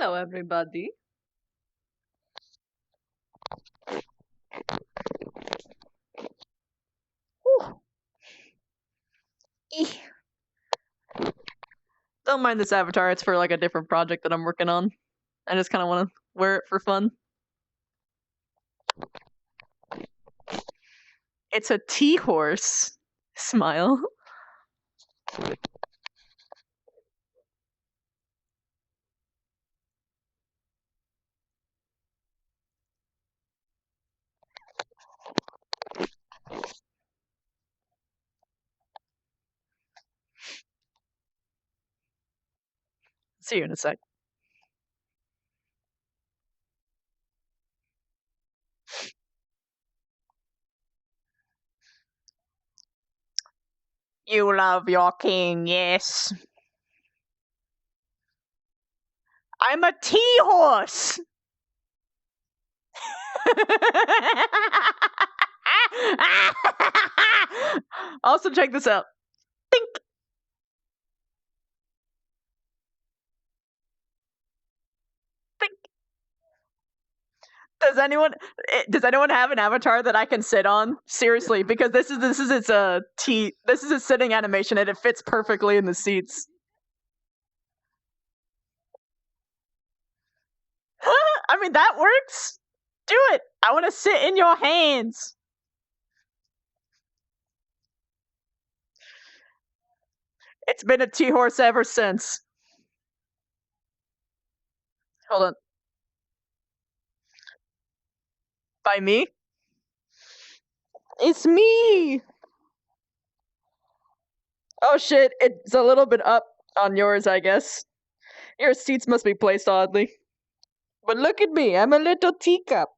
Hello, everybody. Whew. Eeh. Don't mind this avatar. It's for like a different project that I'm working on. I just kind of want to wear it for fun. It's a tea horse. Smile. See you in a sec. You love your king, yes. I'm a tea horse. Also, check this out. Think. Think. Does anyone have an avatar that I can sit on? Seriously, because this is its this is a sitting animation and it fits perfectly in the seats. I mean, that works. Do it. I want to sit in your hands. It's been a tea horse ever since. Hold on. By me? It's me. Oh shit, it's a little bit up on yours, I guess. Your seats must be placed oddly. But look at me, I'm a little teacup.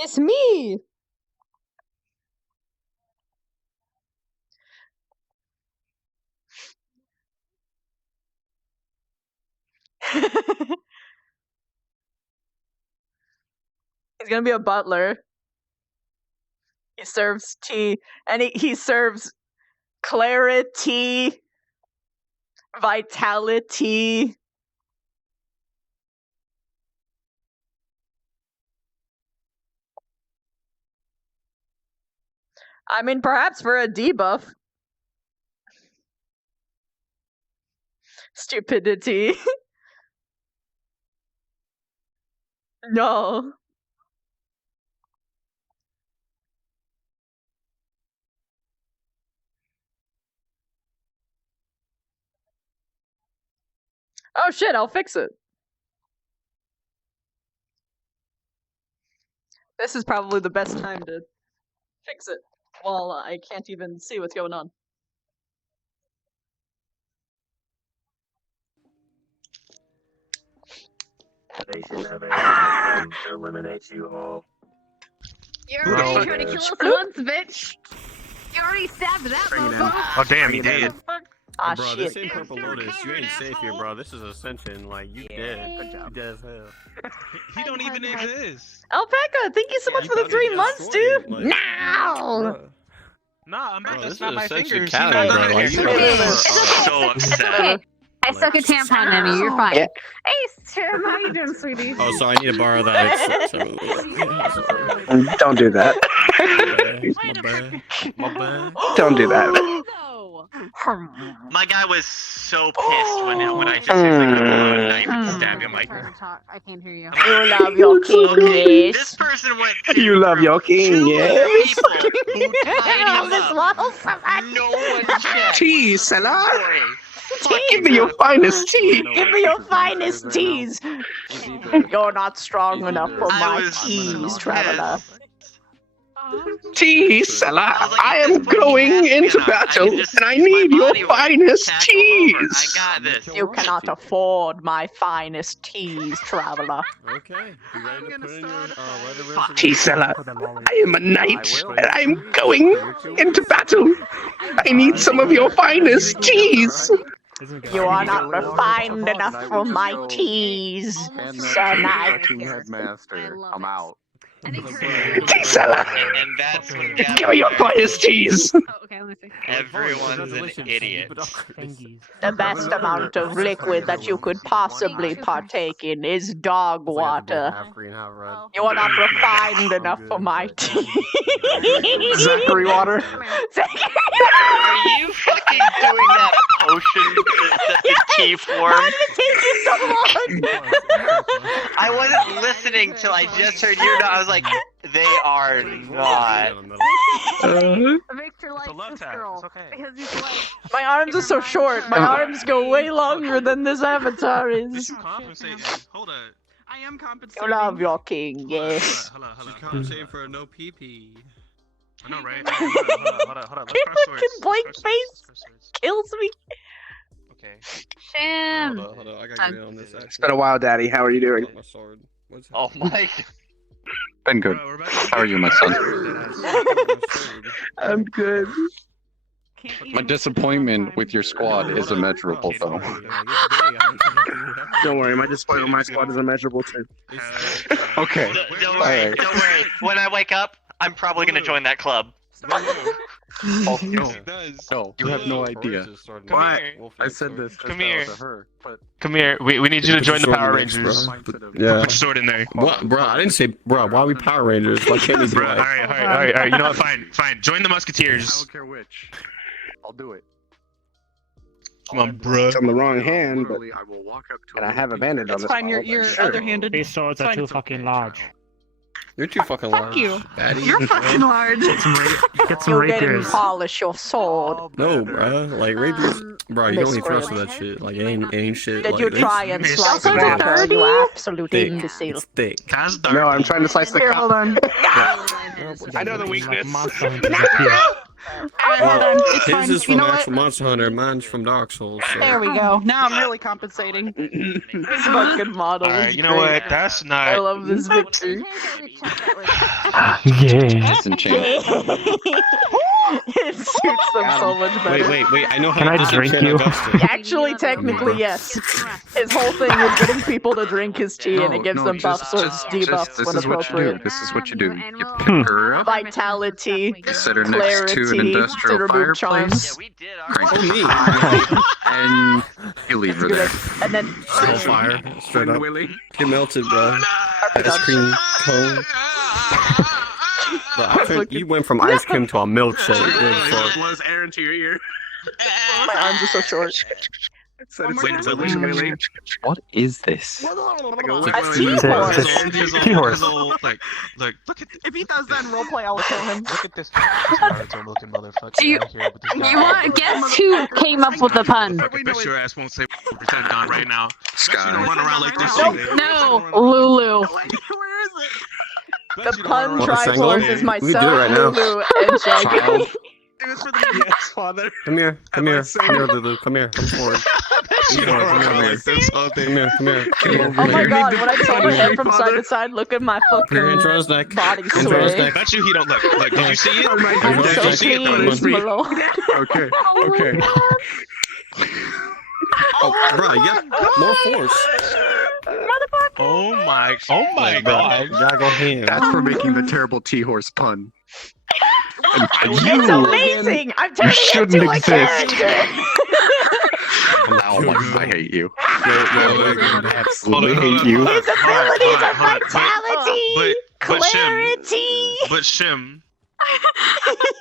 It's me. He's gonna be a butler. He serves tea, and he serves clarity, vitality. I mean, perhaps for a debuff. Stupidity. No. Oh shit, I'll fix it. This is probably the best time to fix it while I can't even see what's going on. They should have anything to eliminate you all. You already tried to kill us once, bitch! You already stabbed that motherfucker! Oh damn, he did. Ah bro, shit. this ain't Purple Lotus. You ain't safe here, bro. This is Ascension. Like, you dead. Good job. You dead as hell. He don't even exist. Alpaca, thank you so much You for the gotta 3 get months, destroyed, dude. like, Now. bruh. Nah, I'm Bro, not. this That's is not my Ascension fingers. County, He's not bro. my Like, fingers. you Okay, are so upset. okay. I suck at tampon enemy, you're fine. Yeah. Hey, Tim, how you doing, sweetie? Oh, so I need to borrow that. Don't do that. My bad. My bad. Don't do that. My guy was so pissed when I just seriously couldn't allow him to even stab him. Like, I can't hear you. You love your king, this yes. person went to You love your king, two yes. people who tied him This up. model so much. No one checked. Tea, Salah. Boy, Give me your finest tea. Give me your finest teas. You're not strong enough for I my was teas, so traveler. pissed. Tea, Salah. I was like, I at am this point, going you into cannot. I battle, can just and I use my need your body weight. finest Tackle over. teas. I got this. You cannot afford my finest teas, traveler. Okay. You ready to put in your Fuck. Tea, Salah. I am a knight, and I am going into battle. I need some of your finest teas. You are not refined enough for my teas, Sir Knight. Headmaster, I'm out. Tea seller! And that's when Give me your finest teas! Oh, okay, let me see. everyone's an idiot. The best amount of liquid that you could possibly partake in is dog water. Half green, half red. You are not refined enough for my tea. Zachary water. Are you fucking doing that potion that's in tea form? I wasn't listening till I just heard you. I was like, they are not. Victor likes a love this tap. girl It's okay. because he's like, My arms are so short. My arms go way longer than this avatar is. You compensating. Hold on. I am compensating. You love your king, yes. Hold on. She's compensating for a no pee-pee. I know, right? Hold on. Let's Your cross swords. fucking blank Cross swords. face. Cross swords. Kills me. Okay. Shim. Hold on. I gotta get in on this. It's been a while, Daddy. How are you doing? My sword. What's Oh my. Been good. Bro, we're about to- How are you, my son? I'm good. My disappointment with your squad is immeasurable, though. Don't worry, my disappointment with my squad is immeasurable too. Okay. Don't worry. Alright. Don't worry. When I wake up, I'm probably gonna join that club. Oh, Yes, no. it does. No, you have no idea. Why? Wolf I Lake said sword. this. Come here. To her, but Come here. We need you to Put join the your sword Power in the mix, Rangers. bro. yeah. Put your sword in there. What, bro? I didn't say, bro. Why are we Power Rangers? Why can't we be Bro, all like? right. You know what? Fine. Join the I Musketeers. don't care which. I'll do it. Come on, bro. It's on the wrong hand, but I will walk up to and I have advantage on It's this. fine. one, You're but sure. other-handed. These swords are Fine. too fucking large. You're too fucking large. you. Baddie. You're fucking large. Get some You didn't rapiers. polish your sword. No, bro. Like rapiers, bro. You don't need trust Miscreant. for that shit. Like ain't shit. Did like, you this. try and It's slice also water, dirty. you absolute Thick. imbecile? It's thick. That's dark. No, I'm trying to slice the Here, cup. hold on. I know the weakness. Monster hunters appear. Hold on, it's His fine. is from You know what? actual Monster Hunter. Mine's from Dark Souls. So. There we go. Now I'm really compensating. This fucking model Alright, is you know great. what? That's I not. love this Victor. Yeah. disenchant. It suits them so much better. Wait. I know how Can I to drink disenchant you? Augusta. Actually, technically, yes. His whole thing is getting people to drink his tea, and it gives them buffs or debuffs this when is what you do. appropriate. This is what you do. You pick her up, Vitality, set her next to an clarity, to industrial remove charms. Yeah, we did. crank Oh, me. and you leave her there. And then Whole fire. Straight up. Willy. Get melted, bro. Ice cream cone. Bro, you went from ice cream to a milkshake. Good fuck. Was Aaron to your ear? my arms are so short. Said it's Wait, like so Willy Willy. What is this? A seahorse. Seahorse. Look, look at If he does that in roleplay, I'll kill him. look at this Naruto looking motherfucker You- out here with this You want to guess who came up with the pun? I bet your ass won't say pretend Don right now. You don't Sky. run around like this. Nope. shit. No, Lulu. The pun Want a Triforce single? is We can do it myself, right now. Lulu, and Shaggy. Child. It was for the yes, father. Come here, Come here. Lulu. Come here. Come forward. You don't run around like this all day. Come here. Oh my You god, need to when I tilt my punish head me, from side father. to side, look at my Put your hands fucking around his neck. body Hands around his sway. neck. Bet you he don't look. Did you see it? Oh my I'm god. Did so you see it? pleased, my lord. Okay. Okay. Oh, bro, you got more force. Oh my god. You gotta go ham. That's for making the terrible tea horse pun. And It's you amazing! I'm turning shouldn't into a exist. character! now, I hate you. I Absolutely hate you. His abilities are vitality! But Clarity! Shim.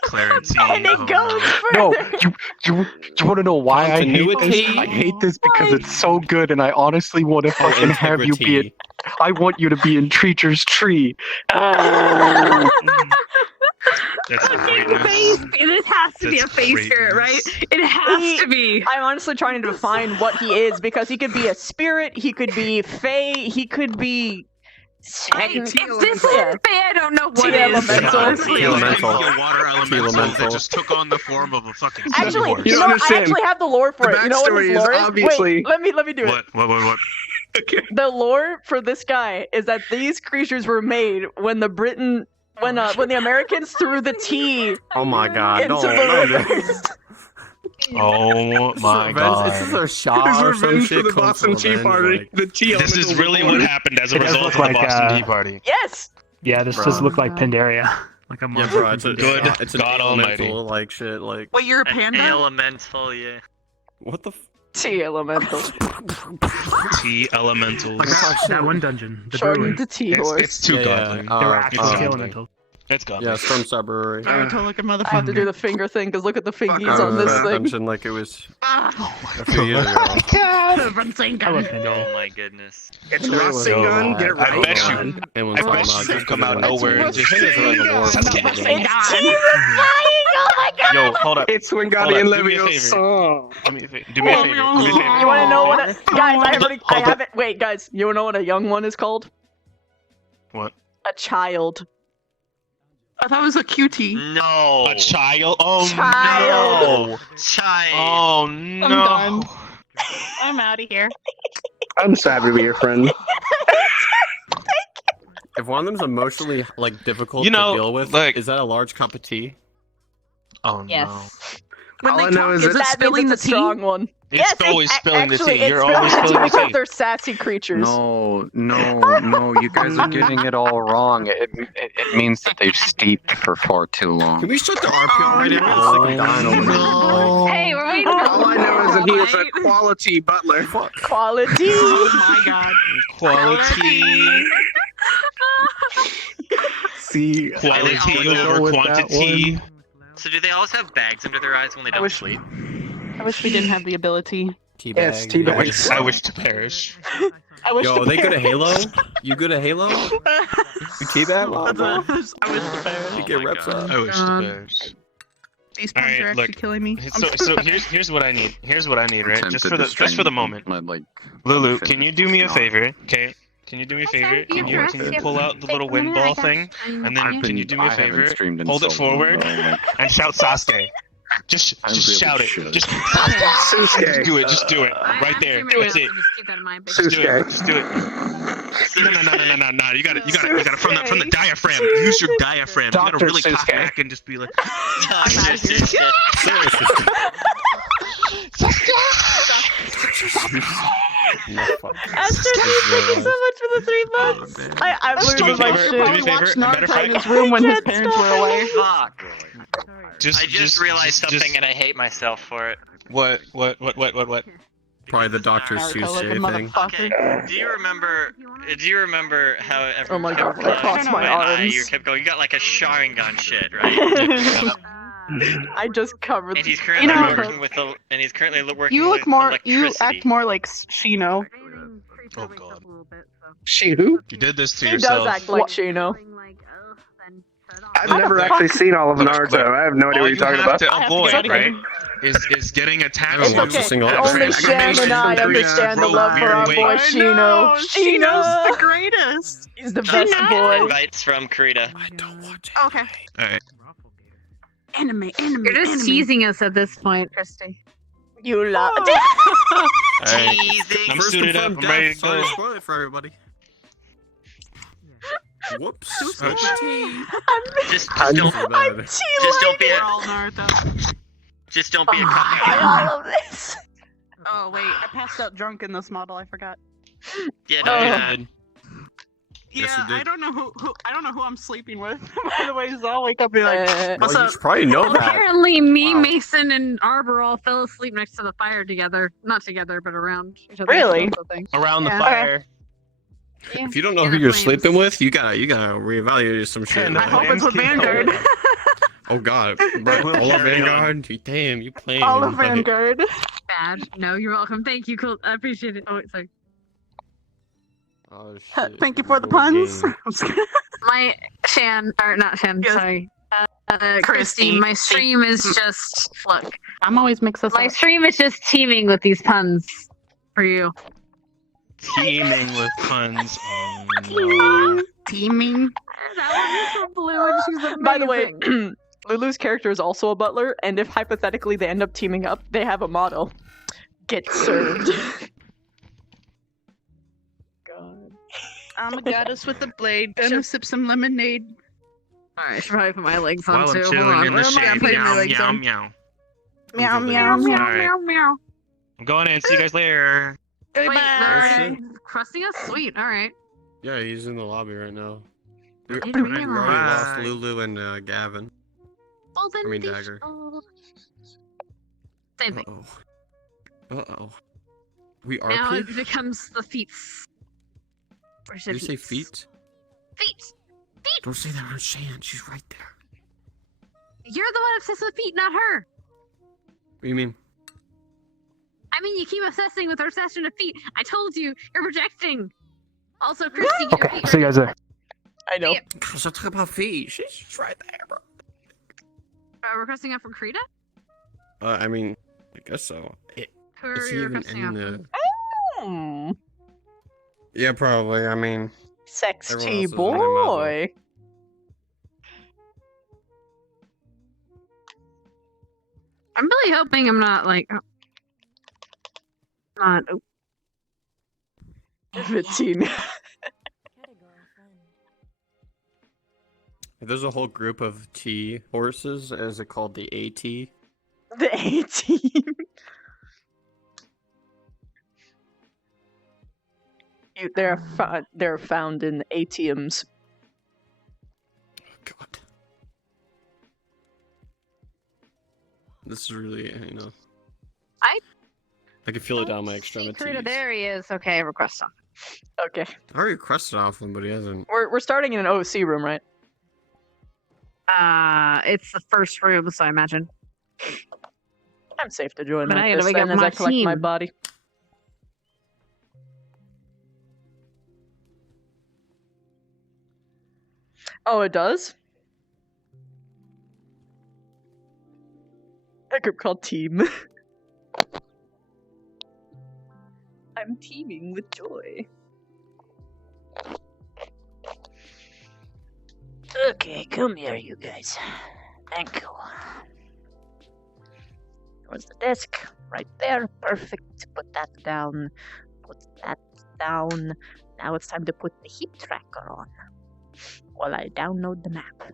Clarity. And it goes No, further! you want to know why I hate this? Continuity. I hate this because it's so good, and I honestly want to fucking have you be it. I want you to be in Treacher's tree. That's Fucking greatness. face. This has to be a That's face spirit, right? greatness. It has to be. I'm honestly trying to define what he is, because he could be a spirit, he could be Fae, he could be... If this isn't Faye, I don't know what Tea is. elemental. honestly. Elemental. A water elemental that just took on the form of a fucking Actually, seahorse. You you don't know, I understand. actually have the lore for The it. You know what backstory his is lore is? obviously- Wait, let me do it. What? Okay. The lore for this guy is that these creatures were made when the when the Americans threw the tea Oh my god. into No, the no. rivers. Oh my god. Is this a shot This is or some revenge shit? for the Come Boston for Tea revenge, Party. like- The tea This is elemental really was what born. happened as a It does result look of the like, Boston Tea Party. Yes, Yeah, this does look like Pandaria. Like a Yeah, monster. bro, it's a Good it's an God almighty. elemental like shit. Like Wait, you're a An panda? elemental, yeah. what the? T elemental. T elementals. Like that one dungeon. The Shorten Druid. to T It's, horse. it's too Yeah, godly. They were actually it's T godly. elemental. It's godly. Yeah, Stormstar Brewery. Naruto like a I have to do motherfucker. the finger thing because look at the fingies I on remember this that thing. dungeon like it was Ah, a few years ago. I love Oh Pandaria. my goodness. It's There was Rasengan, no- get I right bet you- on. Everyone's I talking bet about you just come because out of nowhere and just It's like a war Sasuke. from the Oh my god! Yo, hold up. It's Hold Wingardium up, do me a favor. Leviosa. Do me a favor. Do me a favor. Do me a favor. You want to know what? Guys, I Hold I up. have it. Wait, guys, you know what a young one is called? What? A child. I thought it was a cutie. No. A child? Oh Child. no! Child. Oh no! done. I'm out of here. I'm sad to be your friend. If one of them's emotionally like difficult You know, to deal with, like- is that a large cup of tea? Oh no! Yes. When All they I know talk, is is it that spilling the it's a tea? strong one. It's Yes, always spilling the actually, tea. it's You're spilling always the tea spilling the because tea. they're sassy creatures. No, you guys are getting it all wrong. It means that they've steeped for far too long. Can we shut the RP already? I'm sick of dying over here. Hey, we're waiting. All I know is that he is a quality butler. Quality. Oh my god. Quality. See, Quality I over with that quantity. So do they always have bags under their eyes when they I don't wish- sleep? I wish we didn't have the ability. Teabag. Yes, teabag. I wish to perish. I wish Yo, to are they good at perish. Halo? You good at Halo? You teabag? Wow, bro. I wish to perish. You get Oh my reps God. up. I wish to perish. These puns Alright, are actually look. killing me. So here's what I need. Here's what I need, right? Just Tempted for to the moment. string, like, Lulu, finish can you do me a this favor? Okay. Can you do me a Okay, favor? you Can you dress, pull out the little wind ball thing and then can you do me a favor? Hold it forward and shout Sasuke. Just I really shout it. should. Just Susuke. do it. Just do it. Right there. That's it. Just keep that in mind. Just do it. Susuke. Just do it. No. You got it from the diaphragm. Use your diaphragm. You gotta Dr. really cock Susuke. back and just be like, Esther, thank you so much for the 3 months. I'm Just do me a losing my favor, shit. do me a Probably favor. watched Matter of Naruto in fact, his room when his Can't parents stop. were away. Fuck. just I just realized something just- and I hate myself for it. What? Probably the Dr. Naruto Seuss like a thing. motherfucker. Do you remember how everyone Oh my kept God, I crossed my arms. You kept going, you got like a Sharingan shit, right? I just covered. And he's currently know- working with the, and he's currently working You with look more. You electricity. act more like Shino. Oh god. She who? You did this to He does yourself. act like Shino. I've never actually seen all of Naruto. I have no idea All what you you're talking have about. to I have to avoid, get out right, of is getting attached Everyone It's wants to okay. sing all that the Only friends. Shan and I From understand the Korea. love for our Wait. boy I Shino. know, Shino's the Shino. greatest. He's the best Shino. boy. Invites from Krita. I don't watch Okay. Alright. Anime. You're just teasing us at this point, Christy. You love. Alright. Teasing. I'm First suited up. confirmed I'm ready death. to Sorry go. to spoil it for everybody. Whoops. Oh, Just I'm don't, bad. just don't be We're a, all Naruto. just don't be a I cunt. all of this. Oh wait, I passed out drunk in this model. I forgot. Yeah, Oh. don't do that. Yes, Yeah, you did. I don't know who I'm sleeping with. By the way, so I'll wake up and be like, Uh, "What's Well, you up?" should probably know that. Apparently, me, Wow. Mason, and Arbor all fell asleep next to the fire together. Not together, but around each other. Really? Around the Yeah. fire. If you don't know Yeah, who you're flames. sleeping with, you gotta reevaluate some shit. And I like, hope it's with Vanguard. oh god, bro, Will all of carry on. Vanguard. Damn, you playing? All of like- Vanguard. Bad. No, you're welcome. Thank you. Cool. I appreciate it. Oh, wait, sorry. Oh, shit. Thank you for the Cool puns. game. I'm just kidding. My Shan, or not Shan, Yes. sorry. Christy, Christy. my stream is just, look, I'm always mixed this my up. stream is just teeming with these puns for you. Teeming with puns. Oh no. Teaming. That one is so blue and she's amazing. By the way, Lulu's character is also a butler, and if hypothetically they end up teaming up, they have a motto: "Get served." God. I'm a goddess with a blade. Gonna sip some lemonade. Alright, I should probably put my legs on While too. I'm Hold chilling on. in the Where am I shade. putting my Meow, legs meow, on? meow. Meow, Over meow, there. meow. Alright. Meow, meow. I'm going in. See you guys later. Wait, Goodbye. they're crusting us? Sweet, alright. Yeah, he's in the lobby right now. We didn't we already realize. lost Lulu and Gavin. Well, then I mean they Dagger. Same thing. Uh-oh. We are Now P? it becomes the feats. Or Did you say feet? Feet. Feet. Don't say that on Shan. She's right there. You're the one obsessed with feet, not her. What do you mean? I mean, you keep obsessing with her obsession of feet. I told you, you're projecting. Also, Christy, your Okay, feet see you guys there. I know. Let's talk about feet. She's right there, bro. are requesting out from Krita? I mean, I guess so. Who Is are he you even requesting out in from? the... Yeah, probably. I mean... Sexy everyone else is in, I might as well. boy. I'm really hoping I'm not like... Not... Oh. 15. If there's a whole group of T horses, is it called the AT? The 18. They're found in ATMs. God. This is really, you know. I can feel it down my extremities. Krita, there he is. Okay, request him. Okay. I already requested off him, but he hasn't. We're starting in an OC room, right? It's the first room, so I imagine. I'm safe to join But like I gotta this wake then up as my I collect my team. body. Oh, it does? A group called Team. I'm teeming with joy. Okay, come here, you guys. Thank you. Where's the desk? Right there. Perfect. Put that down. Put that down. Now it's time to put the heat tracker on while I download the map.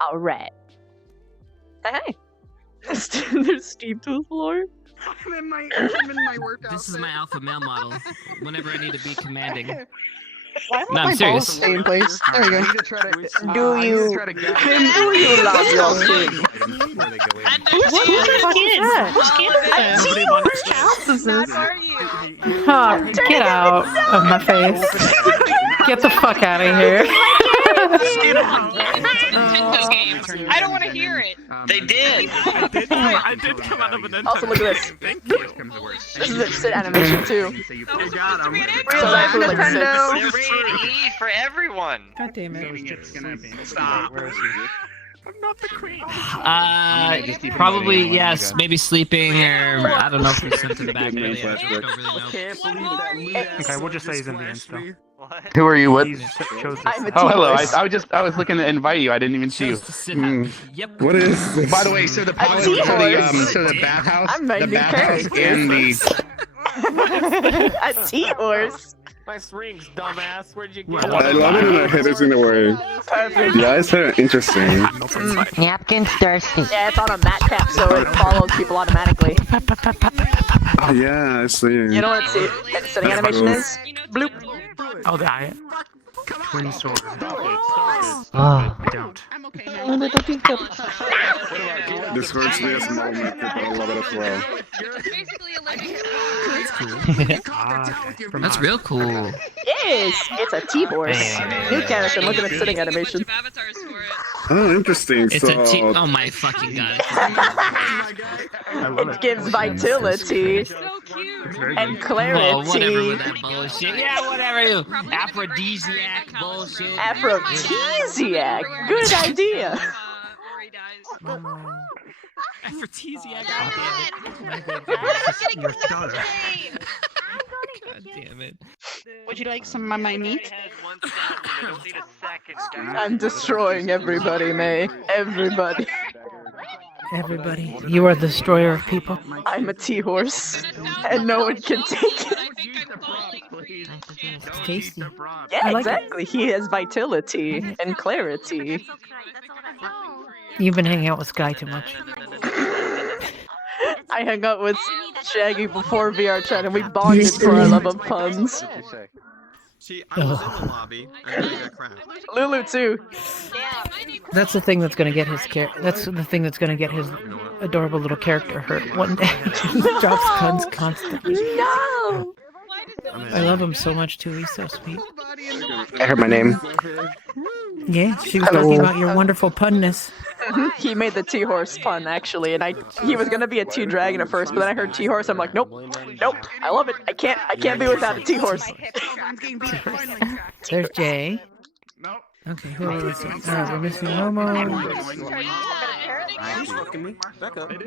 All right. Hey. There's Steve to the floor. I'm in my workout. This is my alpha male model. Whenever I need to be commanding. Why No, I'm serious. stay in place? There we go. Do Do you love your king? Oh, get out of my face. Get the fuck out of here. I don't want to hear it. They did. I did come out of an Also, look at this. Thank you. This is a sit animation too. You got him. Real life was like They're six. rated E for everyone. God damn it. Stop. I'm not the queen. Probably yes, maybe sleeping or I don't know if he's sent to the back. Really, I don't really know. Okay, we'll just say he's in the insta. Who are you with? He's chose I'm a this. Oh, hello. T-horse. I was looking to invite you. I didn't even see you. Just to sit Yep. What is this? By the way, so the power, T-horse. so the bathhouse, I'm my the new bathhouse character. and the A T-horse. Nice rings, dumbass. Where'd you Well, get I love it when I hit it in a way. Perfect. The eyes are interesting. Napkin's thirsty. Yeah, it's on a mat cap, so it follows people automatically. Oh, yeah, I see. You know what the setting animation is? Bloop. Oh, the twin sword. Oh. I don't. I'm okay This hurts me as a small method, but I love it as well. Basically a living. Ah, okay. From That's high. real cool. Yes, it's a T-horse. New character, look at its sitting animation. Oh, interesting. It's So, a T. Oh my fucking god. I love It gives vitality So cute. and Oh, whatever clarity. with that bullshit. Yeah, whatever you. Aphrodisiac bullshit. Aphrodisiac. Good idea. Aphrodisiac. Your daughter. God damn it. Would you like some of my meat? I'm destroying everybody, May. Everybody. Everybody, you are the destroyer of people. I'm a tea horse, and no one can take it. It's tasty. Yeah, I like it. exactly. He has vitality and clarity. You've been hanging out with Sky too much. I hung out with Shaggy before VR chat, and we bonded for our love of puns. See, I was in the lobby, and then I got cracked. Lulu too. That's the thing that's gonna get his That's the thing that's gonna get his adorable little character hurt one day. He drops puns constantly. No. I love him so much too. He's so sweet. I heard my name. Yeah, she was talking about your wonderful punness. He made the tea horse pun actually, and he was gonna be a tea dragon at first, but then I heard tea horse. I'm like, nope. I love it. I can't be without a tea horse. There's Jay. Okay, who are we missing? We're missing Momo.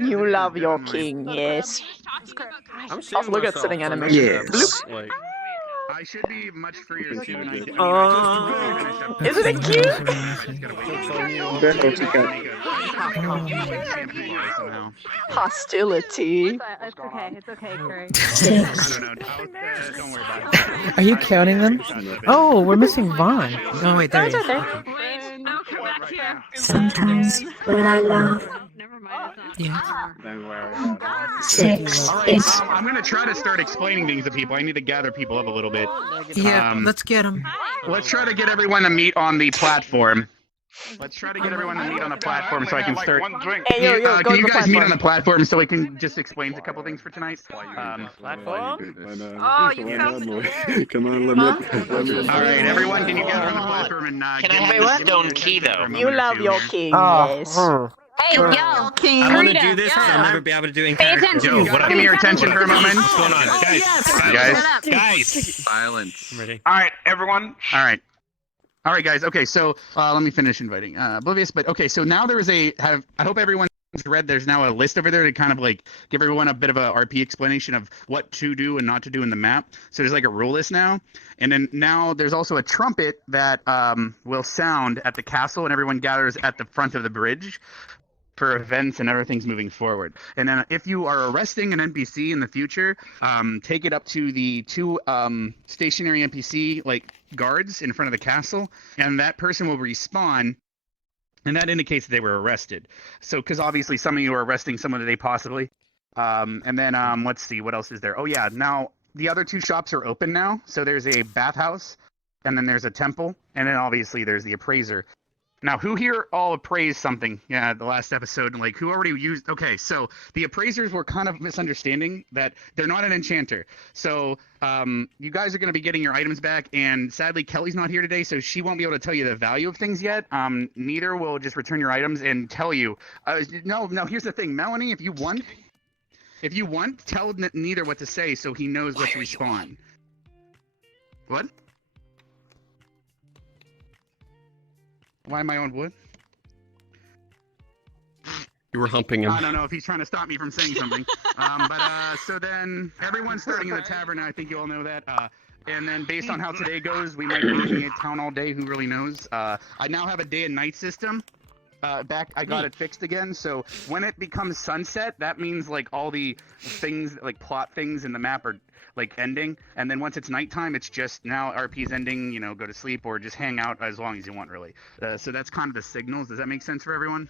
You love your king, yes. Also, look at sitting animation. Yes. I should be much freer too. Isn't it cute? Hostility. It's okay, Curry. Don't worry about it. Are you counting them? Oh, we're missing Vaughn. Oh wait, there he is. Sometimes when I laugh, sex is. I'm gonna try to start explaining things to people. I need to gather people up a little bit. Yeah, let's get him. Let's try to get everyone to meet on the platform. Let's try to get everyone to meet on the platform so I can start. Hey, yo, can you guys meet on the platform so we can just explain a couple things for tonight? Platform? Oh, you found Come on, let me. All right, everyone, can you gather on the platform and Can I have the stone key though? You love your king, yes. Hey, yo, King. I want to do this because I'll never be able to do it in Pay character. attention. Yo, what up? Give me your attention for a moment. What's going on? Guys. Silence. I'm ready. All right, everyone. All right, guys. Okay, so let me finish inviting Oblivious. But okay, so now there is I hope everyone's read. There's now a list over there to kind of like give everyone a bit of a RP explanation of what to do and not to do in the map. So there's like a rule list now, and then now there's also a trumpet that will sound at the castle, and everyone gathers at the front of the bridge for events and everything's moving forward. And then if you are arresting an NPC in the future, take it up to the two stationary NPC like guards in front of the castle, and that person will respawn, and that indicates that they were arrested. So because obviously some of you are arresting someone today possibly. And then let's see, what else is there? Oh yeah, now the other two shops are open now. So there's a bathhouse, and then there's a temple, and then obviously there's the appraiser. Now, who here all appraised something? Yeah, the last episode, like who already used? Okay, so the appraisers were kind of misunderstanding that they're not an enchanter. So you guys are going to be getting your items back, and sadly Kelly's not here today, so she won't be able to tell you the value of things yet. Neither will just return your items and tell you. No, here's the thing, Melanie, if you want, tell Neither what to say so he knows what to respond. What? Why am I on wood? You were humping him. I don't know if he's trying to stop me from saying something. So then everyone's starting in the tavern, and I think you all know that. And then based on how today goes, we might be looking at town all day. Who really knows? I now have a day and night system. I got it fixed again. So when it becomes sunset, that means like all the things, like plot things in the map are like ending. And then once it's nighttime, it's just now RP's ending, go to sleep or just hang out as long as you want, really. So that's kind of the signals. Does that make sense for everyone?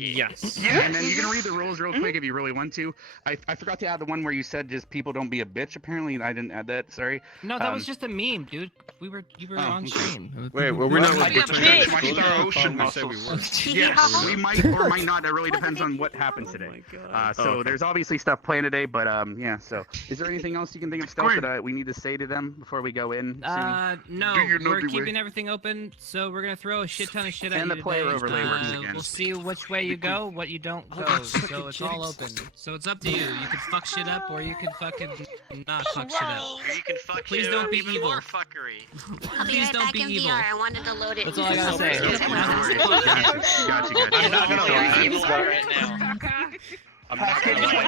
Yes. And then you can read the rules real quick if you really want to. I forgot to add the one where you said just people don't be a bitch. Apparently, I didn't add that. Sorry. No, that was just a meme, dude. You were on stream. Wait, well, we're not like Yes, Yeah. we might or might not. It really depends on what happens today. So there's obviously stuff planned today, but yeah. So is there anything else you can think of stuff that we need to say to them before we go in? No, we're keeping everything open, so we're gonna throw a shit ton of shit at you And the player today. overlay works again. We'll see which way you go, what you don't go. So it's all open. So it's up to you. You can fuck shit up, or you can fucking not fuck shit up. Or you can fuck Please shit don't up be even evil. more fuckery. Please don't be evil. I wanted to load it. That's all I gotta say. Gotcha. I'm not gonna lie, evil right now. I'm not gonna lie.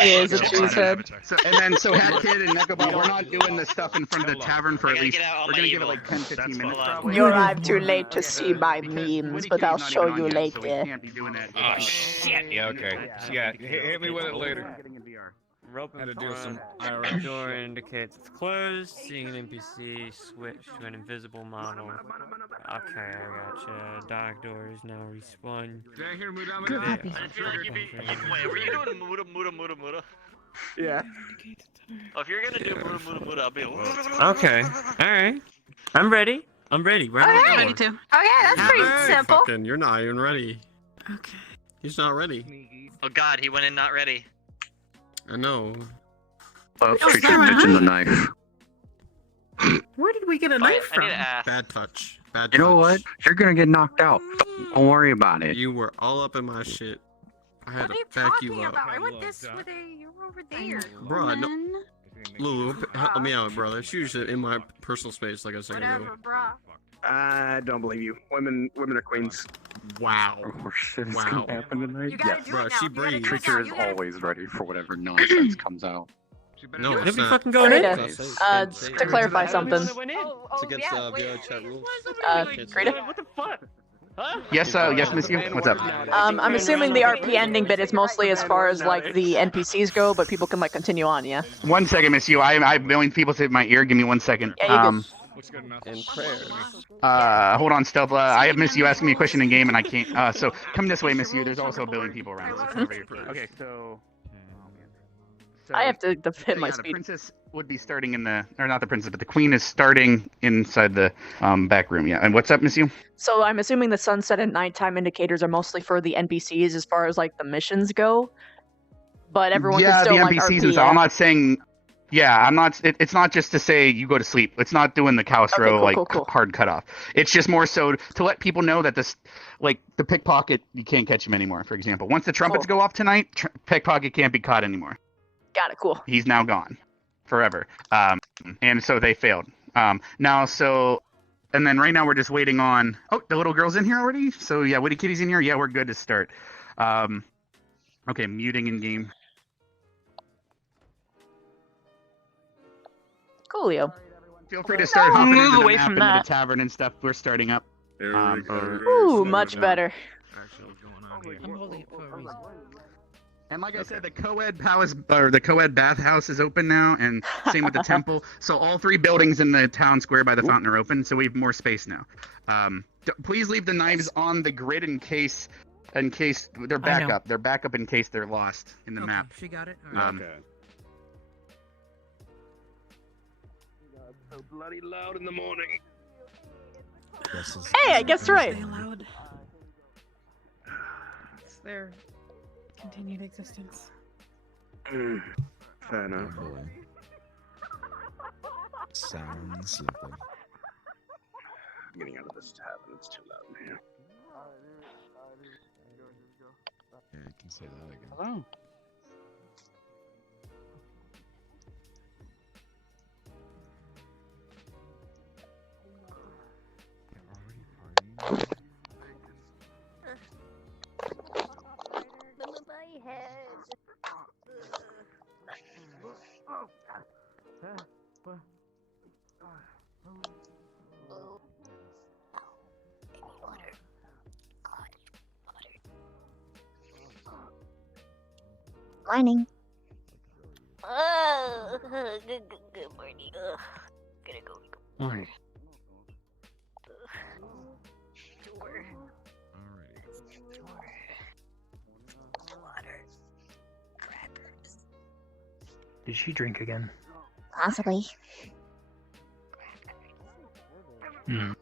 He is a cheesehead. So Hat Kid and Nekobot, we're not doing the stuff in front of the tavern for at least. We're gonna give it like 10-15 minutes probably. You arrived too late to see my memes, but I'll show you later. Oh shit! Yeah, okay. Yeah, hit me with it later. Rope Had to and do some forward. IRL. Door indicates it's closed. Seeing an NPC, switch to an invisible model. Okay, I gotcha. Dark door is now respawn. Did I hear Muda? Wait, were you doing Muda? Yeah. Oh, if you're gonna do Muda, I'll be. Okay. Alright. I'm ready. I'm ready. Right Okay. on Ready the door. to. Okay, that's pretty simple. Fucking, you're not even ready. Okay. He's not ready. Oh God, he went in not ready. I know. Treacher's ditching the knife. Where did we get a I knife need to from? ask. Bad touch. Bad touch. You know what? You're gonna get knocked out. Don't worry about it. You were all up in my shit. I had What are to you back talking you up. about? I went this way. You're over there. Bruh, no, Woman. Lulu, help me out, brother. She was in my personal space like a second ago. Whatever, bruh. I don't believe you. Women are queens. Wow. Oh shit is Wow. gonna happen tonight. You gotta do Bruh, it now. she You gotta breathes. do it now. Treacher is You gotta- always ready for whatever nonsense comes out. No, Let it's me not. fucking go in. Rita, to clarify something. It's against the VO chat rules. Rita? What the fuck? Huh? Yes, Miss Yu. What's up? I'm assuming the RP ending bit is mostly as far as like the NPCs go, but people can like continue on, yeah? 1 second, Miss Yu. I'm billing people to my ear. Give me 1 second. Yeah, you What's good enough? In prayer. Hold on, Stealth. I have Miss Yu asking me a question in game, and I can't. So come this way, Miss Yu. There's also a billion people around. So come over here. Okay, so. I have to hit my The speed. princess would be starting in the, or not the princess, but the queen is starting inside the back room. Yeah. And what's up, Miss Yu? So I'm assuming the sunset and nighttime indicators are mostly for the NPCs as far as like the missions go, but everyone yeah, can still the like NPCs RP. and stuff. I'm not saying. Yeah, I'm not. It's not just to say you go to sleep. It's not doing the Calistro Okay, cool. hard cutoff. It's just more so to let people know that this, like the pickpocket, you can't catch him anymore. For example, once the trumpets go off tonight, pickpocket can't be caught anymore. Got it, cool. He's now gone, forever. And so they failed. Now so, and then right now we're just waiting on. Oh, the little girl's in here already. So yeah, Witty Kitty's in here. Yeah, we're good to start. Okay, muting in game. Coolio. Feel free to start hopping move into the away map from into that. the tavern and stuff. We're starting up. Ooh, much better. I'm holding it for a reason. And like I said, the co-ed palace or the co-ed bathhouse is open now, and same with the temple. So all 3 buildings in the town square by the fountain are open, so we have more space now. Please leave the knives on the grid in case they're backup. They're backup in case they're lost in the map. She got it. Okay. So bloody loud in the morning. Hey, I guessed right. Stay loud. It's their continued existence. Fair enough. Sounds lovely. I'm getting out of this tavern. It's too loud in here. Yeah, you can say that again. Hello. Morning. Good morning. Gonna go. Morning. Did she drink again? Possibly. Hmm.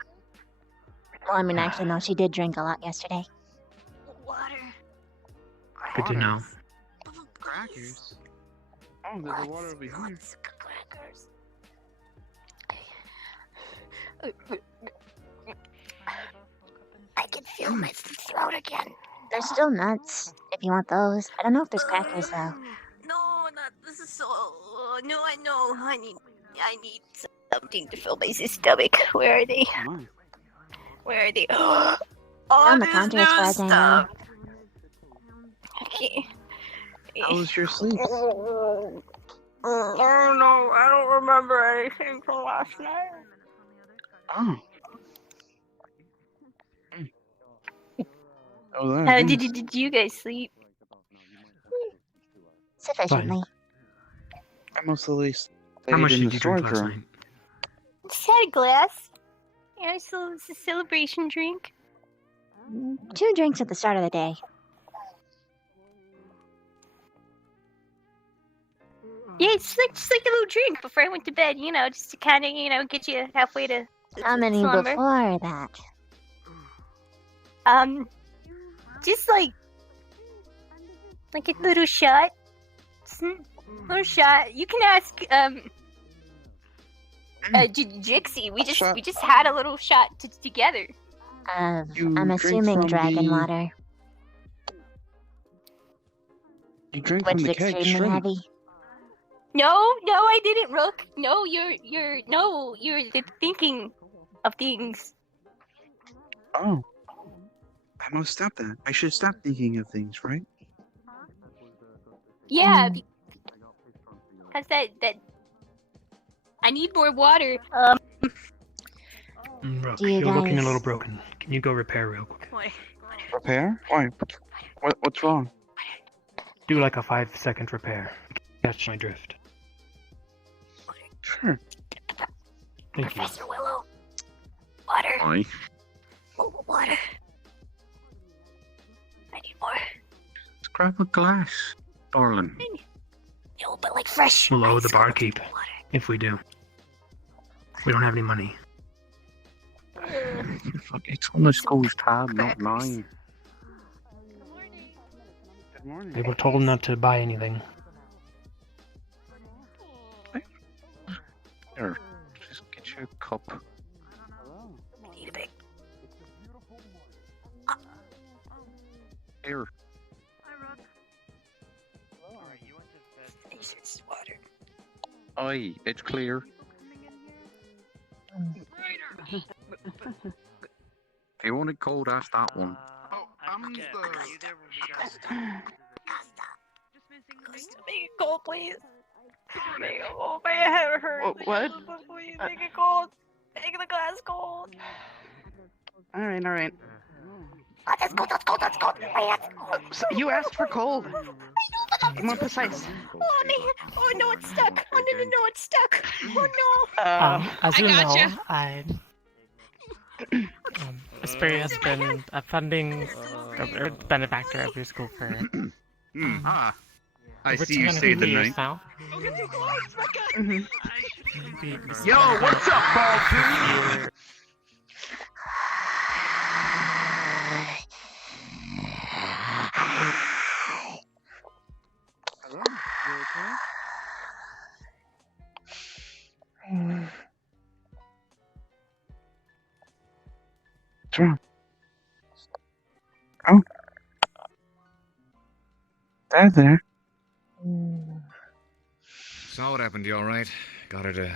Well, I mean, actually, no, she did drink a lot yesterday. Good to know. Crackers. Oh, there's a water over here. I can feel my throat again. There's still nuts, if you want those. I don't know if there's crackers, though. No, not this is so. No, I know. I need something to fill my stomach. Where are they? Where are they? Oh, On the there's counter no as far as I know. stuff. Okay. How was your sleep? Oh no, I don't remember anything from last night. Oh. How did you guys sleep? Sufficiently. I mostly How much stayed in did the you drink storage last room. night? Just had a glass. Yeah, so it's a celebration drink. 2 drinks at the start of the day. Yeah, it's just like a little drink before I went to bed, you know, just to kind of, get you halfway to How many slumber. before that? Just like a little shot. Just a little shot. You can ask, Jixie. We just had a little shot together. I'm drink assuming from dragon the- water. You drink Which from is the keg extremely straight. heavy. No, I didn't, Rook. No, you're thinking of things. Oh. I must stop that. I should stop thinking of things, right? Yeah, because that I need more water. Rook, Do you you're looking a guys- little broken. Can you go repair real quick? Repair? Why? What's wrong? Do like a 5-second repair. Catch my drift. Sure. Thank you. Professor Willow. Water. Aye. Water. I need more. Let's grab a glass, darling. No, but like fresh. We'll owe the ice barkeep if we do. We don't have any money. Fuck, it's on the school's tab, not mine. Good morning. They were told not to buy anything. Here, just get you a cup. I need a big. Here. It's water. Aye, it's clear. If you want it cold, ask that one. Oh, I'm the... Costa, make it cold, please. Make it cold. My head hurts. What? Please make it cold. Make the glass cold. Alright, alright. Oh, that's cold. My hand's cold. So you asked for cold. I know, but I'm Be more precise. Oh, man. Oh, no, it's stuck. Oh, no, it's stuck. Oh, no. As you know, gotcha. Aspiria has been a funding benefactor of your school for I over see you 250 stayed the years night. now. Yo, what's up, ball Hello, you okay? What's wrong? Oh. There. Saw what happened to you, alright? Got her to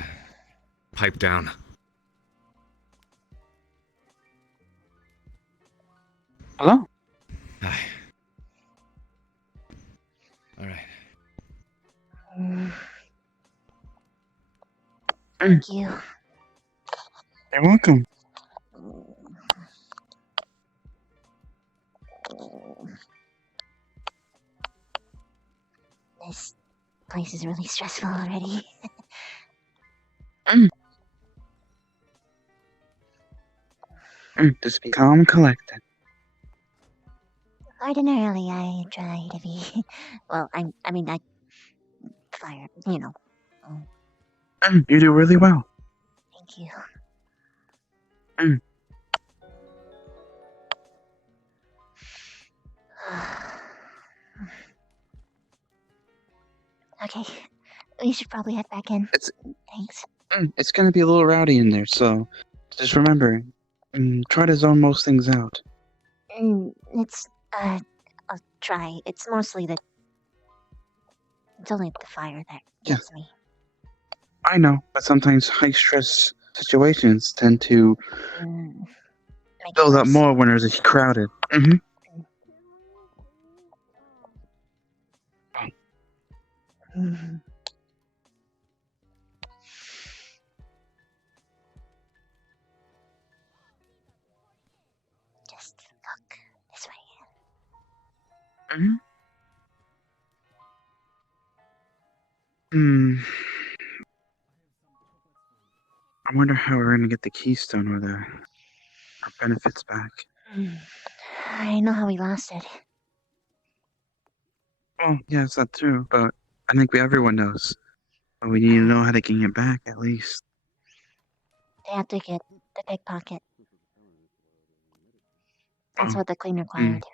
pipe down. Hello? Hi. Alright. Thank you. You're welcome. This place is really stressful already. Just be calm, collected. Ordinarily, I try to be. Well, I fire, you know. You do really well. Thank you. Okay, we should probably head back in. Thanks. It's gonna be a little rowdy in there, so just remember, try to zone most things out. It's, I'll try. It's mostly the. It's only the fire that gets me. I know, but sometimes high-stress situations tend to build up more when there's crowded. Mhm. Just look this way. Hmm? Hmm. I wonder how we're gonna get the keystone or our benefits back. I know how we lost it. Well, yeah, it's not true, but I think everyone knows. But we need to know how to gain it back, at least. They have to get the pickpocket. That's Oh. what the clean required.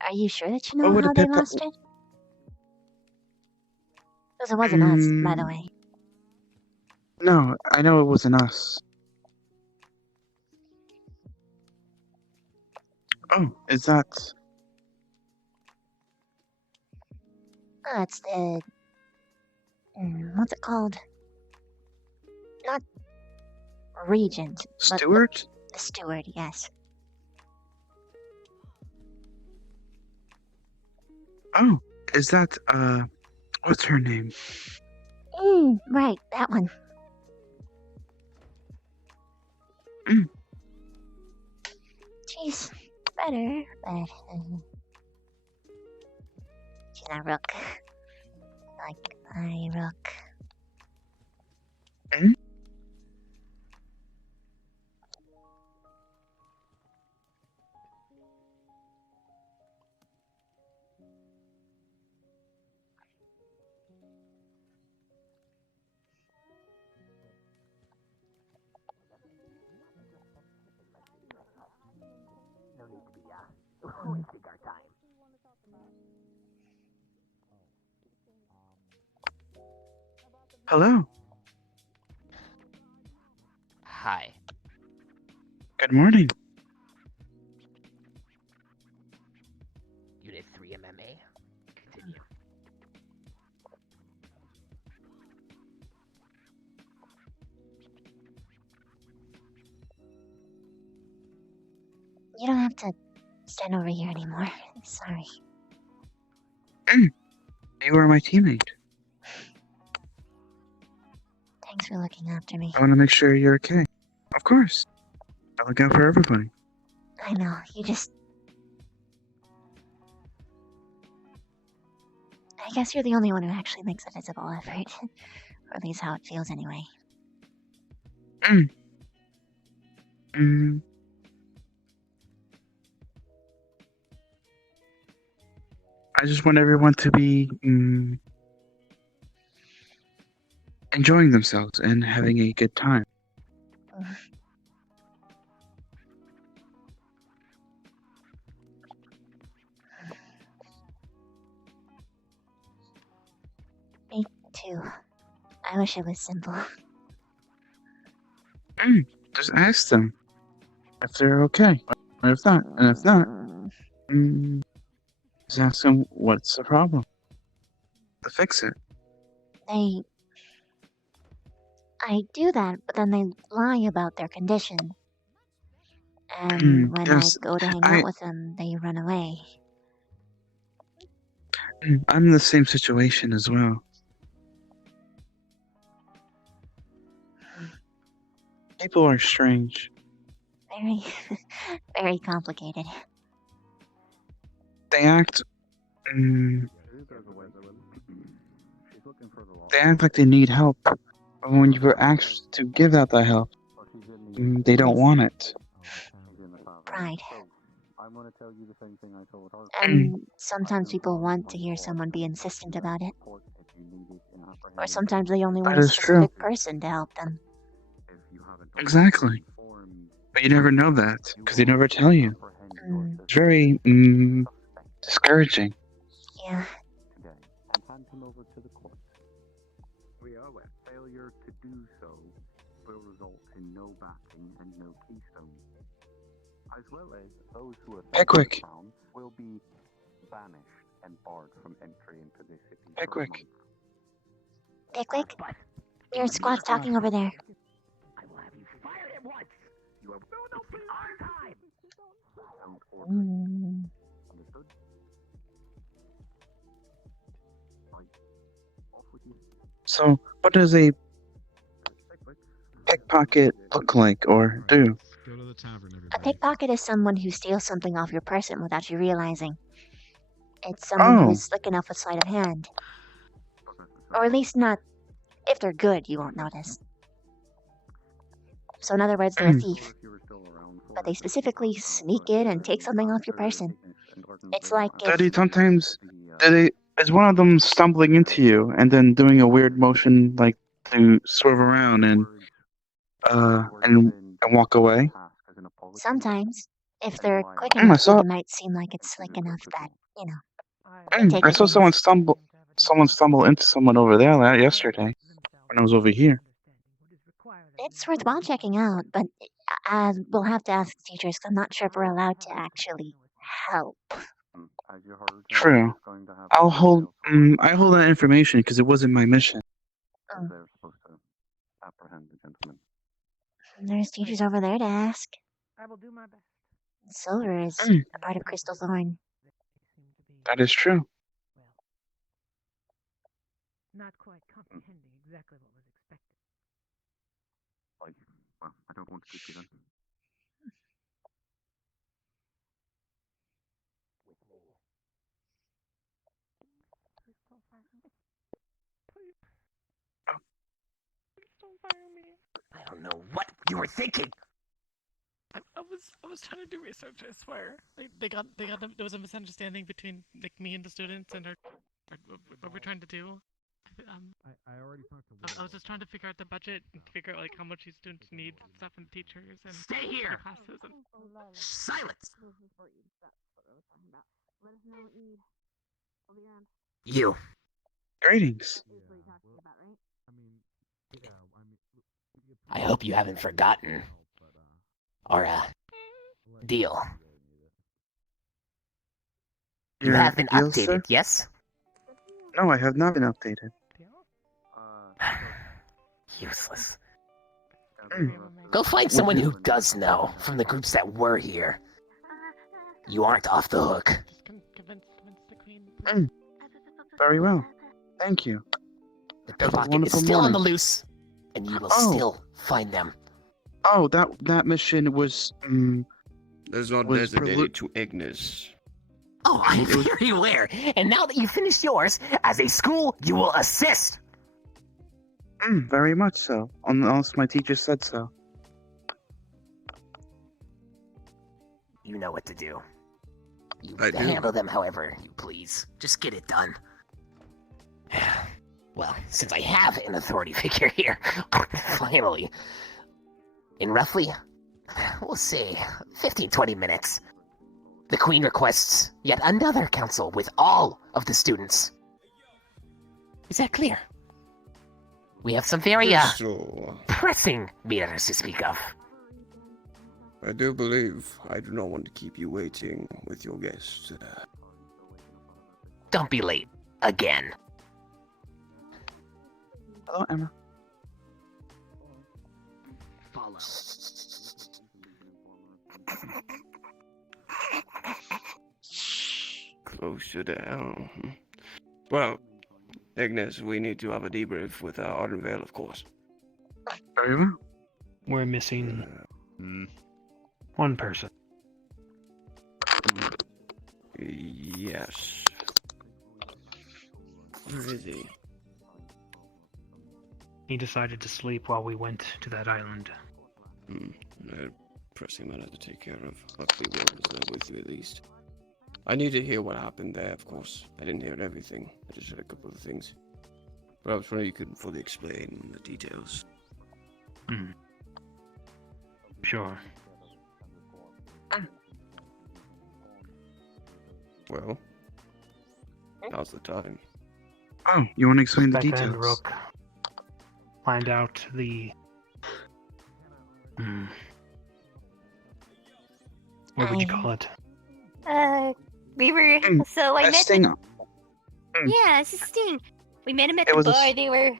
Are you sure that you know would a how they pickpocket- lost it? Because it wasn't us, by the way. No, I know it wasn't us. Oh, is that... Oh, it's the... what's it called? Not regent. but Steward? The steward, yes. Oh, is that, what's her name? Right, that one. She's better, but she's not Rook. Like I Rook. Hello. Hi. Good morning. Unit 3 MMA. Continue. You don't have to stand over here anymore. Sorry. You were my teammate. Thanks for looking after me. I want to make sure you're okay. Of course. I look out for everybody. I know, you just... I guess you're the only one who actually makes a visible effort. Or at least how it feels anyway. I just want everyone to be enjoying themselves and having a good time. Me too. I wish it was simple. Just ask them if they're okay. Or if not, and if not, just ask them what's the problem. To fix it. I do that, but then they lie about their condition. And when yes, I go to hang out with them, they run away. I'm in the same situation as well. People are strange. Very, very complicated. They act. They act like they need help. But when you were asked to give out that help, they don't want it. Pride. And sometimes people want to hear someone be insistent about it. Or sometimes they only want That a is true. specific person to help them. Exactly. But you never know that, because they never tell you. It's very, discouraging. Yeah. Hand him over to the court. We are aware failure to do so will result in no backing and no keystone. As well as those who are Pickwick. found will be banished and barred from entry into this city. Pickwick. Pickwick? Your squad's talking over there. You have our time. Mm. Understood? So, what does a pickpocket look like or do? A pickpocket is someone who steals something off your person without you realizing. It's someone who is slick enough with sleight of hand. Or at least not. If they're good, you won't notice. So in other words, they're a thief. But they specifically sneak in and take something off your person. It's like if... Daddy, sometimes is one of them stumbling into you and then doing a weird motion like to swerve around and walk away? Sometimes, if they're quick enough, it might seem like it's slick enough that, you know. I saw someone stumble into someone over there yesterday when I was over here. It's worthwhile checking out, but we'll have to ask teachers 'cause I'm not sure if we're allowed to actually help. True. I hold that information because it wasn't my mission. There's teachers over there to ask. I will do my best. Silver is a part of Crystal Thorn. That is true. Not quite comprehending exactly what was expected. Well, I don't want to keep you then. I don't know what you were thinking. I was trying to do research. I swear. There was a misunderstanding between me and the students and what we're trying to do. I already talked to I was just trying to figure out the budget and figure out like how much these students need and stuff and teachers and Stay here! classes and Silence! You. Greetings. I hope you haven't forgotten. Our, deal. You have been deal, updated, sir? yes? No, I have not been updated. Useless. Go find someone who does know from the groups that were here. You aren't off the hook. Very well. Thank you. The pickpocket is still on the loose, and you will still find them. Oh, that mission was That's not designated to Ignis. Oh, I'm very aware. And now that you've finished yours, as a school, you will assist. Very much so. Unless my teacher said so. You know what to do. You I can do. handle them however you please. Just get it done. Well, since I have an authority figure here, finally, in roughly, we'll say, 15-20 minutes, the Queen requests yet another council with all of the students. Is that clear? We have some very, pressing matters to speak of. I do believe I do not want to keep you waiting with your guest. Don't be late. Again. Hello, Emma. Follow. Closer down. Well, Ignis, we need to have a debrief with Ardenvale, of course. Very well. We're missing one person. Yes. Where is he? He decided to sleep while we went to that island. A pressing matter to take care of. Luckily, Will was there with you at least. I need to hear what happened there, of course. I didn't hear everything. I just heard a couple of things. But I was wondering you could fully explain the details. Sure. Well, now's the time. Oh, you want to explain the Becca and details? Rook find out the... What would you call it? We were, so I met Sting. Yeah, it's a Sting. We met him at It the was a bar. They were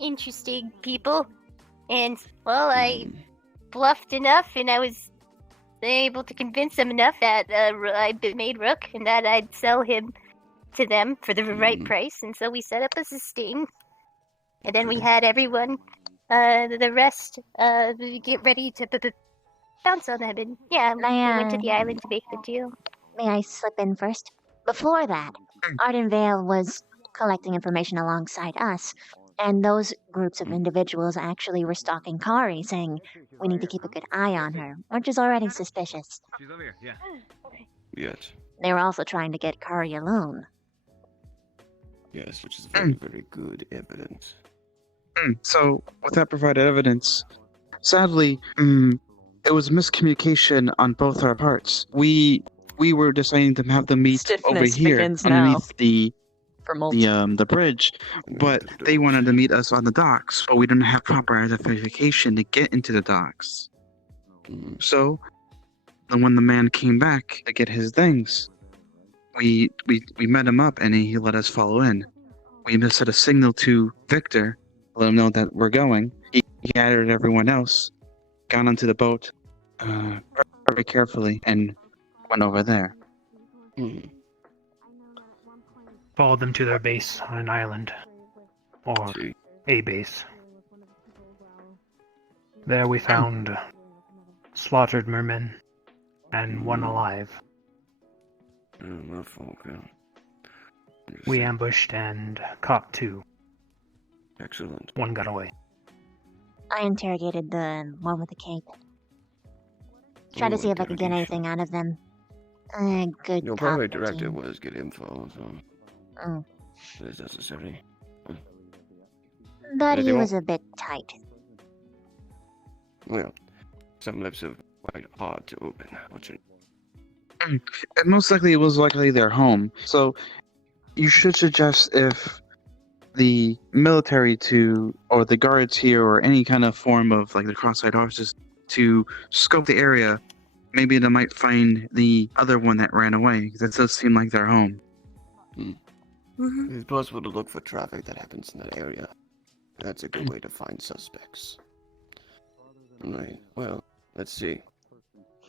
interesting people. And, well, I bluffed enough and I was able to convince them enough that I made Rook and that I'd sell him to them for the right price. And so we set up as a Sting. And then we had everyone, the rest, get ready to bounce on them. And yeah, we went to the island to make the deal. May I slip in first? Before that, Ardenvale was collecting information alongside us, and those groups of individuals actually were stalking Kari, saying we need to keep a good eye on her, which is already suspicious. She's over here, yeah. Yes. They were also trying to get Kari alone. Yes, which is very, very good evidence. So, with that provided evidence, sadly, it was miscommunication on both our parts. We were deciding to have them meet over Stiffness here begins now. underneath the For multi. the bridge, but they wanted to meet us on the docks, but we didn't have proper identification to get into the docks. So, then when the man came back to get his things, we met him up and he let us follow in. We just set a signal to Victor, let him know that we're going. He gathered everyone else, got onto the boat very carefully, and went over there. Followed them to their base on an island. Or a base. There we found slaughtered mermen and one alive. We ambushed and caught 2. Excellent. 1 got away. I interrogated the one with the cape. Tried to see if I could get anything out of them. Good Your cop primary routine. directive was get info, so Mm. it is necessary. But he Anything was more? a bit tight. Well, some lips are quite hard to open. What's your... And most likely it was likely their home. So you should suggest if the military or the guards here or any kind of form of like the cross-eyed officers to scope the area, maybe they might find the other one that ran away. That does seem like their home. It's possible to look for traffic that happens in that area. That's a good way to find suspects. Right, well, let's see.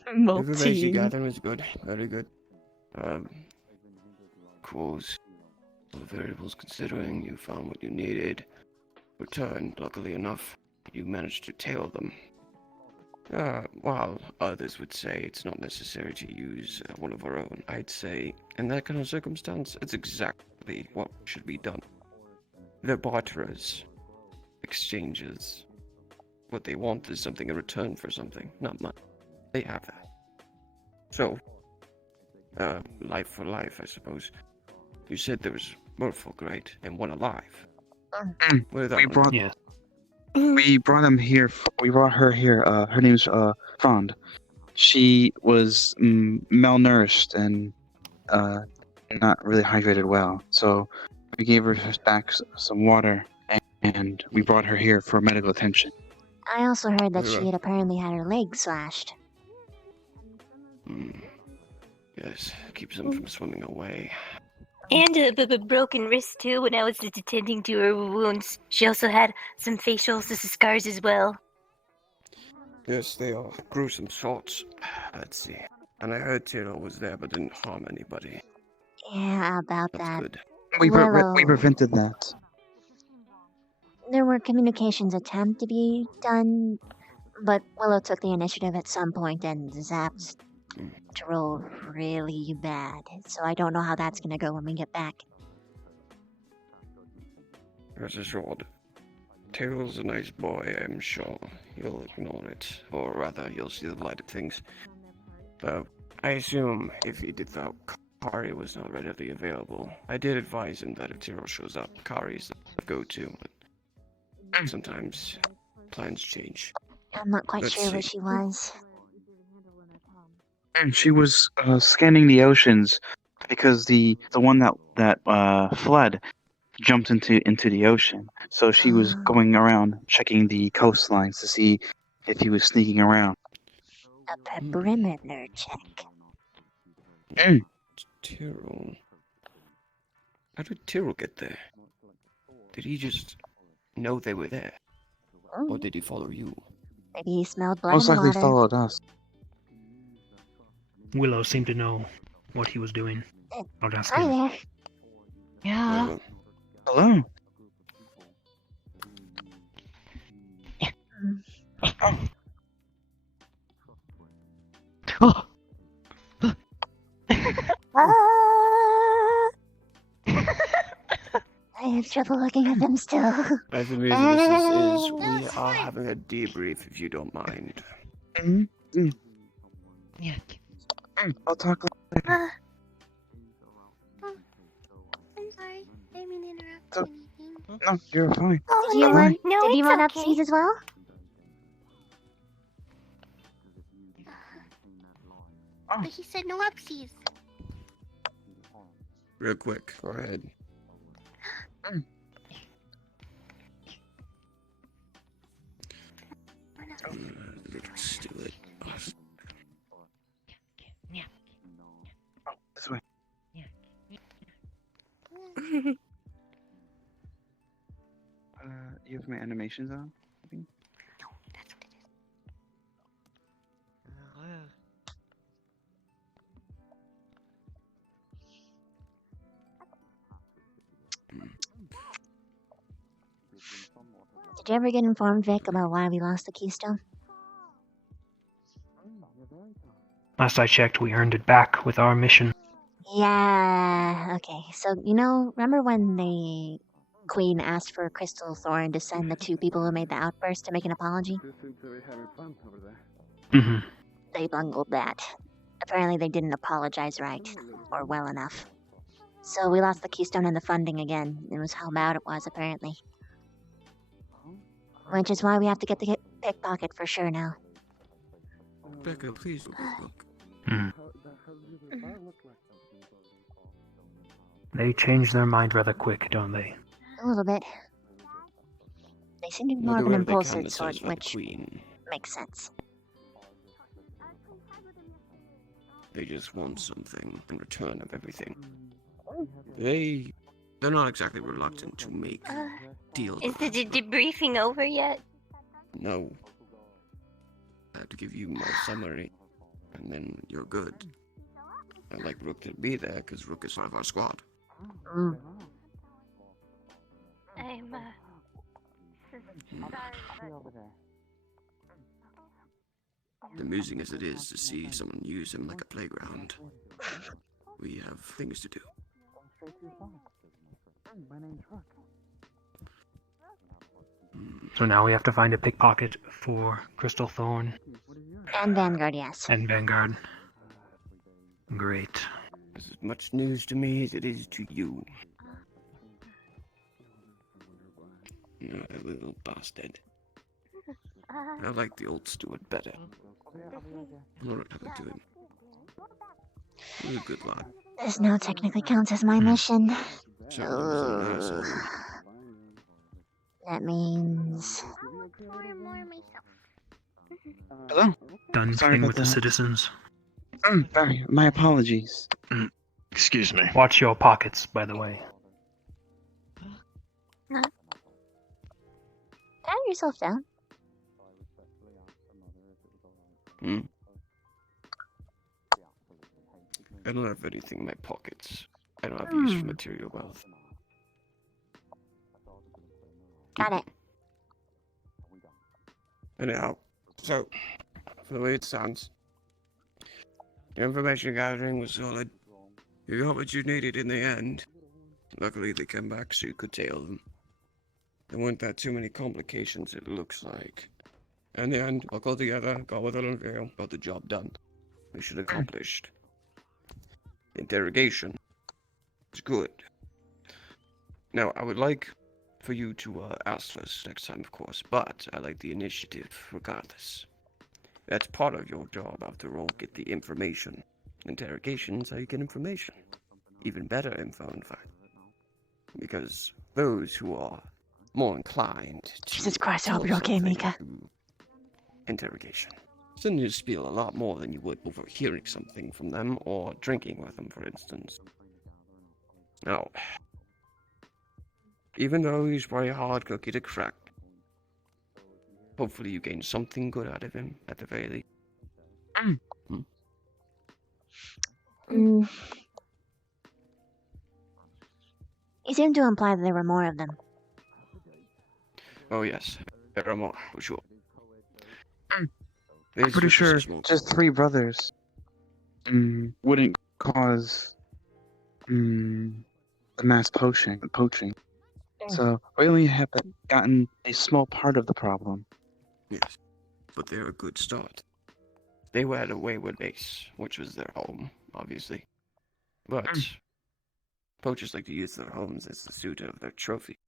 Information gathering is good, very good. Quos, all the variables considering, you found what you needed. Returned, luckily enough, you managed to tail them. While others would say it's not necessary to use one of our own, I'd say, in that kind of circumstance, it's exactly what should be done. They're barterers, exchanges. What they want is something in return for something, not money. They have that. So, life for life, I suppose. You said there was merfolk, right? And one alive. Where that We one? brought we brought him here. We brought her here. Her name's Fond. She was malnourished and not really hydrated well. So we gave her back some water, and we brought her here for medical attention. I also heard that she had apparently had her leg slashed. Yes, keeps them from swimming away. And a broken wrist too when I was attending to her wounds. She also had some facial scars as well. Yes, they are gruesome sorts. Let's see. And I heard Tiro was there but didn't harm anybody. Yeah, about That's that. good. We Willow, prevented that. there were communications attempt to be done, but Willow took the initiative at some point and zapped Droll really bad. So I don't know how that's gonna go when we get back. Rest assured, Tiro's a nice boy, I'm sure. You'll ignore it, or rather, you'll see the light of things. I assume if he did that, Kari was not readily available. I did advise him that if Tiro shows up, Kari's the go-to, but sometimes plans change. I'm not quite Let's sure where see. she was. And she was scanning the oceans because the one that fled jumped into the ocean. So she was going around checking the coastlines to see if he was sneaking around. A perimeter check. Tiro. How did Tiro get there? Did he just know they were there? Or did he follow you? Maybe he smelled blood Most in the likely water. followed us. Willow seemed to know what he was doing. I'll ask Hi him. there. Yeah. Hello. Oh. I have trouble looking at them still. As amusing as this is, we are having a debrief if you don't mind. Yeah. I'll talk later. I'm sorry. I didn't mean to interrupt. So, no, you're fine. Did you want? Did you want upsies as well? But he said no upsies. Real quick, go ahead. Let's do it. This way. You have my animations on? I think? No, that's what it is. Did you ever get informed, Vic, about why we lost the Keystone? Last I checked, we earned it back with our mission. Yeah, okay. So, remember when the Queen asked for Crystal Thorn to send the 2 people who made the outburst to make an apology? Mm-hmm. They bungled that. Apparently they didn't apologize right, or well enough. So we lost the Keystone and the funding again. It was how bad it was, apparently. Which is why we have to get the pickpocket for sure now. Becca, please look. They change their mind rather quick, don't they? A little bit. They seem to be more of an impulsive sort, which makes sense. They just want something in return of everything. They're not exactly reluctant to make deals. Is the debriefing over yet? No. I have to give you my summary, and then you're good. I'd like Rook to be there, because Rook is part of our squad. I'm, Amusing as it is to see someone use him like a playground, we have things to do. So now we have to find a pickpocket for Crystal Thorn. And Vanguard, yes. And Vanguard. Great. This is much news to me as it is to you. You're a little bastard. I like the old steward better. What happened to him? He was a good lad. This now technically counts as my mission. That means... Hello? Done Sorry thing about with the that. citizens. Sorry, my apologies. Excuse me. Watch your pockets, by the way. Calm yourself down. I don't have anything in my pockets. I don't have use for material wealth. Got it. Anyhow, so, for the way it sounds, the information gathering was solid. You got what you needed in the end. Luckily, they came back so you could tail them. There weren't that too many complications, it looks like. In the end, all got together, got with it on Vale, got the job done. Mission accomplished. Interrogation. It's good. Now, I would like for you to ask first next time, of course, but I like the initiative regardless. That's part of your job, after all, get the information. Interrogation's how you get information. Even better info, in fact. Because those who are more inclined to... Jesus Christ, I hope you're okay, Mika. Interrogation. Send you spiel a lot more than you would overhearing something from them or drinking with them, for instance. Now, even though he's probably a hard cookie to crack, hopefully you gain something good out of him, at the very least. He seemed to imply that there were more of them. Oh yes, there are more, for sure. I'm pretty sure just 3 brothers wouldn't cause the mass poaching. So we only have gotten a small part of the problem. Yes, but they're a good start. They were at a wayward base, which was their home, obviously. But poachers like to use their homes as the suitor of their trophy.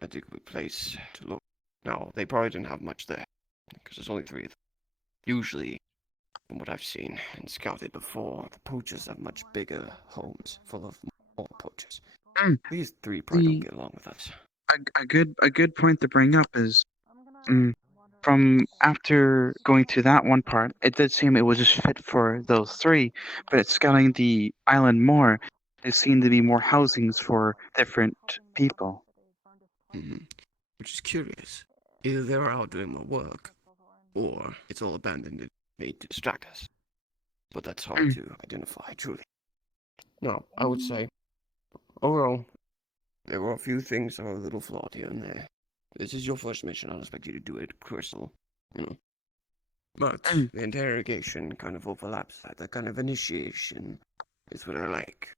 A good place to look. Now, they probably didn't have much there, because there's only 3 of them. Usually, from what I've seen and scouted before, the poachers have much bigger homes full of more poachers. These 3 probably don't get along with us. A good point to bring up is, from after going to that one part, it did seem it was just fit for those 3, but it's scouting the island more. There seemed to be more housings for different people. Which is curious. Either they're out doing more work, or it's all abandoned and made to distract us. But that's hard to identify, truly. No, I would say, overall, there were a few things that were a little flawed here and there. This is your first mission. I don't expect you to do it, Crystal, you know. But the interrogation kind of overlaps that. The kind of initiation is what I like.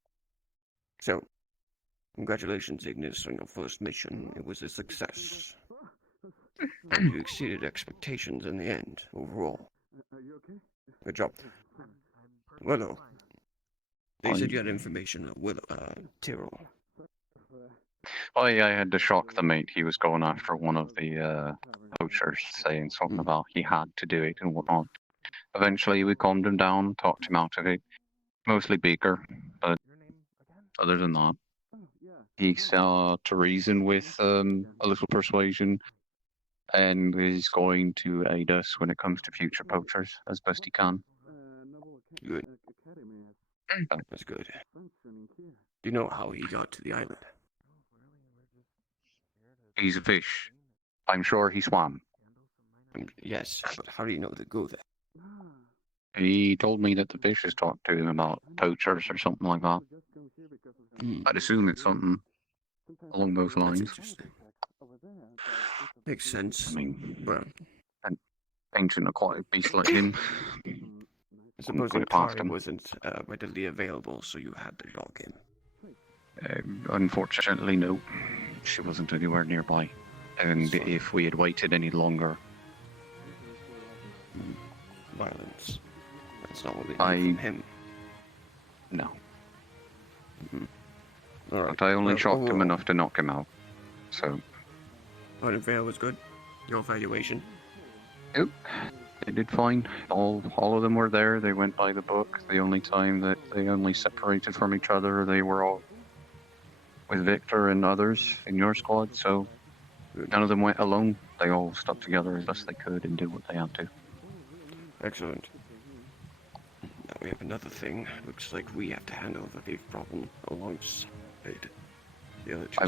So, congratulations, Ignis, on your first mission. It was a success. And you exceeded expectations in the end, overall. Good job. Willow. They said you had information on Tyrrell. Oh yeah, I had to shock the mate. He was going after one of the poachers, saying something about he had to do it and whatnot. Eventually we calmed him down, talked him out of it. Mostly Baker, but other than that, he saw to reason with a little persuasion, and is going to aid us when it comes to future poachers as best he can. Good. That's good. Do you know how he got to the island? He's a fish. I'm sure he swam. Yes, but how do you know to go there? He told me that the fishes talked to him about poachers or something like that. I'd assume it's something along those lines. Makes sense. I mean, well, an ancient aquatic beast like him. I suppose Atari wasn't readily available, so you had to log in. Unfortunately, no. She wasn't anywhere nearby. And if we had waited any longer... Violence. That's not what we need from him. No. Alright. But I only shocked him enough to knock him out. So... Unfair was good. Your evaluation? Yep. They did fine. All of them were there. They went by the book. The only time that they only separated from each other, they were all with Victor and others in your squad, so none of them went alone. They all stuck together as best they could and did what they had to. Excellent. Now we have another thing. Looks like we have to handle the big problem alongside the other 2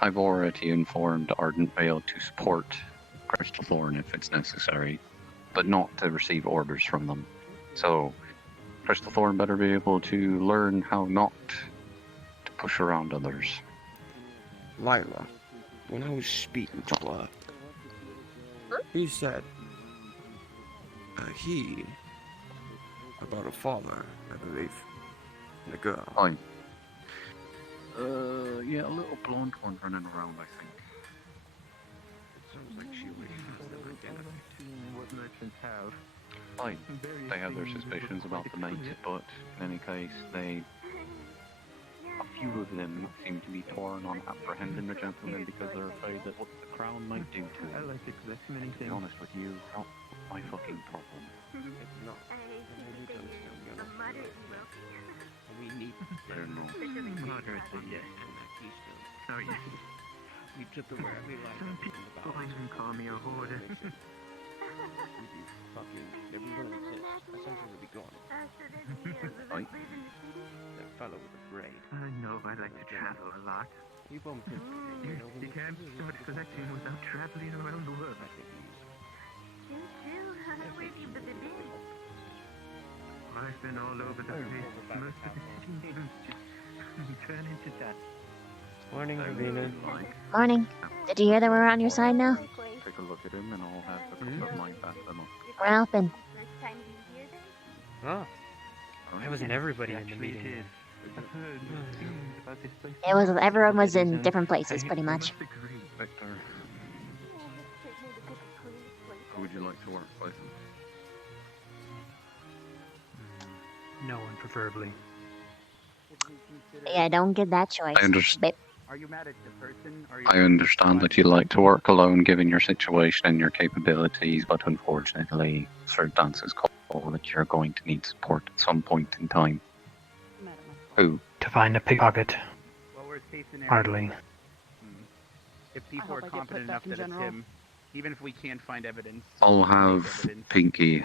I've already informed Ardent Vale to support Crystal Thorn if it's necessary, but not to receive orders from them. So, Crystal Thorn better be able to learn how not to push around others. Lila, when I was speaking to her, he said about a father, I believe, and a girl. Fine. Yeah, a little blonde one running around, I think. Sounds like she wishes them identified. What merchants have. Fine. They have their suspicions about the mate, but in any case, a few of them seem to be torn on apprehending the gentleman because they're afraid that what the crown might do to him. I like exactly many To be honest with you, not my fucking problem. It's not. We need They're not. moderately, yes. Sorry. We took the word we like. Some people even call me a hoarder. If we don't exist, essentially we'd be gone. Right? That fellow with the braid. I know I like to travel a lot. You both You can't start collecting without traveling around the world. I've been all over the place. Most of it seems to turn into dust. Morning, Ravina. Morning. Did you hear that we're on your side now? to look at him, and I'll have a couple of mine back them up. We're helping. Oh. Why wasn't everybody in the meeting? It was everyone was in different places, pretty much. Victor, who would you like to work with? No one, preferably. Yeah, don't get that choice. I understand. Babe. Are you mad at the person? I understand that you like to work alone given your situation and your capabilities, but unfortunately, circumstances call that you're going to need support at some point in time. Who? To find a pickpocket. Well, worst case scenario, Hardly. If people are confident enough that it's him, even if we can't find evidence. I'll have Pinky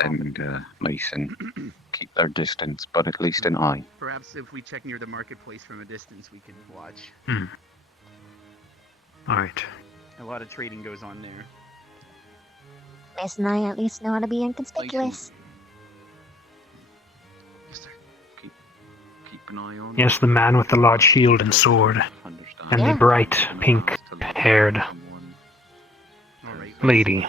and Mason keep their distance, but at least an eye. Perhaps if we check near the marketplace from a distance, we can watch. Alright. A lot of trading goes on there. Mason and I at least know how to be inconspicuous. Keep an eye on. Yes, the man with the large shield and sword. And the bright pink-haired lady.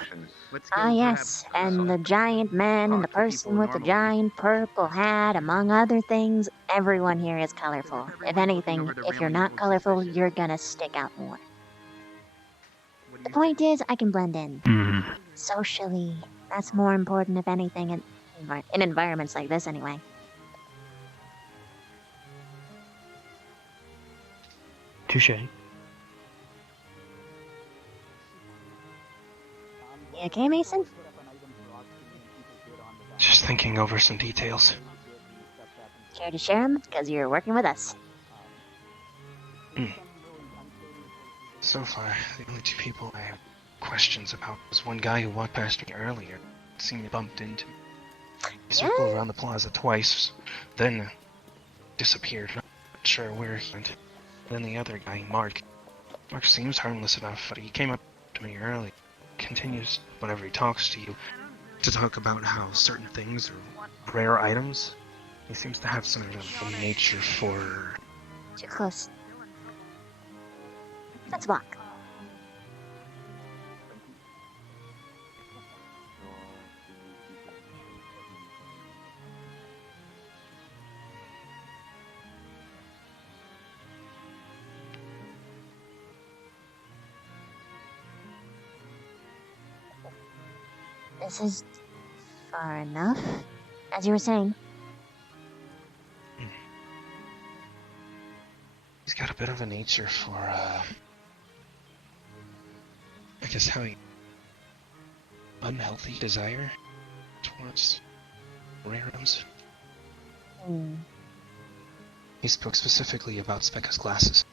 Ah, yes, and the giant man and the person with the giant purple hat, among other things. Everyone here is colorful. If anything, if you're not colorful, you're gonna stick out more. The point is, I can blend in. Socially. That's more important, if anything, in environments like this, anyway. Touche. You okay, Mason? Just thinking over some details. Care to share them? Because you're working with us. So far, the only two people I have questions about was one guy who walked past me earlier. Seemed bumped into me. He circled around the plaza twice, then disappeared. Not sure where he went. Then the other guy, Mark. Mark seems harmless enough, but he came up to me early. Continues, whenever he talks to you, to talk about how certain things are rare items. He seems to have some of a nature for... Too close. Let's walk. This is far enough, as you were saying. He's got a bit of a nature for, I guess how he... unhealthy desire towards rare items. He spoke specifically about Specca's glasses.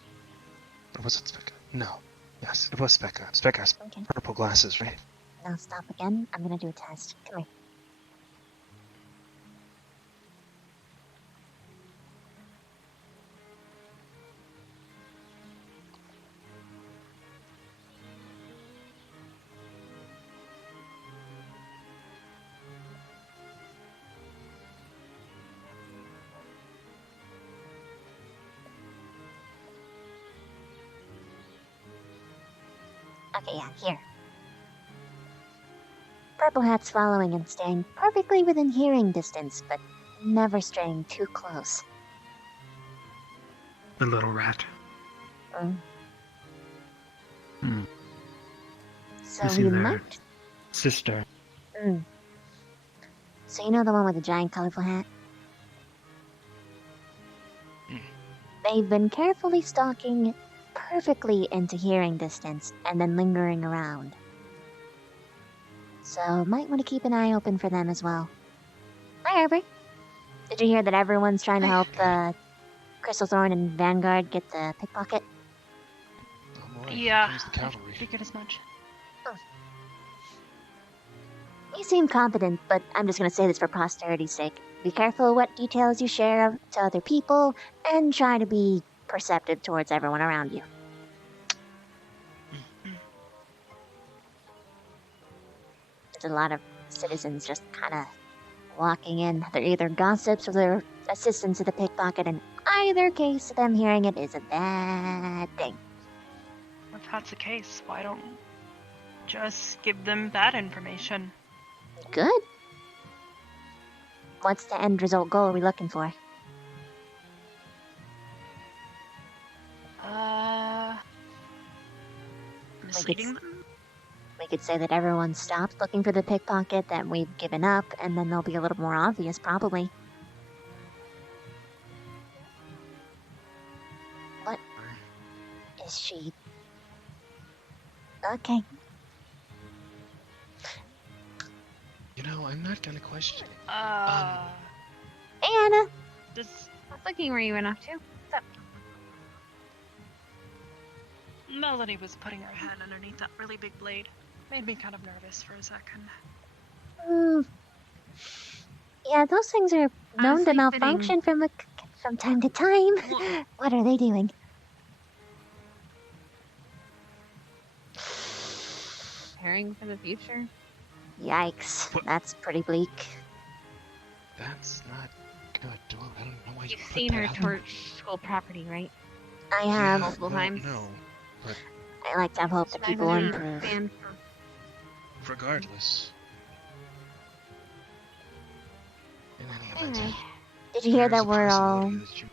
Or was it Specca? No. Yes, it was Specca. Specca's purple glasses, right? Now stop again. I'm gonna do a test. Come here. Okay, yeah, here. Purple Hat's following and staying perfectly within hearing distance, but never straying too close. The little rat. So Is you their might... sister. So you know the one with the giant colorful hat? They've been carefully stalking perfectly into hearing distance and then lingering around. So might want to keep an eye open for them as well. Hi, Herbert. Did you hear that everyone's trying to help Crystal Thorn and Vanguard get the pickpocket? Yeah, figured as much. You seem confident, but I'm just going to say this for posterity's sake. Be careful what details you share to other people, and try to be perceptive towards everyone around you. There's a lot of citizens just kind of walking in. They're either gossips or they're assistants to the pickpocket. In either case, them hearing it is a bad thing. If that's the case, why don't Just give them that information. Good. What's the end result goal we looking for? Misleading them? We could say that everyone stopped looking for the pickpocket, that we've given up, and then they'll be a little more obvious, probably. What is she? Okay. You know, I'm not gonna question it. Anna! Just looking where you went off to. What's up? Melody was putting her head underneath that really big blade. Made me kind of nervous for a second. Yeah, those things are known to Honestly, malfunction from time to time. What are they doing? Preparing for the future. Yikes, that's pretty bleak. That's not good. Well, I don't know why You've you put seen her that out. torch school property, right? I have. Multiple times. No, but I like to have hope that people Magdalene improve. banned regardless. In any event, Anyway, did you hear there's that a we're all... possibility that you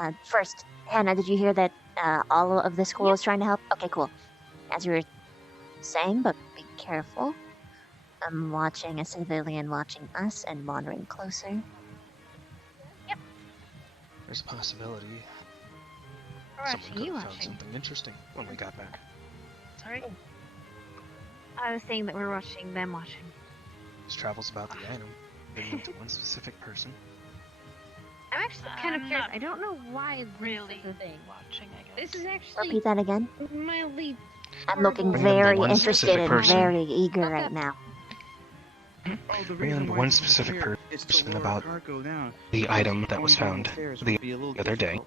could. First, Hannah, did you hear that all of the school is trying to help? Okay, cool. As you were saying, but be careful. I'm watching a civilian watching us and wandering closer. There's a possibility We're someone watching could you have found watching. something interesting when we got back. Sorry? I was saying that we're watching them watching. This travel's about the item, giving it to one specific person. I'm actually kind of curious. not I don't know why really this is a thing. watching, I guess. This is actually Repeat that again. mildly. I'm looking Bring them the very one interested specific and person. very eager right now. Bring in one specific person about the item that was found the other day.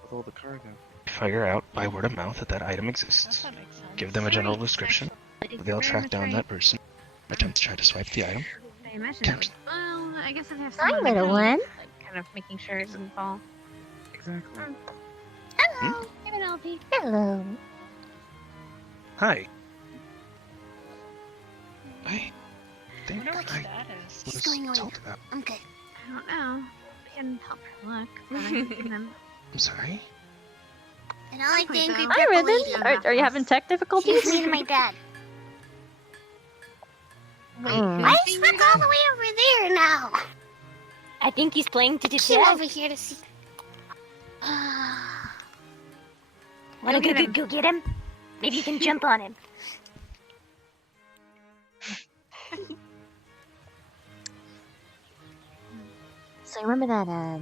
Figure out by word of mouth that that item exists. Give them a general description. They'll track down that person. Attempt to try to swipe the item. I imagine. Can't- Well, I guess I'd have Hi, someone little like one. kind of making sure it doesn't fall. Exactly. Hello, hey Penelope. Hello. Hi. I think wonder what I that is. was going on? told about. I'm good. I don't know. We can help her look. But I haven't seen them. I'm sorry. And I like the Wait, angry though. Hi, purple Ribbon. lady. Are you having tech difficulties? She's me and my dad. Hmm. Why is Rick all the way over there now? I think he's playing to the came over here to see. Wanna Go get him. go get him? Maybe you can jump on him. So you remember that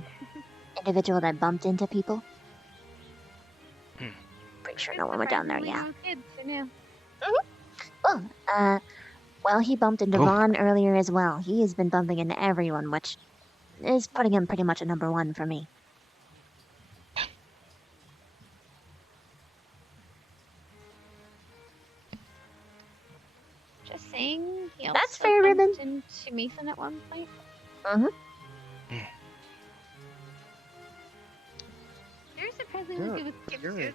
individual that bumped into people? Pretty sure no one went down there, yeah. Kids, who knew? Well, he bumped into Oh. Vaughn earlier as well. He has been bumping into everyone, which is putting him pretty much at number one for me. Just saying. He That's also fair, Ribbon. bumped into Mason at one point. Mm-hmm. You're surprisingly good with kids. Dude.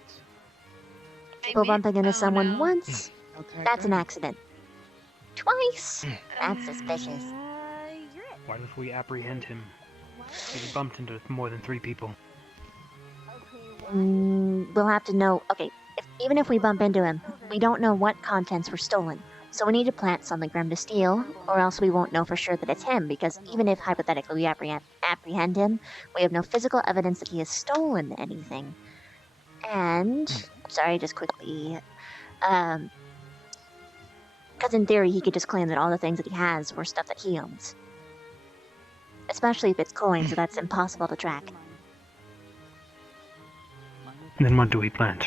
People bumping into someone no. once, that's an accident. Twice, that's suspicious. Why don't we apprehend him? He bumped into more than 3 people. We'll have to know. Okay, even if we bump into him, we don't know what contents were stolen. So we need to plant something for him to steal, or else we won't know for sure that it's him, because even if hypothetically we apprehend him, we have no physical evidence that he has stolen anything. And, sorry, just quickly, because in theory he could just claim that all the things that he has were stuff that he owns. Especially if it's coins, so that's impossible to track. Then what do we plant?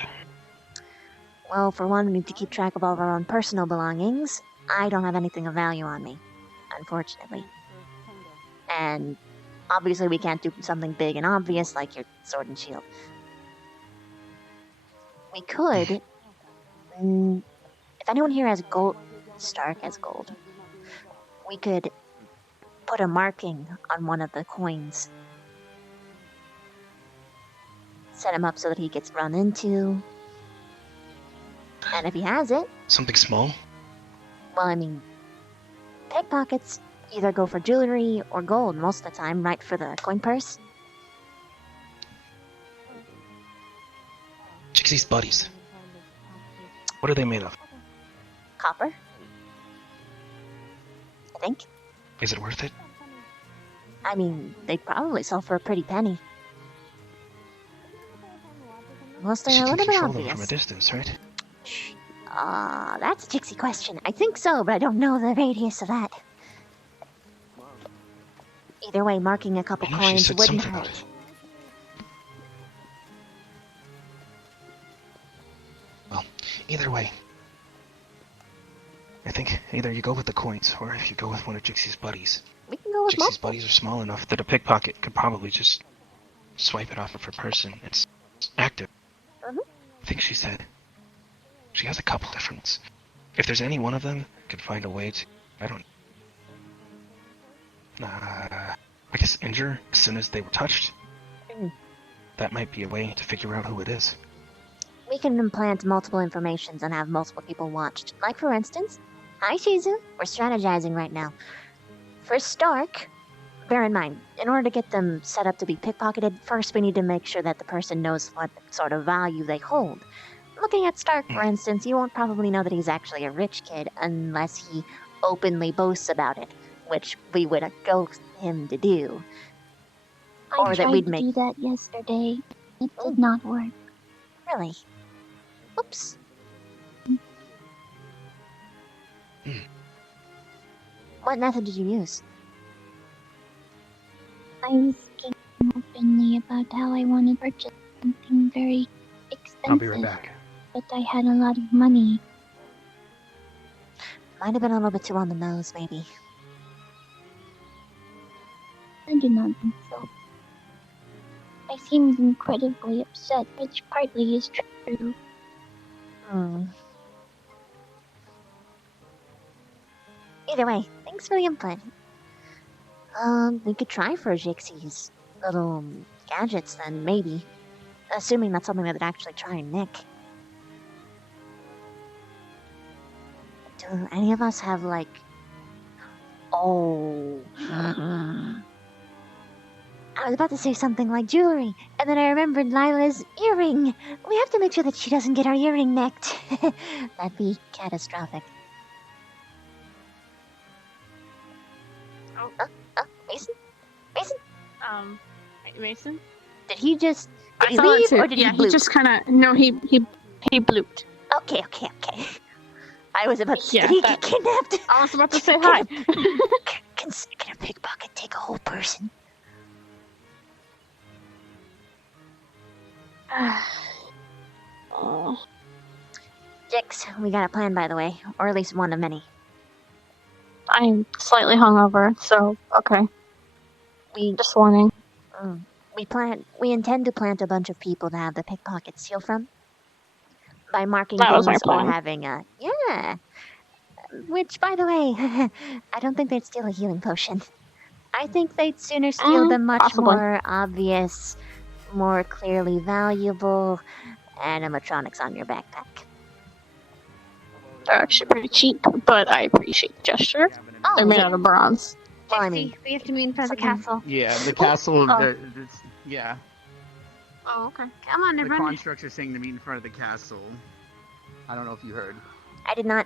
Well, for one, we need to keep track of all of our own personal belongings. I don't have anything of value on me, unfortunately. And obviously we can't do something big and obvious like your sword and shield. We could... if anyone here has gold... Stark has gold. We could put a marking on one of the coins. Set him up so that he gets run into. And if he has it, Something small? Well, I mean, pickpockets either go for jewelry or gold most of the time, right for the coin purse. Jixie's buddies. What are they made of? Copper, I think. Is it worth it? I mean, they'd probably sell for a pretty penny. Most are She a can little bit control them from a obvious. distance, right? That's a Jixie question. I think so, but I don't know the radius of that. Either way, marking a couple I know she coins said wouldn't something about hurt. it. Well, either way, I think either you go with the coins, or if you go with one of Jixie's buddies. We can go with Jixie's buddies are small enough that a pickpocket could probably just swipe it off of her person. It's active. Mhm. I think she said she has a couple different ones. If there's any one of them could find a way to, I don't, I guess injure as soon as they were touched. Mm. That might be a way to figure out who it is. We can implant multiple informations and have multiple people watched. Like, for instance, hi Shizu, we're strategizing right now. For Stark, bear in mind, in order to get them set up to be pickpocketed, first we need to make sure that the person knows what sort of value they hold. Looking at Stark, for instance, you won't probably know that he's actually a rich kid unless he openly boasts about it, which we would ghost him to do. I tried to do that yesterday. It did not work. Really? Oops. What method did you use? I was speaking openly about how I wanted to purchase something very expensive. I'll be right back. But I had a lot of money. Might have been a little bit too on the nose, maybe. I do not think so. I seemed incredibly upset, which partly is true. Either way, thanks for the input. We could try for Jixie's little gadgets then, maybe. Assuming that's something that they'd actually try and nick. Do any of us have, like... Oh... I was about to say something like jewelry, and then I remembered Lila's earring. We have to make sure that she doesn't get our earring nicked. That'd be catastrophic. Mason? Mason? Mason? Did he just... Did I he saw it leave, too. or did Yeah, he bloop? he just kind of... No, he blooped. Okay. I was about to say, Yeah, did he that- get kidnapped? I was about to say hi. Can a pickpocket take a whole person? Oh. Jix, we got a plan, by the way. Or at least one of many. I'm slightly hungover, so okay. Just warning. We intend to plant a bunch of people to have the pickpocket steal from. By marking That was my things or plan. having a... Yeah! Which, by the way, I don't think they'd steal a healing potion. I think they'd sooner steal the much possibly. more obvious, more clearly valuable animatronics on your backpack. They're actually pretty cheap, but I appreciate the gesture. Oh, They're made yeah. out of bronze. Well, I mean, We have to meet in front of the castle. Yeah, the castle. Yeah, Oh, okay. Come on, the everyone. constructs are saying to meet in front of the castle. I don't know if you heard. I did not.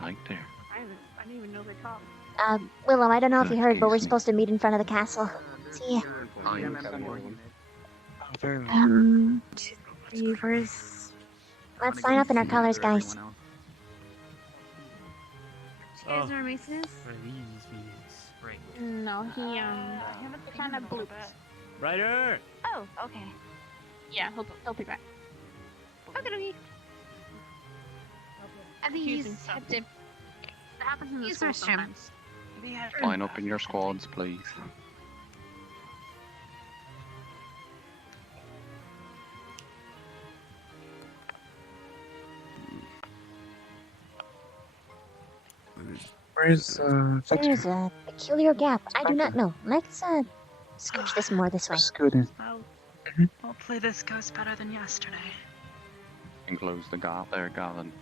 Right there. I didn't even know they called. Willow, I don't know if you heard, but we're supposed to meet in front of the castle. See ya. Beavers. Let's line up in our colors, guys. You guys know where Mason is? What are these views? Right. No, he kind of blooped. Ryder! Oh, okay. Yeah, he'll be back. Okay, okay. I think he's had to. It happens in the school sometimes. Line up in your squads, please. Where's There's a peculiar gap. I do not know. Let's scooch this more this way. Scooting. Hopefully this goes better than yesterday. And close the gap there, Gavin.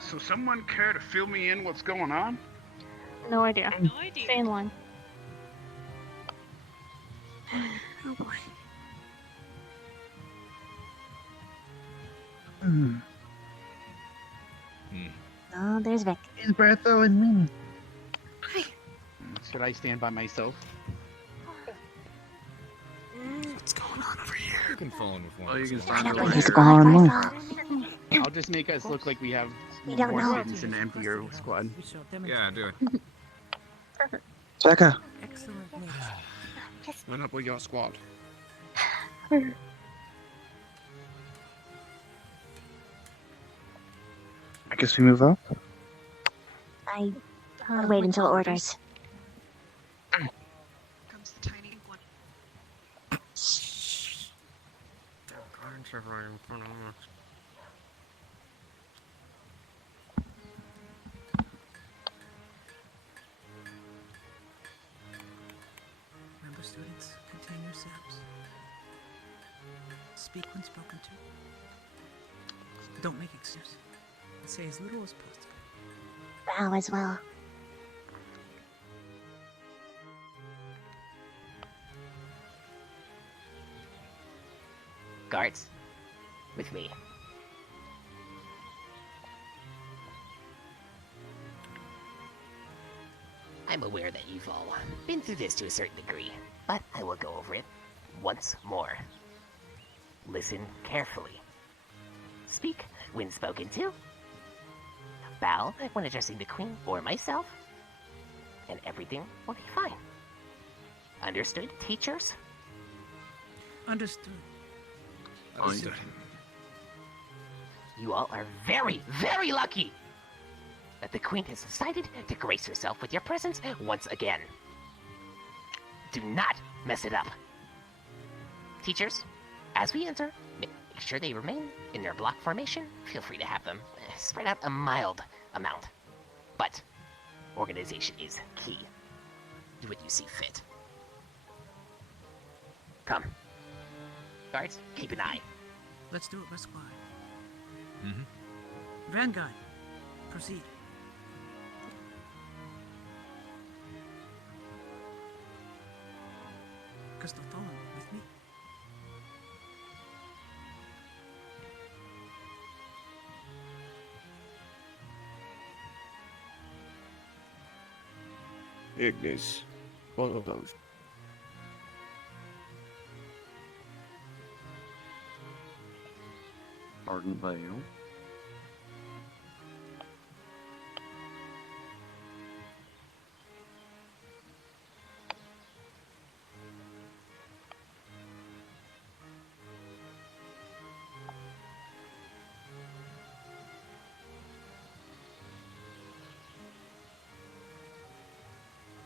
So someone care to fill me in what's going on? No idea. Stay in line. Oh boy. Oh, there's Vic. Is Bertho and me? Should I stand by myself? What's going on over here? You can phone with one. Oh, you can Find out find what he's going on. I'll just make us look like we have We don't more know. students in the emptier squad. Yeah, do it. Becca. Line up with your squad. I guess we move up. I would wait until orders. Comes the tiny ink one. Guards are right in front of us. Remember, students, contain yourselves. Speak when spoken to. Don't make excuses. And say as little as possible. Bow as well. Guards, with me. I'm aware that you've all been through this to a certain degree, but I will go over it once more. Listen carefully. Speak when spoken to. Bow when addressing the Queen or myself. And everything will be fine. Understood, teachers? Understood. Understood. You all are very, very lucky that the Queen has decided to grace herself with your presence once again. Do not mess it up. Teachers, as we enter, make sure they remain in their block formation. Feel free to have them spread out a mild amount. But organization is key. Do what you see fit. Come. Guards, keep an eye. Let's do it by squad. Vanguard, proceed. Crystal, follow with me. Ignis. Follow those. Ardent Vale.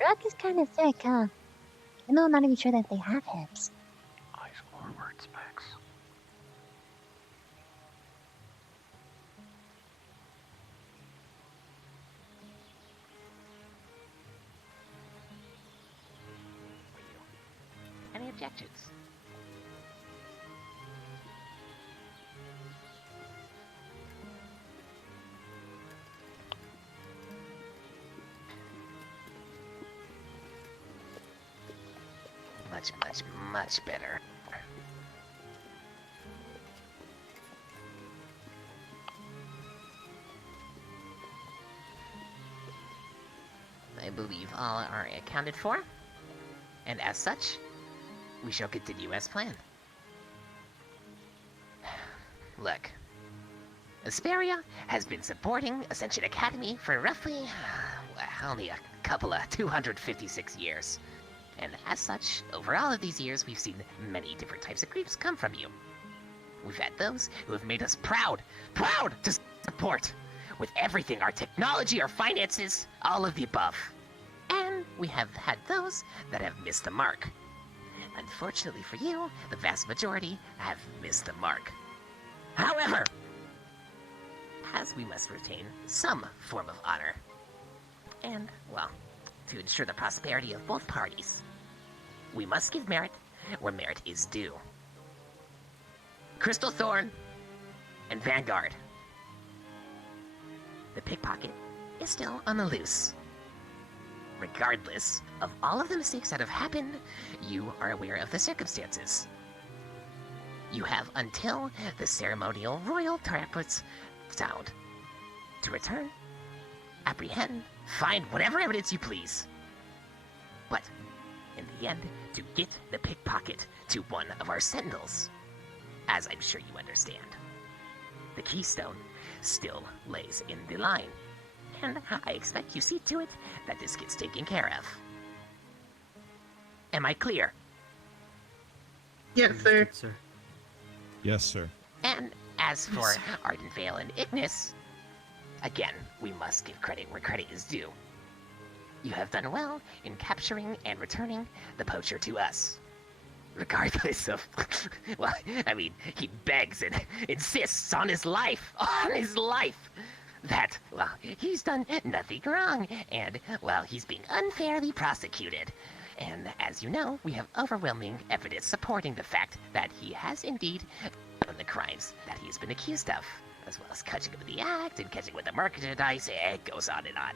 Rock is kind of thick, huh? I know I'm not even sure that they have hips. Eyes forward, Specs. Any objections? Much, much, much better. I believe all are accounted for, and as such, we shall continue as planned. Look, Asperia has been supporting Ascension Academy for roughly, only a couple of 256 years. And as such, over all of these years, we've seen many different types of groups come from you. We've had those who have made us proud to support with everything, our technology, our finances, all of the above. And we have had those that have missed the mark. Unfortunately for you, the vast majority have missed the mark. However, as we must retain some form of honor, and, well, to ensure the prosperity of both parties, we must give merit where merit is due. Crystal Thorn and Vanguard, the pickpocket is still on the loose. Regardless of all of the mistakes that have happened, you are aware of the circumstances. You have until the ceremonial royal trumpets sound to return, apprehend, find whatever evidence you please. But, in the end, to get the pickpocket to one of our sentinels, as I'm sure you understand. The keystone still lays in the line, and I expect you see to it that this gets taken care of. Am I clear? Yes, sir. Yes, sir. And as for Ardenvale and Ignis, again, we must give credit where credit is due. You have done well in capturing and returning the poacher to us. Regardless of, well, I mean, he begs and insists on his life, that, well, he's done nothing wrong, and, well, he's being unfairly prosecuted. And as you know, we have overwhelming evidence supporting the fact that he has indeed done the crimes that he has been accused of, as well as catching with the act and catching with the merchandise. It goes on and on.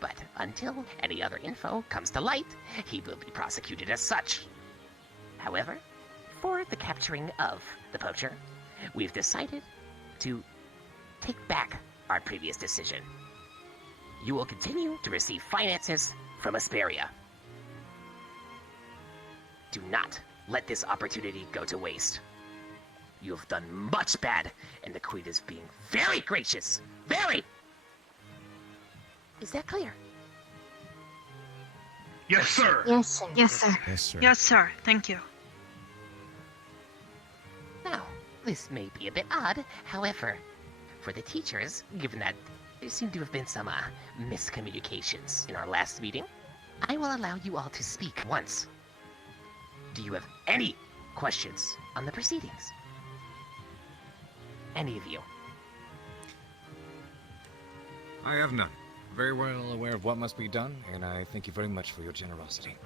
But until any other info comes to light, he will be prosecuted as such. However, for the capturing of the poacher, we've decided to take back our previous decision. You will continue to receive finances from Asperia. Do not let this opportunity go to waste. You have done much bad, and the Queen is being very gracious. Very! Is that clear? Yes, sir. Yes, sir. Yes, sir. Yes, sir. Yes, sir. Thank you. Now, this may be a bit odd, however, for the teachers, given that there seem to have been some miscommunications in our last meeting, I will allow you all to speak once. Do you have any questions on the proceedings? Any of you? I have none. Very well aware of what must be done, and I thank you very much for your generosity.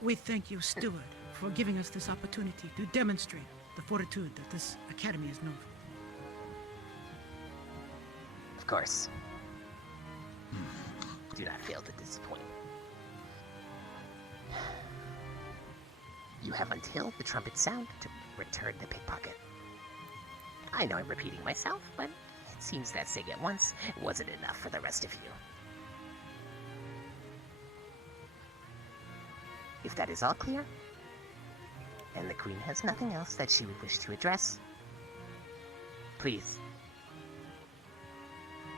We thank you, Steward, for giving us this opportunity to demonstrate the fortitude that this academy is known for. Of course. Do not fail to disappoint. You have until the trumpet sound to return the pickpocket. I know I'm repeating myself, but it seems that saying it once wasn't enough for the rest of you. If that is all clear, and the Queen has nothing else that she would wish to address, please,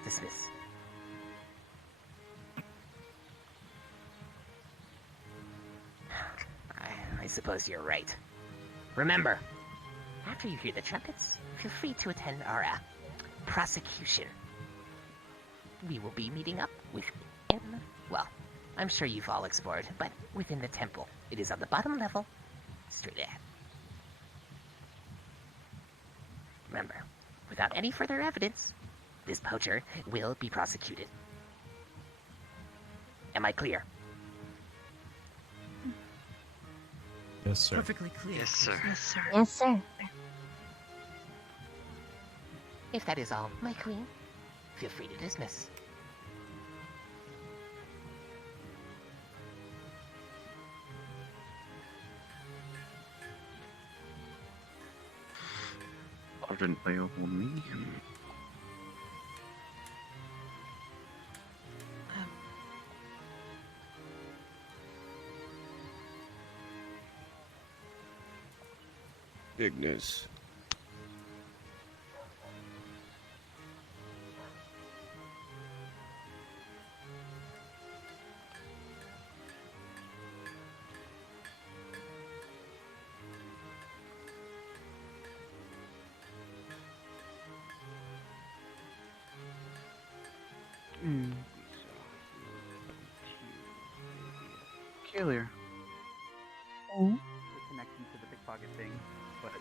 dismiss. I suppose you're right. Remember, after you hear the trumpets, feel free to attend our prosecution. We will be meeting up within, well, I'm sure you've all explored, but within the temple. It is on the bottom level, straight ahead. Remember, without any further evidence, this poacher will be prosecuted. Am I clear? Yes, sir. Perfectly clear. Yes, sir. Yes, sir. Yes, sir. If that is all, my queen, feel free to dismiss. Ardenvale on me. Ignis. Kaelier. Hmm? The connection to the pickpocket thing, but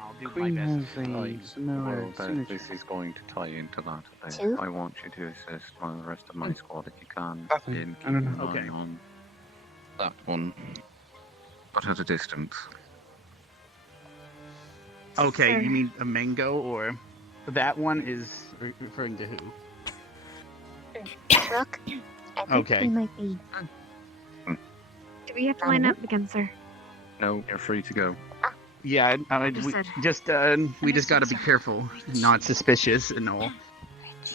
I'll do Queen my best. has a similar Well, signature. this is going to tie into that. Two? I want you to assist one of the rest of my squad if you can. Nothing. In I don't keeping know. an eye on that one, but at a distance. Okay, Sir. you mean a mango, or that one is referring to who? Rook, I think Okay. we might be. Do we have to line up again, sir? No, you're free to go. Yeah, we just Understood, gotta be sir. careful, not suspicious and all.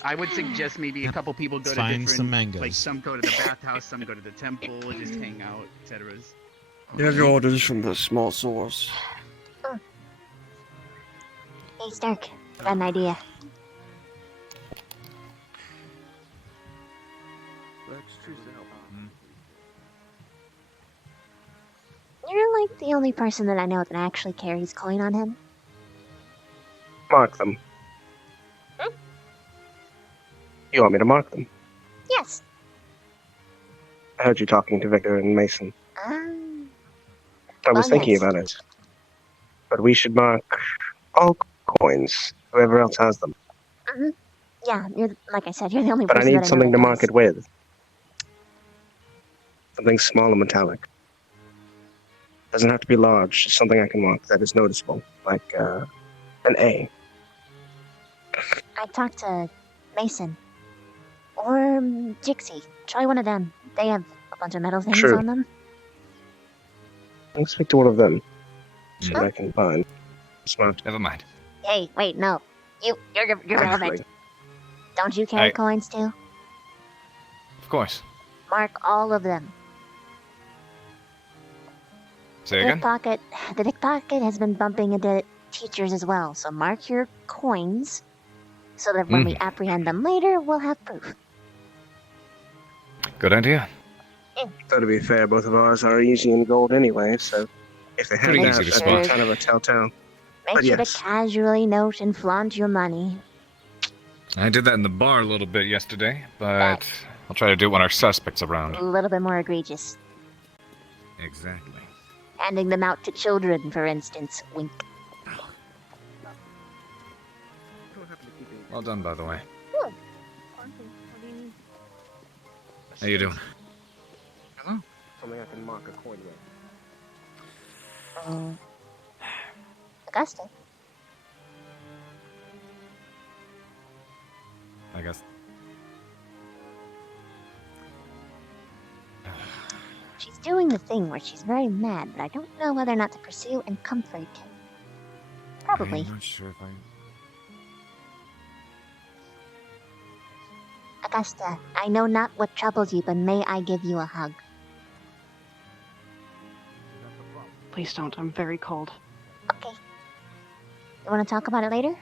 I would suggest maybe a couple people go to Find different, some mangoes. like some go to the bathhouse, some go to the temple, just hang out, etc. You have your orders from the small source. Hey, Stark, got an idea. Let's choose to help. You're like the only person that I know that actually carries coin on him. Mark them. You want me to mark them? Yes. I heard you talking to Victor and Mason. I was well, thinking yes. about it. But we should mark all coins, whoever else has them. Mhm. Yeah, you're like I said, you're the only But I person that need I something know to that mark does. it with. Something small and metallic. Doesn't have to be large, just something I can mark that is noticeable, like an A. I talked to Mason. Or Jixie. Try one of them. They have a bunch of metal things True. on them. I'll speak to one of them. See what I can find. Smart. Never mind. Hey, wait, no. You're relevant. Actually, Don't you carry I- coins too? Of course. Mark all of them. Say again? The pickpocket has been bumping into teachers as well, so mark your coins so that when we apprehend them later, we'll have proof. Good idea. So to be fair, both of ours are easy in gold anyway, so if they had Pretty that, easy to that'd spot. be kind of a telltale. Make But sure yes. to casually note and flaunt your money. I did that in the bar a little bit yesterday, but I'll try to do it when our suspect's around. A little bit more egregious. Exactly. Handing them out to children, for instance. Wink. Well done, by the way. Hmm. How you doing? Hello? Something I can mark a coin with. Augusta. I guess. She's doing the thing where she's very mad, but I don't know whether or not to pursue and comfort. Probably. I'm not sure if I... Augusta, I know not what troubles you, but may I give you a hug? Please don't. I'm very cold. Okay. You want to talk about it later?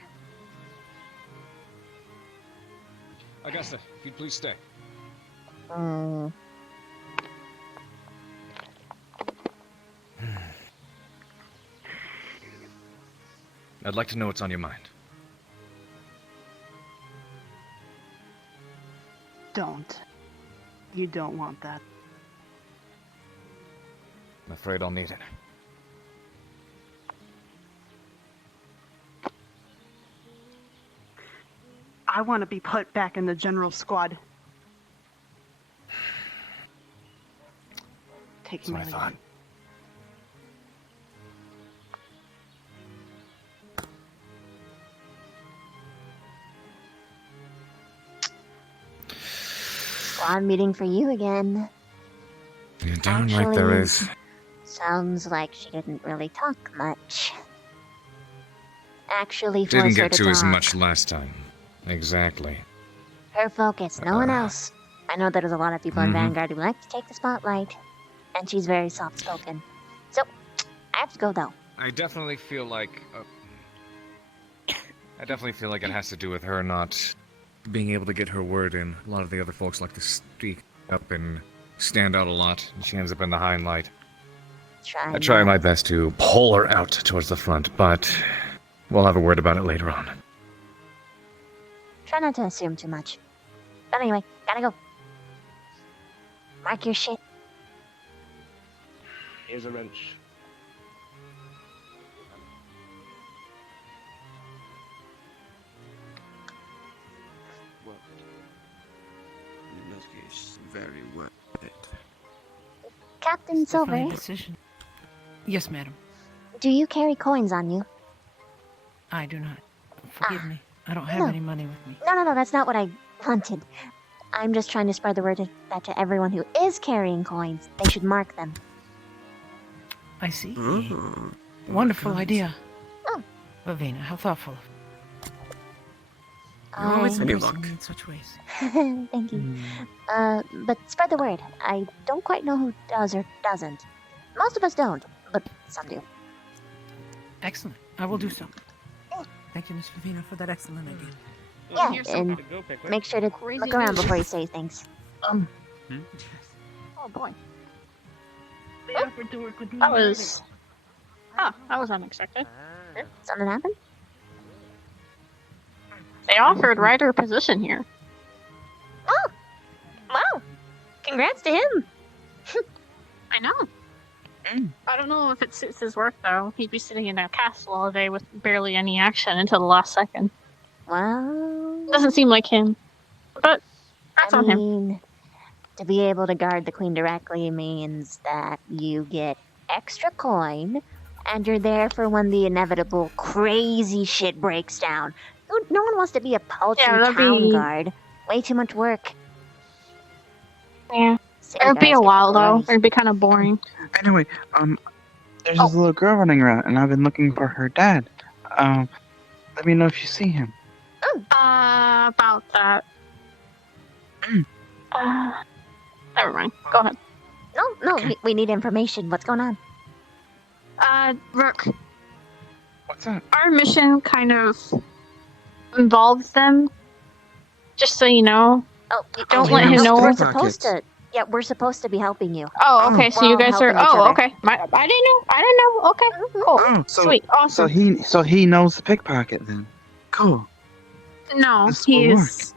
Augusta, if you'd please stay. I'd like to know what's on your mind. Don't. You don't want that. I'm afraid I'll need it. I want to be put back in the general squad. Taking my That's what I leave. Squad meeting for you again. You're darn right there Actually, is. Sounds like she didn't really talk much. Actually, Didn't force her get to to as talk. much last time. Exactly. Her focus, no one else. I know there's a lot of people in Mhm. Vanguard who like to take the spotlight, and she's very soft-spoken. So, I have to go though. I definitely feel like it has to do with her not being able to get her word in. A lot of the other folks like to speak up and stand out a lot, and she ends up in the hindlight. I try my best to pull her out towards the front, but we'll have a word about it later on. Try not to assume too much. But anyway, gotta go. Mark your shit. Here's a wrench. Well, in that case, very worth it. Captain Silver, Fine decision. Yes, madam. do you carry coins on you? I do not. Forgive me. I don't have No. any money with me. No, that's not what I wanted. I'm just trying to spread the word that to everyone who is carrying coins, they should mark them. I see. Mm-hmm. Wonderful idea. Oh. Lavina, how thoughtful. You're always Any impressing luck? me in such ways. Thank you. But spread the word. I don't quite know who does or doesn't. Most of us don't, but some do. Excellent. I will do so. Thank you, Miss Lavina, for that excellent idea. Yeah, here's and something to go, Pickler. make sure to Crazy look around news. before you say things. Hmm? Oh boy. They offered to work with me. That was. Oh, that was unexpected. Something happened? They offered Ryder a position here. Oh! Wow! Congrats to him! I know. I don't know if it suits his work though. He'd be sitting in a castle all day with barely any action until the last second. Well... Doesn't seem like him. But that's I on him. mean, to be able to guard the queen directly means that you get extra coin, and you're there for when the inevitable crazy shit breaks down. No one wants to be a paltry Yeah, that'd town be- guard. Way too much work. Yeah. City It would be guards a get while though. glory. It'd be kind of boring. Anyway, there's this little girl running around, and I've been looking for her dad. Let me know if you see him. About that. Never mind. Go ahead. No, we need information. What's going on? Rook. What's that? Our mission kind of involves them. Just so you know. Oh, Don't let him know. We're supposed to. Yeah, we're supposed to be helping you. Oh, okay. So We're you all guys are. helping each Oh, other. okay. I didn't know. Okay. Cool. Oh, so, Sweet. Awesome. So he knows the pickpocket then. Cool. No, This will he's.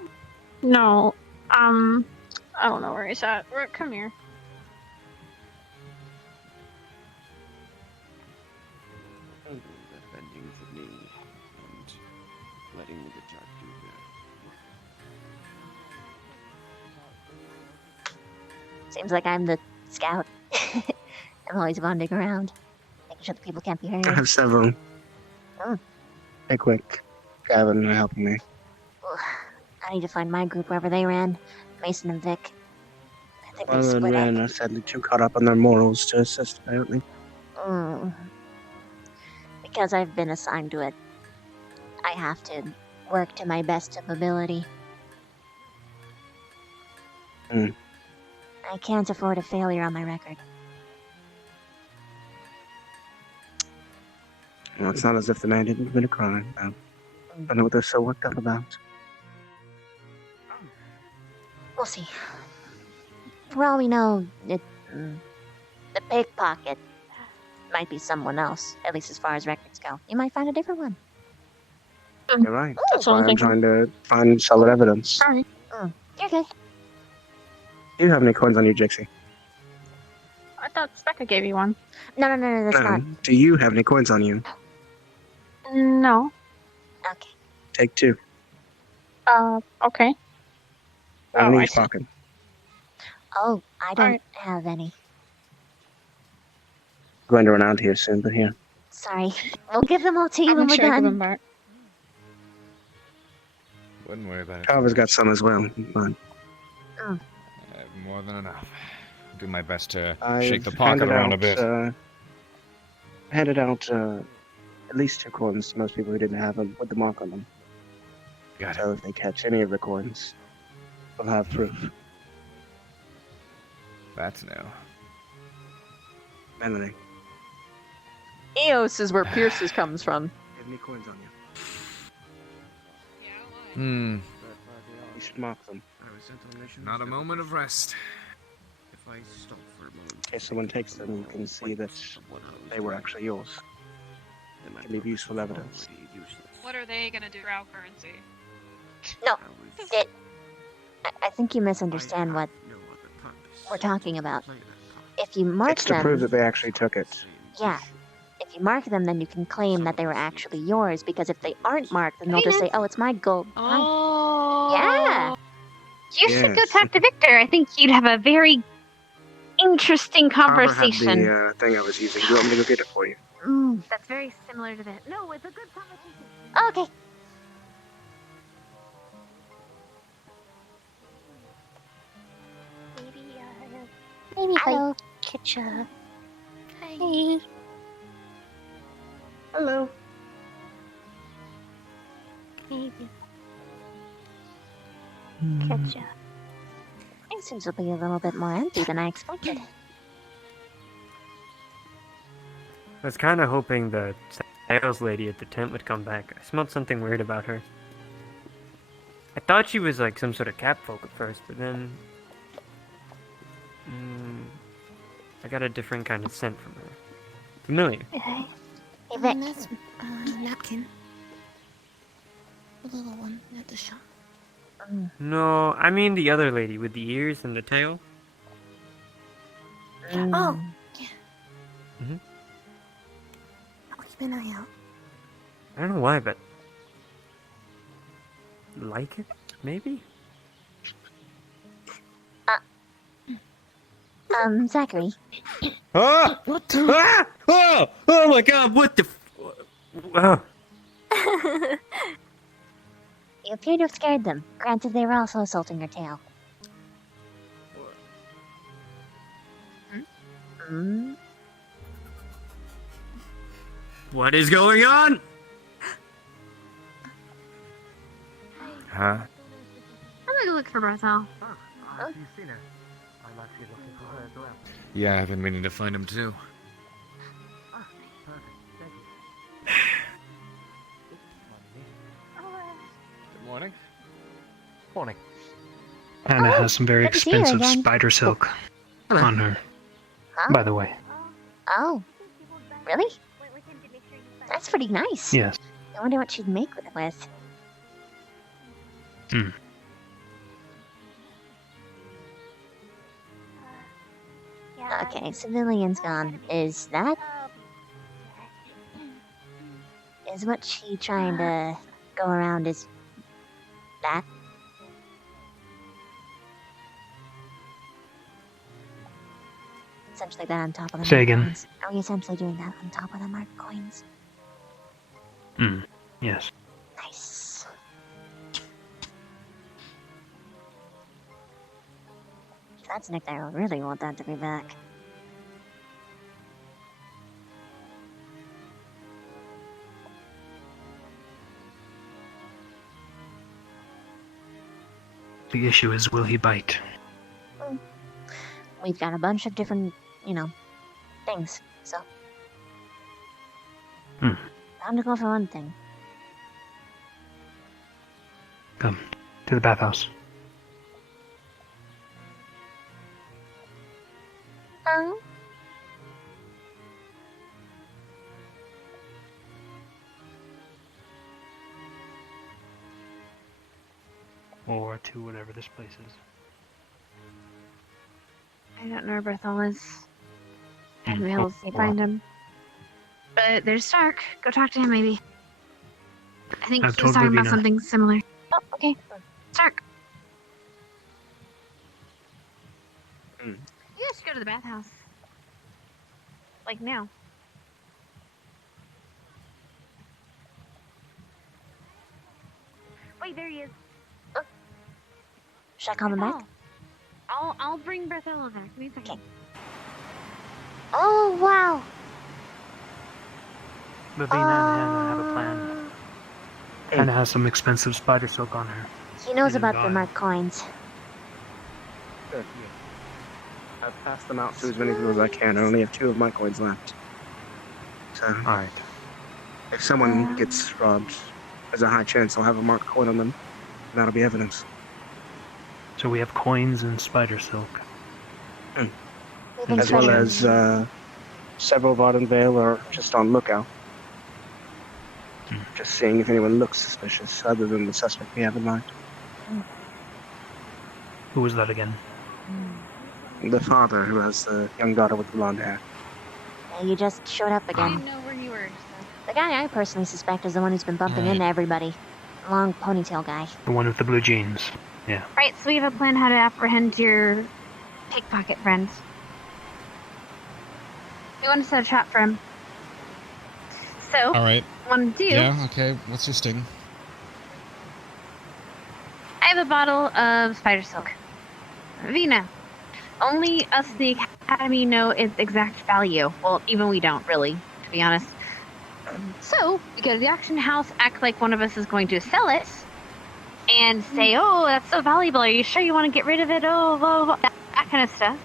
No. I don't know where he's at. Rook, come here. Bending the knee and letting the guitar do that. Seems like I'm the scout. I'm always wandering around, making sure the people can't be heard. I have several. Oh. Pickwick, Gavin are helping me. I need to find my group wherever they ran. Mason and Vic. I think they Well, and split Ren up. are sadly too caught up on their morals to assist, apparently. Because I've been assigned to it, I have to work to my best of ability. Hmm. I can't afford a failure on my record. Well, it's not as if the man didn't commit a crime. I don't know what they're so worked up about. We'll see. For all we know, the pickpocket might be someone else, at least as far as records go. You might find a different one. You're right. That's That's what why I'm I'm thinking. trying to find solid evidence. Alright. You're good. Do you have any coins on you, Jixie? I thought Specca gave you one. No, that's not. Do you have any coins on you? No. Okay. Take two. Okay. One in I each see. pocket. Oh, I don't Alright. have any. Going to run out here soon, but here. Sorry. We'll give them all to you I'm when we're sure I give them done. back. Wouldn't worry about it. Carver's got some as well. But I have more than enough. Do my best to I've shake the pocket handed around a out, bit. Handed out at least 2 coins to most people who didn't have them with the mark on them. Got So if they catch any of the coins, they'll have proof. That's new. Melanie, Eos is where Pierce's comes from. have any coins on you? Hmm. You should mark them. Not a moment of rest. If I stop for a moment, In case someone takes them, you can see that they were actually yours. It can be useful evidence. What are they gonna do for our currency? No, I think you misunderstand what we're talking about. If you mark It's to them, prove that they actually took it. yeah. If you mark them, then you can claim that they were actually yours. Because if they aren't marked, then they'll just say, "Oh, it's my gold." Oh. Yeah. You should go Yes. talk to Victor. I think you'd have a very interesting Carver had conversation. the thing I was using. Do you want me to go get it for you? That's very similar to that. No, it's a good conversation. Okay. Maybe if Hello. I catch a... Hey. Hello. Maybe. Hmm. Catch a... It seems to be a little bit more empty than I expected. I was kind of hoping the sales lady at the tent would come back. I smelled something weird about her. I thought she was like some sort of cat folk at first, but then... I got a different kind of scent from her. Familiar. Hey, Vic. That's napkin. The little one at the shop. No, I mean the other lady with the ears and the tail. Oh, yeah. Mm-hmm. I'll keep an eye out. I don't know why, but... like it? Maybe? Zachary. Ah! What the? Ah! Oh! Oh my god, what the oh. You appear to have scared them. Granted, they were also assaulting your tail. Hmm? What is going on? Huh? I'm gonna go look for Bethel. Have you seen her? I'm actually looking for her as well. Yeah, I've been meaning to find him too. Perfect. Thank you. Good morning. Morning. Anna has some very good to see you expensive again. spider silk on her, Huh? by the way. Oh. Really? That's pretty nice. Yes. I wonder what she'd make it with. Hmm. Okay, civilian's gone. Is that... Is what she trying to go around is... that? Essentially that on top of the Say marked again. coins. Are we essentially doing that on top of the marked coins? Hmm. Yes. Nice. That's Nick. I really want that to be back. The issue is, will he bite? We've got a bunch of different, things, so. Hmm. Time to go for one thing. Come to the bathhouse. Or to whatever this place is. I don't know where Bethel is. I haven't been Hmm. able to find him. But there's Stark. Go talk to him, maybe. I think I've he's told talking about Ravina. something similar. Oh, okay. Stark, Hmm. you guys should go to the bathhouse. Like now. Wait, there he is. Should I call him back? I'll bring Bethel over. Give me a second. Oh, wow. Ravina and Anna have a plan. Anna has some expensive spider silk on her. He knows In a about the vial. marked coins. Good. I've passed them out to as many people as I can. I only have 2 of my coins left. So, Alright. if someone gets robbed, there's a high chance they'll have a marked coin on them. And that'll be evidence. So we have coins and spider silk. As well as several of Arden Vale are just on lookout. Just seeing if anyone looks suspicious, other than the suspect we have in mind. Who was that again? The father who has the young daughter with the blonde hair. You just showed up I again. didn't know where you were. The guy I personally suspect is the one who's been bumping Right. into everybody. Long ponytail guy. The one with the blue jeans. Yeah. Right, so we have a plan how to apprehend your pickpocket friends. We want to set a trap for him. So, All right. want to do? Yeah. Okay. What's your sting? I have a bottle of spider silk. Vina, only us, the Academy, know its exact value. Well, even we don't, really, to be honest. So, we go to the auction house, act like one of us is going to sell it, and say, oh, that's so valuable, are you sure you want to get rid of it? Oh, blah, blah, blah. That kind of stuff.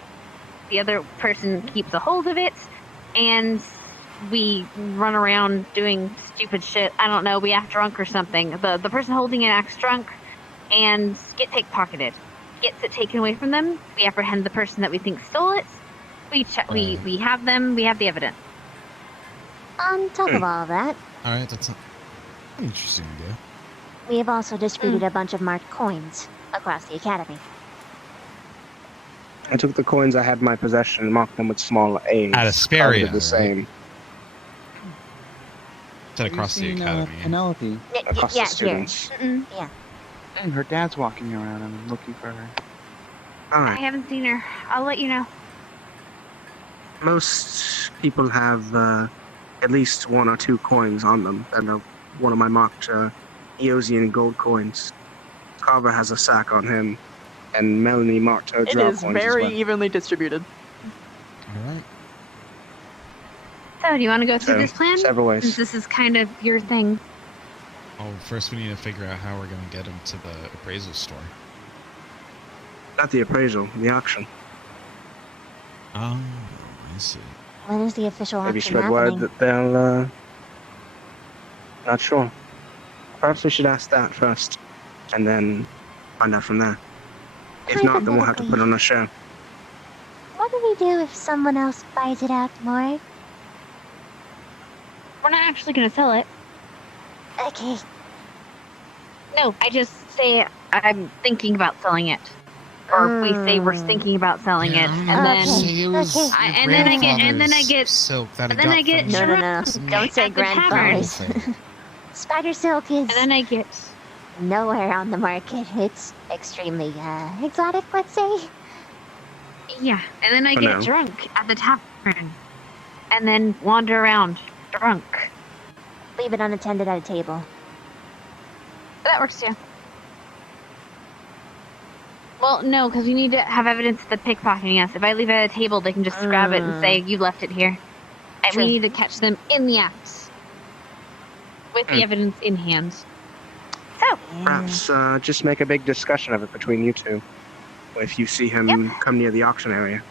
The other person keeps a hold of it, and we run around doing stupid shit. I don't know, we act drunk or something. The person holding it acts drunk and get pickpocketed. Gets it taken away from them. We apprehend the person that we think stole it. We have them. We have the evidence. On top of all of that, All right. That's an interesting idea. we have also distributed a bunch of marked coins across the academy. I took the coins I had in my possession and marked them with small A's. At Asperia, I did the right? same. Said across the academy. Penelope. Across the students. Yeah. And her dad's walking around and I'm looking for her. I haven't seen her. I'll let you know. Most people have at least 1 or 2 coins on them. And one of my marked Eosian gold coins. Carver has a sack on him, and Melanie marked her It draw is coins very as well. evenly distributed. All right. So, do you want to go through So, this plan? several ways. Since this is kind of your thing. Oh, first we need to figure out how we're gonna get him to the appraisal store. Not the appraisal, the auction. Oh, I see. When is the official Maybe auction spread word happening? that they'll. Not sure. Perhaps we should ask that first, and then find out from there. If not, then we'll have to put on a show. What do we do if someone else buys it out more? We're not actually going to sell it. Okay. No, I just say I'm thinking about selling it. Or we say we're thinking about selling it, and then and then I get silk that and then I get No. drunk Don't say at the tavern. grandfathers. Spider silk is. And then I get nowhere on the market. It's extremely exotic, let's say. Yeah, and then I For get now. drunk at the tavern, and then wander around drunk. Leave it unattended at a table. That works too. Well, no, because we need to have evidence that they're pickpocketing us. If I leave it at a table, they can just grab it and say, you left it here. And True. we need to catch them in the act. With the evidence in hand. So. Perhaps just make a big discussion of it between you two. If you see him come near the auction area.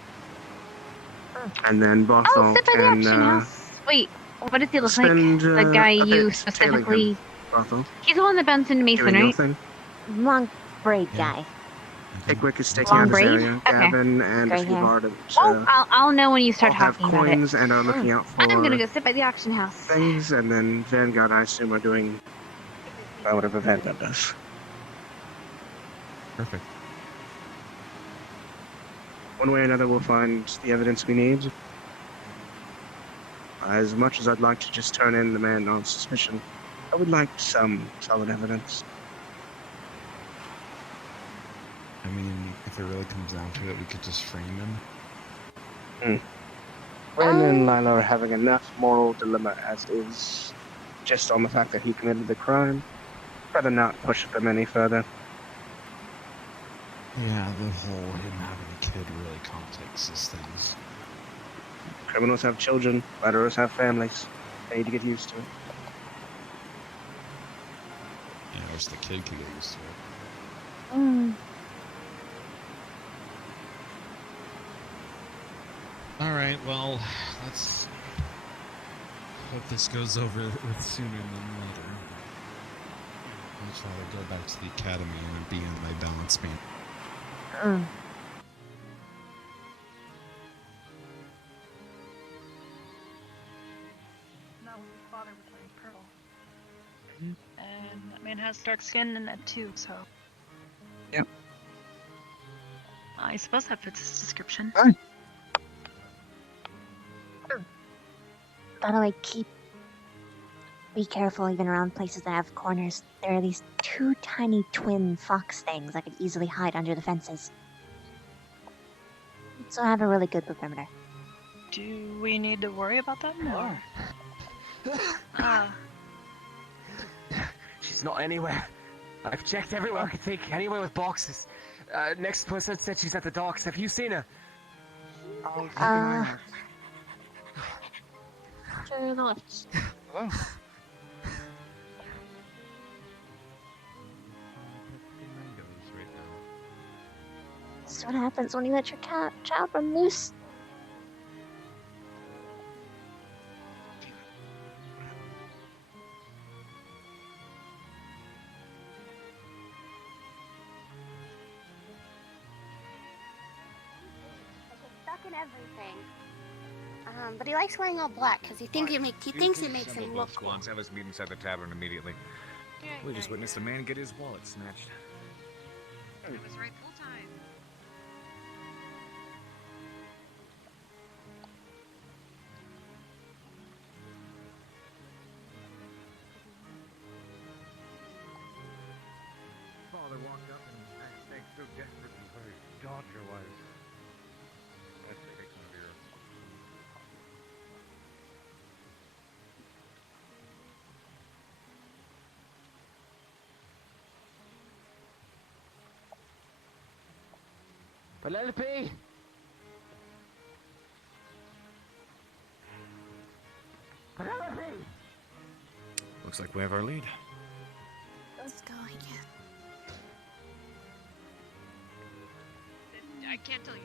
And then I'll Bothell sit by the can auction house. Wait, what does he look spend like? The guy a you bit tailing specifically... him, Bothell. He's the one that bounced into Mason, Doing your right? thing. Long braid guy. Pickwick is taking Long out his braid? area. Okay. Gavin and Gray a few hair. Bardens I'll know when you start all have talking about it. coins and are looking out for I'm gonna go sit by the auction house. things, and then Vanguard, I assume, are doing whatever Vanguard does. Perfect. One way or another, we'll find the evidence we need. As much as I'd like to just turn in the man on suspicion, I would like some solid evidence. I mean, if it really comes down to it, we could just frame him. Brandon and Lila are having enough moral dilemma as is, just on the fact that he committed the crime. Rather not push them any further. Yeah, the whole him having a kid really complexes things. Criminals have children, murderers have families. They need to get used to it. Yeah, I wish the kid could get used to it. Alright, well, let's hope this goes over with sooner than later. I'll try to go back to the academy and be in my balance beam. That was his father was wearing pearl. And that man has dark skin and that too, so. Yep. I suppose that fits his description. By the way, be careful even around places that have corners. There are these 2 tiny twin fox things that could easily hide under the fences. So have a really good perimeter. Do we need to worry about that? Or? She's not anywhere. I've checked everywhere I could think, anywhere with boxes. Next person said she's at the docks. Have you seen her? Turn left. Hello? This is what happens when you let your child run loose. Stuck in everything. But he likes wearing all black because he thinks it makes him look cool. Squads, have us meet inside the tavern immediately. We just witnessed a man get his wallet snatched. I was right full time. Father walked up and begged so desperately where his daughter was. Let's take some beer. Penelope! Penelope! Looks like we have our lead. Let's go, I guess. I can't tell you.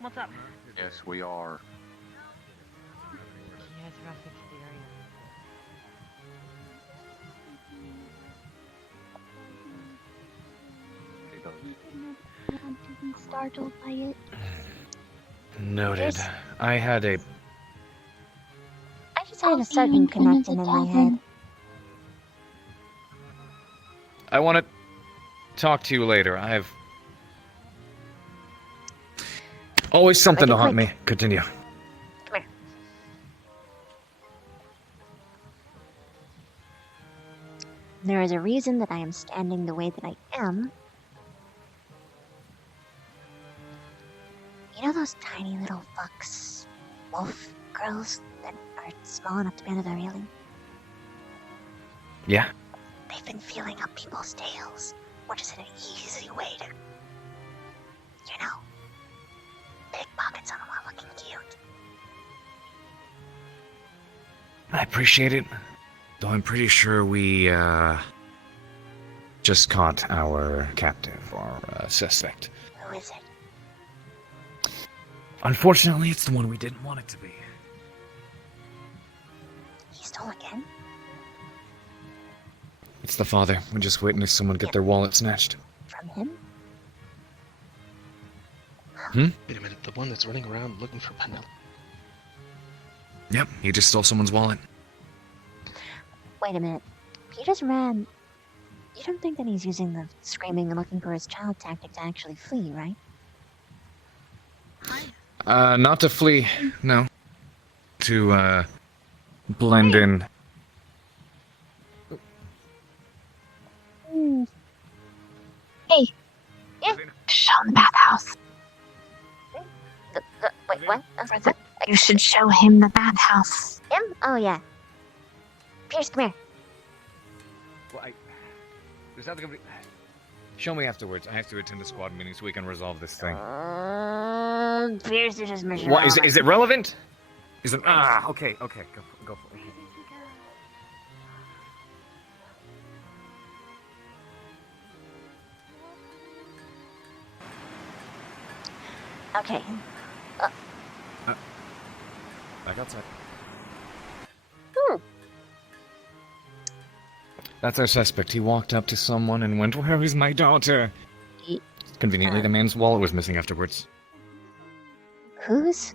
What's up? Yes, we are. Yes, rough experience. To be startled by it. Noted. I had a... I just had a second connecting in my head. I want to talk to you later. I have... always something to haunt me. Continue. Come here. There is a reason that I am standing the way that I am. You know those tiny little fox wolf girls that are small enough to be under the railing? Yeah? They've been feeling up people's tails, which is an easy way to, you know, pickpocket someone while looking cute. I appreciate it. Though I'm pretty sure we, just caught our captive, or suspect. Who is it? Unfortunately, it's the one we didn't want it to be. He stole again? It's the father. We just witnessed someone get their wallet snatched. From him? Hmm? Wait a minute, the one that's running around looking for Penelope. Yep, he just stole someone's wallet. Wait a minute. He just ran. You don't think that he's using the screaming and looking for his child tactic to actually flee, right? Not to flee, no. To, blend in. Hey! Yeah! Show him the bathhouse. Wait, what? You should show him the bathhouse. Him? Oh, yeah. Pierce, come here. Well, there's nothing gonna be... Show me afterwards. I have to attend the squad meeting so we can resolve this thing. Pierce is just mission. What, is it relevant? Is it... okay, go for it. Okay. Back outside. Hmm. That's our suspect. He walked up to someone and went, "Where is my daughter?" Conveniently, the man's wallet was missing afterwards. Whose?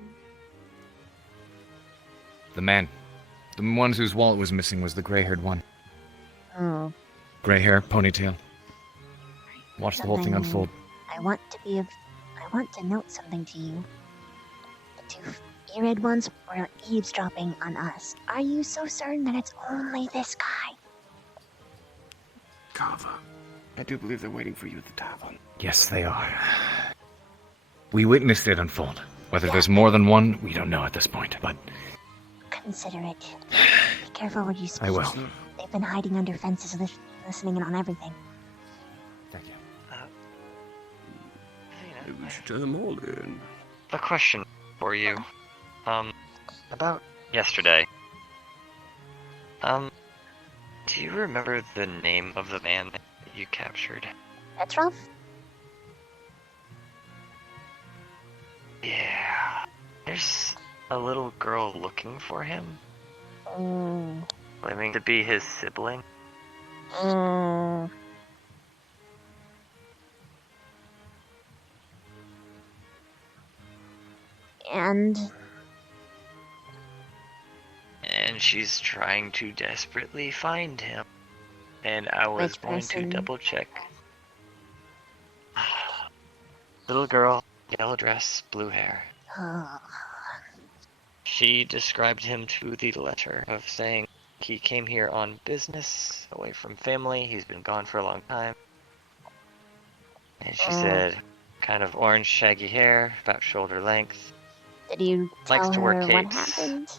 The man. The one whose wallet was missing was the gray-haired one. Oh. Gray hair, ponytail. Watch the whole thing unfold. I want to note something to you. The two Erid ones were eavesdropping on us. Are you so certain that it's only this guy? Carver, I do believe they're waiting for you at the tavern. Yes, they are. We witnessed it unfold. Whether there's more than one, we don't know at this point, but... Consider it. Be careful where you speak. I will. They've been hiding under fences, listening in on everything. Thank you. Maybe we should turn them all in. A question for you. About yesterday. Do you remember the name of the man that you captured? Petrov? Yeah. There's a little girl looking for him. Claiming to be his sibling. And she's trying to desperately find him. And I was going to double check. Little girl, yellow dress, blue hair. She described him to the letter of saying he came here on business, away from family, he's been gone for a long time. And she said, kind of orange shaggy hair, about shoulder length. Did you Likes tell to her wear what capes. happened?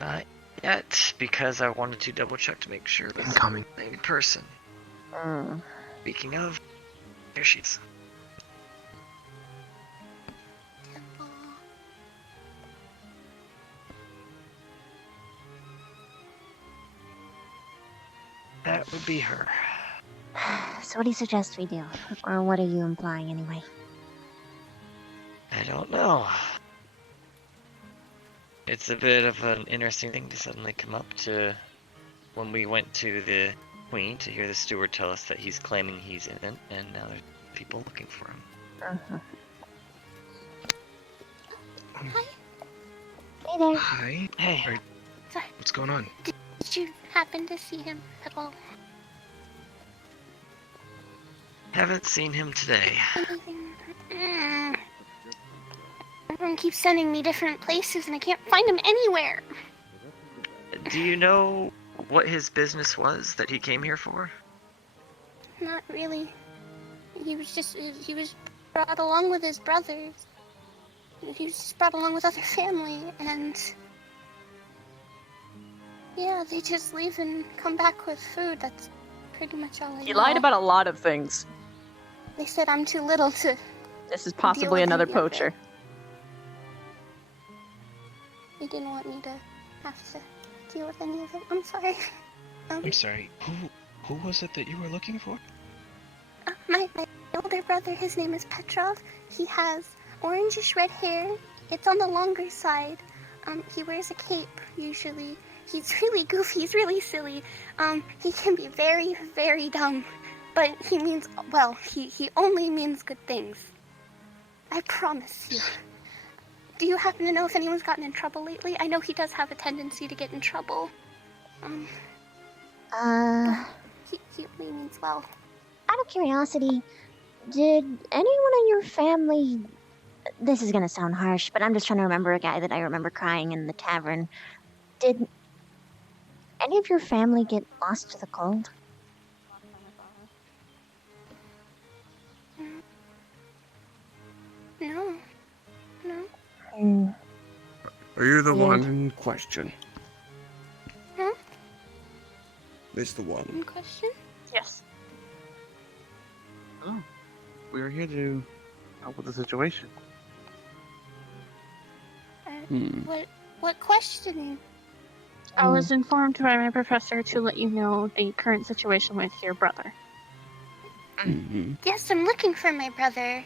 Not yet, because I wanted to double check to make sure it was the same person. Speaking of, here she is. That would be her. So what do you suggest we do? Or what are you implying anyway? I don't know. It's a bit of an interesting thing to suddenly come up to when we went to the Queen to hear the steward tell us that he's claiming he's innocent, and now there's people looking for him. Hey there. Hi. Hey. Sorry. What's going on? Did you happen to see him at all? Haven't seen him today. Everyone keeps sending me different places and I can't find him anywhere. Do you know what his business was that he came here for? Not really. He was brought along with his brothers. He was just brought along with other family, and yeah, they just leave and come back with food. That's pretty much all I know. He lied about a lot of things. They said I'm too little to. This is possibly another any of it. poacher. They didn't want me to have to deal with any of it. I'm sorry. I'm sorry. Who was it that you were looking for? My older brother, his name is Petrov. He has orangish red hair. It's on the longer side. He wears a cape, usually. He's really goofy, he's really silly. He can be very, very dumb. But he means, well, he only means good things. I promise you. Do you happen to know if anyone's gotten in trouble lately? I know he does have a tendency to get in trouble. He only means well. Out of curiosity, did anyone in your family... This is gonna sound harsh, but I'm just trying to remember a guy that I remember crying in the tavern. Did any of your family get lost to the cold? No. Are you the Yeah. one in question? Huh? This the one. In question? Yes. Oh, we were here to help with the situation. What questioning? I was informed by my professor to let you know the current situation with your brother. Yes, I'm looking for my brother.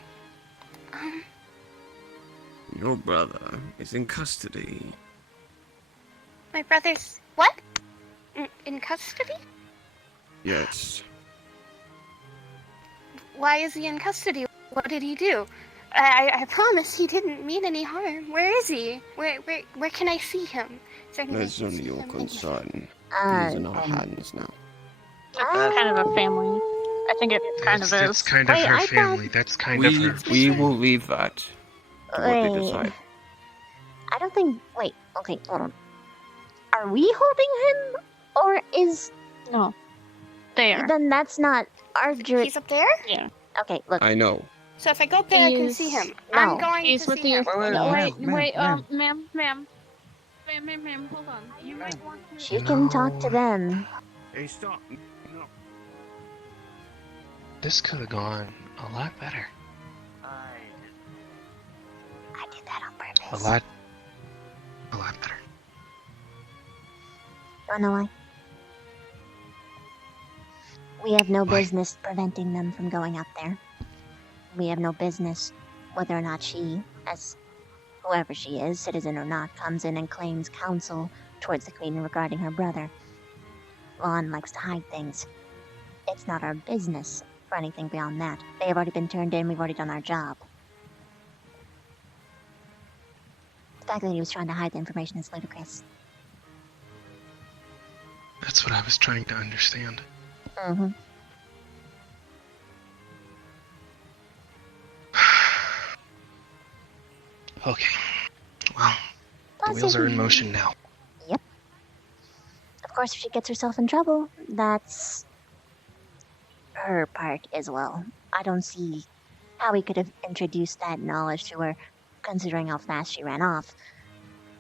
Your brother is in custody. My brother's what? In custody? Yes. Why is he in custody? What did he do? I promise he didn't mean any harm. Where is he? Where can I see him? Is there any way That's I can only see your him? concern. Uh, He's in our hands now. It's kind of a family. I think it kind of That's is. kind of Wait, her I thought- family. That's kind of her. We will leave that to what they Wait. decide. I don't think. Wait. Okay, hold on. Are we holding him, or is? No. There. Then that's not our jury. He's up there? Yeah. Okay, look. I know. So if I go up there, I can He's- see him. no. I'm going He's to with see you. him. Wait, ma'am. ma'am, hold on. You might want to. She can talk to them. Hey, stop. No. This could have gone a lot better. I did that on A purpose. lot better. Don't know why. We have no Why? business preventing them from going up there. We have no business whether or not she, as whoever she is, citizen or not, comes in and claims counsel towards the Queen regarding her brother. Vaughn likes to hide things. It's not our business for anything beyond that. They have already been turned in, we've already done our job. The fact that he was trying to hide the information is ludicrous. That's what I was trying to understand. Mm-hmm. Okay. Well, the wheels are in motion now. Yep. Of course, if she gets herself in trouble, that's her part as well. I don't see how we could have introduced that knowledge to her, considering how fast she ran off,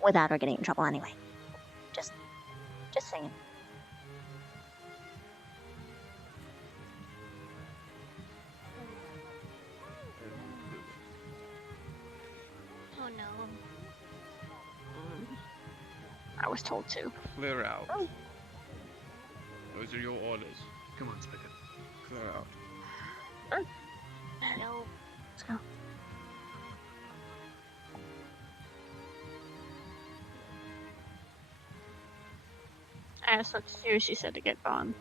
without her getting in trouble anyway. Just saying. Oh no. I was told to. Clear out. Oh. Those are your orders. Come on, Spigot. Clear out. No. Let's go. I asked what to do. She said to get Vaughn.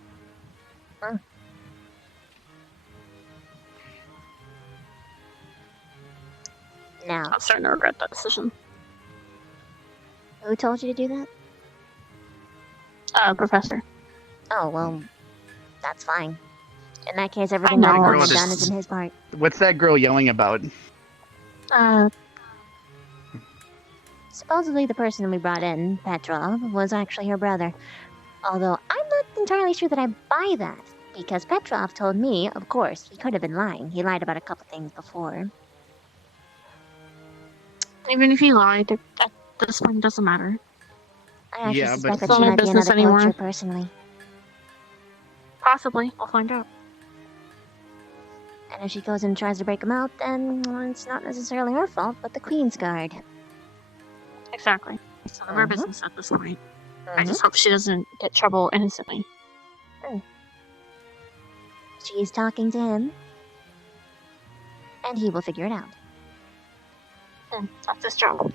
Now, I'm starting to regret that decision. who told you to do that? Professor. Oh, well, that's fine. In that case, everything know. that Girl was done just- is in his part. What's that girl yelling about? Supposedly the person we brought in, Petrov, was actually her brother. Although I'm not entirely sure that I buy that, because Petrov told me, of course, he could have been lying. He lied about a couple things before. Even if he lied, at this point, it doesn't matter. I actually Yeah, but- suspect that It's not she my might be business another anymore. poacher personally. Possibly. We'll find out. And if she goes and tries to break him out, then well, it's not necessarily her fault, but the Queen's Guard. Exactly. It's none of our Mhm. business at this point. I Mhm. just hope she doesn't get trouble innocently. She's talking to him, and he will figure it out. That's his job.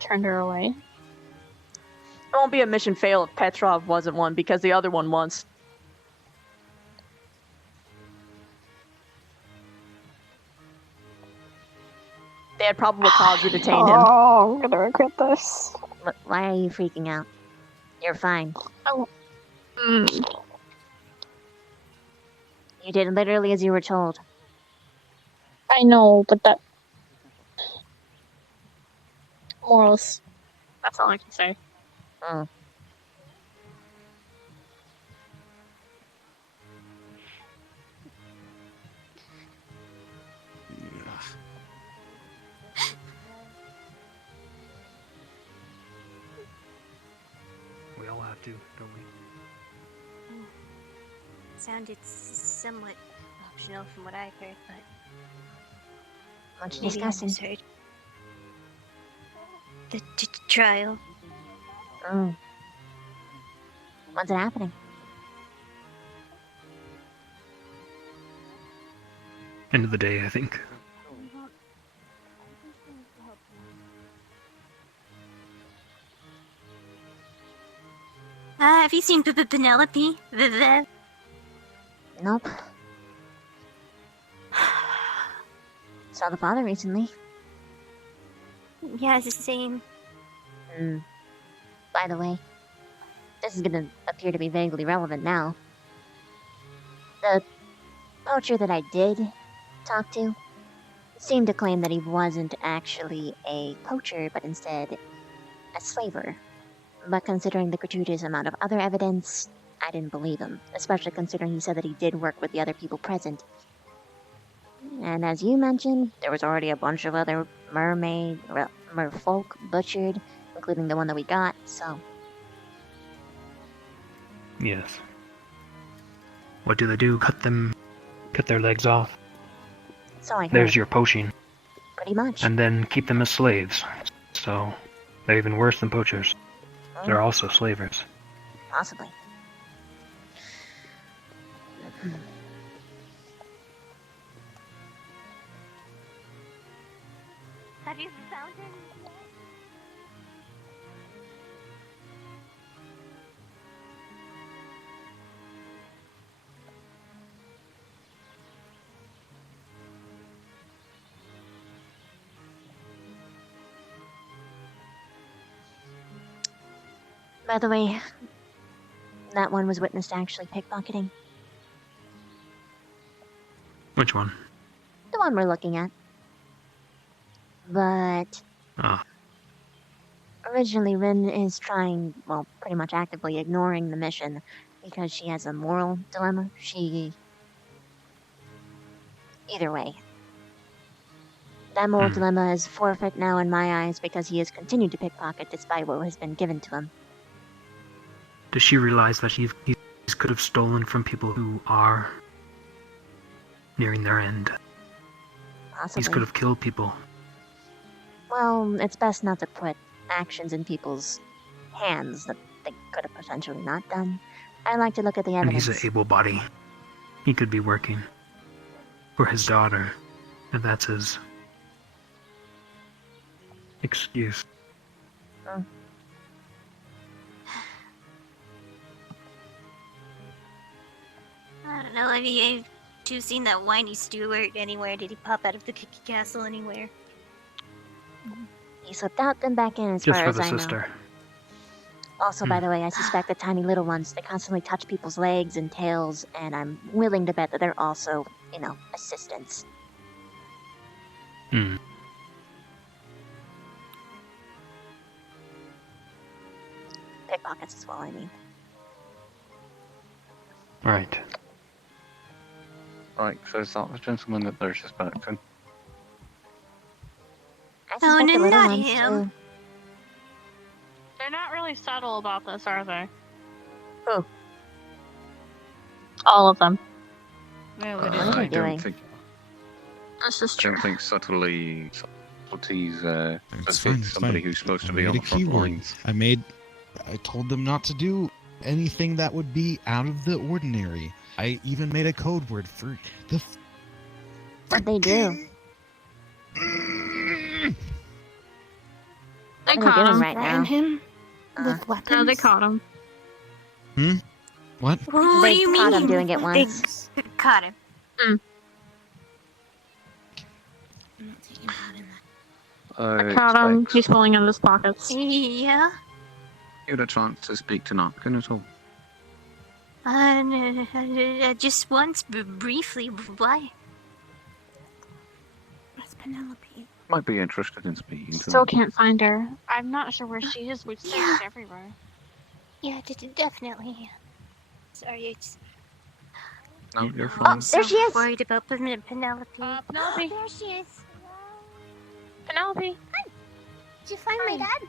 Turned her away. It won't be a mission fail if Petrov wasn't one, because the other one was. They had probable cause to detain him. Oh, I'm gonna regret this. Why are you freaking out? You're fine. Oh. You did literally as you were told. I know, but that... Morals. That's all I can say. Mm. We all have to, don't we? Sounded somewhat optional from what I've heard, but What you maybe I discussing? misheard. The trial. Mm. When's it happening? End of the day, I think. Have you seen Penelope? Nope. Saw the father recently. Yeah, it's the same. By the way, this is gonna appear to be vaguely relevant now. The poacher that I did talk to seemed to claim that he wasn't actually a poacher, but instead a slaver. But considering the gratuitous amount of other evidence, I didn't believe him, especially considering he said that he did work with the other people present. And as you mentioned, there was already a bunch of other merfolk butchered, including the one that we got, so... Yes. What do they do? Cut their legs off? So I heard. There's your poaching. Pretty much. And then keep them as slaves. So, they're even worse than poachers. They're also slavers. Possibly. Have you found him? By the way, that one was witnessed actually pickpocketing. Which one? The one we're looking at. But... Ah. Originally, Rin is trying, well, pretty much actively ignoring the mission because she has a moral dilemma. Either way. That moral dilemma is forfeit now in my eyes because he has continued to pickpocket despite what has been given to him. Does she realize that he could have stolen from people who are nearing their end? Possibly. He could have killed people. Well, it's best not to put actions in people's hands that they could have potentially not done. I like to look at the And evidence. he's an able body. He could be working for his daughter, if that's his excuse. I don't know. Have you seen that whiny steward anywhere? Did he pop out of the cookie castle anywhere? He slipped out, then back in, as Just far for as the I know. sister. Also, by the way, I suspect the tiny little ones, they constantly touch people's legs and tails, and I'm willing to bet that they're also, assistants. Pickpockets as well, I mean. Right. Right, so is that the gentleman that they're suspecting? I Oh, suspect no, the little not ones, him. too. They're not really subtle about this, are they? Who? All of them. I don't think. This is I don't think subtleties It's fit fine, it's somebody fine. who's supposed to I be made on a the front keyword. lines. I told them not to do anything that would be out of the ordinary. I even made a code word for the. What'd they do? They What are they caught doing him. right now? him with weapons? No, they caught him. What? What They do you caught mean? him doing it once. They caught him. I caught him. He's pulling out his pockets. Yeah. You had a chance to speak to Napkin at all? Just once, briefly. Why? Where's Penelope? Might be interested in speaking to Still them. can't find her. I'm not sure where she is. We've searched everywhere. Yeah, definitely. Sorry, it's... No, you're I'm fine. so there she is. worried about Penelope. Penelope. There she is. Penelope. Did you find my dad?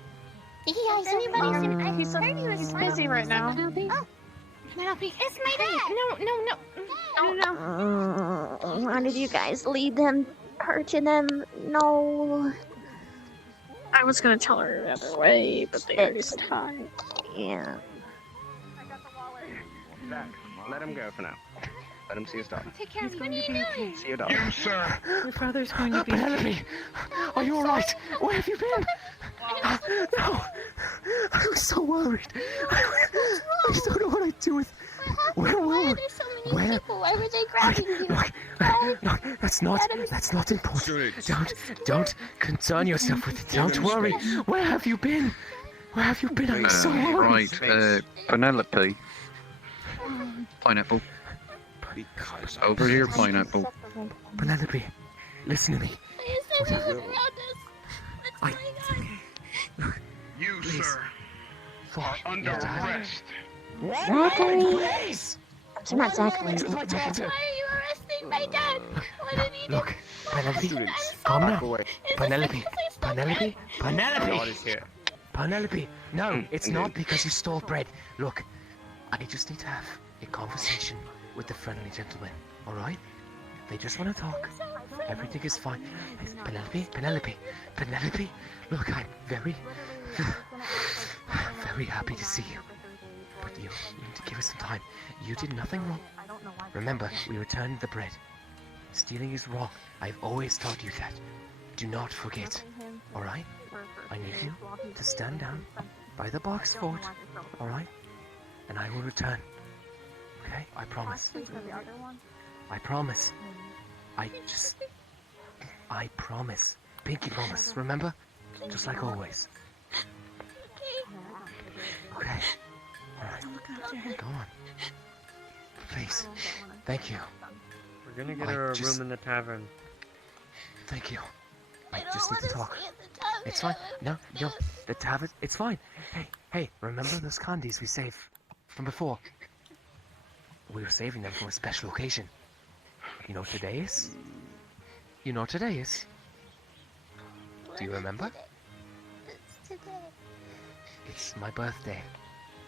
Yeah, Is anybody I he's heard he was busy right now. Oh, Penelope. it's my dad. No. Why did you guys leave them? Hurting them? No. I was gonna tell her the other way, but they already said hi. Yeah. Let him go for now. Let him see his daughter. Take care of me. What are you doing? See your daughter. You, sir. Your father's going to be. Penelope! Are you alright? Where have you been? No! I was so worried. I don't know what I'd do with. Where were we? these Where? people? Why were they grabbing you? Look, that's not important. Don't concern yourself with it. Don't worry. Where have you been? Where have you been? I'm so worried. Right, Penelope. Pineapple. Over here, Pineapple. Penelope, listen to me. You, sir, are under arrest. Zachary? Please! I'm not Zachary. Where's my daughter? Why are you arresting my dad? What did he do? Look, Penelope, calm down. Penelope, Penelope, Penelope. Penelope, no, it's not because you stole bread. Look, I just need to have a conversation with the friendly gentleman, alright? They just want to talk. Everything is fine. Penelope, look, I'm very happy to see you. But you need to give us some time. You did nothing wrong. Remember, we returned the bread. Stealing is wrong. I've always taught you that. Do not forget, alright? I need you to stand down by the box fort, alright? And I will return. Okay? I promise. I promise. I promise. Pinky promise, remember? Just like always. Okay. Alright. Go on. Please. Thank you. We're gonna get her a room in the tavern. Thank you. I just need to talk. It's fine. No, the tavern. It's fine. Hey, remember those candies we saved from before? We were saving them for a special occasion. You know what today is? You know what today is? Do you remember? It's today. It's my birthday.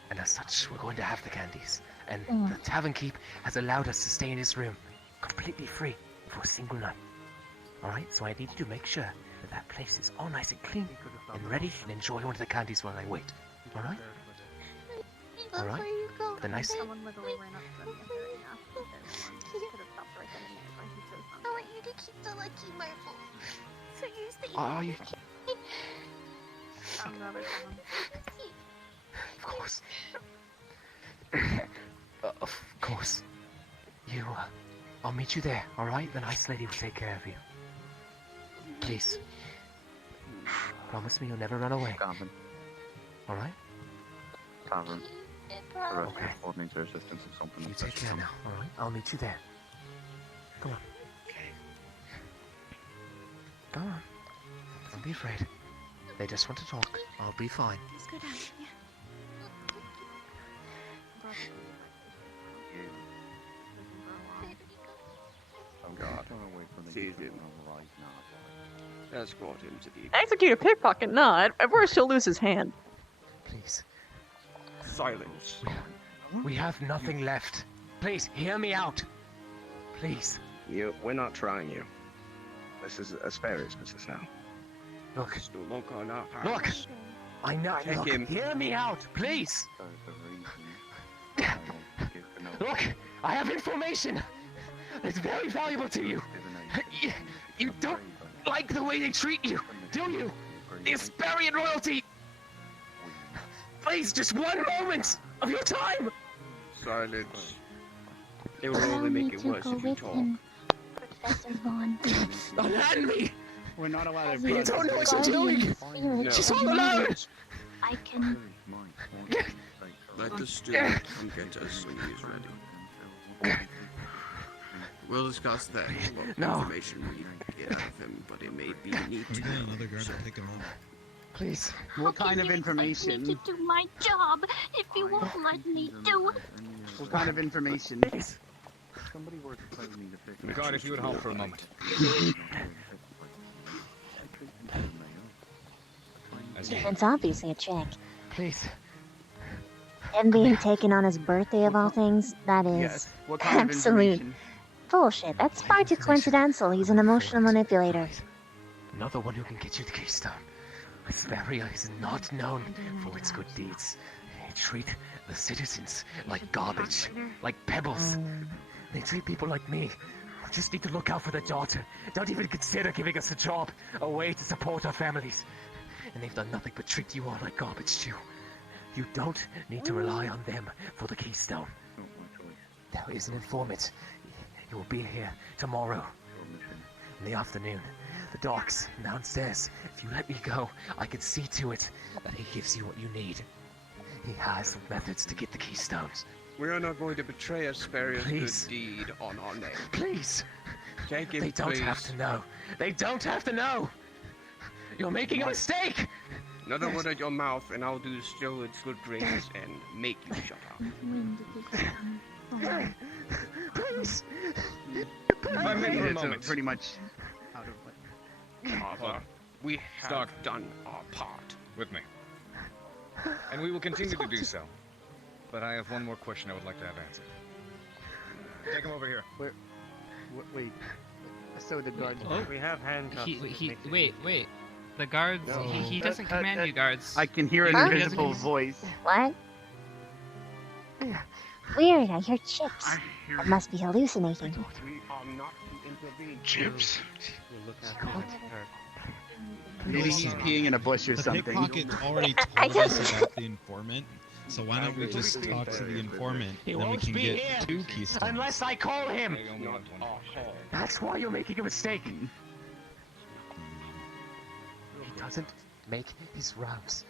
And as such, we're going to have the candies. And the tavern keep has allowed us to stay in this room completely free for a single night. Alright, so I need you to make sure that place is all nice and clean and ready and enjoy one of the candies while I wait. Alright? Alright? The nice... I want you to keep the lucky marble. So use the Are you... Of course. Of course. You, I'll meet you there, alright? The nice lady will take care of you. Please. Promise me you'll never run away. Alright? Tavern. Okay. Holding to assistance or something. You take care now, alright? I'll meet you there. Come on. Go on. Don't be afraid. They just want to talk. I'll be fine. Let's go down. Yeah. Oh God. Seize him. Escort him to the... Execute a pickpocket? No, at worst he'll lose his hand. Please. Silence. We have nothing left. Please, hear me out. Please. We're not trying you. This is Asparagus business now. Look. Look on our Look. house. I know. Take Look, him. hear me out, please. Look, I have information. It's very valuable to you. You don't like the way they treat you, do you? The Asparian royalty. Please, just one moment of your time. Silence. It will only make it worse if you talk. Professor Vaughn. Unhand me. We're not allowed to. You don't know what you're doing. No. She's all alone. I can. Let the student come get us when he is ready. We'll discuss that. What information we get out of him, but it may be need to. Another guard to pick him up. Please. What kind of Me information? to do my job if you won't let me do it. What kind of information? Somebody were to tell me to pick Regard, if you would hold for a moment. It's obviously a check. Please. Him being taken on his birthday of all things, that is Yes. What kind of absolute information? bullshit. That's far too coincidental. He's an emotional manipulator. Another one who can get you the keystone. Asperia is not known for its good deeds. They treat the citizens like garbage, like pebbles. They treat people like me. We just need to look out for the daughter. Don't even consider giving us a job, a way to support our families. And they've done nothing but treat you all like garbage too. You don't need to rely on them for the keystone. There is an informant. He will be here tomorrow. In the afternoon. The docks downstairs. If you let me go, I can see to it that he gives you what you need. He has methods to get the keystones. We are not going to betray Asperia's Please. good deed on our name. Please! Take it, They don't please. have to know. They don't have to know! You're making a mistake! Another word at your mouth, and I'll do still its good graces and make you shut up. Please! If I may for a It's moment. pretty much out of what? Father, we have done our part. With me. And we will continue to do so. But I have one more question I would like to have answered. Take him over here. Wait. So the guard. We have handcuffs. Wait. The guards. No. He doesn't command you guards. I can hear an Huh? invisible voice. What? Weird, I hear chips. I must be hallucinating. We are not to intervene. Chips. We'll look after her. Maybe he's peeing in a bush or The something. pickpocket already I told us just- about the informant, so why don't we just talk to the informant, He then we won't can be get here 2 keystones. unless I call him! Not our fault. That's why you're making a mistake. He doesn't make his rounds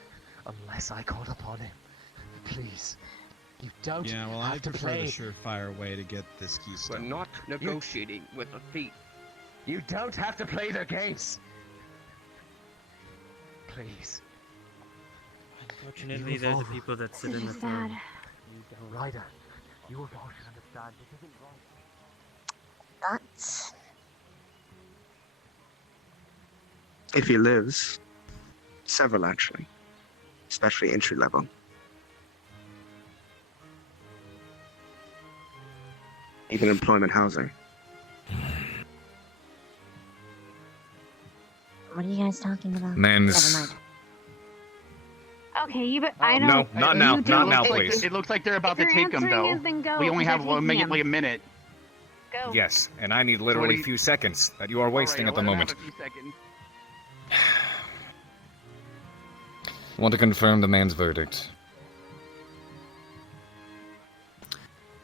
unless I call upon him. Please. You don't Yeah, well, I have to prefer play. the surefire way to get this We're keystone. not negotiating with a thief. You don't have to play their games. Please. Unfortunately, they're the people that sit in the throne. Ryder, you will not understand. This isn't right. Thoughts? If he lives, several actually, especially entry level. Even employment housing. What are you guys talking about? Men's- Never mind. Okay, but I don't. No, not now. you Not do- now, It looks like- please. It looks like they're about to If take you're him, though. answering it, then go, We only 'cause have you're taking him. like a minute. Go. Yes, and I need literally he- a few seconds that you are wasting at the moment. Want to confirm the man's verdict.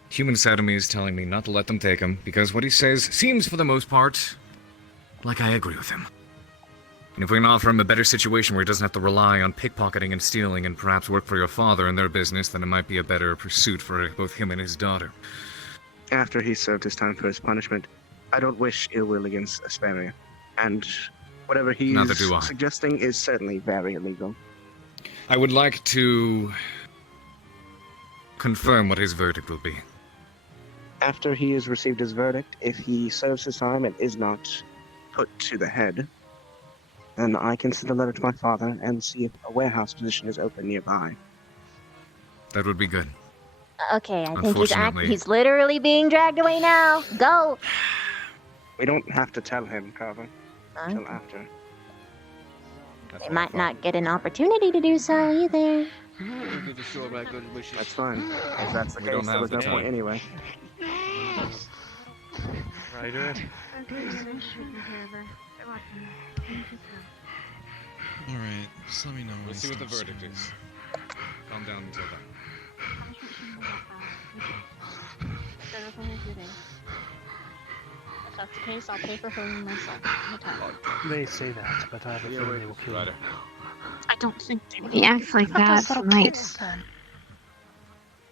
Human sodomy is telling me not to let them take him, because what he says seems, for the most part, like I agree with him. And if we can offer him a better situation where he doesn't have to rely on pickpocketing and stealing and perhaps work for your father in their business, then it might be a better pursuit for both him and his daughter. After he served his time for his punishment, I don't wish ill will against Asperia. And whatever Neither he's do I. suggesting is certainly very illegal. I would like to confirm what his verdict will be. After he has received his verdict, if he serves his time and is not put to the head, then I can send a letter to my father and see if a warehouse position is open nearby. That would be good. Okay, I think Unfortunately- he's literally being dragged away now. Go! We don't have to tell him, Carver, Huh? until after. They might not get an opportunity to do so either. That's fine. If that's the We don't case, there have was the no point time. anyway. Ryder. Alright, just let me know when We'll he see what the stops verdict doing is. Calm down until then. If that's the case, I'll pay for filming myself. Anytime. They say that, but I have a feeling they will kill you. I don't think they If he acts like that, little might. kids then.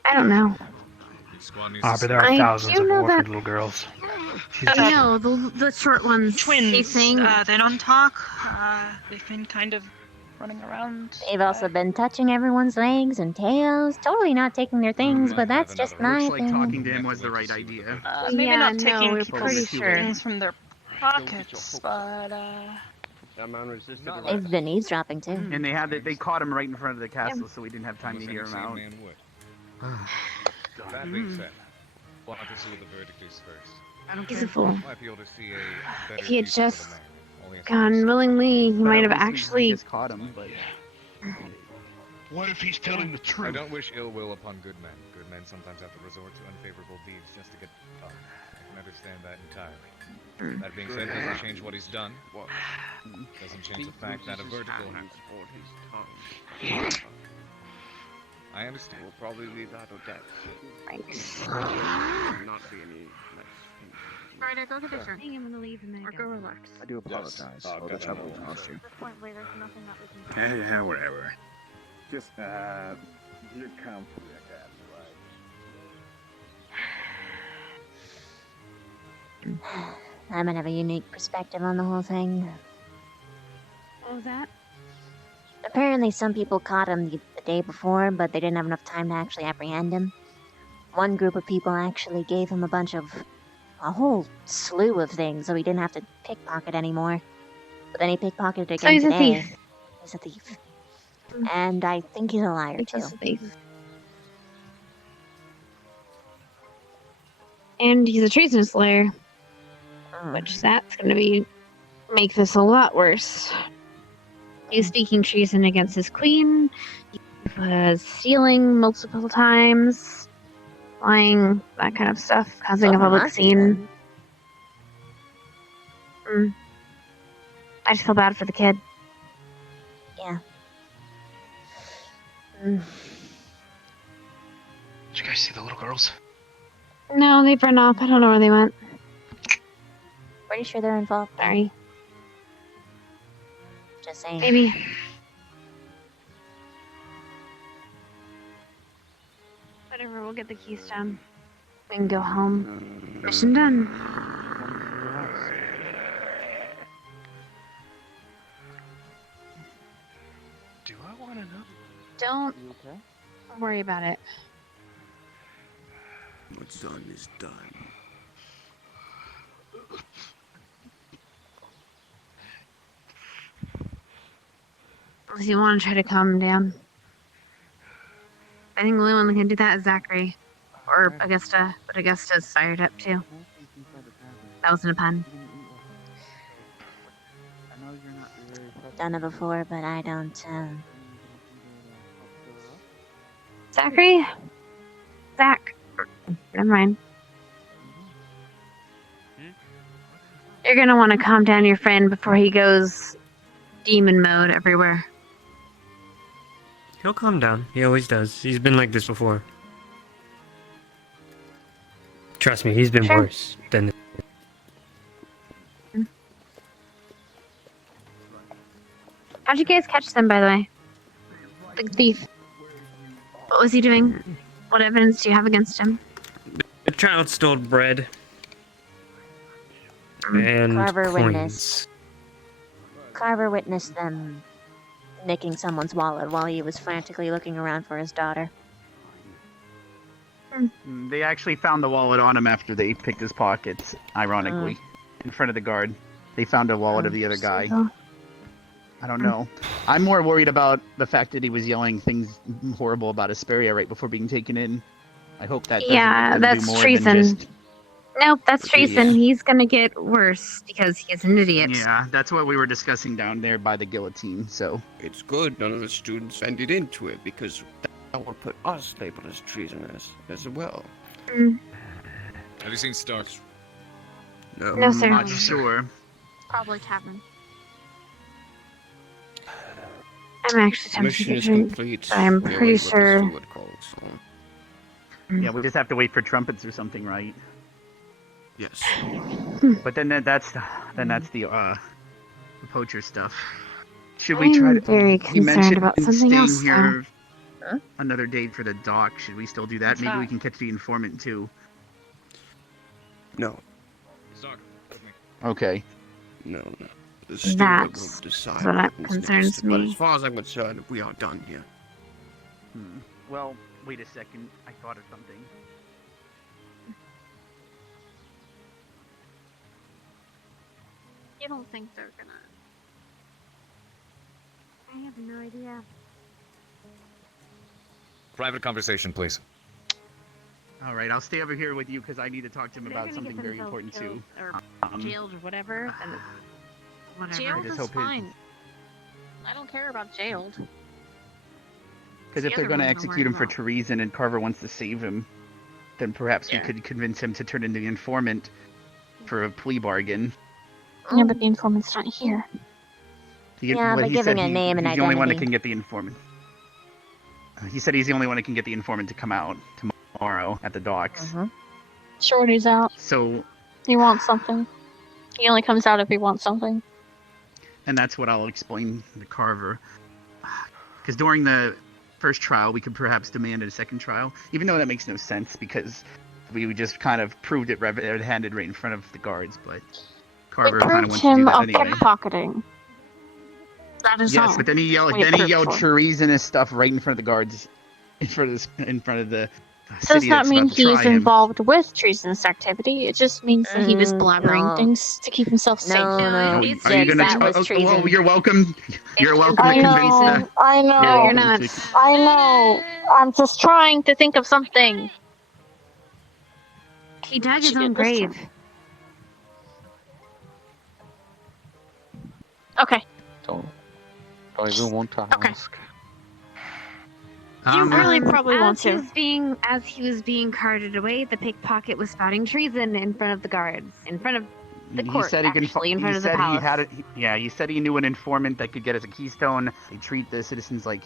I don't know. But there are I thousands do of know orphaned that- little girls. No, the short ones. Twins. He's saying They don't talk. They've been kind of running around. They've also been touching everyone's legs and tails. Totally not taking their things, but that's just my Looks like opinion. talking to him was the right idea. Maybe Yeah, not no, taking we're people's pretty sure. things from their pockets, but That man resisted They've been eavesdropping too. And they caught him right in front of the castle, so we didn't have time to hear him out. That being said, we'll have to see what the verdict is first. He's a fool. Might be able to see a better If he had future for just the man. All he has to gone willingly, he But might at have least we actually. just caught him, but What if he's telling the I truth? don't wish ill will upon good men. Good men sometimes have to resort to unfavorable deeds just to get up. I can understand that entirely. That being said, doesn't change what he's done. Doesn't change the fact that a verdict will happen. I understand. We'll probably leave that or death. Right. Not be any nice. Ryder, go get a drink. I'm gonna leave and then Or go relax. I do apologize for all the trouble we caused you. Point there's nothing that we can do. Yeah, whatever. Just, you're comfy, I might have a unique perspective on the whole thing. What was that? Apparently some people caught him the day before, but they didn't have enough time to actually apprehend him. One group of people actually gave him a whole slew of things, so he didn't have to pickpocket anymore. But then he pickpocketed again So he's today. a thief. He's a thief. And I think he's a liar too. He's a thief. And he's a treasonous liar. Which that's gonna make this a lot worse. He was speaking treason against his queen. He was stealing multiple times, lying, that kind of stuff, causing a public scene. I just feel bad for the kid. Yeah. Did you guys see the little girls? No, they've run off. I don't know where they went. Pretty sure they're involved. Sorry. Just saying. Maybe. Whatever, we'll get the keys done. We can go home. Mission done. Do I want to know? Don't worry about it. What's done is done. Unless you want to try to calm him down. I think the only one that can do that is Zachary. Or Augusta, but Augusta's fired up too. That wasn't a pun. Done it before, but I don't, Zachary? Zach. Never mind. You're gonna want to calm down your friend before he goes demon mode everywhere. He'll calm down. He always does. He's been like this before. Trust me, he's been worse than this. How'd you guys catch them, by the way? The thief. What was he doing? What evidence do you have against him? The child stole bread. And Carver coins. Carver witnessed them nicking someone's wallet while he was frantically looking around for his daughter. They actually found the wallet on him after they picked his pockets, ironically. In front of the guard. They found a wallet of the other guy. I don't know. I'm more worried about the fact that he was yelling things horrible about Asperia right before being taken in. I hope that doesn't Yeah, do that's more treason. than just... Nope, that's treason. Yeah. He's gonna get worse because he's an idiot. Yeah, that's what we were discussing down there by the guillotine, so... It's good none of the students ended into it, because that would put us labeled as treasonous as well. Have you seen Starks? No, No, sir. Not sure. Probably Tavern. I'm actually tempted Mission to is drink, complete. but I'm We pretty await what the sure. steward calls, so. Yeah, we just have to wait for trumpets or something, right? Yes. But then that's the poacher stuff. Should we try I'm to? very You concerned mentioned about something staying else, here another day for the dock. Should we still do that? What's Maybe we that? can catch the informant too. No. Stark, with me. Okay. No. The steward That's will decide what happens concerns next, But me. as far as I'm concerned, we are done here. Well, wait a second. I thought of something. You don't think they're gonna... I have no idea. Private conversation, please. All right, I'll stay over here with you because I need to talk to him They're about gonna something get very themselves important too. killed or jailed or whatever, then whatever. Jailed just is hope it- fine. I don't care about jailed. Because The if they're other going to ones I'm execute worried him for about. treason and Carver wants to save him, then perhaps we could convince him to turn into the informant for a plea bargain. Yeah, but the informant's not here. Yeah, but he giving said a name and he's the only one that identity. can get the informant. He said he's the only one that can get the informant to come out tomorrow at the docks. Shorty's out. So, He wants something. He only comes out if he wants something. and that's what I'll explain to Carver. Because during the first trial, we could perhaps demand a second trial, even though that makes no sense because we just kind of proved it red-handed right in front of the guards. But Carver kind of wants to do that anyway. Pickpocketing. That is Yes, all. but then he yelled, treasonous stuff right in front of the guards, in front of the Does city not that's mean about to try he's him. involved with treasonous activity. It just means that he was blabbering no. things to keep himself safe. No, Are you gonna? Well, you're welcome. You're welcome to I convince know. the. I know. You're You're welcome not. to- I know. I'm just trying to think of something. He dug his Should own get this grave. Okay. Don't I even want to ask? You really probably want to. As he was being carted away, the pickpocket was spouting treason in front of the guards, in front of the court, he actually, in front he of the said palace. he had it. Yeah, he said he knew an informant that could get us a keystone. They treat the citizens like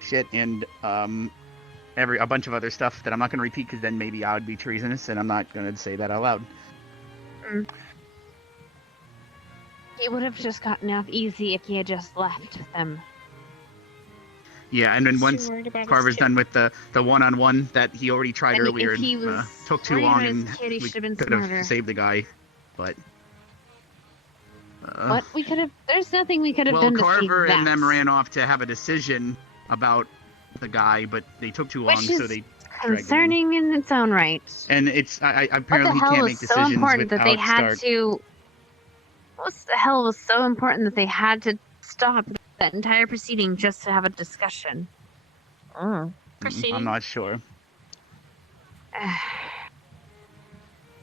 shit, and a bunch of other stuff that I'm not going to repeat because then maybe I would be treasonous, and I'm not going to say that out loud. He would have just gotten off easy if he had just left them. Yeah, and then Too once worried about his Carver's kid. done with the one-on-one that he already tried I mean, earlier if he and was took too worried long, about his and kid, he we should have been could smarter. have saved the guy, but. What we could have? There's nothing we could have Well, done to Carver save that. and them ran off to have a decision about the guy, but they took too long, Which so is they dragged him in. concerning in its own right. And it's What apparently the he hell can't was make so decisions important that they without had Stark. to? What the hell was so important that they had to stop that entire proceeding just to have a discussion? Proceeding. I'm not sure.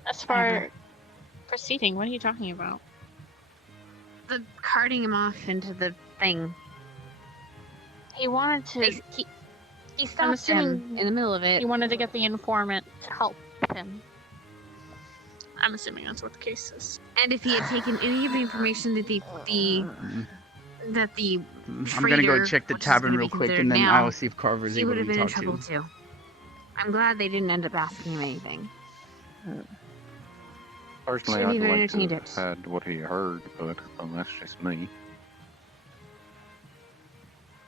As far proceeding, what are you talking about? The carting him off into the thing. He wanted to. He stopped him in the middle of it. He wanted to get the informant to help him. I'm assuming that's what the case is. And if he had taken any of the information that the I'm gonna go freighter, check the which is tavern gonna real be quick, considered and then now, I will see if Carver's he able would to have be been in talked trouble to. too. I'm glad they didn't end up asking him anything. Personally, Shouldn't I'd even like to entertained have it. had what he heard, but that's just me.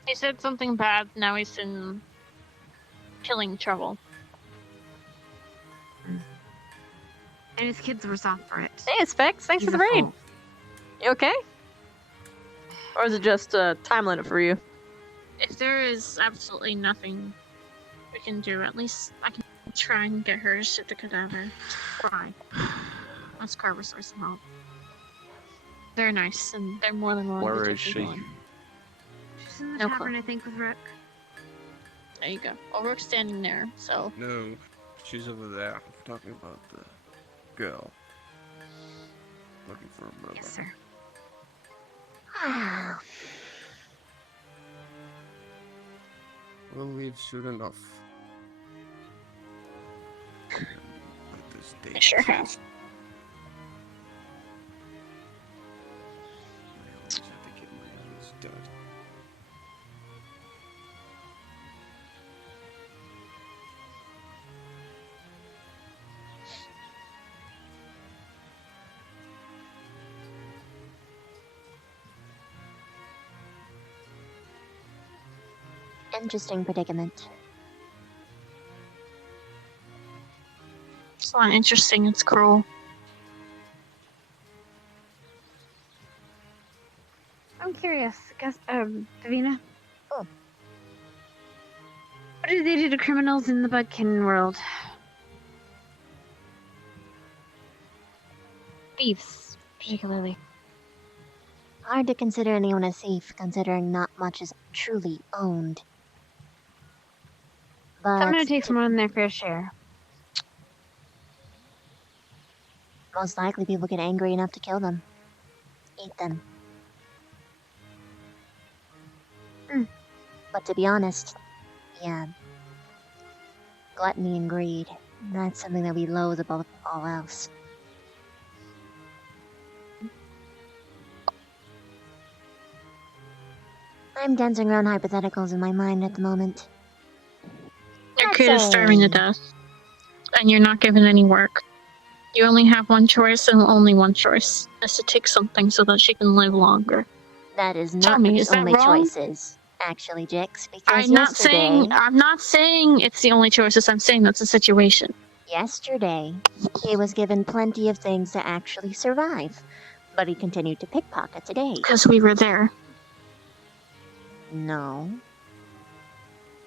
He said something bad. Now he's in killing trouble. And his kids were soft for it. Hey, Specs, thanks He's for the a raid. fool. You okay? Or is it just a time limit for you? If there is absolutely nothing we can do, at least I can try and get her to ship the cadaver. Try. That's Carver's source of help. They're nice, and they're more than willing Where to is take she? people in. She's in the No tavern, clue. I think, with Rook. There you go. Well, Rook's standing there, so. No, she's over there. We're talking about the girl. Looking for a brother. Yes, sir. We'll leave soon enough. Put this I date. sure have. I always have to get my nails done. Interesting predicament. It's not interesting, it's cruel. I'm curious, Davina. Oh. What do they do to criminals in the Budkin world? Thieves, particularly. Hard to consider anyone a thief, considering not much is truly owned. But Someone who takes more than their fair share. most likely people get angry enough to kill them. Eat them. But to be honest, yeah, gluttony and greed, that's something that we loathe above all else. I'm dancing around hypotheticals in my mind at the moment. kid is starving to death, and you're not given any work. You only have one choice, and only one choice is to take something so that she can live longer. That is Tell not me, the is that only wrong? choices, actually, Jix. Because I'm not saying it's the only choices. I'm saying that's the situation. Yesterday, he was given plenty of things to actually survive, but he continued to pickpocket today. Because we were there. No.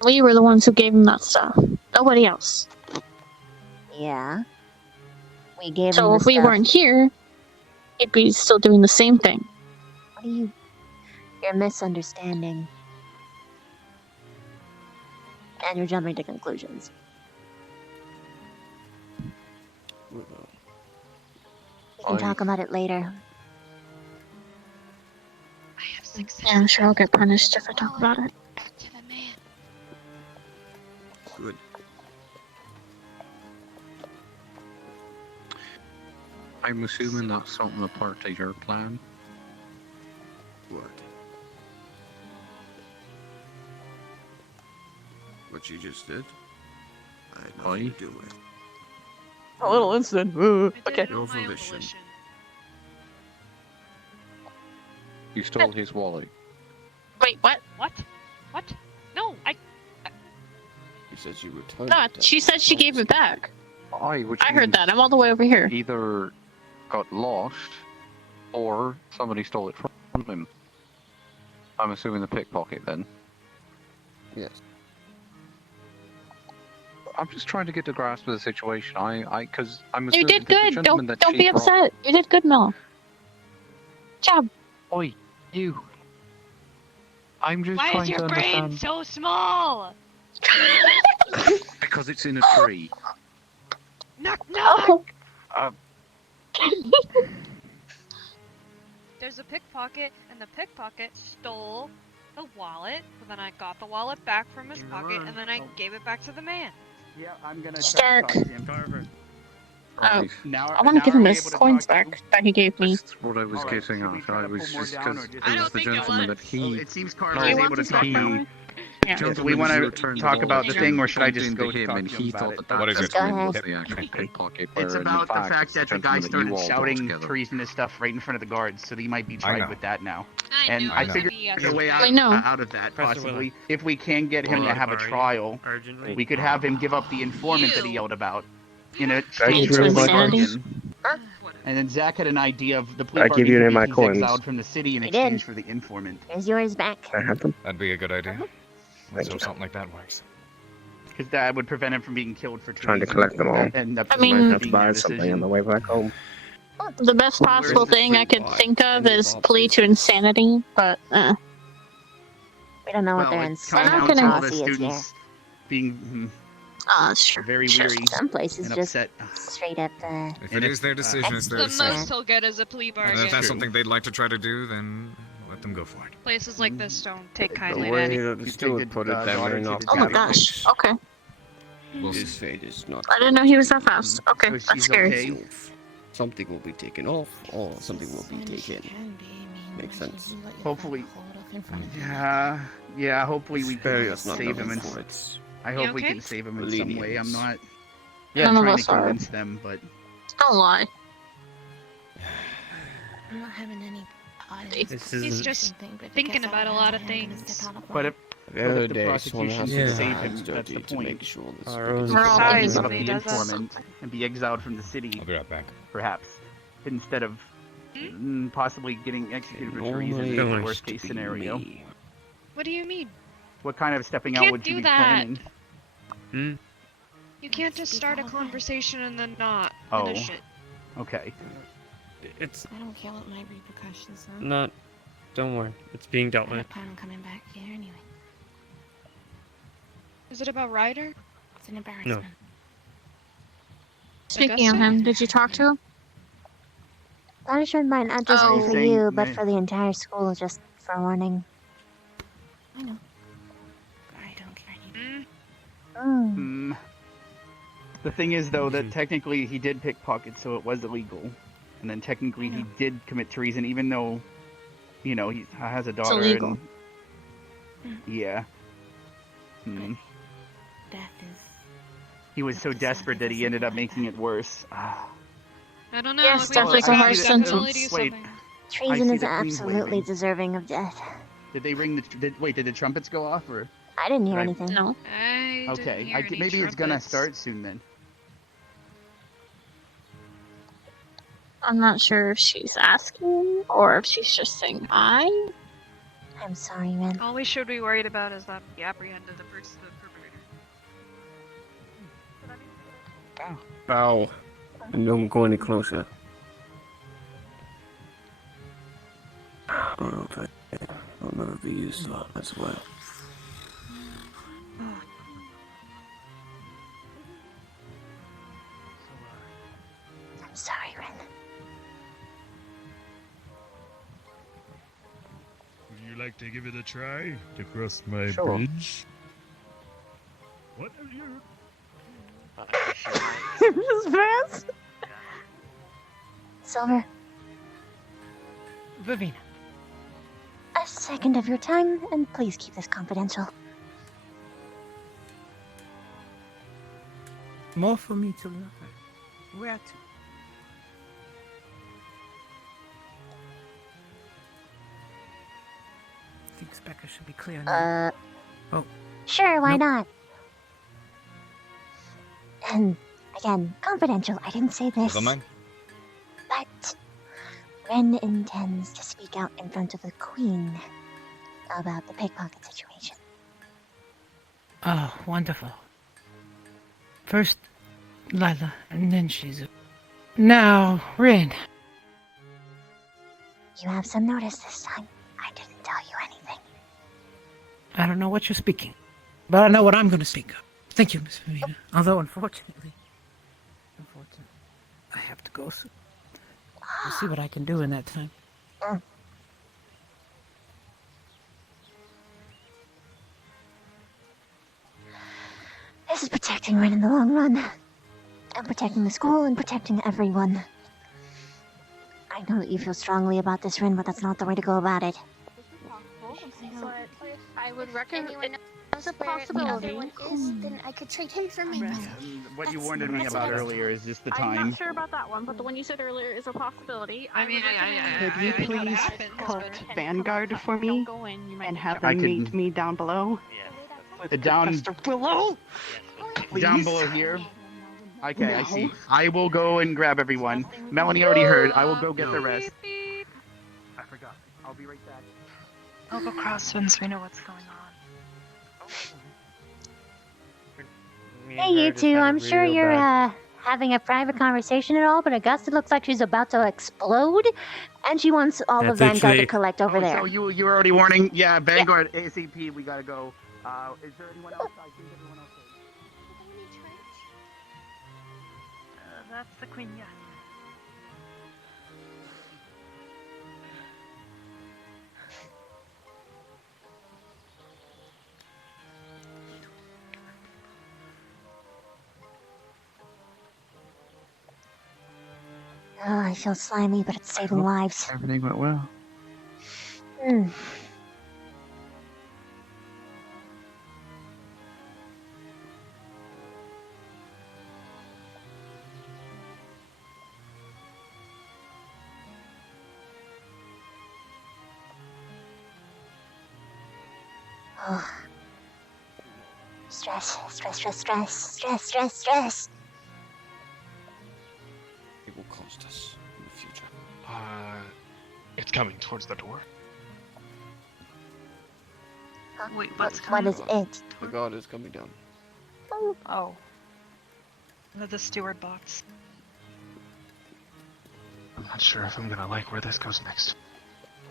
We were the ones who gave him that stuff. Nobody else. Yeah. We gave him So the if we stuff. weren't here, he'd be still doing the same thing. What are you... You're misunderstanding. And you're jumping to conclusions. We can talk about it later. Yeah, I'm sure I'll get punished if I talk about it. Good. I'm assuming that's something a part of your plan. What? What you just did? I had nothing to do with. A little incident. Okay. No volition. You stole his wallet. Wait, what? What? What? No, You said you returned No, it. she said she gave it back. Which I heard means that. I'm all the way over here. Either got lost, or somebody stole it from him. I'm assuming the pickpocket then. Yes. I'm just trying to get a grasp of the situation. Because I'm You assuming did that the good. gentleman Don't that be she brought- upset. You did good, Mel. Job. Oi, you. I'm just why trying is your to brain understand. so small? Because it's in a tree. Knock, knock! There's a pickpocket, and the pickpocket stole the wallet, but then I got the wallet back from his pocket, and then I gave it back to the man. Yeah, I'm gonna Stark. try to talk to him. Carver. Right. Now, I want to give him his coins back that he gave me. That's what I was getting at. I was just down, because or just- it was the gentleman that he. It seems Carver No, is able to talk he- now. Yeah. Do we want to talk about the thing, or should I just go to him talk and to he him thought about that What that is it? gentleman was the actual pickpocket. It's where in about the fact it's that the guy gentleman that you started all brought shouting together. treasonous stuff right in front of the guards, so he might be I tried know. with that now. I And know, I it's figured gonna be there's a way I know. out of that, Professor possibly. If we can get him to have a trial, we could have him give up the informant that he yelled about in a exchange for a plea insanity. bargain. And then Zach had an idea of the plea I bargain give you could be my he's coins. exiled from the city in I did. exchange for the informant. Here's yours back. I have them. That'd be a good idea. Let's you. hope something like that works. Because that would prevent him from being killed for Trying to treason. collect them all. And I mean- I have to buy something on the way back home. The best possible Where's the thing I free could wine? think of is plea to insanity, but We don't know what their it comes not down to gonna- all the policy is yet. students being that's true. very Sure. weary Some places and just upset. straight up. If it is their decision, it's their The decision. most he'll get is a plea And bargain. if that's something they'd like to try to do, then let them go for it. Places like this don't take The kindly to way any. that the steward put it, they're daughter very to not the Oh my Catholic gosh. Okay. We'll His see. fate is not. I didn't know he was that fast. Okay, So that's she's scary. okay? Something will be taken off, or something will be taken. Makes sense. Hopefully. Yeah, hopefully we Spare can us not save him. looking And for it. I You hope we okay? can save him in some way. I'm Lenience. not None of trying us to are. convince them, but Don't lie. I'm not having any He's just thinking about a lot of things. but if, The other if the day, someone prosecution has can to save get him, hands that's the dirty to point. make sure this Our own We're all Sorry, doing Give up somebody the does that. informant and be exiled from the city, I'll be right back. perhaps, instead of possibly getting executed for treason Normally in the it worst used to case be scenario. me. What do you mean? What kind of stepping out Can't would you do be that. planning? You can't just start a conversation and then not Oh. finish it. Okay. It's I don't care what my repercussions are. not. Don't worry. It's being dealt I with. don't plan on coming back here anyway. Is it about Ryder? It's an embarrassment. Speaking of him, did you talk to him? Punishment might not just Oh. be for Saying you, but may- for the entire school, just for warning. I know. I don't care. Mm. Hmm. The thing is, though, that technically he did pickpocket, so it was illegal. And then technically he did commit treason, even though, you know, he has a daughter. illegal. And... Yeah. Hmm. Death is He was so desperate that he ended up making it worse. I don't know. Yes, if we definitely just a harsh definitely do sentence. Wait, something. Treason see is the queen absolutely waving. deserving of death. Did they ring the? Did the trumpets go off or? I didn't hear Right. anything. No. I didn't Okay, hear any maybe it's gonna trumpets. start soon then. I'm not sure if she's asking or if she's just saying hi. I'm sorry, Ren. All we should be worried about is that we apprehended the perpetrator. Ow. And don't go any closer. Oh, but I'll never be used to that as well. I'm sorry, Ren. Would you like to give it a try to cross my Sure. bridge? What are you? Just fast. Silver, Vivina. a second of your time, and please keep this confidential. More for me to learn. Where to? I think Specker should be clear now. Oh. Sure, why Nope. not? And again, confidential. I didn't say this. Gentlemen? But Ren intends to speak out in front of the Queen about the pickpocket situation. Oh, wonderful. First, Lila, and then Shizu. Now, Rin. You have some notice this time. I didn't tell you anything. I don't know what you're speaking, but I know what I'm going to speak of. Thank you, Miss Vivina. Although, unfortunately, I have to go soon. We'll see what I can do in that time. This is protecting Ren in the long run. And protecting the school and protecting everyone. I know that you feel strongly about this, Ren, but that's not the way to go about it. I would recommend as a possibility. Then I could trade him for my brother. What you warned me about earlier is just the I'm time. not sure about that one, but the one you said earlier is a possibility. I mean, Could you please cut Vanguard for me and have I them could- meet me down below? Down, Professor Willow? down Please? below here. Okay, I No. see. I will go and grab everyone. Melanie already heard. I will go get the rest. I forgot. I'll be right back. I'll go cross once we know what's going on. Hey, you two, I'm sure you're having a private conversation and all, but Augusta looks like she's about to explode, and she wants all of That's Vanguard to actually- collect over there. So you were already warning? Yeah, Vanguard, ASAP, we gotta go. Is there anyone else? I think everyone else is. That's the Queen, yes. Oh, I feel slimy, but it's saving lives. Everything went well. Hmm. Oh. Stress, stress, stress, stress, stress, stress, stress. It will cost us in the future. It's coming towards the door. Wait, what is it? The guard is coming down. Oh. The steward box. I'm not sure if I'm gonna like where this goes next.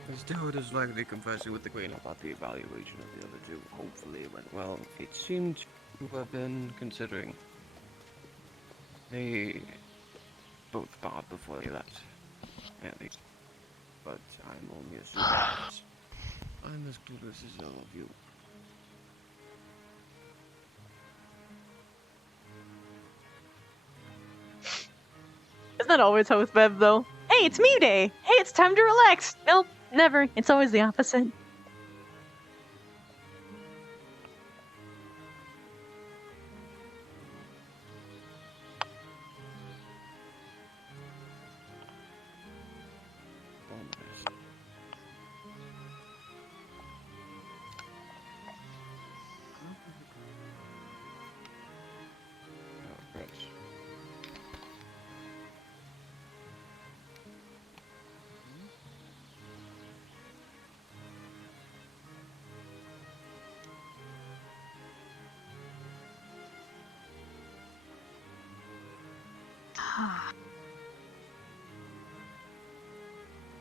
The steward is likely conversing with the Queen about the evaluation of the other two. Hopefully it went well. It seemed to have been considering. They both bowed before they left. But I'm only assuming that I'm as clueless as all of you. Isn't that always how it's Bev, though? Hey, it's me day! Hey, it's time to relax! Nope, never. It's always the opposite.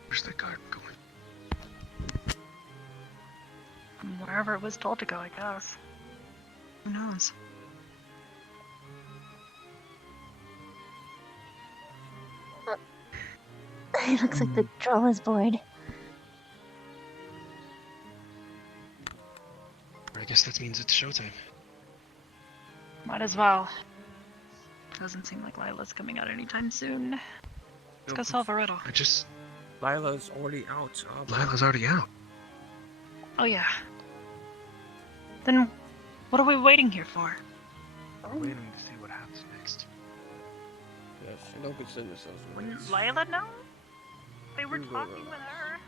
Where's the guard going? Wherever it was told to go, I guess. Who knows? It looks like the troll is bored. I guess that means it's showtime. Might as well. Doesn't seem like Lila's coming out anytime soon. Let's go solve a riddle. Lila's already out. Lila's already out. Oh yeah. Then what are we waiting here for? We're waiting to see what happens next. Yes, don't concern yourselves with Wouldn't this. Lila know? They were You go talking around. with her.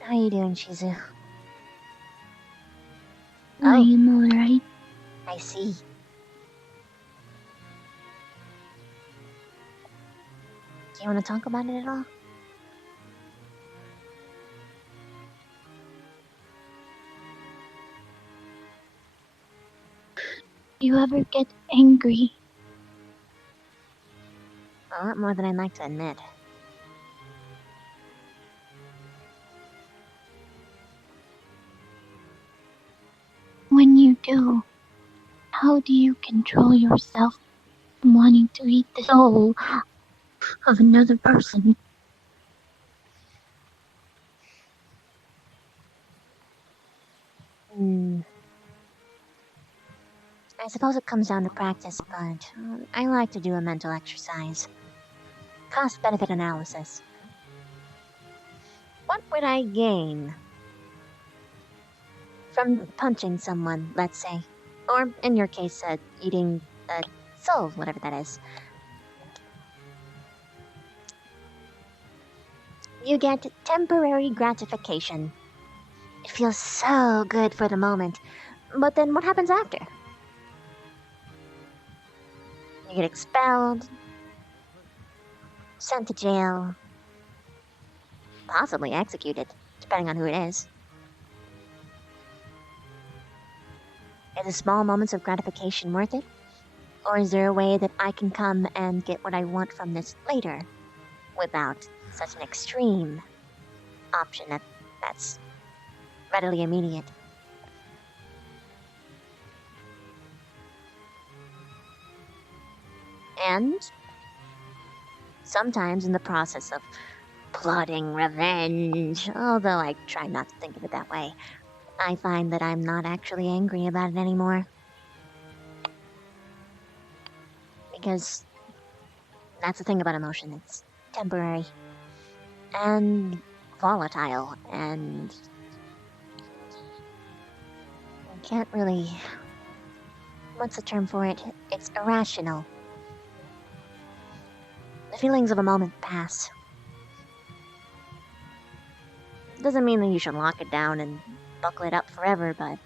How you doing, Shizu? I am alright. I see. Do you want to talk about it at all? Do you ever get angry? A lot more than I'd like to admit. When you do, how do you control yourself from wanting to eat the soul of another person? I suppose it comes down to practice, but I like to do a mental exercise. Cost-benefit analysis. What would I gain from punching someone, let's say? Or, in your case, eating a soul, whatever that is. You get temporary gratification. It feels so good for the moment, but then what happens after? You get expelled, sent to jail, possibly executed, depending on who it is. Are the small moments of gratification worth it? Or is there a way that I can come and get what I want from this later, without such an extreme option that's readily immediate? And sometimes in the process of plotting revenge, although I try not to think of it that way, I find that I'm not actually angry about it anymore. Because that's the thing about emotion, it's temporary and volatile, and I can't really... What's the term for it? It's irrational. The feelings of a moment pass. Doesn't mean that you should lock it down and buckle it up forever, but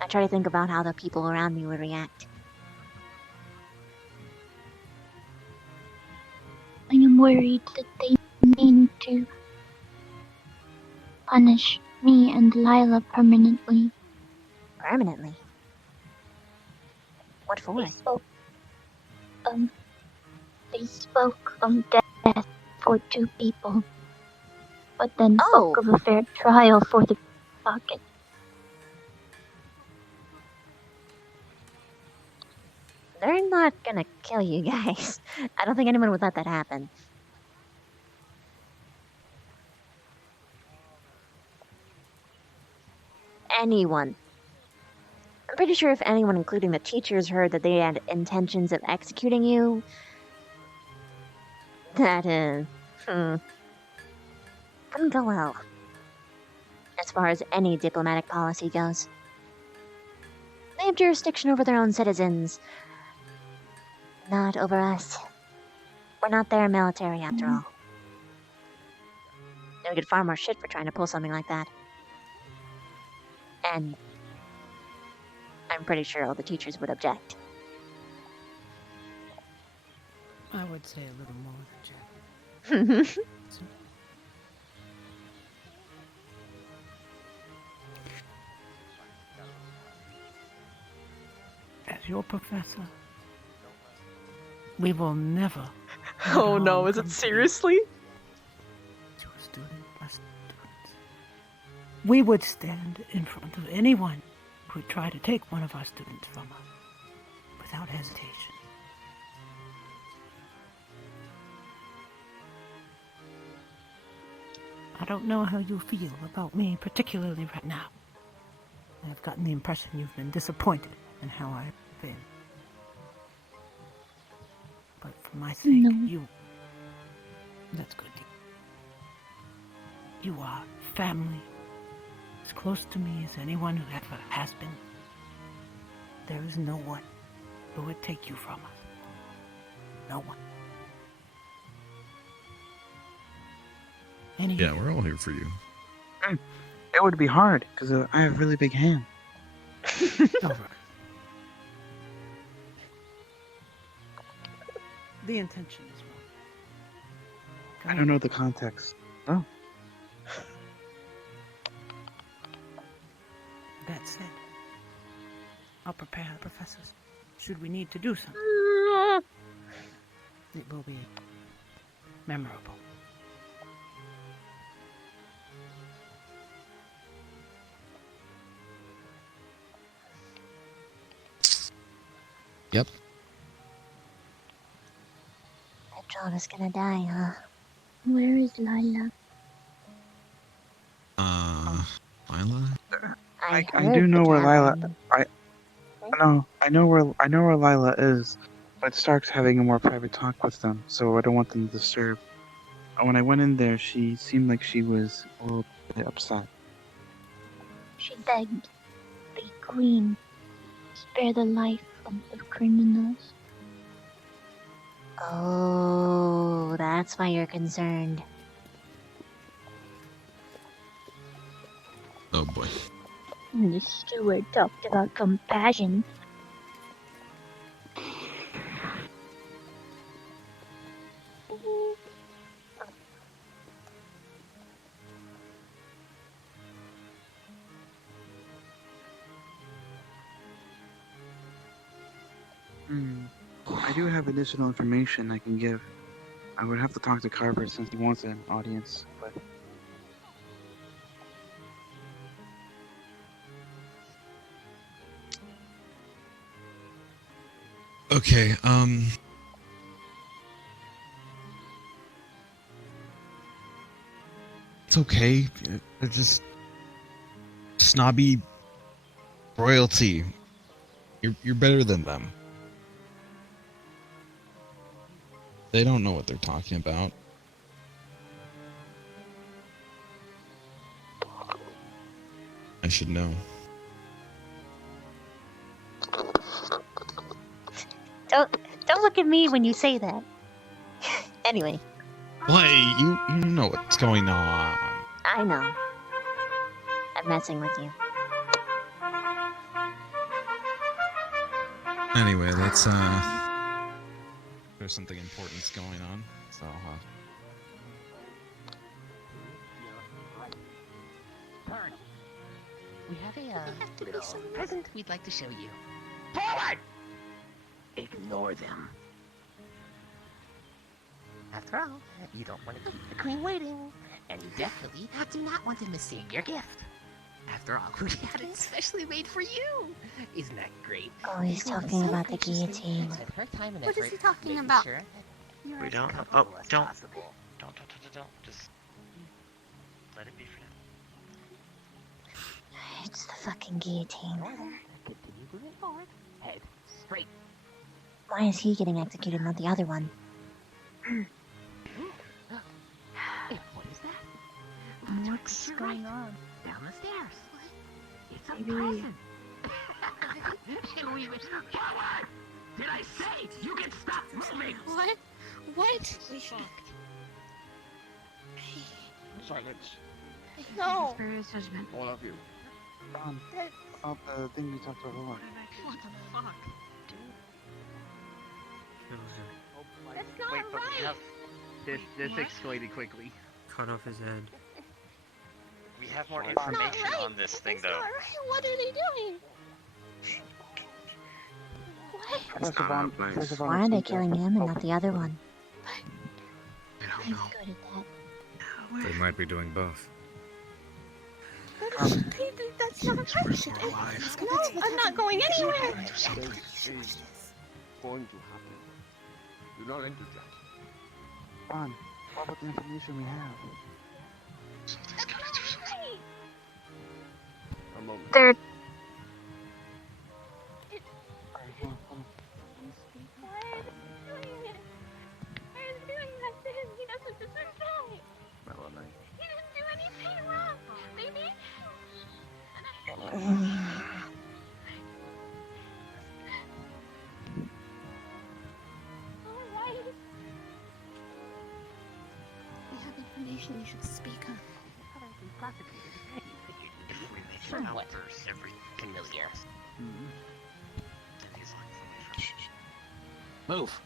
I try to think about how the people around me would react. I am worried that they mean to punish me and Lila permanently. Permanently? What for? They spoke of death for 2 people, but then spoke of a fair trial for the pocket. They're not gonna kill you guys. I don't think anyone would let that happen. Anyone. I'm pretty sure if anyone, including the teachers, heard that they had intentions of executing you, that, wouldn't go well. As far as any diplomatic policy goes. They have jurisdiction over their own citizens. Not over us. We're not their military, after all. They would get far more shit for trying to pull something like that. And I'm pretty sure all the teachers would object. I would say a little more than Jack. your professor, we will never. Oh no, is it seriously? To a student by students. We would stand in front of anyone who would try to take one of our students from us without hesitation. I don't know how you feel about me, particularly right now. I've gotten the impression you've been disappointed in how I've been. But for my sake, that's good. You are family, as close to me as anyone who ever has been. There is no one who would take you from us. No one. Yeah, we're all here for you. It would be hard, because I have really big hands. The intention is wrong. I don't know the context. No. That said, I'll prepare the professors should we need to do something. It will be memorable. Yep. Petrov is gonna die, huh? Where is Lila? Lila? I do know where Lila. I know where Lila is, but Stark's having a more private talk with them, so I don't want them to disturb. When I went in there, she seemed like she was a little bit upset. She begged the Queen to spare the life of criminals. Oh, that's why you're concerned. Oh boy. And the steward talked about compassion. I do have additional information I can give. I would have to talk to Carver since he wants an audience, but... Okay, it's okay. They're just snobby royalty. You're better than them. They don't know what they're talking about. I should know. Don't look at me when you say that. Anyway. Why? You know what's going on. I know. I'm messing with you. Anyway, let's there's something important's going on, so We have a little present we'd like to show you. Forward! Ignore them. After all, you don't want to keep the queen waiting, and you definitely do not want them to see your gift. After all, we had it specially made for you. Isn't that great? Oh, he's talking about the guillotine. What is he talking about? We don't. Oh, don't. Don't. Just let it be for now. It's the fucking guillotine. Continue moving forward. Head straight. Why is he getting executed, not the other one? What is that? What's going on? Down the stairs. It's a Maybe- present. Forward! Did I say you can stop moving? What? We fucked. Silence. No. All of you. About the thing you talked about. What the fuck? That's not Wait, but we right. have... This escalated quickly. Cut off his head. We have more That's not information right. on this thing, That's though. not right. What are they doing? Professor Von, Professor Von Why are they Ortega. killing him and not the other one? I'm good at that. They might be doing both. That's not right. No, I'm not going anywhere. Going to happen. Do not interject. Ron, what about the information we have? A moment. They're We have information you should speak on. Somewhat familiar. Move.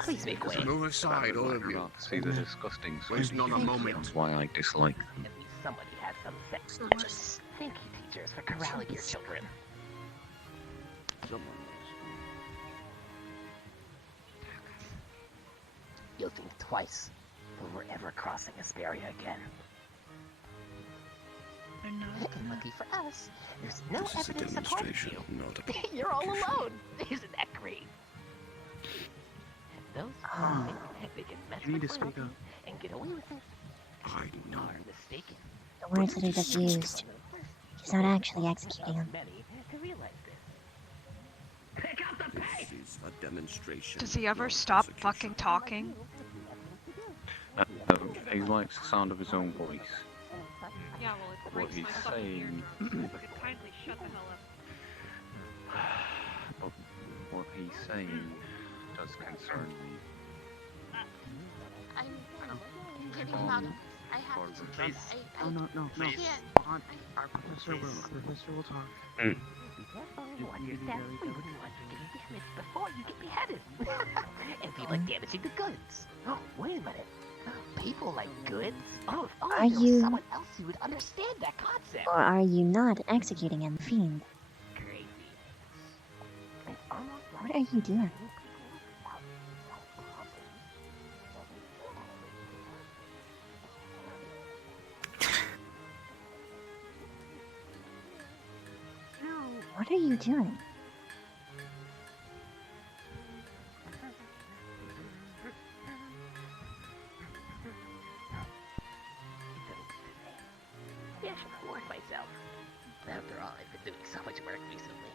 Please make way. Move aside, all of you. See the disgusting Waste not a moment. That's why I dislike them. At least somebody had some sense. Just thank you, teachers, for corralling your children. You'll think twice before ever crossing Asperia again. And lucky for us, there's no This is a evidence supporting demonstration, you. not a You're all alone. Isn't that great? Those who think they can mess You need with to speak royalty up. and get away with it I know. are mistaken. The words that he just used. He's not actually executing him. Many to realize this. Pick up the pace. This is a demonstration. Does he ever stop fucking talking? He likes the sound of his own voice. Yeah, well, it What breaks he's my fucking saying. eardrums. So you could kindly shut the hell up. But what he's saying does concern me. I'm getting out of this. I have to. Please. I No. can't. Our professor will talk. Be careful, you understand? We wouldn't want you to get damaged before you get beheaded. And be like damaging the goods. Oh, wait a minute. People like goods? Oh, if only Are there was you- someone else who would understand that concept. Or are you not executing him, Fiend? Crazy. It's almost like What are you doing? What are you doing? Maybe I should reward myself. After all, I've been doing so much work recently.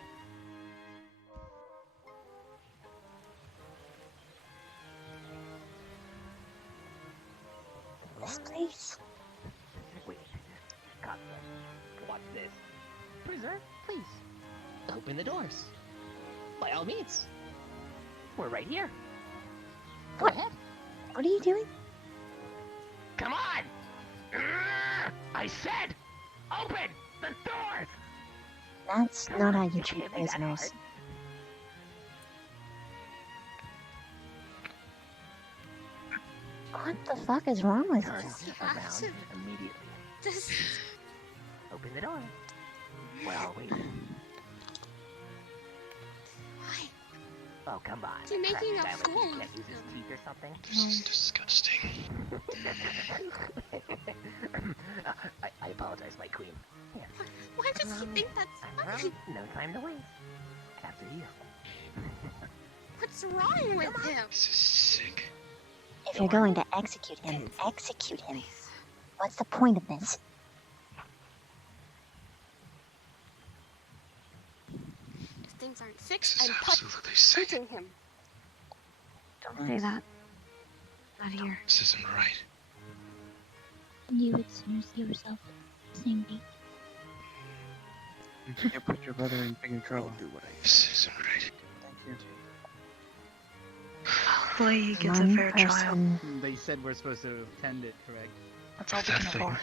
This place? Wait. Got this. What's this? Prisoner, please. Open the doors. By all means. We're right here. Go ahead. What are you doing? Come on! I said, open the doors! That's not how you It treat can't be that prisoners. What the fuck is wrong with hard. you? Turn around immediately. Open the door. We're all waiting. Oh, come on. Is he making a Silent, fool you of can't use his him? teeth or something? This is disgusting. I apologize, my queen. Here. Why does he think that's funny? No time to waste. After you. What's wrong with him? This is sick. If you're going to execute him, execute him. What's the point of this? If things aren't fixed, This is I'm absolutely sick. punching him. Don't say that. Not here. This isn't right. You would sooner see yourself in the same beat. You can't put your brother in bigger trouble. This isn't right. Thank you. Hopefully he gets a One fair trial. person They said we're supposed to attend it, correct? That's all we can afford.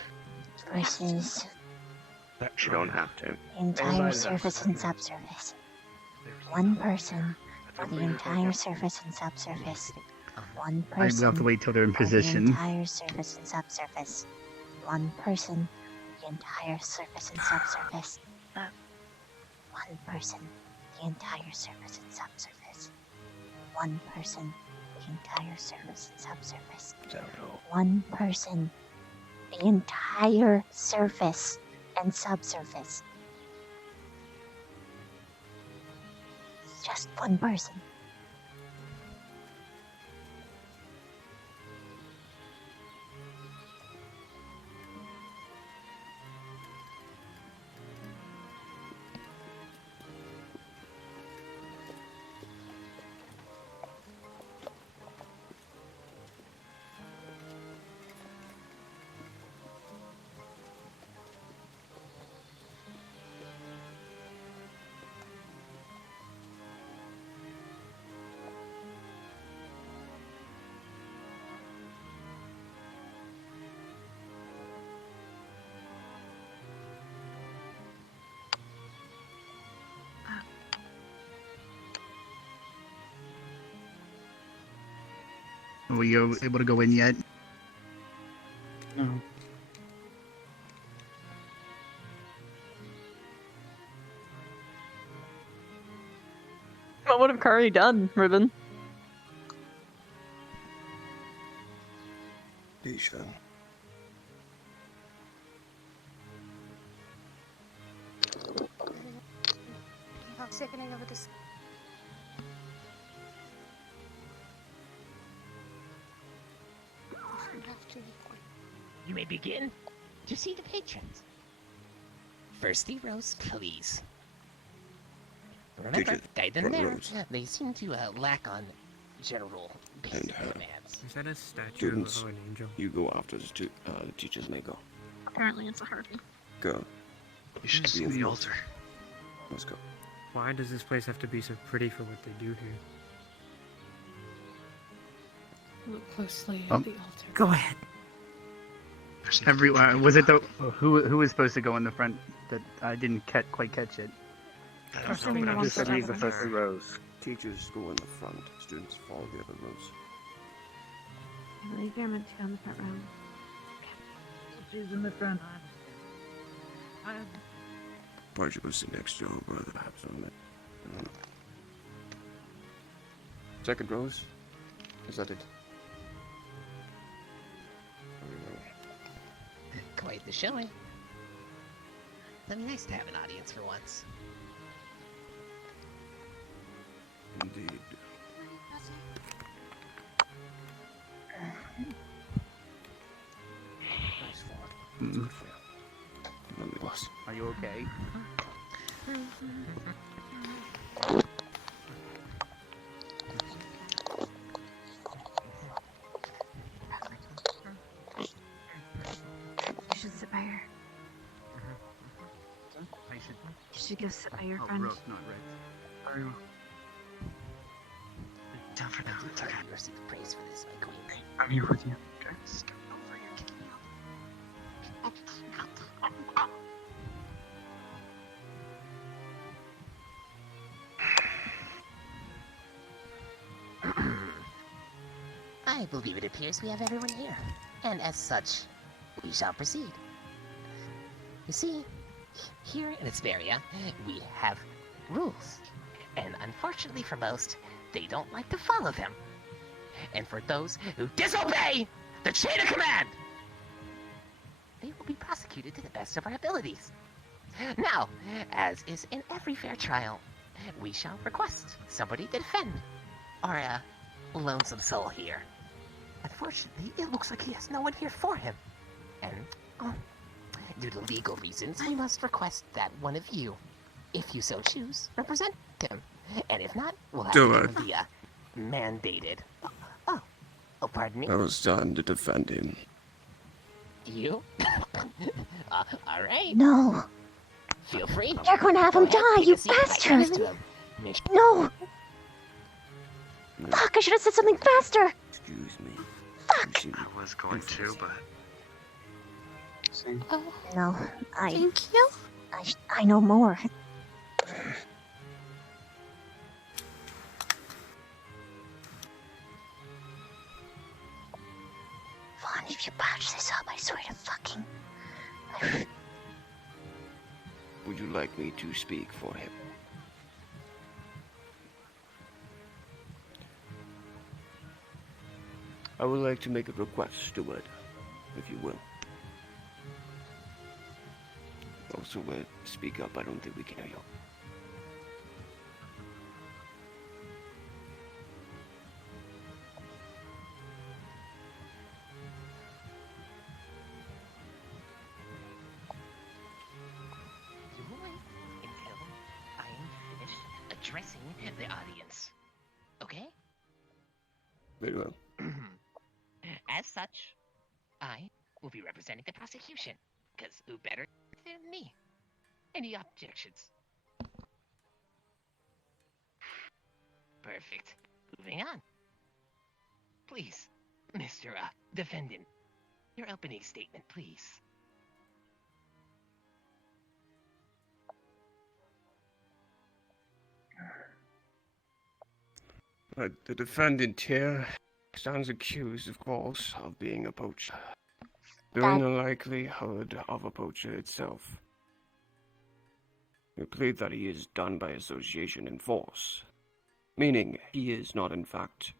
versus You don't have to. the entire surface and subsurface. One person for the entire surface and subsurface. One I would person have to wait till they're in for the position. entire surface and subsurface. One person for the entire surface and subsurface. One person The entire surface and subsurface. One person. The entire surface and subsurface. One person. The entire surface and subsurface. Just one person. Were you able to go in yet? No. What would have Kari done, Ribbon? Isha. How sickening of a dis- You may begin to see the patrons. First the rows, please. Remember, Teacher, guide them front there. rows. They seem to lack on general basic commands. Is that a statue Students, of an angel? you go after the teachers may go. Apparently it's a harpy. Go. You should Be see in the front. altar. Let's go. Why does this place have to be so pretty for what they do here? Look closely Oh. at the altar. Go ahead. Was it the who was supposed to go in the front? That I didn't quite catch it. You said leave the first rows. Teachers go in the front. Students follow the other rows. I believe you're meant to go in the front row. She's in the front. Why don't you go sit next to your brother? Perhaps on that. Second rows. Is that it? Quite the showing. It'd be nice to have an audience for once. Indeed. Nice form. Mm. Lovely boss. Are you okay? You should sit by her. I should. You should go sit by your Oh, friend. Rose, not Red. Very well. Down for now. It's okay. Receive praise for this, my queen. I'm here with you. Okay. I believe it appears we have everyone here, and as such, we shall proceed. You see, here in Asperia, we have rules, and unfortunately for most, they don't like to follow them. And for those who disobey the chain of command, they will be prosecuted to the best of our abilities. Now, as is in every fair trial, we shall request somebody to defend our lonesome soul here. Unfortunately, it looks like he has no one here for him. And, due to legal reasons, we must request that one of you, if you so choose, represent him. And if not, we'll have Do to it. be mandated. Oh, pardon me? I was done to defend him. You? Alright. No. Feel free. You're going to have him Go ahead, die, take you a seat right bastard! next to him. Make sure- No! Fuck, I should have said something faster! Excuse me. Fuck! I was going to, but No, Thank you. I know more. Vaughn, if you patch this up, I swear to fucking... Would you like me to speak for him? I would like to make a request, steward, if you will. Also, speak up. I don't think we can hear you. Until I am finished addressing the audience. Okay? Very well. As such, I will be representing the prosecution, because who better than me? Any objections? Perfect. Moving on. Please, Mr. Defendant, your opening statement, please. The defendant here stands accused, of course, of being a poacher. During the likelihood of a poacher itself. We plead that he is done by association and force, meaning he is not in fact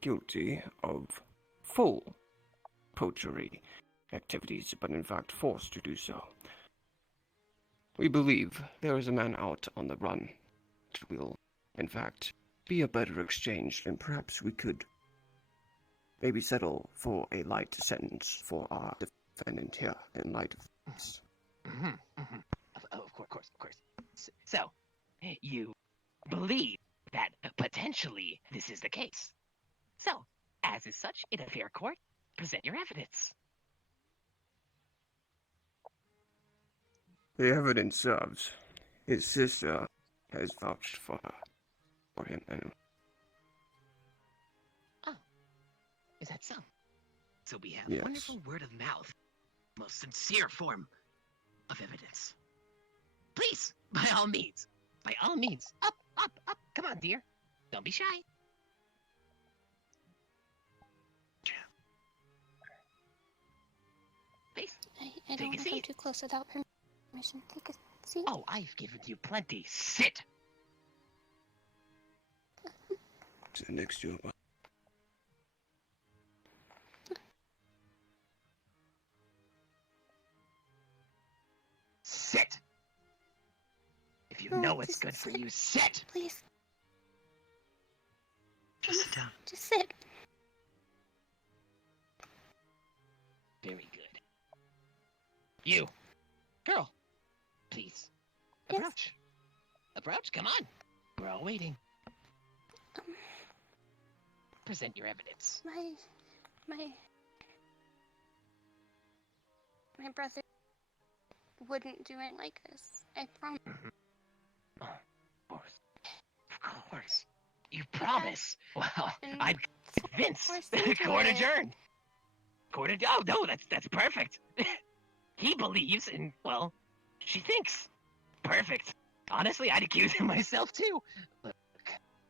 guilty of full poachery activities, but in fact forced to do so. We believe there is a man out on the run. It will, in fact, be a better exchange, and perhaps we could maybe settle for a light sentence for our defendant here in light of this. Of course. So, you believe that potentially this is the case. So, as is such, in a fair court, present your evidence. The evidence serves. His sister has vouched for him. And Is that so? So we have Yes. wonderful word of mouth, most sincere form of evidence. Please, by all means, up. Come on, dear. Don't be shy. Please, I take don't a want to come seat. too close without permission. Take a seat. Oh, I've given you plenty. Sit. sit next to him. Sit. If you No, know what's just good for sit. you, sit. Please. Just sit down. Just sit. Very good. You, girl, please. Yes. Approach. Approach, come on. We're all waiting. Present your evidence. My brother wouldn't do it like this. I promise. Of course. You promise. Well, I'm convinced. forced into Court it. adjourned. Oh no, that's perfect. He believes, and well, she thinks. Perfect. Honestly, I'd accuse him myself too. Look,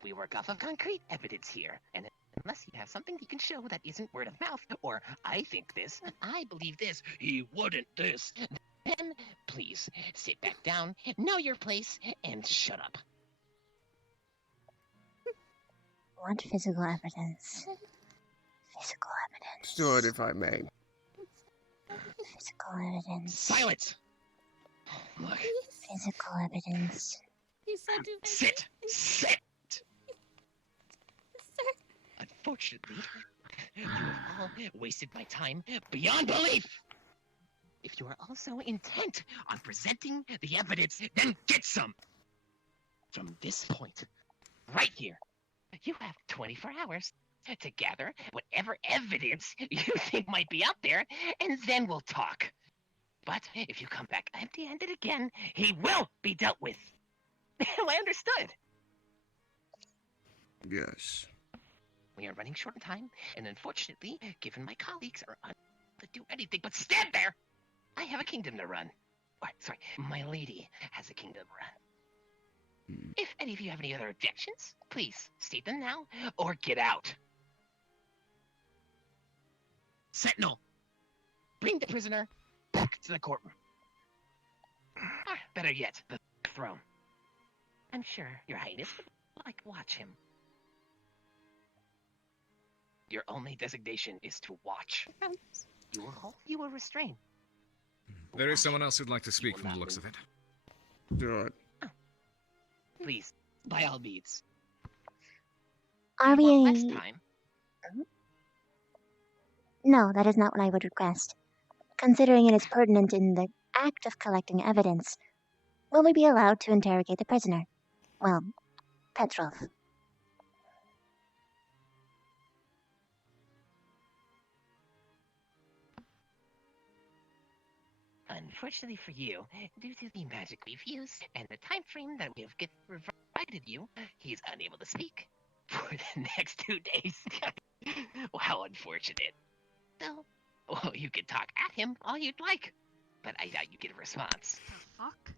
we work off of concrete evidence here, and unless you have something you can show that isn't word of mouth, or I think this, I believe this, he wouldn't this, then please sit back down, know your place, and shut up. Want physical evidence. Physical evidence. Steward, if I may. Physical evidence. Silence! Look. Physical evidence. He's so too Sit! Sit! Sir. Unfortunately, you have all wasted my time beyond belief! If you are also intent on presenting the evidence, then get some! From this point, right here, you have 24 hours to gather whatever evidence you think might be out there, and then we'll talk. But if you come back empty-handed again, he will be dealt with. Am I understood? Yes. We are running short on time, and unfortunately, given my colleagues are unable to do anything but stand there, I have a kingdom to run. Or, sorry, my lady has a kingdom to run. If any of you have any other objections, please state them now, or get out. Sentinel, bring the prisoner back to the courtroom. Or, better yet, the throne. I'm sure your highness would like to watch him. Your only designation is to watch. You will hold, you will restrain. There is someone else who'd like to speak from the looks of it. Good. Please, by all means. Are Well, next we... time. No, that is not what I would request. Considering it is pertinent in the act of collecting evidence, will we be allowed to interrogate the prisoner? Well, Petrov. Unfortunately for you, due to the magic we've used and the time frame that we have provided you, he is unable to speak for the next 2 days. Well, how unfortunate. So, well, you can talk at him all you'd like, but I doubt you get a response. The fuck?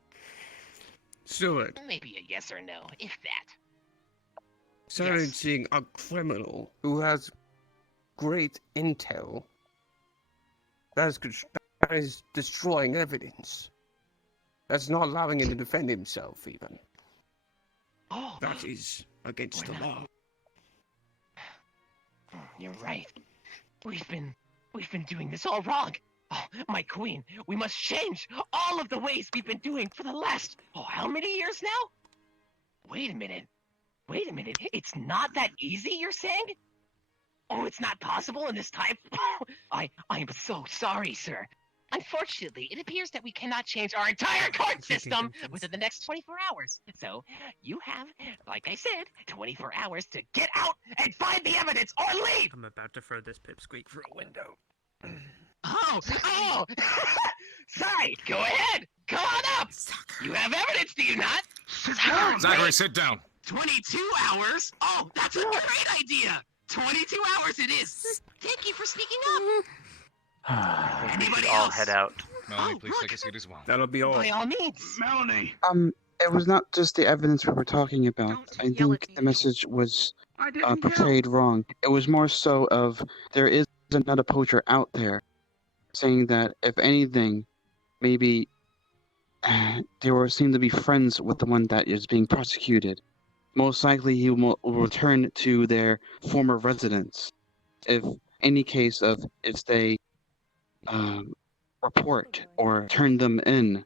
Stewart, Maybe a yes or no, if that. silencing a criminal who has great intel. That is destroying evidence. That's not allowing him to defend himself, even. Oh, that is against the law. You're right. We've been doing this all wrong. Oh, my queen, we must change all of the ways we've been doing for the last, how many years now? Wait a minute. It's not that easy, you're saying? Oh, it's not possible in this time? I am so sorry, sir. Unfortunately, it appears that we cannot change our entire court system within the next 24 hours. So, you have, like I said, 24 hours to get out and find the evidence or leave! I'm about to throw this pipsqueak through a window. Oh! Sorry, go ahead! Come on up! You have evidence, do you not? Zachary, sit down. 22 hours? Oh, that's a great idea! 22 hours it is! Thank you for speaking up! Anybody all else? head out. Melanie, please take a seat as well. That'll be all. By all means. Melanie! It was not just the evidence we were talking about. I think the message was portrayed wrong. It was more so of there is another poacher out there saying that if anything, maybe they seem to be friends with the one that is being prosecuted. Most likely he will return to their former residence. If any case of if they report or turn them in,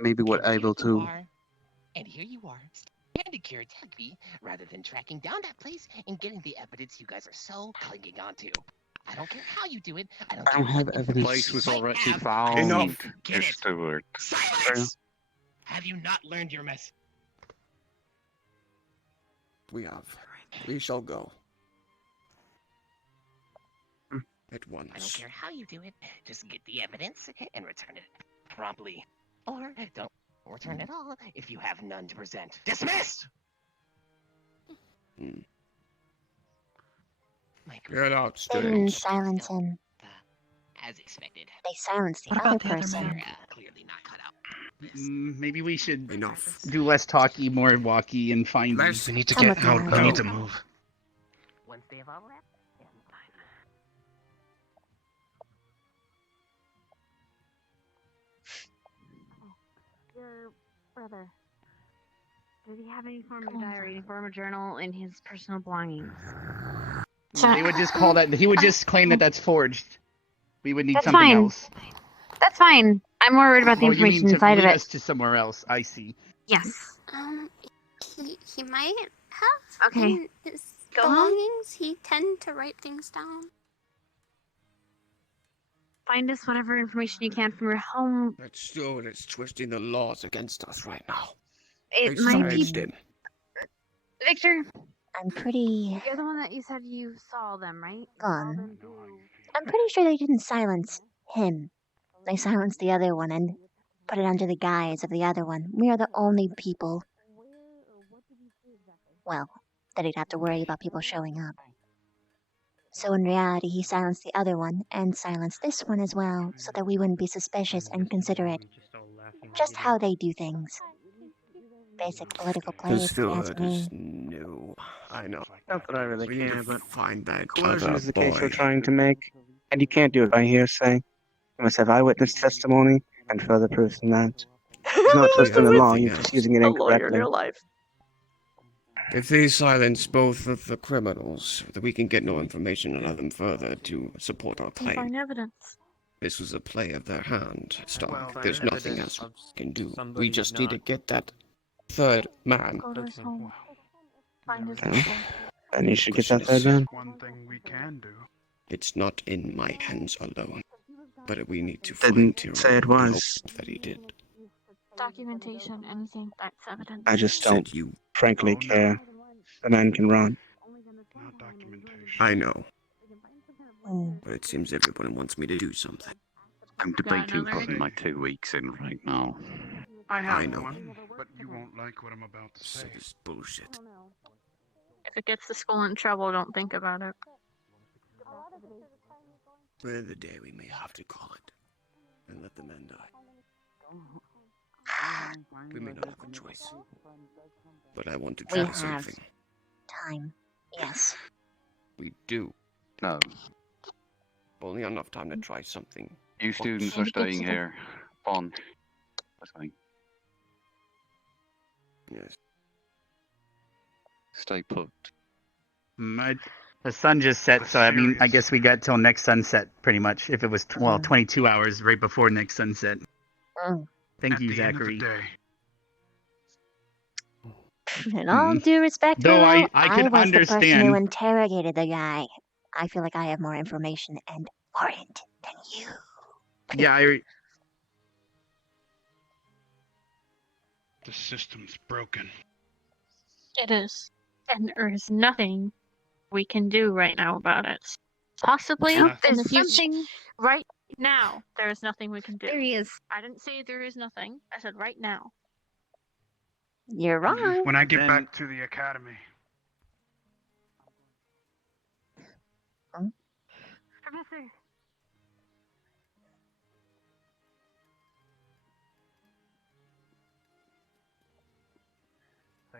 maybe what able to. And here you are, standing here technically, rather than tracking down that place and getting the evidence you guys are so clinging onto. I don't care how you do it. I don't have what evidence. Place was already have. found. Enough. Get it. Stewart. Silence! Have you not learned your mess? We have. We shall go. At once. I don't care how you do it. Just get the evidence and return it promptly. Or don't return at all if you have none to present. Dismissed! Get out, Didn't students. silence him. As expected. They silenced the What other about the other person. man? Clearly not cut out. Maybe we should Enough. do less talky, more walky, and find these. We need to Some get of out. them We are need to right. move. Once they have all left, Your brother. Did he have any form of diary, any form of journal in his personal belongings? They would just call that. He would just claim that that's forged. We would need That's something fine. else. That's fine. I'm more worried about the Oh, you mean information to inside of lead it. us to somewhere else? I see. Yes. He might have. Okay. In his Go on. belongings, he tend to write things down. Find us whatever information you can from your home. That Stewart is twisting the laws against us right now. It They might be. silenced him. Victor, I'm pretty. you're the one that you said you saw them, right? You saw Gone. them do- I'm pretty sure they didn't silence him. They silenced the other one and put it under the guise of the other one. We are the only people. Well, that he'd have to worry about people showing up. So in reality, he silenced the other one and silenced this one as well, so that we wouldn't be suspicious and considerate. Just how they do things. Basic political play, if you ask Stewart me. is new. I know. Not that I really We need care, to but find that coercion other is the case boy. we're trying to make, and you can't do it by hearsay. You must have eyewitness testimony and further proof than that. It's not twisting the law, you're just using it a lawyer in incorrectly. your life. If they silence both of the criminals, then we can get no information on them further to support our Can find claim. evidence. This was a play of their hand, Stark. Well, There's find nothing evidence else we of can do. We somebody just need to not- get that third man. Go to his home. Find his Okay. people. And you should get Question that third is, man. One thing we can do. It's not in my hands alone, but we need to Didn't find Tyrell say it and was. hope that he did. Documentation, anything that's evidence. I just Said don't, you. frankly, care. The man can run. I know. But it seems everyone wants me to do something. I'm debating putting my 2 weeks in right now. I know. But you won't like what I'm about to say. This is bullshit. If it gets the school in trouble, don't think about it. For the day we may have to call it, and let the men die. We may not have a choice, but I want to We try have something. time. Yes. We do. No. Only enough time to try something. You students are staying here. Bond. That's fine. Yes. Stay put. The sun just set, so I mean, I guess we got till next sunset, pretty much. If it was, 22 hours right before next sunset. Thank you, Zachary. In all due respect, Though though, I can was the person who understand- interrogated the guy. I feel like I have more information and warrant than you. Yeah, The system's broken. It is. And there is nothing we can do right now about it. Possibly Yeah. in the There's future. something. Right now, there is nothing we can do. There he is. I didn't say there is nothing. I said right now. You're wrong. When I get back to the academy. Professor.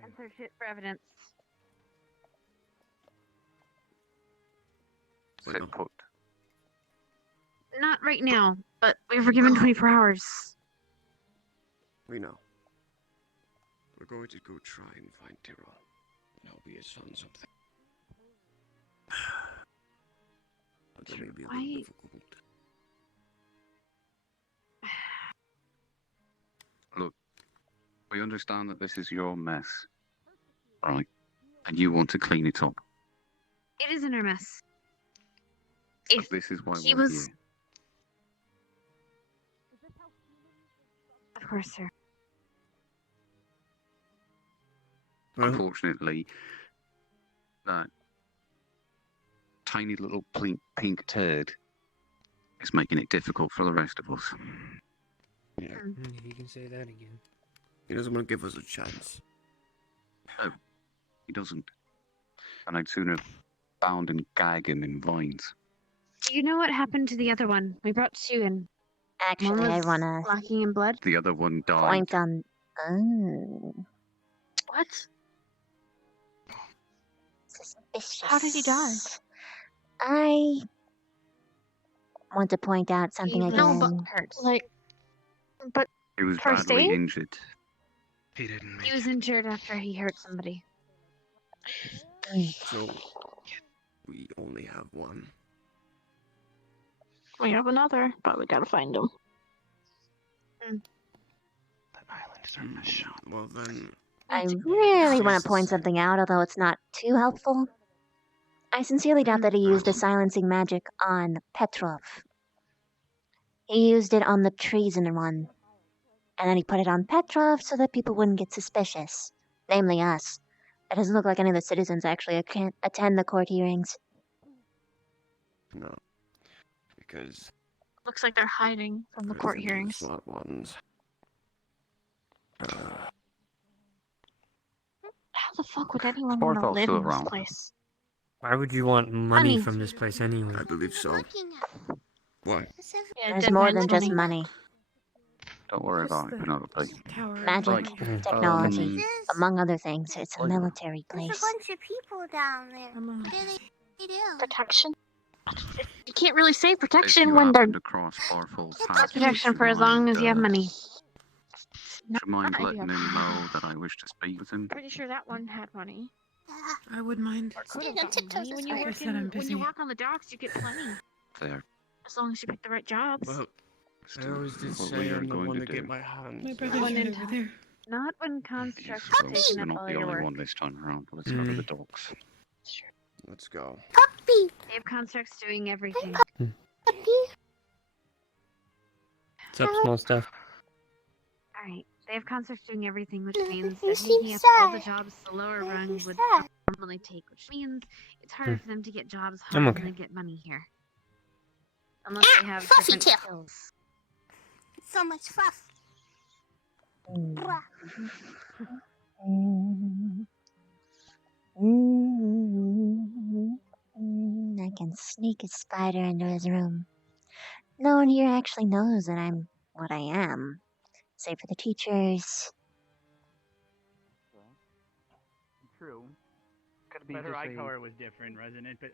And search it for evidence. Stay put. Not right now, but we were given 24 hours. We know. We're going to go try and find Tyrell. And hope he has found something. But that may be a little Why- difficult. Look, we understand that this is your mess. Right? And you want to clean it up. It isn't our mess. So If this is why he we're was- here. Of course, sir. Unfortunately, that tiny little pink turd is making it difficult for the rest of us. Yeah. You can say that again. He doesn't want to give us a chance. No, he doesn't. And I'd sooner bound and gag him in vines. Do you know what happened to the other one? We brought two in. Actually, One I was wanna lacking in blood. The other one died. point on. Oh. What? Suspicious. How did he die? I want to point out something again. No, but like, but He was First badly aid? injured. He didn't He was injured after he hurt somebody. So, we only have one. we have another, but we gotta find him. Well then, I really want to point something out, although it's not too helpful. I sincerely doubt that he used the silencing magic on Petrov. He used it on the treason one. And then he put it on Petrov so that people wouldn't get suspicious. Namely us. It doesn't look like any of the citizens actually attend the court hearings. no. Because Looks like they're hiding from the court they're hearings. smart ones. How the fuck would anyone want to Barthol's live still in this around. place? Why would you want money Honey. from this place anyway? I believe so. Why? Yeah, There's dead more man's than just money. Don't worry about it, Penelope. Magic, Right. technology, among other things. It's a military There's a place. bunch of people down there. What do they do? Protection? You can't really say If protection you when they're happen to cross Barthol's path, Protection would for as long as you have money. Would you mind not letting ideal. him know that I wish to speak with him? Pretty sure that one had money. I wouldn't mind. Stand on tiptoes is When you Like I work said, I'm when busy. you work on the docks, you get plenty. There. As long as you pick the right jobs. Well, I always did What say we are I'm the going one to to get do. my hands. My brother's When right in over there. Not when construct's So taking you're up not all the your only work. one this time around. Let's go to the docks. Let's go. Puppy. They have constructs doing everything. What's up, small stuff? Alright. They have constructs doing everything, which means You they're seem taking up all the sad. jobs the lower rung would sad. normally take, which means it's harder for them to get jobs I'm harder okay. than get money here. Unless they have Fluffy different tail. skills. So much fluff. Blah. I can sneak a spider into his room. No one here actually knows that I'm what I am, save for the teachers. True. Could be But her just eye a- color was different, wasn't it? But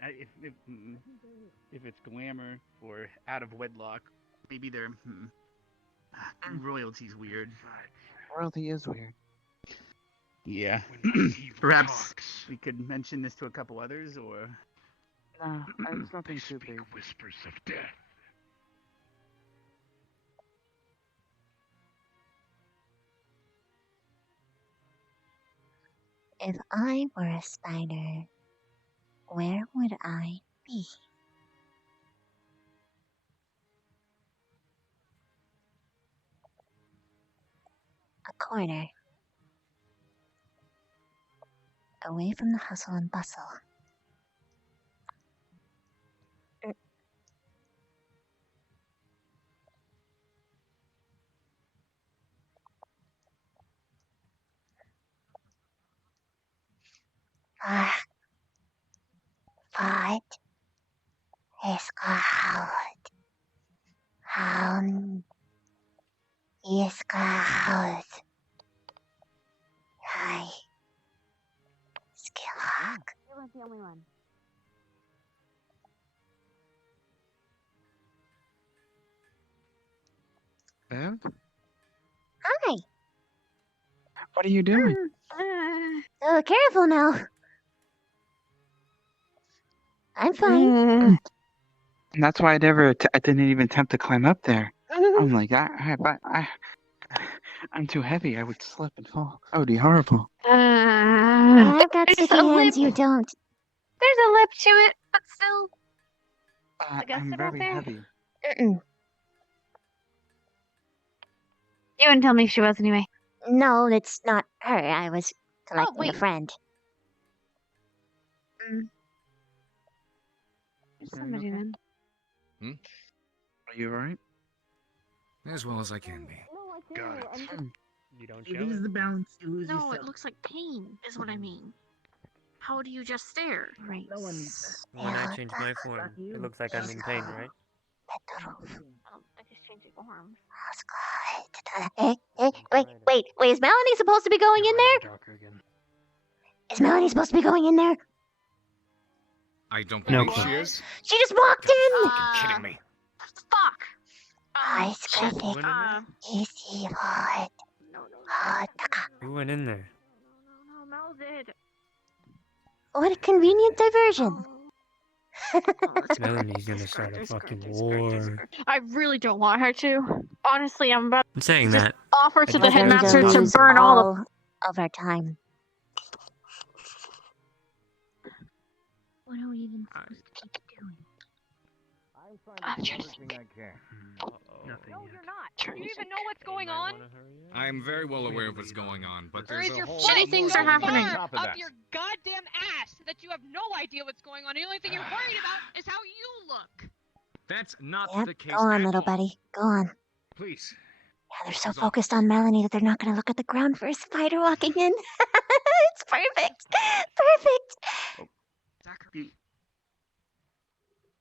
if it's glamour or out of wedlock, maybe they're royalty's weird. Royalty is weird. Yeah. Perhaps we could mention this to a couple others, or Nah, it's nothing too big. Whispers of death. If I were a spider, where would I be? A corner. Away from the hustle and bustle. What is cloud? Is cloud? Hi. Skillhawk. You weren't the only one. Bev? Hi. What are you doing? Oh, careful now. I'm fine. And that's why I didn't even attempt to climb up there. I'm like, I'm too heavy. I would slip and fall. That would be horrible. I've got sticky hands, you don't. There's a lip to it, but still. I guess I'm it out very there. heavy. Mm-mm. You wouldn't tell me if she was anyway. No, it's not her. I was collecting a wait. friend. Somebody then. Are you alright? As well as I can be. Got it. You don't You show lose it. the balance, you lose No, yourself. it looks like pain, is what I mean. How do you just stare? Right. No one needs When I change my form, it looks like I'm in pain, right? I just changed the form. Wait, is Melanie supposed to be going in there? Darker again. Is Melanie supposed to be going in there? I don't No believe she clue. is. She just walked in! Kidding me. Fuck! Ice Who critic went in there? is evil. Who went in there? No, Mel did. What a convenient diversion. Melanie's gonna start a fucking war. I really don't want her to. Honestly, I'm about I'm saying to that. offer to I the just heard headmaster that. to Lose burn all the. all of our time. What are we even supposed to keep doing? I'm trying to think. Nothing No, yet. you're not. Do you even know what's going on? I am very well aware of what's going on, but Or there's is a your whole foot Shitty things are happening. Up your goddamn ass that you have no idea what's going on. The only thing you're worried about is how you look. That's not Yep, the case. go on, at little all. buddy. Go on. Please. Yeah, they're so focused on Melanie that they're not going to look at the ground for a spider walking in. It's perfect. Perfect.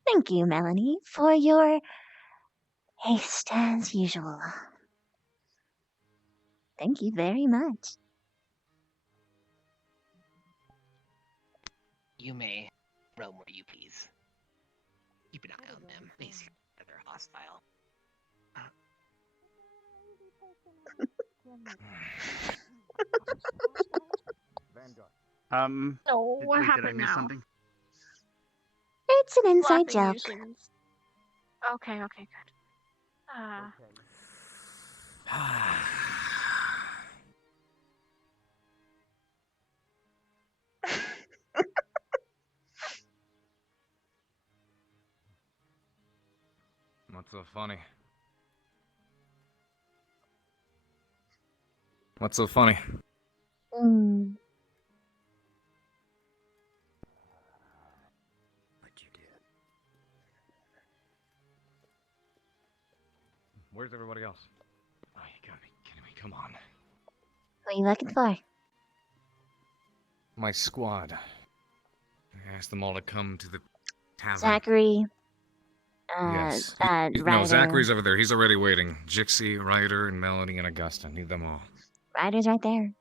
Thank you, Melanie, for your haste as usual. Thank you very much. You may roam where you please. Keep an eye on them. They seem rather hostile. No, what did I happened miss now? something? It's an inside Laughing joke. usually means- Okay, okay, good. What's so funny? What's so funny? Mm. Where's everybody else? Oh, you gotta be kidding me. Come on. What are you looking for? My squad. I asked them all to come to the tavern. Zachary. Yes. Ryder. No, Zachary's over there. He's already waiting. Jixie, Ryder, and Melanie, and Augusta. Need them all. Ryder's right there.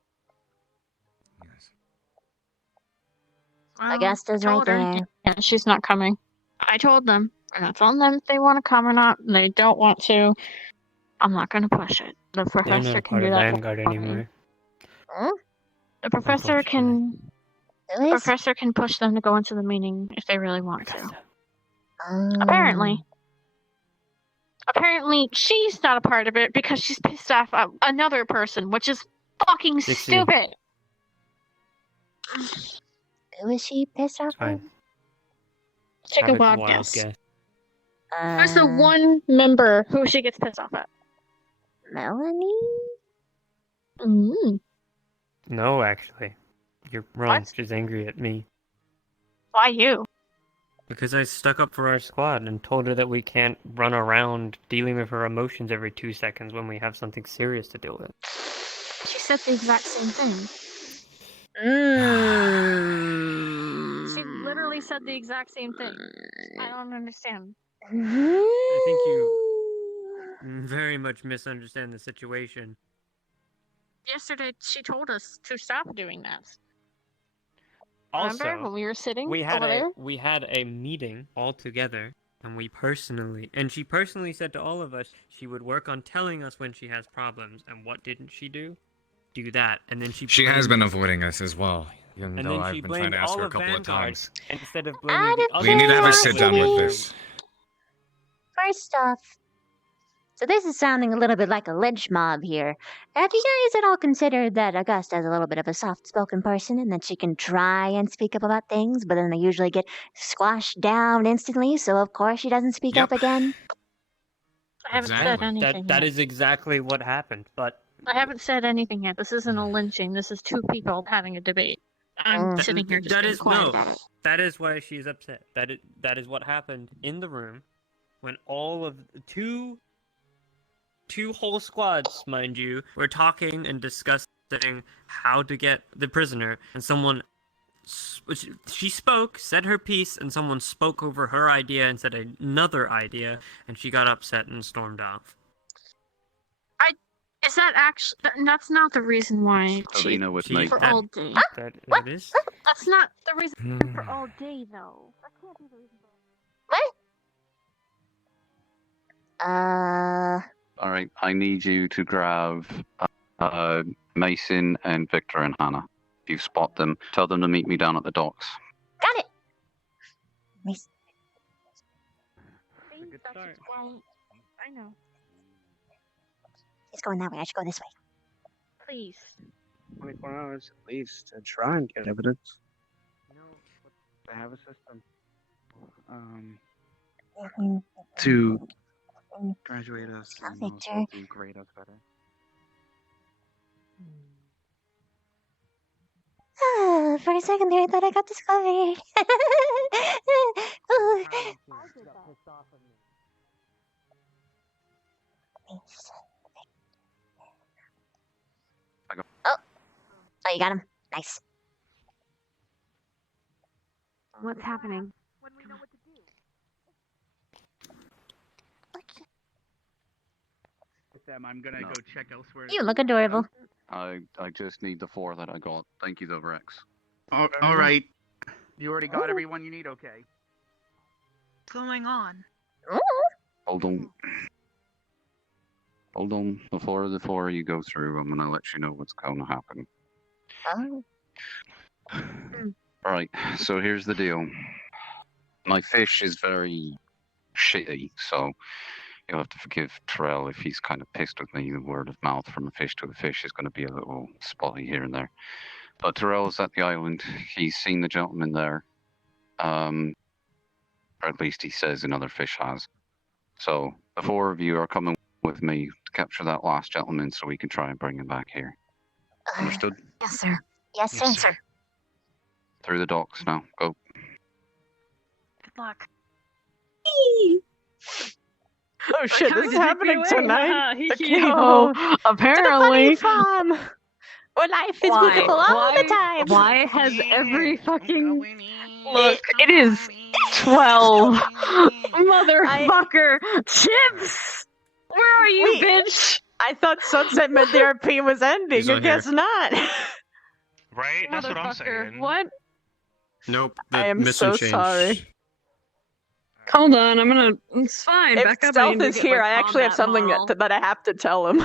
Well, Augusta's I right told her, there. Yeah, she's not coming. I told them. I'm not telling them if they want to come or not. They don't want to. I'm not going to push it. The They're professor not a can part do of that. Vanguard for me. anymore. Huh? The professor can. Who is? Professor can push them to go into the meeting if they really want to. Um, Apparently. Apparently, she's not a part of it because she's pissed off at another person, which is fucking Dixie. stupid. Who is she pissed off Fine. with? Take a Have wild wild guess. guess. Who's the one member who she gets pissed off at? Melanie? Mm. No, actually. You're wrong. What? She's angry at me. Why you? Because I stuck up for our squad and told her that we can't run around dealing with her emotions every 2 seconds when we have something serious to deal with. She said the exact same thing. She literally said the exact same thing. I don't understand. I think you very much misunderstand the situation. Yesterday, she told us to stop doing that. Also, Remember when we were sitting we had over there? we had a meeting all together, and she personally said to all of us she would work on telling us when she has problems. And what didn't she do? Do that, and then She has been avoiding us as well, even And though then she I've been trying blamed to ask all her a of couple of Vanguard times. instead of blaming the other. We need to have a curiosity. sit down with this. First off, so this is sounding a little bit like a lynch mob here. Have you guys at all considered that Augusta's a little bit of a soft-spoken person and that she can try and speak up about things, but then they usually get squashed down instantly, so of course she doesn't speak up again? I haven't said anything That yet. is exactly what happened, but I haven't said anything yet. This isn't a lynching. This is two people having a debate. I'm sitting here just being quiet about it. That is why she's upset. That is what happened in the room when all of two whole squads, mind you, were talking and discussing how to get the prisoner, and someone she spoke, said her piece, and someone spoke over her idea and said another idea, and she got upset and stormed off. Is that actually? That's not the reason why she. Alina with me. For all day. That is. That's not the reason for all day, though. That can't be the reason for. All right, I need you to grab Mason and Victor and Hannah. If you spot them, tell them to meet me down at the docks. Got it! See, that's why. I know. It's going that way. I should go this way. Please. 24 hours at least to try and get evidence. I have a system. To graduate us and also to grade us better. For a second there, I thought I got discovered. Oh, you got him. Nice. What's happening? Sam, I'm gonna go check elsewhere. You look adorable. I just need the 4 that I got. Thank you, though, Rex. All right. You already got everyone you need, okay? What's going on? Hold on. Hold on. Before you go through, I'm gonna let you know what's gonna happen. Oh. Alright, so here's the deal. My fish is very shitty, so you'll have to forgive Terrell if he's kind of pissed with me. The word of mouth from a fish to a fish is going to be a little spotty here and there. But Terrell's at the island. He's seen the gentleman there. Or at least he says another fish has. So the four of you are coming with me to capture that last gentleman so we can try and bring him back here. Understood? Yes, sir. Yes, sir. Through the docks now. Go. Good luck. Oh shit, this is happening away. tonight. Okay, Yo, apparently. to the funny farm. Where life is Why? beautiful all the time. Why has every fucking look? It is 12. Motherfucker, Chips. Where are you, bitch? I thought sunset meant the RP was ending. He's I not guess here. not. Right? That's what I'm Motherfucker, saying. what? Nope. I am mission so changed. sorry. Hold on, I'm gonna. It's fine. If Back up. Stealth is here, I actually have something that I have to tell him.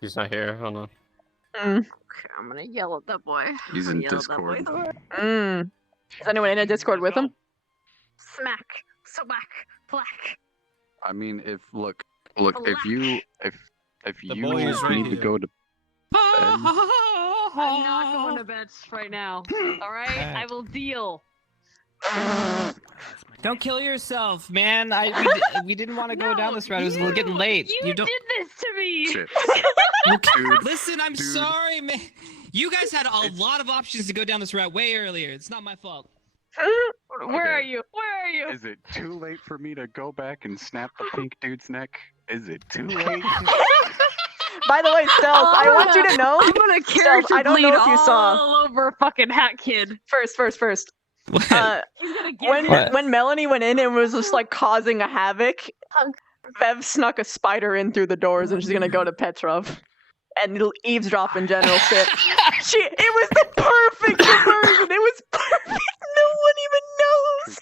He's not here. Hold on. Okay, I'm gonna yell at that boy. He's I'm in gonna yell at that boy. Discord. Is anyone in a Discord with him? Smack, smack, black. I mean, if if you boy is right need to here. go to bed, I'm not going to bed right now. All right, I will deal. Don't kill yourself, man. We didn't want to go down this route. It was getting late. You don't. did this to me. Shit. Listen, I'm sorry, man. You guys had a lot of options to go down this route way earlier. It's not my fault. Where are you? Where are you? Is it too late for me to go back and snap the pink dude's neck? Is it too late? By the way, Stealth, I want you to know. I'm gonna Stealth, character I don't bleed know if you saw. all over fucking Hat Kid. First. He's gonna get When it. when Melanie went in and was just like causing a havoc, Bev snuck a spider in through the doors and she's gonna go to Petrov. And eavesdrop in general shit. It was the perfect diversion. It was perfect. No one even knows. Is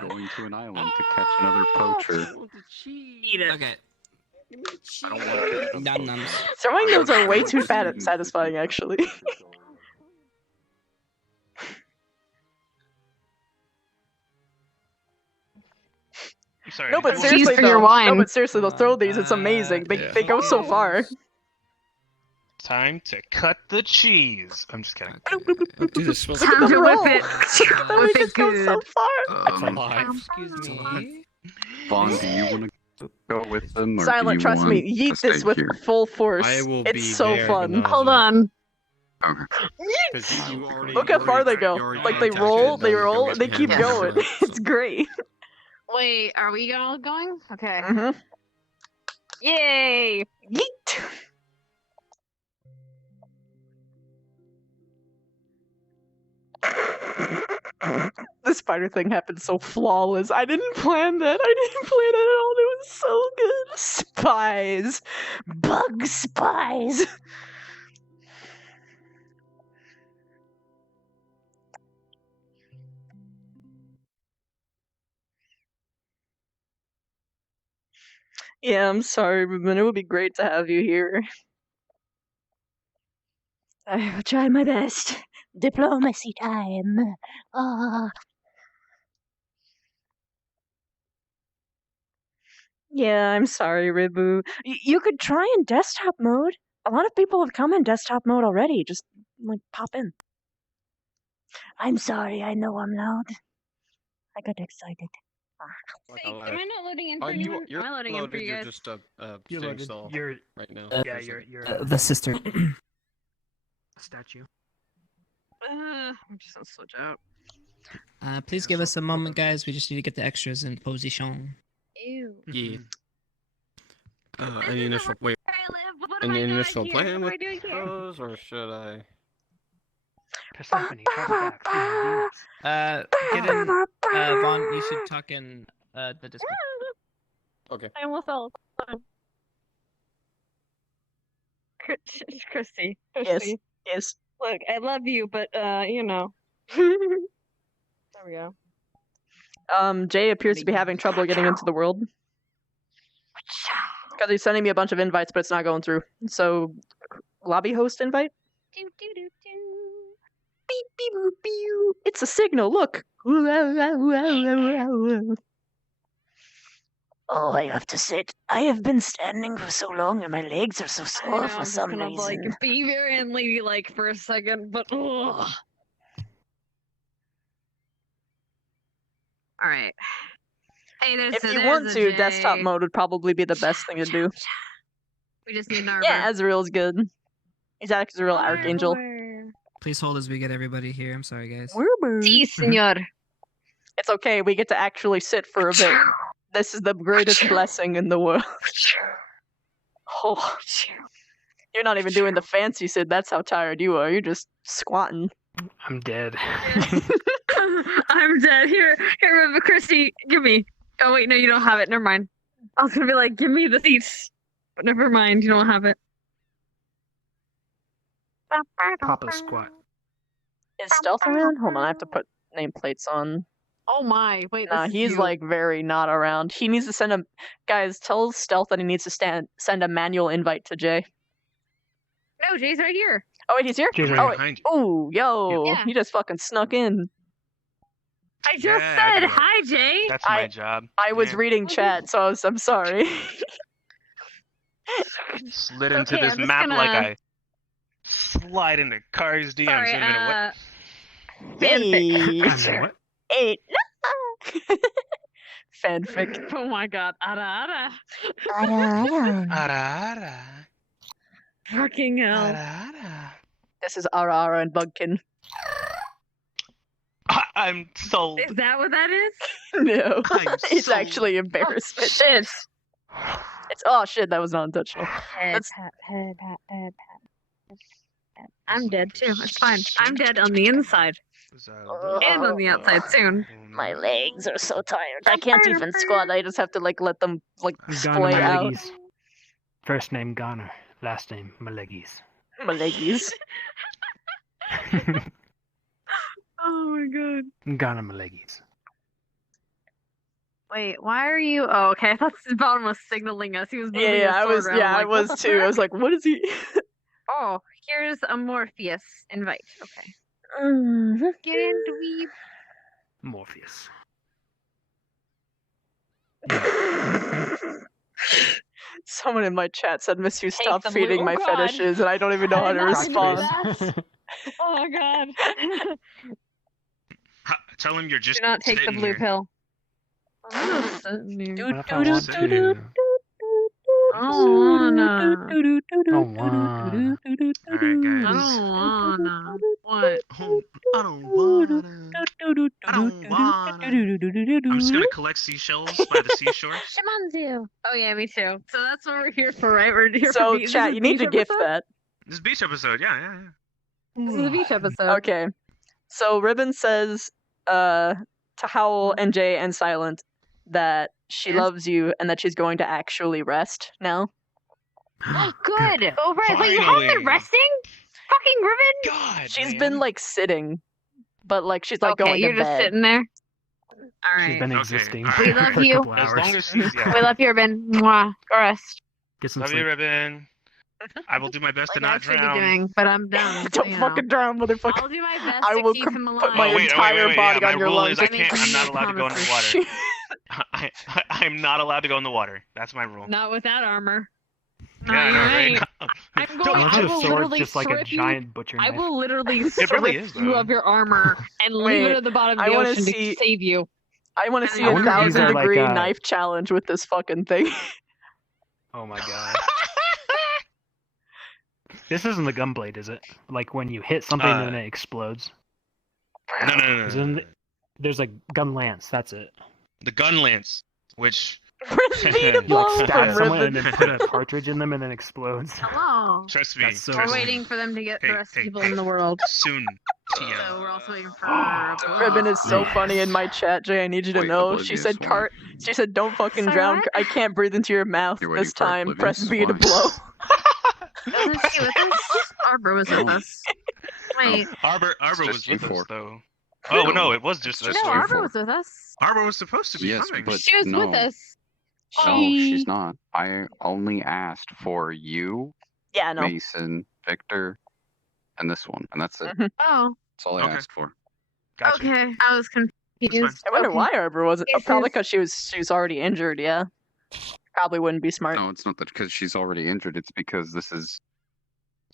going to an island to catch another poacher. Eat it. Okay. I don't want to. Num nums. Throwing those are way too satisfying, actually. I'm sorry. No, but did you- seriously, for your though. wine. No, but seriously, they'll throw these. It's amazing. They go so far. Time to cut the cheese. I'm just kidding. Do this smells Time to whip it. That Whip just it goes so good. far. Um, alive. Excuse me. Vaughn, do you want to go with them? Or Silent, do you trust me. want to Yeet this stay with here? full force. I will It's be so there, fun. but not Hold on. Okay. Look how far they go. Like they roll, and they keep Yes. going. It's great. Wait, are we all going? Okay. Mhm. Yay! Yeet. The spider thing happened so flawless. I didn't plan that. I didn't plan it at all. It was so good. Spies. Bug spies. Yeah, I'm sorry, Ruben. It would be great to have you here. I will try my best. Diplomacy time. Ah. Yeah, I'm sorry, Ribu. You could try in desktop mode. A lot of people have come in desktop mode already. Just, like, pop in. I'm sorry, I know I'm loud. I got excited. Am I not loading in for anyone? Am I loading in for you guys? You're just You're staying loaded. still You're right now. yeah. You're The sister. statue. I'm just gonna switch out. Please give us a moment, guys. We just need to get the extras in position. Ew. Yeah. Any initial wait. What am Any I doing initial here? plan What am I with doing here? those, or should I? Persephone, travel back. Get in. Vaughn, you should talk in the Discord. Okay. I almost fell. Christy. Yes. Yes. Look, I love you, but you know. There we go. Jay appears to be having trouble getting into the world. Because he's sending me a bunch of invites, but it's not going through. So, lobby host invite? beep beep boop, beep. It's a signal. Look. Oh, I have to sit. I have been standing for so long and my legs are so I know, sore I'm for just some gonna reason. like be very unladylike for a second, but ugh. All right. Hey, If you want to, desktop mode would probably be the best thing to do. We just need an arbor. Yeah, Azrael's good. He's actually a real archangel. Please hold as we get everybody here. I'm sorry, guys. Si, senor. It's okay. We get to actually sit for a bit. This is the greatest blessing in the world. Oh, you're not even doing the fancy sit. That's how tired you are. You're just squatting. I'm dead. I'm dead. Here, remember, Christy, give me. Oh wait, no, you don't have it. Never mind. I was gonna be like, give me the seats, but never mind. You don't have it. Papa squat. Is Stealth around? Hold on, I have to put nameplates on. Oh my! Wait, Nah, this is he's you. like very not around. He needs to send a guys. Tell Stealth that he needs to send a manual invite to Jay. No, Jay's right here. Oh wait, he's here. Jay's right Oh, behind oh, yo, Yeah. he just fucking snuck in. I just Yeah, I said do it. hi, Jay. That's my job. I was Yeah. reading chat, so I'm sorry. Slid It's into okay, this I'm just map like gonna- I slide into Kari's DMs Sorry, in a minute. Hey, What? hey, fanfic. Oh my god, ara. Ara. Fucking hell. This is Ara and Bugkin. I'm sold. Is that what that is? No, I'm it's so- actually embarrassment. Shit. It's oh shit, that was not intentional. Head pat. I'm dead too. It's fine. I'm dead on the inside and on the outside soon. My legs are so tired. I can't even squat. I just have to like let them like Ghana splay out. Malegis. First name Ghana, last name Malegis. My leggies. Oh my god. Ghana Malegis. Wait, why are you? Oh, okay. I thought Spawn was signaling us. He was moving his Yeah, I sword was. around. Yeah, I'm I like, what was the too. I was frick? like, what is he? Oh, here's a Morpheus invite. Okay. Get in, dweeb. Morpheus. Someone in my chat said, "Miss you, stop the feeding blue- my oh, God. fetishes," and I don't even know how to respond. Oh my god. Tell him you're just Do not take the sitting blue here. pill. What if I want to? I don't wanna. Oh, wow. Alright, I guys. don't wanna. What? I don't wanna. I don't wanna. I'm just gonna collect seashells by the seashore. Shimanzu. Oh yeah, me too. So that's what we're here for, right? We're here So, for beach. chat, you need to gift that. This is beach episode. Yeah. This is a beach episode. Okay. So Ribbon says to Howl and Jay and Silent that she loves you and that she's going to actually rest now. Oh, good. Oh, right. Wait, you haven't been Finally. resting? Fucking Ribbon? God, She's man. been like sitting, but like she's like Okay, going you're to just bed. sitting there. All She's right. been Okay, existing alright. We for love a you. couple As hours. long as she's We love you, Ribbon. Mwah. Go rest. Get some Love sleep. you, Ribbon. I will do my best to Like I not should be drown. doing, but I'm down. so Don't you fucking know. drown, motherfucker. I'll do my best I to will keep him alive. put my Oh, wait, entire body yeah, on my your rule lungs. is I'm not allowed to go in the promises. water. I'm not allowed to go in the water. That's my rule. Not with that armor. Yeah, No, I know, you're right? right. I'm I going. love I the will sword's literally just like a strip you. giant butcher I knife. will literally strip really is, you though. of your armor and leave Wait, it at the bottom of I the wanna ocean see- to save you. I want to see I a wonder if these 1,000 are like, degree uh, knife challenge with this fucking thing. Oh my god. This isn't the gunblade, is it? Like when you hit something and then it explodes. No. Isn't it- There's a gun lance. That's it. The gun lance, which Speed You blow like stab from someone Ribbon. and then put a cartridge in them and then explodes. Hello. trust me, That's so We're trust me. waiting for them to get Hey, the rest of hey, the people hey. in the world. Soon, So TM. we're also waiting for Ribbon is so funny in my chat, Jay. I need you to Wait, know. Oblivious She said, one. "Cart." She said, "Don't fucking Sorry, drown. what? I can't breathe into your mouth You're waiting this for time. Press Oblivious B to one. blow." Wasn't she with us? Arbor was with us. Wait. Arbor It's was just with you four. us though. Oh no, it was just us. just No, you Arbor four. was with us. Arbor was supposed to be Yes, coming. but She was no. with us. No, she's not. I only asked for you, Yeah, no. Mason, Victor, and this one, and that's it. Oh. That's all I asked for. Okay, I was confused. I wonder Okay. why Arbor wasn't. This Probably is- because she was already injured. Yeah. Probably wouldn't be smart. No, it's not that because she's already injured. It's because this is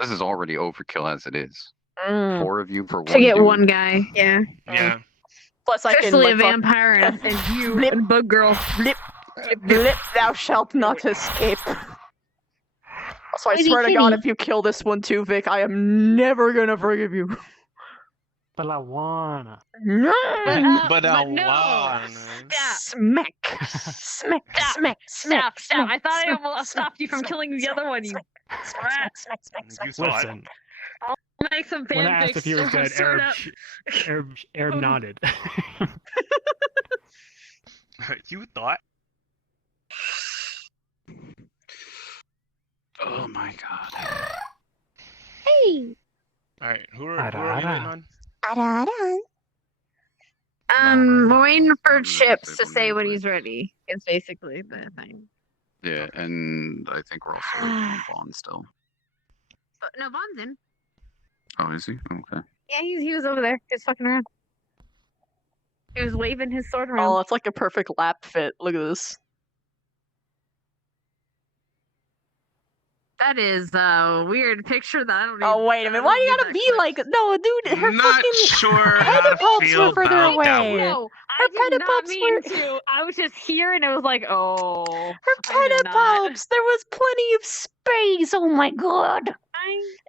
already overkill as it is. Mm. 4 of you for one. To get dude. one guy, yeah. Yeah. Plus, I can Especially a like, fuck- vampire and you Blip. and Bug Girl. Blip, blip, blip, thou shalt not escape. So I Kitty, swear to God, kitty. if you kill this one too, Vic, I am never gonna forgive you. But I wanna. No. But I no. wanna. Smack, smack, smack, smack, Stop! I thought I smack, almost stopped you from killing the other one. You rat. You saw it. Listen, I'll make some when I asked fanfics. if he was dead, Sort out. Arab nodded. You thought? Oh my God. Hey. All right, who are you waiting on? We're waiting for Chips to say when he's ready. It's basically the thing. Yeah, and I think we're also waiting on Vaughn still. But no, Vaughn's in. Oh, is he? Okay. Yeah, he was over there. He was fucking around. He was waving his sword around. Oh, it's like a perfect lap fit. Look at this. That is a weird picture that I don't even. Oh wait a minute! Why do you gotta be like? No, dude, her Not fucking sure how to pedipalps feel were further about that away. one. No, Her I did not pedipalps mean were. to. I was just here and it was like, oh. Her I did not. pedipalps. There was plenty of space. Oh my God!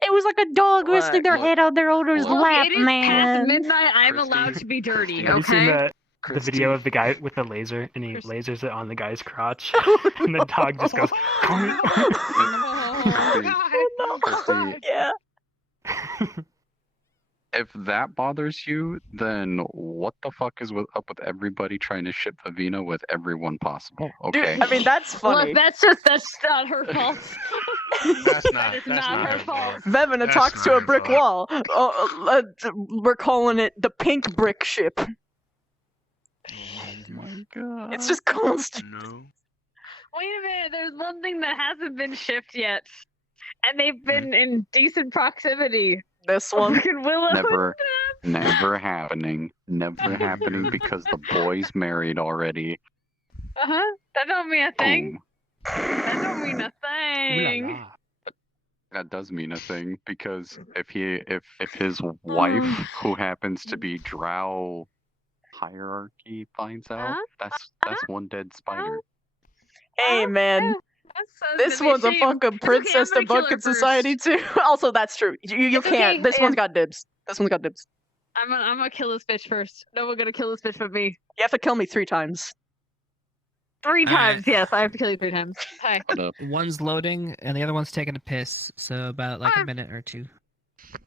It was like a dog resting their head on their owner's Look, lap, it is man. past midnight. I'm allowed to be dirty. Have you seen Okay. the video of the guy with the laser and he lasers it on the guy's crotch, and the dog just goes. Christy, Yeah. if that bothers you, then what the fuck is up with everybody trying to ship Vavina with everyone possible? Okay. Dude, I mean that's funny. Look, that's not her fault. That's not. That is That's not her her fault. Vevina That's talks to not a her brick fault. wall. Oh, we're calling it the pink brick ship. Oh my God. It's just constant. No. Wait a minute. There's one thing that hasn't been shipped yet, and they've been in decent proximity. This one. Fucking Willow. Never happening. Never happening because the boy's married already. That don't mean a thing. Boom. That don't mean a thing. That does mean a thing because if his wife, who happens to be Drow hierarchy, finds out, that's one dead spider. Hey man, this one's a fucking princess to Bunkin Society too. Also, that's true. You It's can't. okay, This yeah. one's got dibs. This one's got dibs. I'm gonna kill this bitch first. No one gonna kill this bitch but me. You have to kill me 3 times. 3 Alright. times, yes. I have to kill you 3 times. Hi. One's loading and the other one's taking a piss, so about like a minute or 2.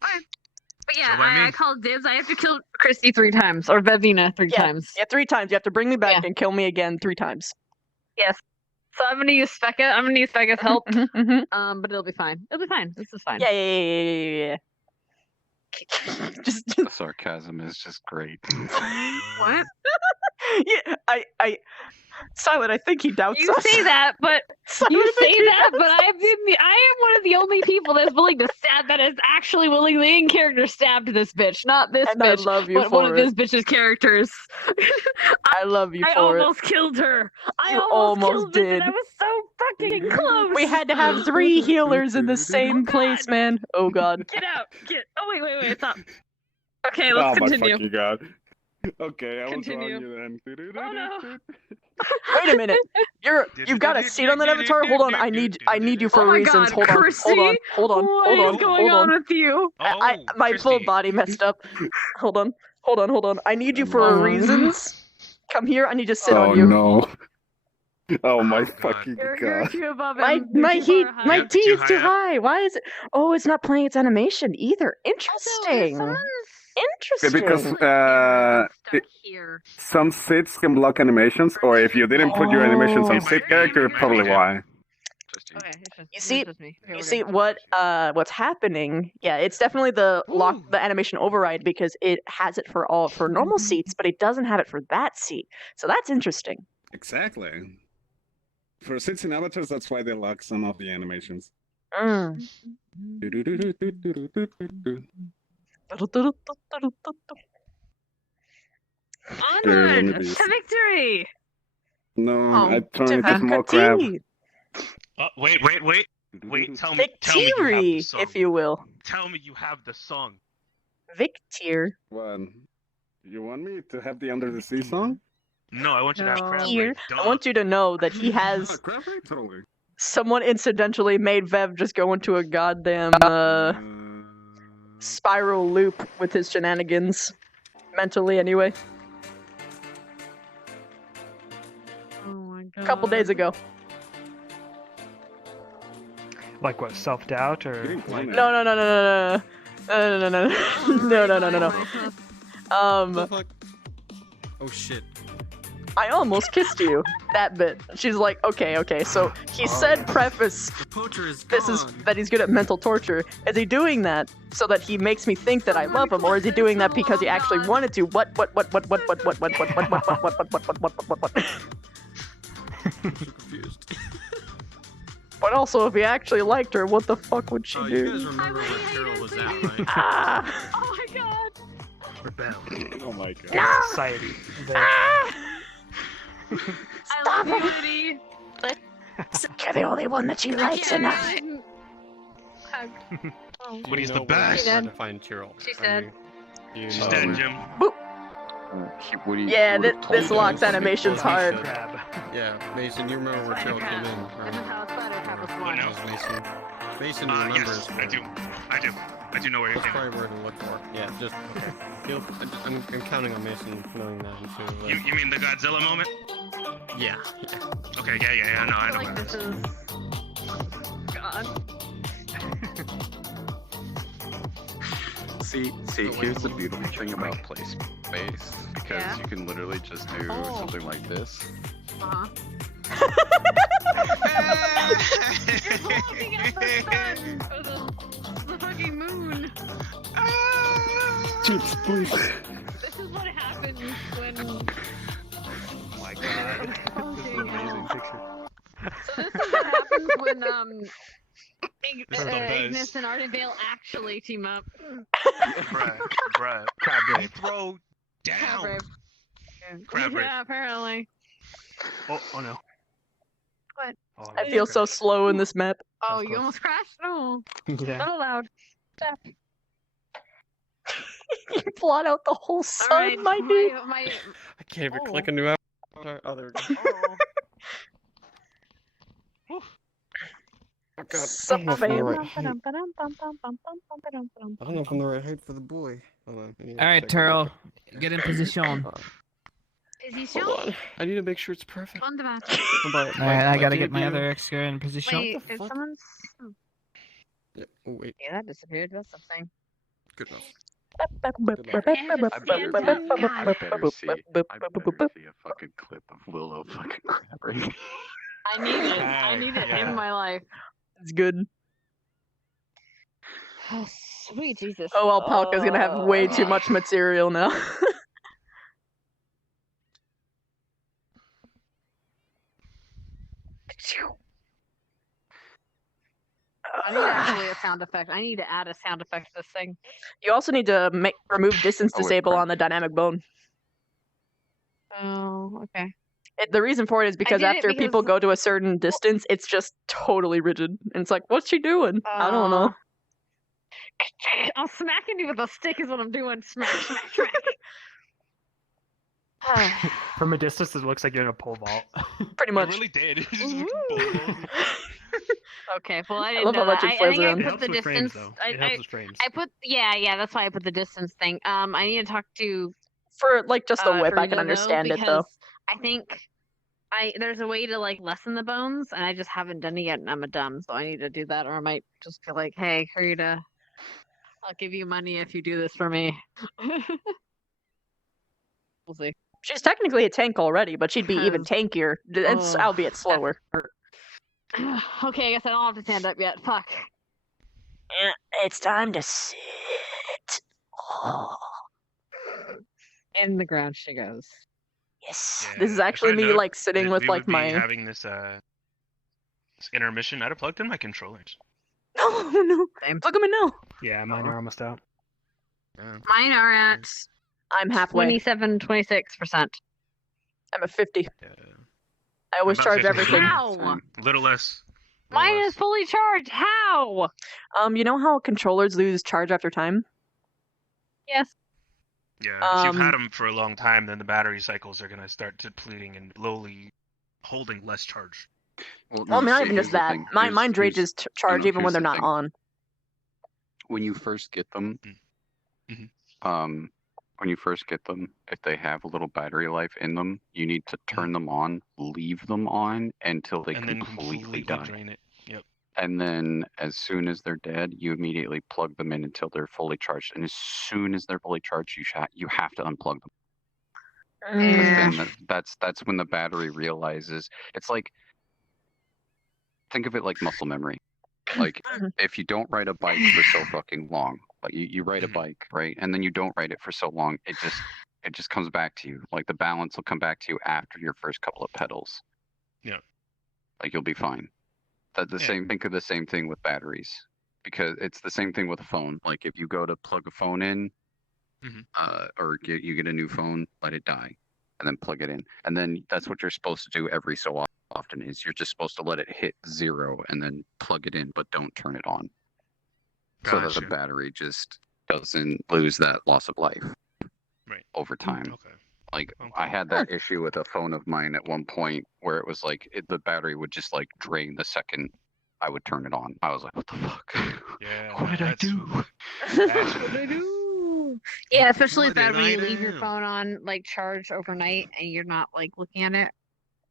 But yeah, So by me. I called dibs. I have to kill Christy 3 times or Vevina 3 times. Yeah, 3 times. You have to bring me back and kill me again 3 times. Yes. So I'm gonna use Specca. I'm gonna use Specca's help. Mhm. But it'll be fine. It'll be fine. This is fine. Yeah. Just The sarcasm is just great. What? yeah. I Silent. I think he doubts You us. say that, but Silent, you I think say he that, doubts but I am one of the only people that's willing to stab, that is actually willingly in character stabbed this bitch, not this And I bitch, love you but one for of it. this bitch's characters. I love you I for almost killed her. I You almost almost killed this, did. and I was so fucking close. We had to have 3 healers in the same place, man. Oh God. Get out. Oh wait, stop. Okay, Oh let's my continue. fucking God. Okay, I was Continue. wrong then. Oh no. Wait a minute. You've got a seat on that avatar. Hold on. I need you for Oh my reasons. God, hold on. Chrissy? Hold on. What is going on with you? My full body messed up. Hold on. I need you for reasons. Come here. I need to sit Oh on you. no. Oh my fucking You're God. too above My him. You're my too heat far high. my T is too high. Why is it? Oh, it's not playing its animation either. Interesting. Okay, because some seats can block animations, or if you didn't put your animations on seat character, probably why. You see what's happening? Yeah, it's definitely the animation override because it has it for normal seats, but it doesn't have it for that seat. So that's interesting. Exactly. For seats in avatars, that's why they lock some of the animations. Mm. Scared Onward of these. to victory! No, Oh, I turned to into a small crab. victory. Wait. Tell me you have the Victory, song. if you will. Tell me you have the song. Victier. What? You want me to have the Under the Sea song? No, I want you to have crab Victier. leg. I want you to know that he has. Crab leg? Totally. Someone incidentally made Vev just go into a goddamn spiral loop with his shenanigans. Mentally, anyway. Oh my god. A couple days ago. Like what? Self-doubt or like? No. No. Oh shit. I almost kissed you. That bit. She's like, okay. So he said preface. The poacher is This is that he's good at mental torture. Is he doing that so that he makes me think that I love him, or is he doing that because he actually wanted to? What? confused. But also, if he actually liked her, what the fuck would she Oh, do? you guys remember where Carol was at, right? Ah! Oh my god! Rebel. Oh my god. No! Society. I love you, Liddy. You're the only one that she likes enough. Woody's the Where best. to find Tyrell? She's dead. She's dead, Jim. Yeah, this locks animation's hard. Yeah, Mason, you remember where Tyrell came in, This is right? how Spider Crab was Who born. knows? Mason. Mason Yes, remembers. I do know where you That's came probably where to look for. Yeah, just I'm counting on Mason knowing that too. Like, You mean the Godzilla moment? yeah. Okay, yeah, no, I know. Like this is. God. See, here's the beautiful thing about play space, because Yeah. you can literally just do something like this. Uh-huh. You're holding up the sun for the fucking moon. Please. This is what happens when. Oh my god. This is an amazing picture. So this is what happens when This is the best. Ignis and Ardenvale actually team up. Bruh. Crab leg. Throw down. Crab leg. Yeah, apparently. Oh no. What? Oh, I feel so slow in this map. Oh, you almost crashed? No. Yeah. Not allowed. Stop. You blot out the whole sun, Alright, my dude. my I can't even Oh. click a new app. Oh, there we go. Oh. Oh god. I Sup, don't know if I'm the right height. All I don't know if I'm the right height for the boy. Hold on. I need to All right, check Turl, it. get in position. Is he Hold still on. I need to make sure it's perfect. on the back? All All right, I gotta get my other extra in position. Wait, What the did fuck? someone's. Yeah, oh wait. Yeah, that disappeared. That's something. Good enough. I better see a fucking clip of Willow fucking crabbing. I need it. I need it in my life. It's good. Oh, sweet Jesus. Oh, Alpaca's gonna have way too much material now. I need actually a sound effect. I need to add a sound effect to this thing. You also need to remove distance Oh, wait, disable crap. on the dynamic bone. Oh, okay. The reason for it is because did it after people because- go to a certain distance, it's just totally rigid. And it's like, what's she doing? I don't know. I'm smacking you with a stick is what I'm doing. Smack, smack, smack. From a distance, it looks like you're in a pole vault. Pretty It much. really did. Okay, well I I didn't love know how much that. it flares I around. think It I helps put the with frames, distance. though. It helps with frames. I put yeah, that's why I put the distance thing. I need to talk to For like just a whip, for I can Yono understand it though. because I think there's a way to like lessen the bones, and I just haven't done it yet, and I'm a dumb, so I need to do that, or I might just be like, hey, Karita, I'll give you money if you do this for me. We'll see. She's technically a tank already, but she'd be even tankier, Oh. albeit slower. Okay, I guess I don't have to stand up yet. Fuck. It's time to sit. In the ground she goes. Yes. This is actually me like sitting with like my. having this this intermission. I'd have plugged in my controllers. Oh no! Plug them in now. Yeah, mine are almost out. Mine are at I'm halfway. 26%. I'm at 50. Yeah. I always About charge 50. everything. How? A little less. Mine is fully charged. How? You know how controllers lose charge after time? Yes. Yeah, if you've had them for a long time, then the battery cycles are gonna start depleting and slowly holding less charge. Well, not even just that. Mine drages charge even when they're not on. When you first get them, Mm-hmm. when you first get them, if they have a little battery life in them, you need to turn them on, leave them on until they And then completely die. drain it. Yep. And then as soon as they're dead, you immediately plug them in until they're fully charged. And as soon as they're fully charged, you have to unplug them. Yeah. Then that's when the battery realizes it's like, think of it like muscle memory. Like if you don't ride a bike for so fucking long, like you ride a bike, right, and then you don't ride it for so long, it just comes back to you. Like the balance will come back to you after your first couple of pedals. Yeah. Like you'll be fine. Think of the same thing with batteries, because it's the same thing with a phone. Like if you go to plug a phone in, or you get a new phone, let it die, and then plug it in, and then that's what you're supposed to do every so often. Is you're just supposed to let it hit 0 and then plug it in, but don't turn it on, so that the Gotcha. battery just doesn't lose that loss of life over time. Okay. Like I had that issue with a phone of mine at one point where it was like the battery would just like drain the second I would turn it on. I was like, what the fuck? Yeah. What did I do? That's what I do. Yeah, especially if What that did when you I leave your do? phone on like charged overnight and you're not like looking at it.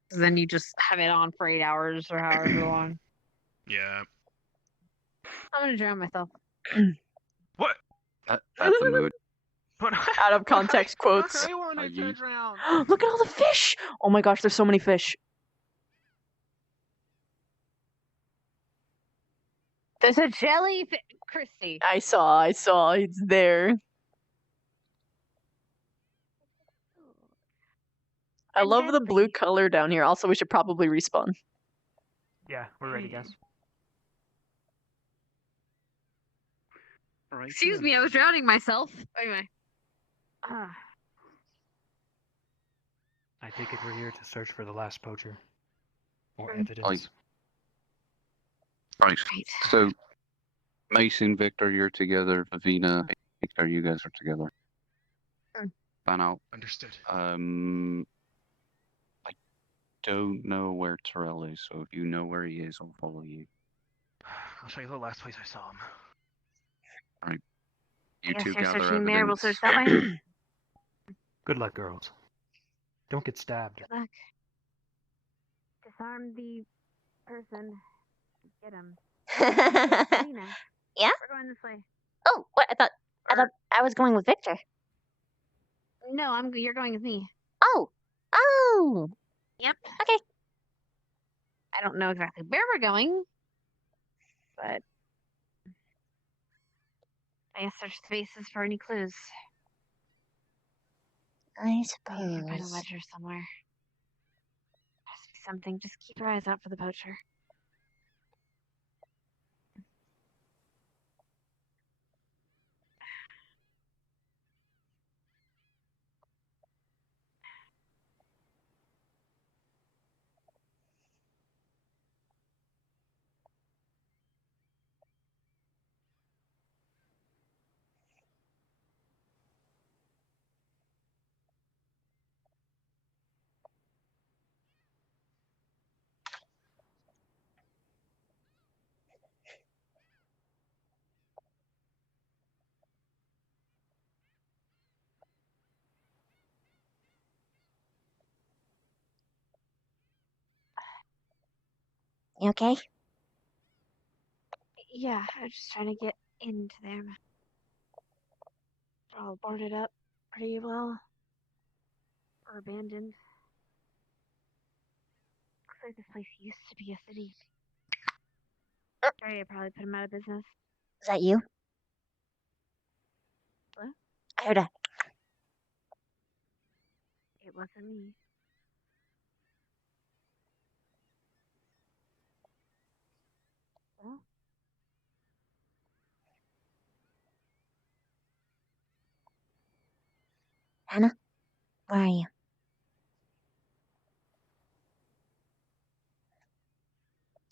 'Cause then you just have it on for 8 hours or however long. Yeah. I'm gonna drown myself. What? That's a mood. Out of context quotes. I wanted to drown. Look at all the fish! Oh my gosh, there's so many fish. There's a jellyfish, Christy. I saw, it's there. I love the blue color down here. Also, we should probably respawn. Yeah, we're ready, guys. Excuse me, I was drowning myself. Anyway. I take it we're here to search for the last poacher. Or evidence. Right. So, Mason, Victor, you're together. Vivina, Victor, you guys are together. Fan out. Understood. I don't know where Terrell is, so if you know where he is, I'll follow you. I'll show you the last place I saw him. Alright. You I guess two you're gather searching there, we'll evidence. search that way. Good luck, girls. Don't get stabbed. Good luck. Disarm the person. Get him. Yeah? We're going this way. Oh, what? I thought I was going with Victor. No, you're going with me. Oh. Oh. Yep. Okay. I don't know exactly where we're going, but I guess search the bases for any clues. I Maybe you can find a suppose. ledger somewhere. Has to be something. Just keep your eyes out for the poacher. You okay? Yeah, I'm just trying to get into there. They're all boarded up pretty well. Or abandoned. Looks like this place used to be a city. Sorry, I probably put him out of business. Is that you? What? I heard a. It wasn't me. Well, Hannah, where are you?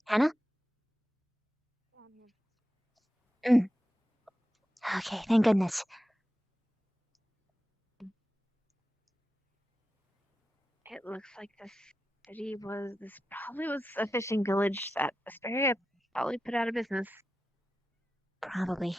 Hannah? Mm. Okay, thank goodness. It looks like this probably was a fishing village that Asperia probably put out of business. Probably.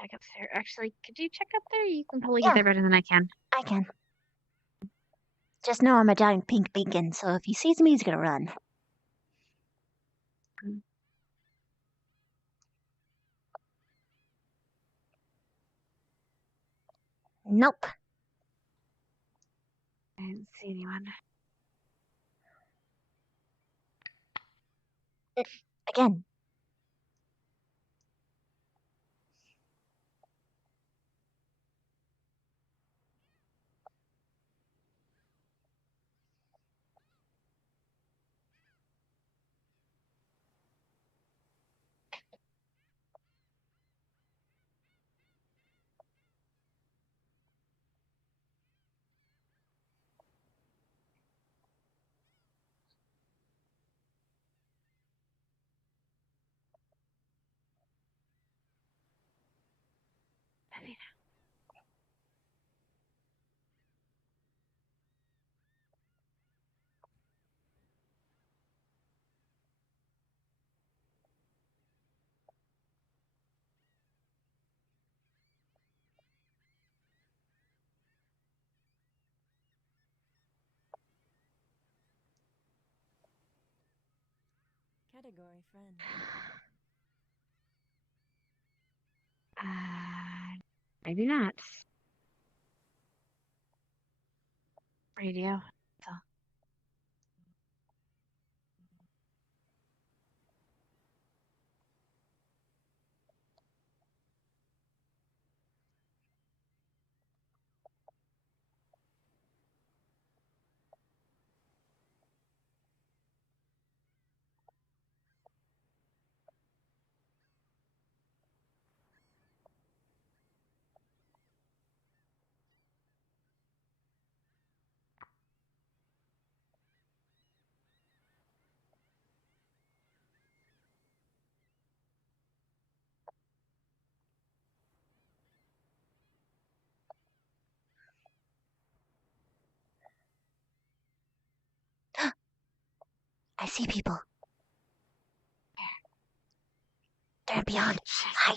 Check upstairs. Actually, could you check up there? You can probably get there better than I can. I can. Just know I'm a giant pink beacon, so if he sees me, he's gonna run. Nope. I didn't see anyone. Again. Category friend. Maybe not. Radio. So. I see people. They're beyond. Hide.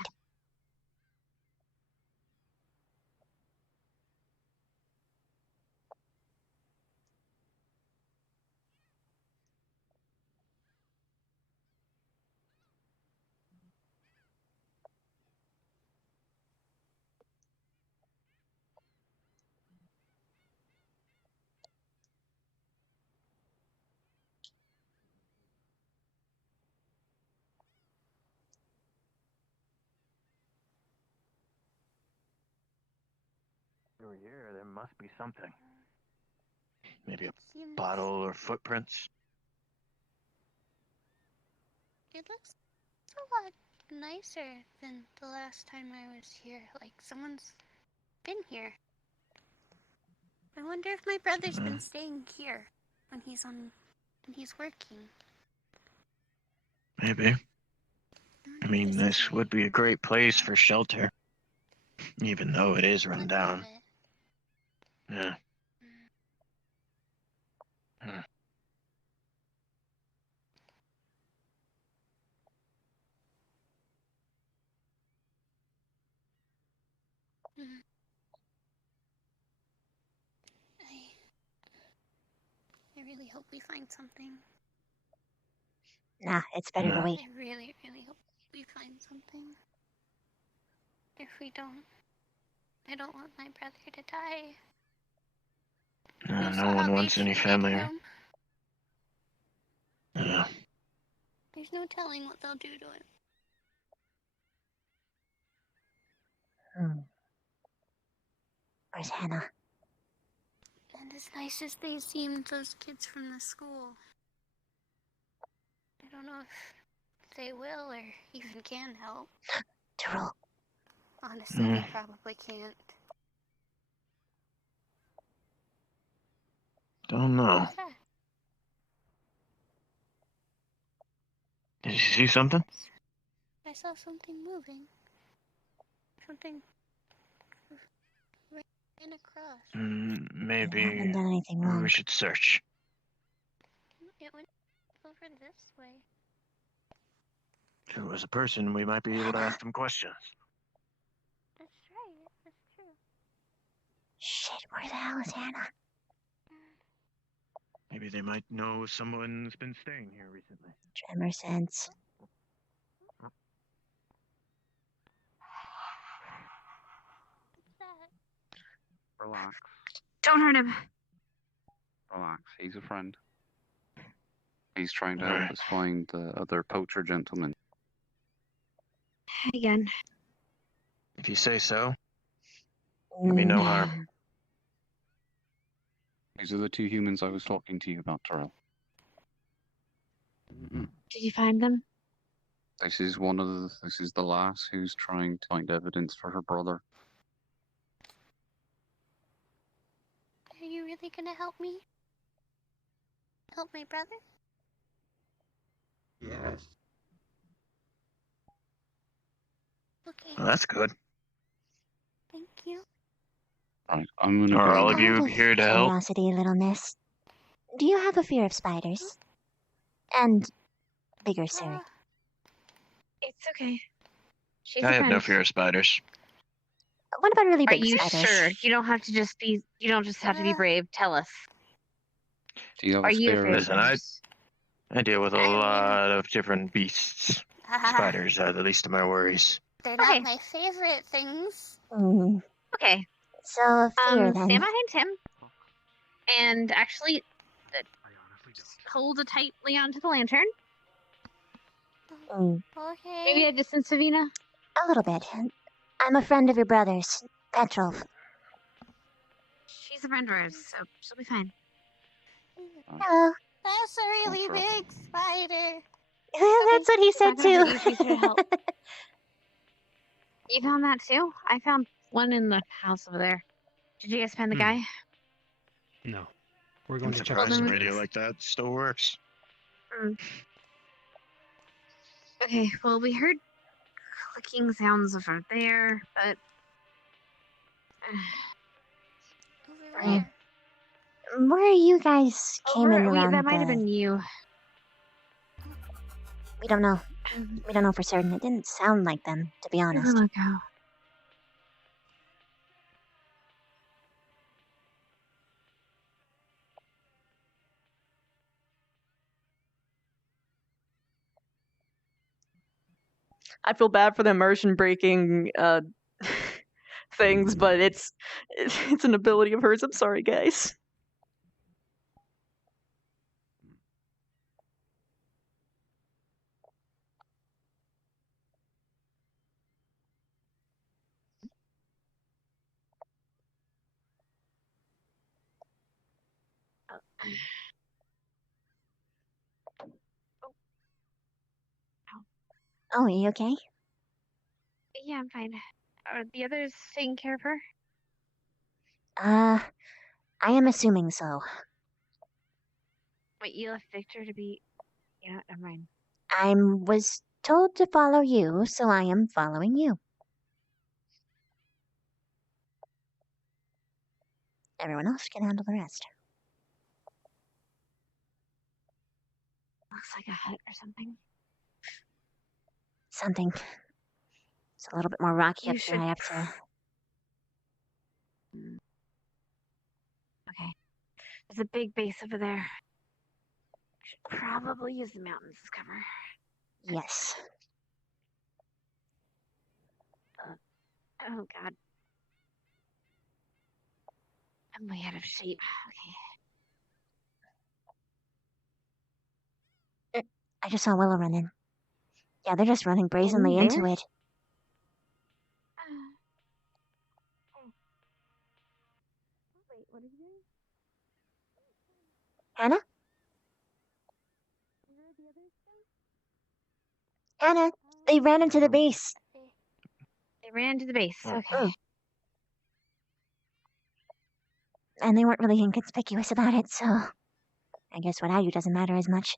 Through here, there must be something. Maybe a bottle or footprints. It looks a lot nicer than the last time I was here. Like someone's been here. I wonder if my brother's been staying here when he's working. Maybe. I mean, this would be a great place for shelter. Even though it is run down. Yeah. I really hope we find something. Nah, it's better to wait. I really, really hope we find something. If we don't, I don't want my brother to die. No one wants any family. Yeah. There's no telling what they'll do to it. Where's Hannah? And as nice as they seem, those kids from the school, I don't know if they will or even can help. Tyrell. Honestly, they probably can't. Don't know. What's that? Did you see something? I saw something moving. Something ran across. Maybe haven't done anything wrong. we should search. It went over this way. If it was a person, we might be able to ask them questions. That's right. That's true. Shit, where the hell is Hannah? Maybe they might know someone's been staying here recently. Tremor sense. What's that? Relax. Don't hurt him. Relax. He's a friend. He's trying to help us find the other poacher gentleman. Again. If you say so. Maybe no harm. These are the two humans I was talking to you about, Tyrell. Did you find them? This is the lass who's trying to find evidence for her brother. Are you really gonna help me? Help my brother? Yes. Okay. Well, that's good. Thank you. Right, I'm gonna Are go all of now. you here to help? Curiosity, little miss. Do you have a fear of spiders? And bigger, sir. It's okay. She's I a have friend. no fear of spiders. What about really Are big you spiders? sure? You don't have to just be. You don't just have to be brave. Tell us. Do you have Are a you spare? afraid of Listen, I deal with a lot of different beasts. Spiders are the least of my worries. They're not my favorite things. Okay. So a fear then. Stand behind him, and actually hold tightly onto the lantern. Okay. Maybe a distance, Savina. A little bit. I'm a friend of your brother's, Petrov. She's a friend of ours, so she'll be fine. Hello. That's a really big spider. That's what he said It's not gonna hurt too. you. She's here to help. You found that too? I found one in the house over there. Did you guys find the guy? No. We're going I'm to check surprised a on radio like that still works. Okay, well, we heard clicking sounds over there, but... Over Where you guys came in around that might have the- been you. We don't know. We don't know for certain. It didn't sound like them, to be honest. Look out. I feel bad for the immersion breaking things, but it's an ability of hers. I'm sorry, guys. Oh, are you okay? Yeah, I'm fine. Are the others taking care of her? I am assuming so. Wait, you left Victor to be... Yeah, never mind. I was told to follow you, so I am following you. Everyone else can handle the rest. Looks like a hut or something. Something. It's a little bit more rocky You up here. should I have to... Okay. There's a big base over there. Should probably use the mountains as cover. Yes. Oh, God. I'm way out of shape. Okay. I just saw Willow running. Yeah, they're just running brazenly into there? it. Wait, what are you doing? Hannah? Anna, they ran into the base. They ran to the base. Oh. Okay. And they weren't really inconspicuous about it, so I guess what I do doesn't matter as much.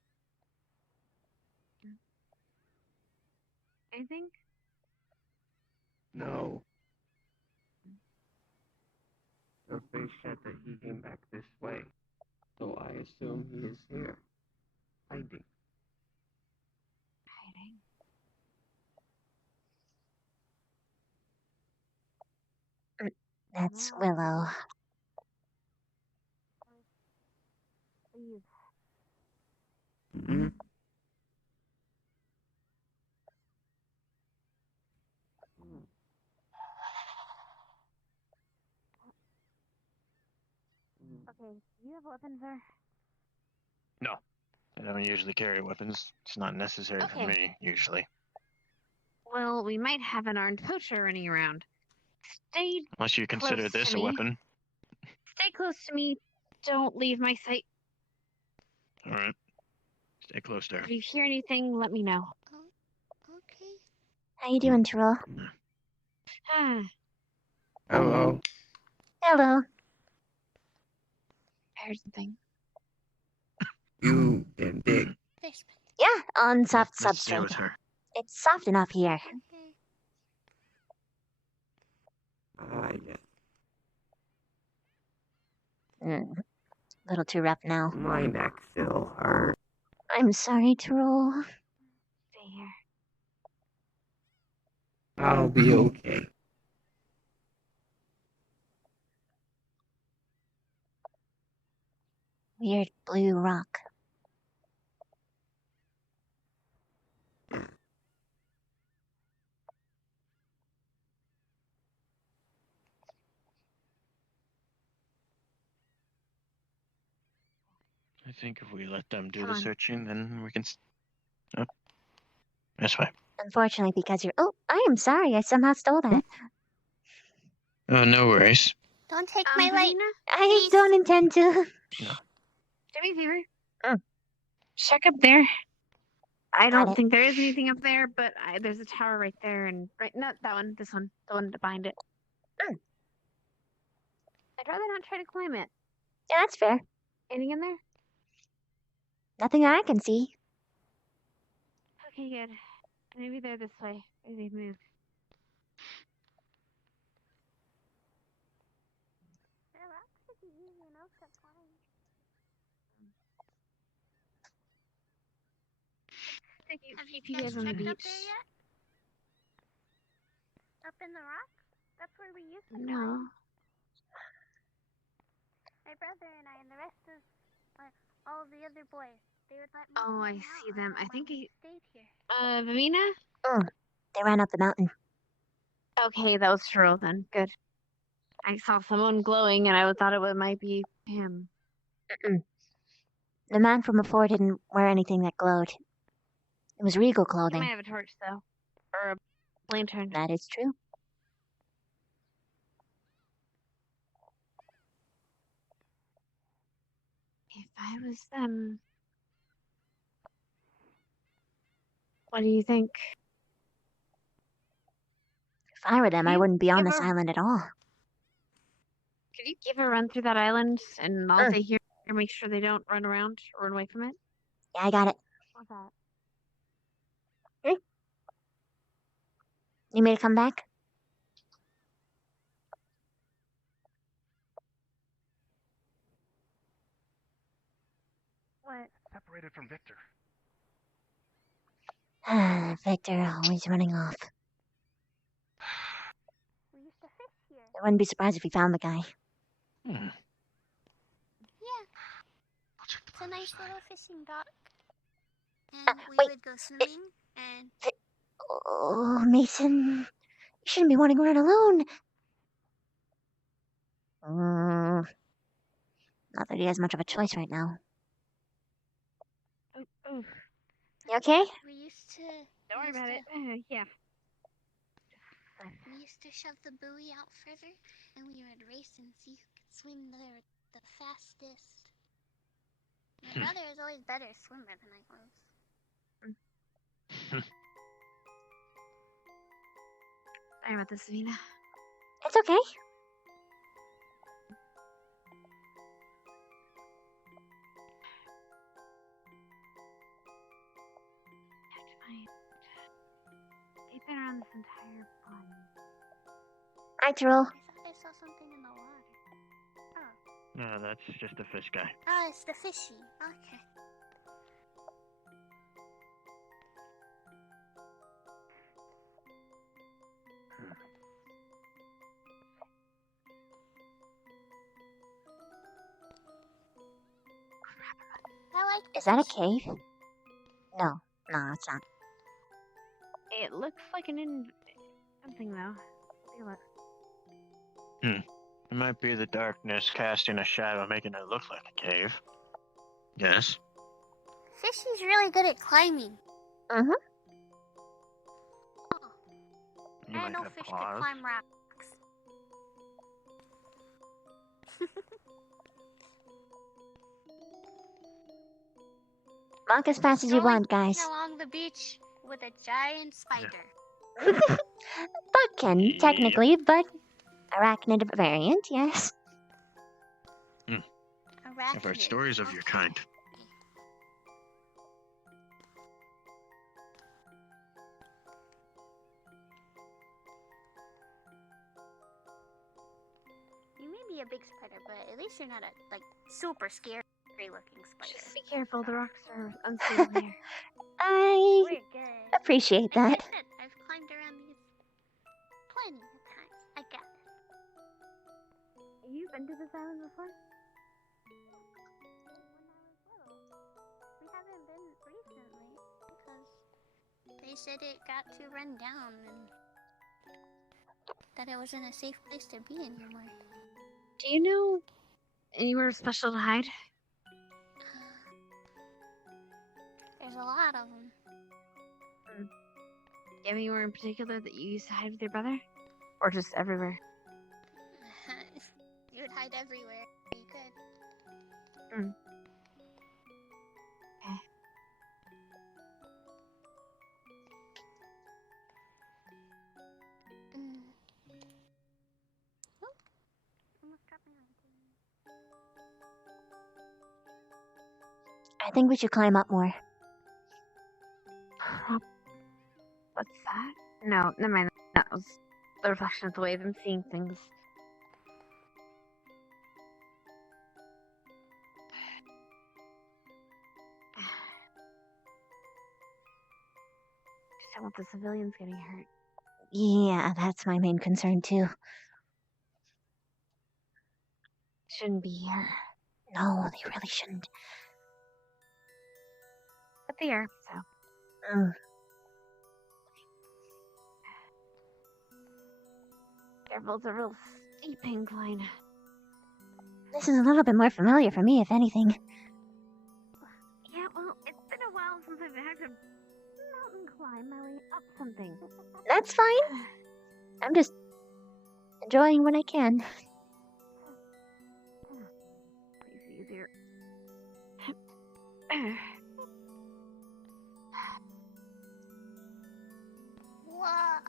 Anything? No. Your face said that he came back this way, so I assume he is here, hiding. That's Willow. Mm-hmm. Okay, do you have weapons there? No, I don't usually carry weapons. It's not necessary for Okay. me, usually. Well, we might have an armed poacher running around. Stay Unless you consider close this to a me. weapon. Stay close to me. Don't leave my sight. Alright. Stay close there. If you hear anything, let me know. Okay. How you doing, Terrell? Ah, Hello. Hello. I heard something. You can dig. Yeah, on soft Let's stay substrate. with her. It's soft enough here. Ah, yes. Little too rough now. My neck still hurts. I'm sorry, Terrell. Stay here. I'll be okay. Weird blue rock. I think if we let them do Come the on. searching, then we can. Oh. This way. Unfortunately, because you're. Oh, I am sorry. I somehow stole that. Oh, no worries. Don't take my light. I don't intend to. No. Do me a favor. Check up there. I don't think there is anything up there, but there's a tower right there, and not that one. This one, the one behind it. I'd rather not try to climb it. Yeah, that's fair. Anything in there? Nothing I can see. Okay, good. Maybe they're this way. Maybe they moved. Have you guys guys on the checked up beach. there yet? Up in the rock? That's where we used to No. climb. My brother and I and the rest of all of the other boys, they would let me Oh, I hang see out them. on I that think when he. we stayed here. Vamina? They ran up the mountain. Okay, that was Terrell then. Good. I saw someone glowing, and I thought it might be him. The man from before didn't wear anything that glowed. It was regal He clothing. might have a torch, though. Or a lantern. That is true. If I was them... What do you think? If I were them, I You wouldn't be on give this a- island at all. Could you give a run through that island, and I'll stay here and make sure they don't run around or run away from it? Yeah, I got it. What's that? You made it come back? What? Separated from Victor. Victor, always running off. We used to fish here. I wouldn't be surprised if he found the guy. Yeah. It's a nice little fishing dock. And we would go swimming and Oh, Mason. You shouldn't be wanting to run alone. Not that he has much of a choice right now. Oh, You okay? we used to don't worry about it. Yeah. We used to shove the buoy out further, and we would race and see who could swim the fastest. My brother is always better swimmer than I was. Sorry about this, Savina. It's okay. They've been around this entire pond. Hi, Tyrell. I saw something in the water. Oh. No, that's just a fish guy. Oh, it's the fishy. Okay. I like Is that a cave? No, it's not. It looks like something though. Take a look. It might be the darkness casting a shadow, making it look like a cave. Yes. Fishy's really good at climbing. Mm-hmm. You I might know have fish claws. could climb rocks. Walk as fast as you want, guys. Along the beach with a giant spider. Bugkin, technically, but arachnid variant, yes. I've heard stories of your kind. You may be a big spider, but at least you're not a super scary looking spider. Just be careful, the rocks are unstable here. I We're good. appreciate that. Like I said, I've climbed around these plenty of times. I got this. You've been to this island before? We haven't been recently because they said it got too run down and that it wasn't a safe place to be anymore. Do you know anywhere special to hide? There's a lot of them. Do you have anywhere in particular that you used to hide with your brother? Or just everywhere? You would hide everywhere. You could. Okay. Oh, almost dropped my ring. I think we should climb up more. What's that? No, never mind. That was the reflection of the wave. I'm seeing things. Just don't want the civilians getting hurt. Yeah, that's my main concern too. Shouldn't be here. No, they really shouldn't. But they are, so. Careful, it's a real steep incline. This is a little bit more familiar for me, if anything. Yeah, well, it's been a while since I've had to mountain climb my way up something. That's fine. I'm just enjoying what I can. Please easier. Wow.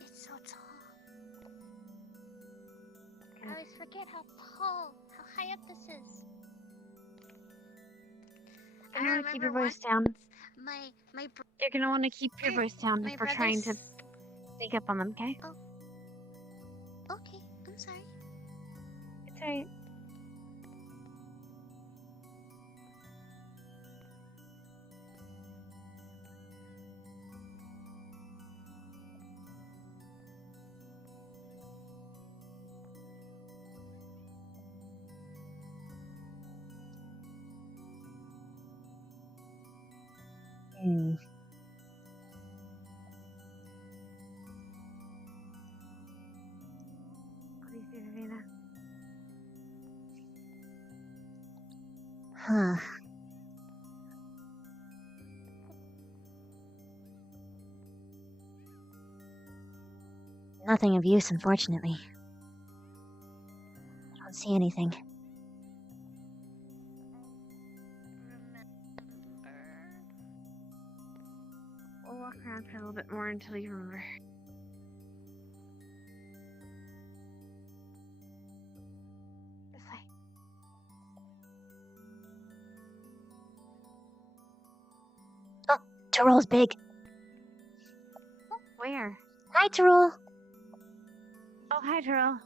It's so tall. I always forget how tall, how high up this is. You're gonna want to keep your voice down. My You're gonna want to keep your voice down if we're trying to brother's- sneak up on them, okay? Oh. Okay, I'm sorry. It's alright. What do you see, Davina? Huh. Nothing of use, unfortunately. I don't see anything. We'll walk around around for a little bit more until you remember. This way. Oh, Tyrell's big. Where? Hi, Tyrell. Oh, hi, Tyrell.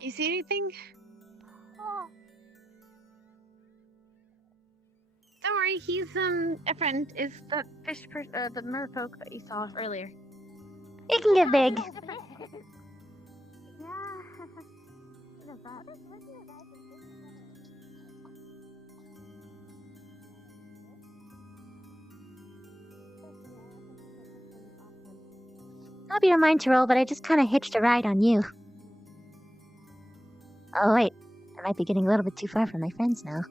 You see anything? Oh. Don't worry, he's a friend. Is the the merfolk that you saw earlier. It can get big. Hope you don't mind, Tyrell, but I just kind of hitched a ride on you. Oh, wait. I might be getting a little bit too far from my friends now. Okay.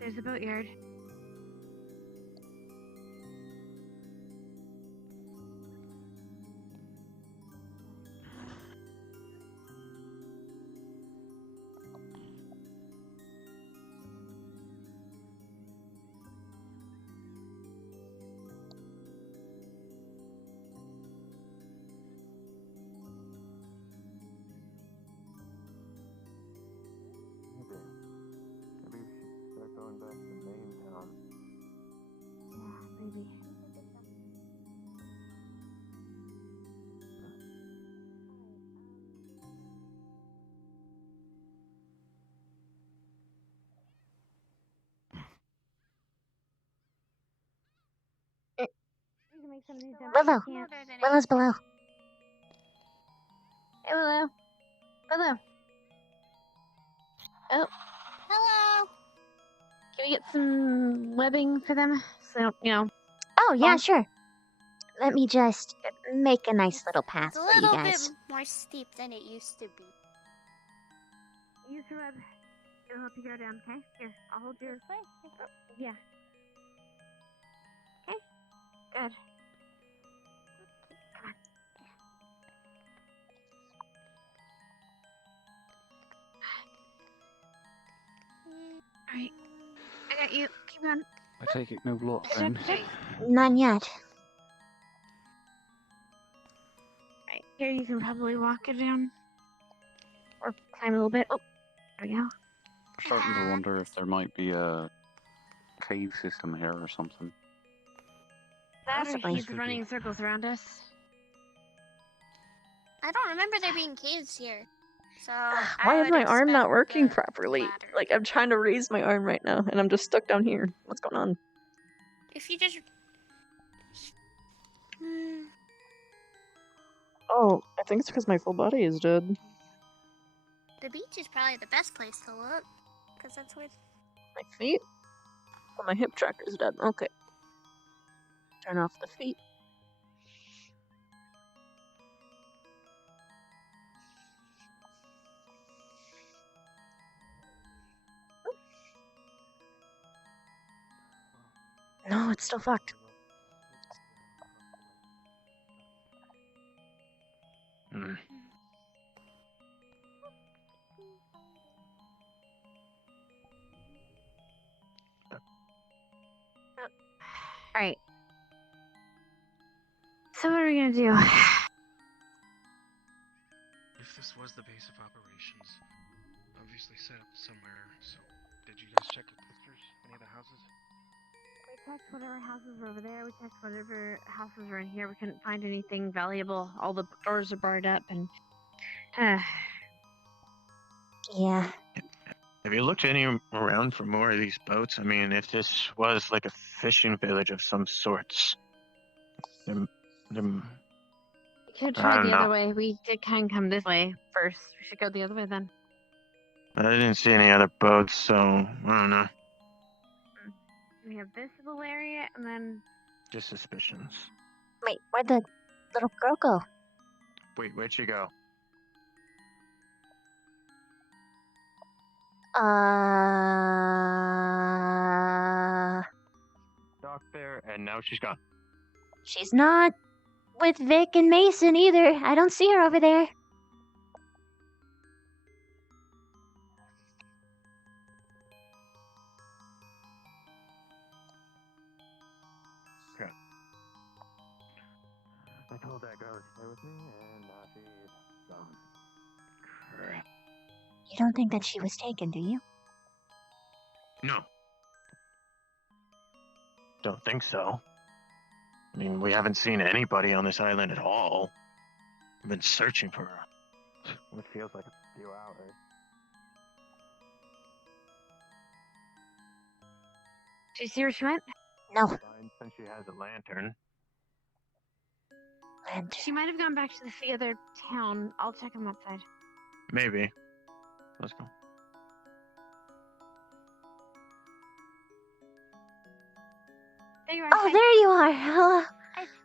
There's a boatyard. Maybe we should start going back to the main town. Yeah, maybe. You can make some of these jumps. Willow. You can't. Willow's below. Hey, Willow. Willow. Oh. Hello. Can we get some webbing for them? So, you know. Oh, yeah, sure. Let me just make a nice little path It's a for you little guys. bit more steep than it used to be. Use your web. It'll help you go down, okay? Here, I'll hold your... Oh, yeah. Okay. Good. Come on. Alright. I got you. Keep on. I take it no luck then. None yet. Right. Here, you can probably walk it down. Or climb a little bit. Oh, there we go. I'm starting to wonder if there might be a cave system here or something. That or Possibly. he's running circles around us. I don't remember there being caves here. So Why is my arm not working the properly? ladder. Like, I'm trying to raise my arm right now, and I'm just stuck down here. What's going on? If you just Oh, I think it's because my full body is dead. the beach is probably the best place to look, because that's where. My feet? Oh, my hip tracker is dead. Okay. Turn off the feet. No, it's still fucked. Hmm. Alright. So what are we gonna do? If this was the base of operations, obviously set up somewhere, so did you guys check with sisters? Any of the houses? We checked whatever houses were over there. We checked whatever houses were in here. We couldn't find anything valuable. All the doors are barred up, and Yeah. Have you looked any around for more of these boats? I mean, if this was like a fishing village of some sorts, we could I try don't the other know. way. We did kind of come this way first. We should go the other way then. I didn't see any other boats, so I don't know. We have this little area, and then Just suspicions. Wait, where'd the little girl go? Wait, where'd she go? Dock there, and now she's gone. She's not with Vic and Mason either. I don't see her over there. I told that girl to stay with me, and now she's gone. You don't think that she was taken, do you? No. Don't think so. I mean, we haven't seen anybody on this island at all. We've been searching for her. It feels like a few hours. Did you see where she went? No. Fine, since she has a lantern. She might have gone back to the other town. I'll check on that side. Maybe. Let's go. There you are. Oh, there you are. Hello.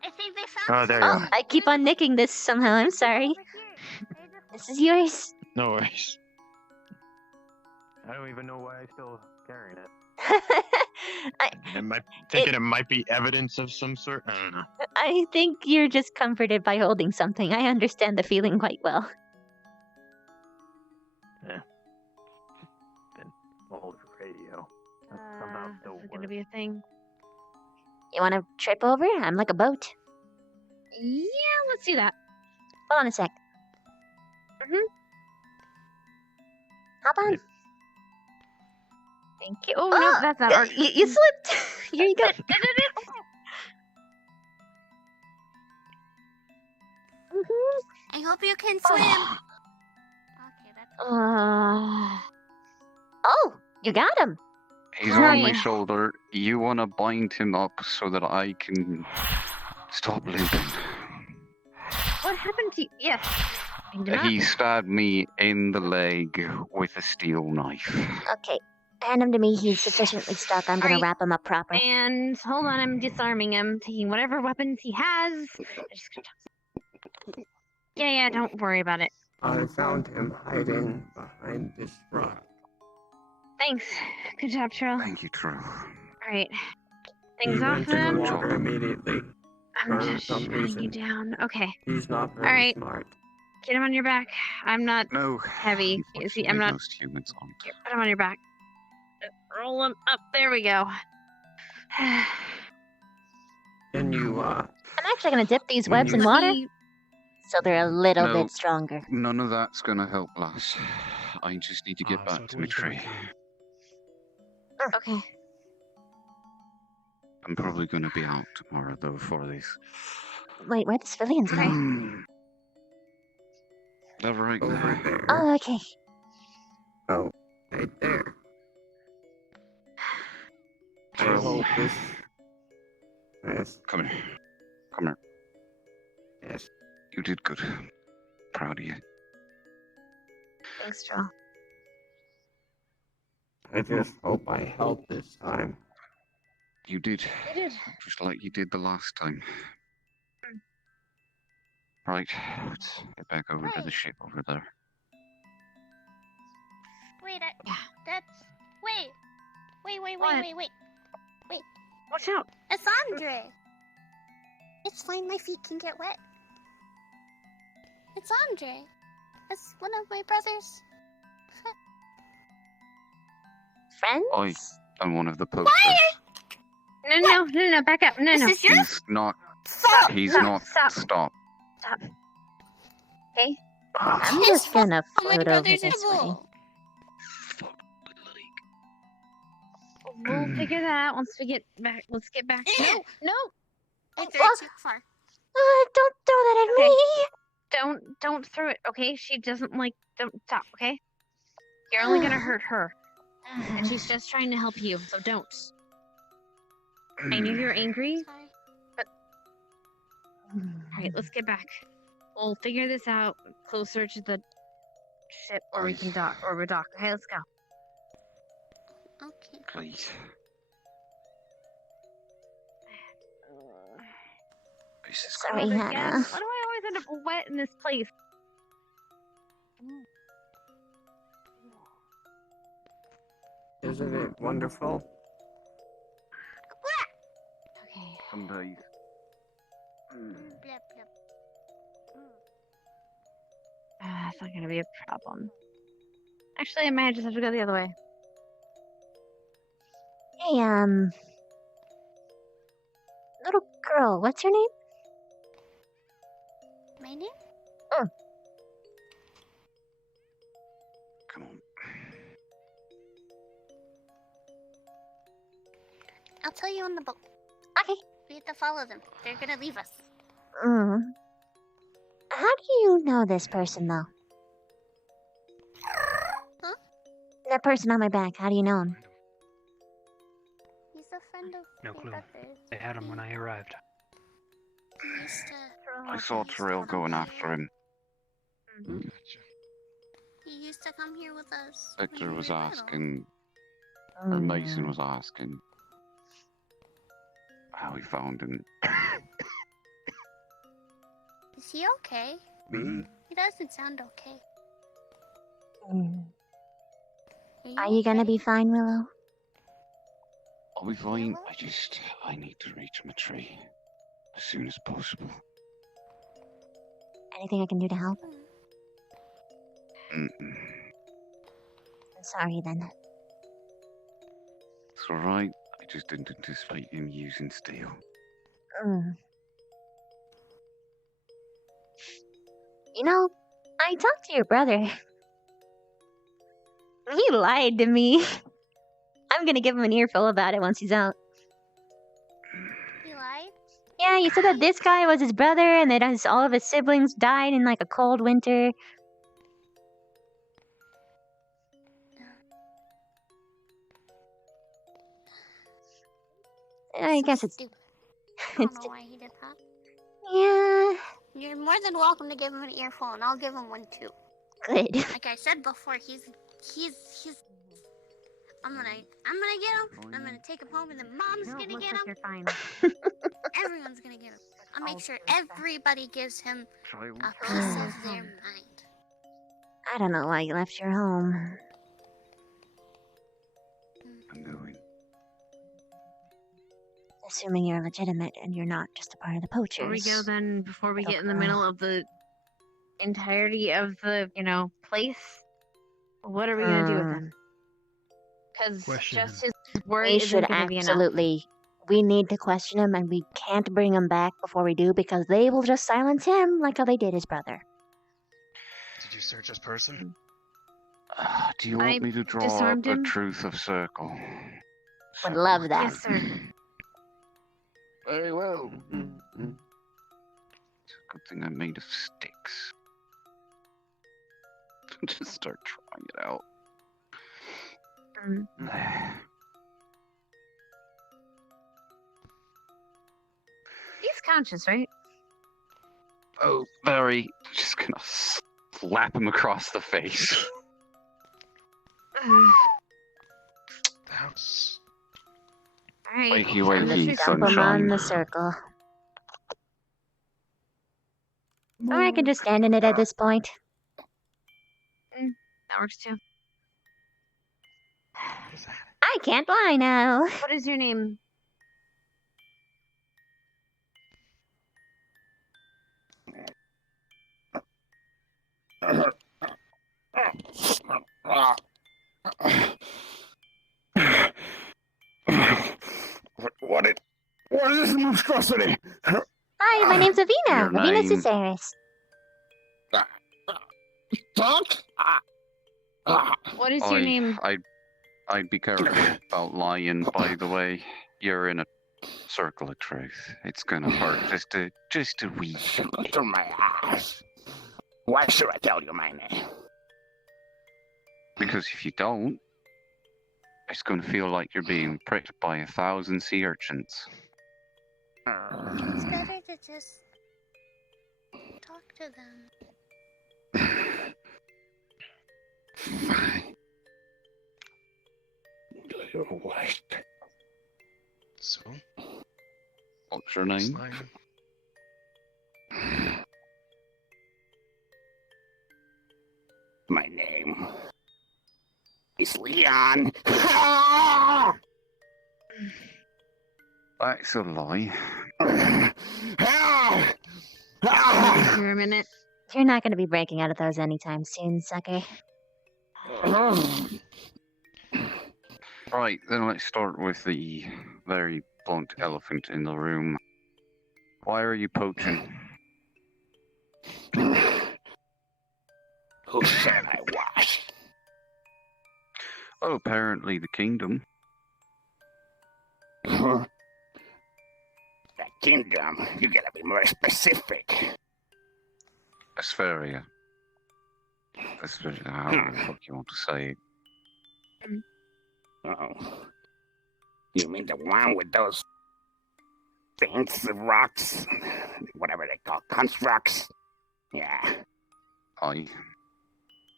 I think they found Oh, there you are. I keep on nicking this somehow. I'm sorry. This is yours. No worries. I don't even know why I'm still carrying it. It might be evidence of some sort. I don't know. I think you're just comforted by holding something. I understand the feeling quite well. Yeah. Been old radio. That somehow still This is works. gonna be a thing. You want to trip over? I'm like a boat. Yeah, let's do that. Hold on a sec. Hop on. Thank you. Oh, no, that's not our... You slipped. Here you go. I hope you can swim. Okay, that's Oh, you got him. He's on my shoulder. You want to bind him up so that I can stop limping. What happened to you? Yes. He stabbed me in the leg with a steel knife. Okay, hand him to me. He's sufficiently stuck. I'm gonna wrap him up proper. And hold on, I'm disarming him, taking whatever weapons he has. Yeah, don't worry about it. I found him hiding behind this rock. Thanks. Good job, Trill. Thank you, Trill. Alright. Things He off went in then. the water immediately. I'm For just some putting you reason. down. Okay. He's not very Alright. smart. Get him on your back. I'm not No. heavy. You see, I'm not. Most humans aren't. Put him on your back. Roll him up. There we go. Can you, I'm actually gonna dip these webs in water, so they're a little No. bit stronger. None of that's gonna help, lass. I just need to get back to my tree. Okay. I'm probably gonna be out tomorrow though for this. Wait, where the civilians go? They're right there. Oh, okay. Oh, right there. I hope this. Yes. Come here. Come here. Yes. You did good. Proud of you. Thanks, Trill. I just hope I helped this time. You did. You did. Just like you did the last time. Right, let's get back over to the ship over there. Wait, that's... Wait. Wait. Watch out. It's Andre. It's fine, my feet can get wet. It's Andre. It's one of my brothers. Friends? I'm one of the posters. No, back up. No. This is yours? He's not. Stop. He's Stop. not. Stop. Stop. Stop. Okay. I'm just gonna Oh, my float over brother's in this a way. bowl. We'll figure that out once we get back. Let's get back. No. I threw it too far. Don't throw that at me! Don't throw it, okay? She doesn't like. Don't stop, okay? You're only gonna hurt her, and she's just trying to help you. So don't. I know you're angry, but all right, let's get back. We'll figure this out closer to the ship, or we can dock. Okay, let's go. Okay. Please. This is Sorry, Again? Hannah. Why do I always end up wet in this place? Isn't it wonderful? Okay. Some days. Blip. That's not gonna be a problem. Actually, I might just have to go the other way. Hey, little girl, what's your name? My name? Come on. I'll tell you on the boat. Okay. We have to follow them. They're gonna leave us. Mm. How do you know this person, though? Huh? That person on my back, how do you know him? He's a friend of No my clue. brother's. They had him when I arrived. He used to. I saw Terrell going after him. He used to come here with us. Victor when we was were little. asking, or Mason was asking, how he found him. Is he okay? Me? He doesn't sound okay. Are you gonna be fine, Willow? I'll be fine. I need to reach my tree as soon as possible. Anything I can do to help? Mm-mm. I'm sorry then. It's alright. I just didn't anticipate him using steel. Mm. You know, I talked to your brother. He lied to me. I'm gonna give him an earful about it once he's out. He lied? Yeah, he said that this guy was his brother and that all of his siblings died in like a cold winter. I guess it's... Stupid. I don't know why he did that. Yeah... You're more than welcome to give him an earful, and I'll give him one too. Good. Like I said before, he's. I'm gonna get him. I'm gonna take him home, and then Mom's gonna get him. You're fine. Everyone's gonna get him. I'll make sure everybody gives him a piece of their mind. I don't know why you left your home. I'm going. Assuming you're legitimate and you're not just a part of the poachers. Before we go then, before we get in the Okay. middle of the entirety of the, place, what are we gonna do with him? Because Question just him. his word We isn't should gonna be enough. absolutely... We need to question him, and we can't bring him back before we do, because they will just silence him like how they did his brother. Did you search his person? Do you I want me to draw disarmed a him. truth of circle? Would love that. Yes, sir. Very well. It's a good thing I made of sticks. Just start trying it out. He's conscious, right? Oh, very. Just gonna slap him across the face. That's... Alright. Wakey, wakey, Dump him on sunshine. the circle. Or I can just stand in it at this point. That works too. I can't lie now. What is your name? What is this monstrosity? Hi, my name's Avina. Your Avina name? Ciceris. Talk? What is your name? I'd be careful about lying, by the way. You're in a circle of truth. It's gonna hurt just a wee bit. To my ass. Why should I tell you my name? Because if you don't, it's gonna feel like you're being pricked by 1,000 sea urchins. It's better to just talk to them. Fine. You're white. So? What's your name? My name is Leon. That's a lie. Here a minute. You're not going to be breaking out of those anytime soon, sucker. Right, then let's start with the very blunt elephant in the room. Why are you poaching? Who said I was? Oh, apparently the kingdom. The kingdom? You gotta be more specific. Aspharia. Aspharia, however the fuck you want to say it. Oh. You mean the one with those things, rocks, whatever they call constructs? Yeah. Aye.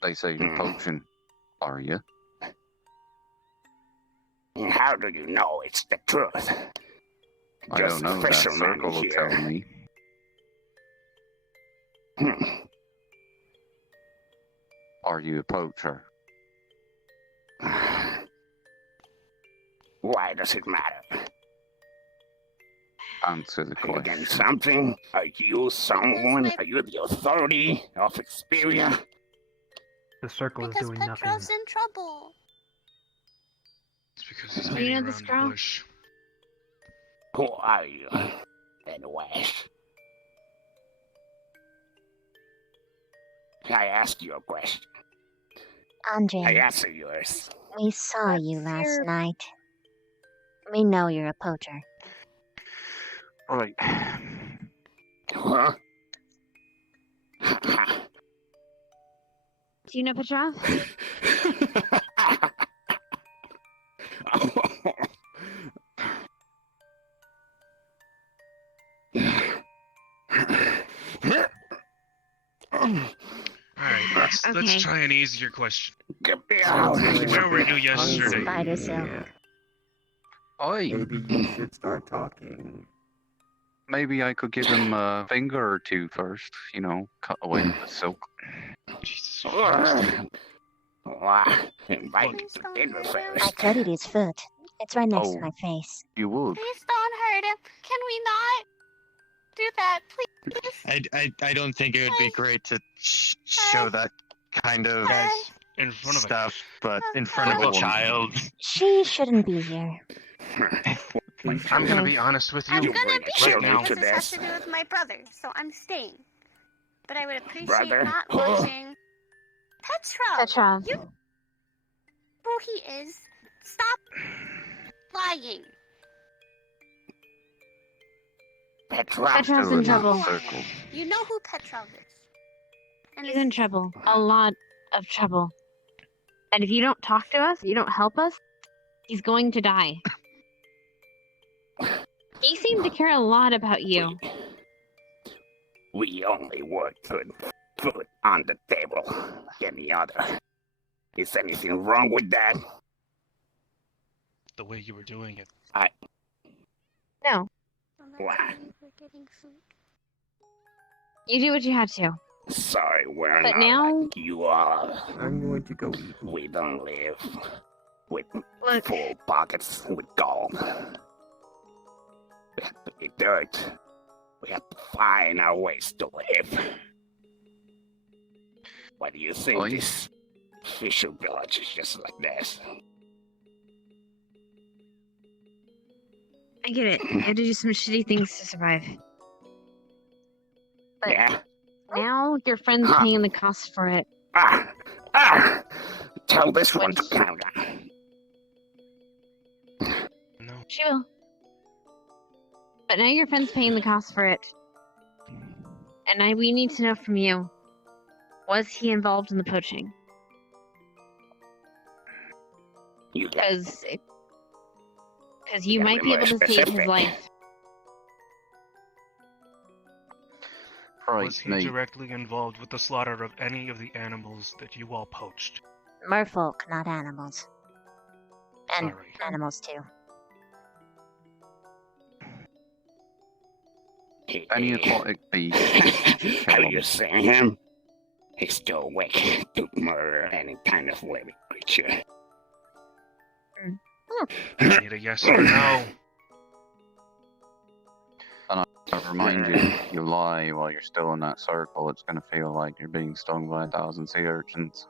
They say you're poaching, are you? How do you know it's the truth? I don't know, that circle will tell me. Are you a poacher? Why does it matter? Answer the question. Against something? Are you someone? Are you the authority of Xperia? The circle is Because doing nothing. Petro's in trouble. It's because he's Do hiding you know around this the girl? bush. Who are you? Anyways. I asked you a question. Andre, I answer yours. we saw you last night. We know you're a poacher. Right. Huh? Do you know Petrov? Alright, let's Okay. try an easier question. Get me out. Where were you yesterday? Spider silk. Oi. Maybe you should start talking. Maybe I could give him a finger or two first, you know, cut away the silk. Jesus Christ. Invite me to dinner I first. cut at his foot. It's right next to Oh. my face. You would. Please don't hurt him. Can we not do that, please? I don't think it would be great to show that kind of In front of stuff, but in front of a child. She shouldn't be here. I'm gonna be honest with you. I'm gonna be here right now. because this has to do with my brother, so I'm staying. But I would appreciate Brother? not Oh. watching Petrov. Petrov. You who he is. Stop lying. Petrov. Petrov's in trouble. Circle. You know who Petrov is. And He's in trouble. A lot of trouble. And if you don't talk to us, you don't help us, he's going to die. He seemed to care a lot about you. We only work to put food on the table, like any other. Is anything wrong with that? The way you were doing it. No. Why? You do what you had to. Sorry, we're But not now- like you are. I'm going to go eat. We don't live with Look. full pockets with gold. We have to eat dirt. We have to find our ways to live. What do you think? Oi. This fisher village is just like this. I get it. You had to do some shitty things to survive. But Yeah? now your friend's Huh. paying the cost for it. Ah! Tell this one to calm down. No. She will. But now your friend's paying the cost for it. And we need to know from you. Was he involved in the poaching? You Because you Yeah, might be be more able to save his specific. life. Right, Was he Nate. directly involved with the slaughter of any of the animals that you all poached? Merfolk, not animals. And Sorry. animals too. Any aquatic beast. Have you seen him? He's still awake to murder any kind of living creature. I need a yes or no. And I remind you, you lie while you're still in that circle, it's gonna feel like you're being stung by 1,000 sea urchins.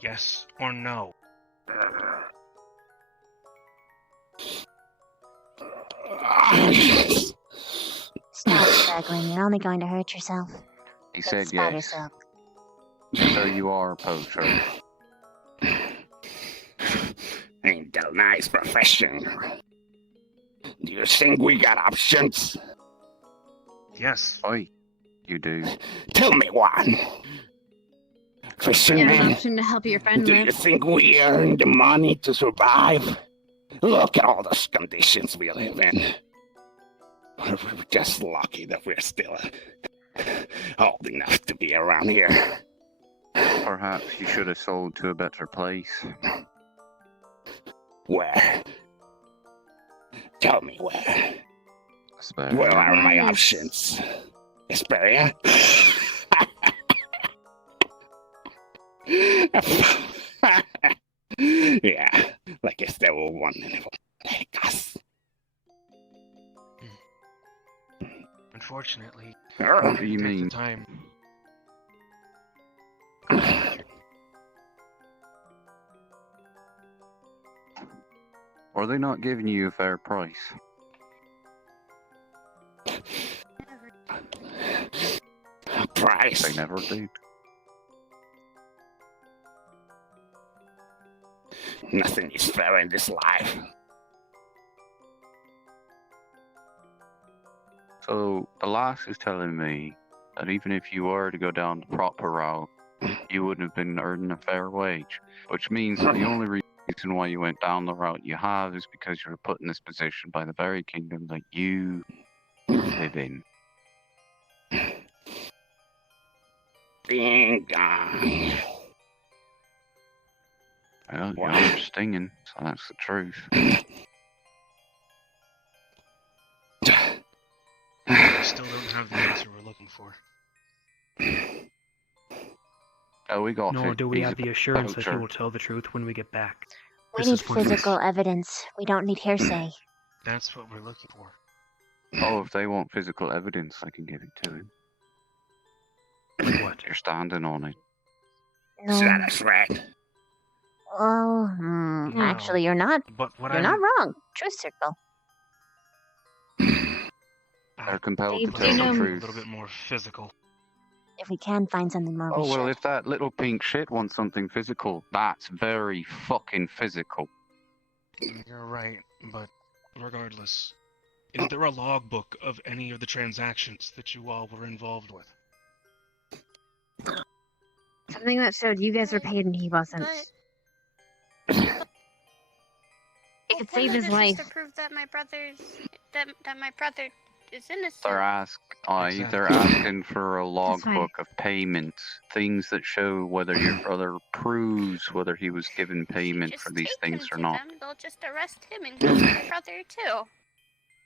Yes or no. Stop struggling. You're only going to hurt yourself. He It's said spider yes. silk. So you are a poacher. Ain't that a nice profession? Do you think we got options? Yes. Oi, you do. Tell me one. You have Fisherman, an option to help your friend do live. you think we earn the money to survive? Look at all those conditions we live in. We're just lucky that we're still old enough to be around here. Perhaps you should have sold to a better place. Where? Tell me where. Asperia. Where are my options? Asperia? Yeah, like if there were one like us. Unfortunately, What do you at the mean? time, Are they not giving you a fair price? Price? They never do. Nothing is fair in this life. So the lass is telling me that even if you were to go down the proper route, you wouldn't have been earning a fair wage, which means that the only reason why you went down the route you have is because you were put in this position by the very kingdom that you live in. Ding dong. Well, you're stinging, so that's the truth. we still don't have the answer we're looking for. Oh, we got Nor it. do we He's have a the assurance that he poacher. will tell the truth when we get back. We This need is pointless. physical evidence. We don't need hearsay. That's what we're looking for. Oh, if they want physical evidence, I can give it to him. Like what? You're standing on it. No. That's right. Well, No. actually, you're not. But what You're not wrong. Truth circle. They're compelled Dave, to do you tell know- the a truth. little bit more physical. If we can find something more, Oh, we well, should. if that little pink shit wants something physical, that's very fucking physical. You're right, but regardless, is there a logbook of any of the transactions that you all were involved with? Something that showed you guys were paid and he wasn't. It could save his life. To prove that my brother's that my brother is innocent. They're Exactly. they're asking for a fine. logbook of payments, things that show whether your brother proves whether he was given payment Just for these take him things or to not. them, they'll just arrest him and kill my brother too.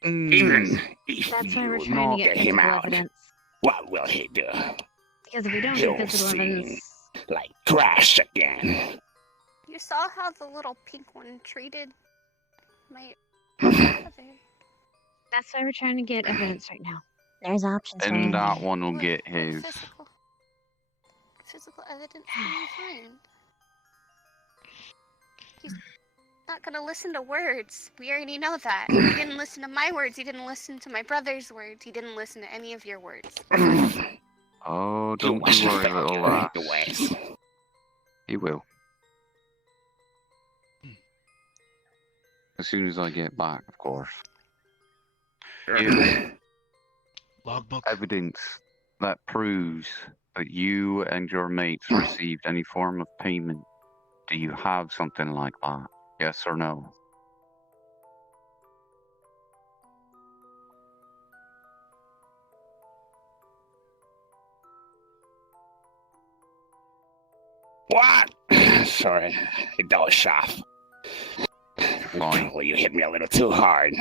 Even if That's why we're you trying to get get him physical out, evidence. what will he do? Because if we don't He'll get physical seem evidence, like trash again. You saw how the little pink one treated my brother. that's why we're trying to get evidence right now. There's options for And you. that one will What- get what his. physical evidence can you find? He's not gonna listen to words. We already know that. He didn't listen to my words. He didn't listen to my brother's words. He didn't listen to any of your words. Oh, don't you worry, little lass. He will. As soon as I get back, of course. If Logbook. evidence that proves that you and your mates received any form of payment, do you have something like that? Yes or no? What? Sorry, I dozed off. Fine. Well, you hit me a little too hard.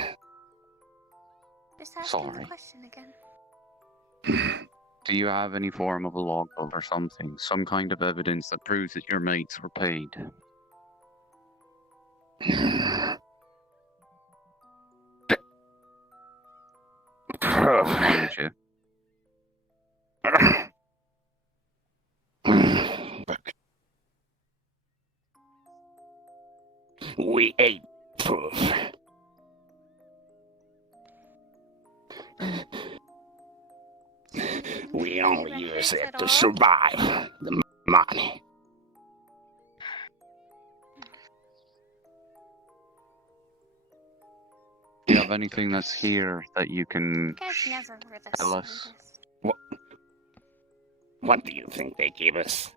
Just asking Sorry. the question again. Do you have any form of a logbook or something? Some kind of evidence that proves that your mates were paid? Mind you. We ate proof. We only use it to survive. The money. Do you have anything that's here that you can You guys never were the tell us? What do you think they give us?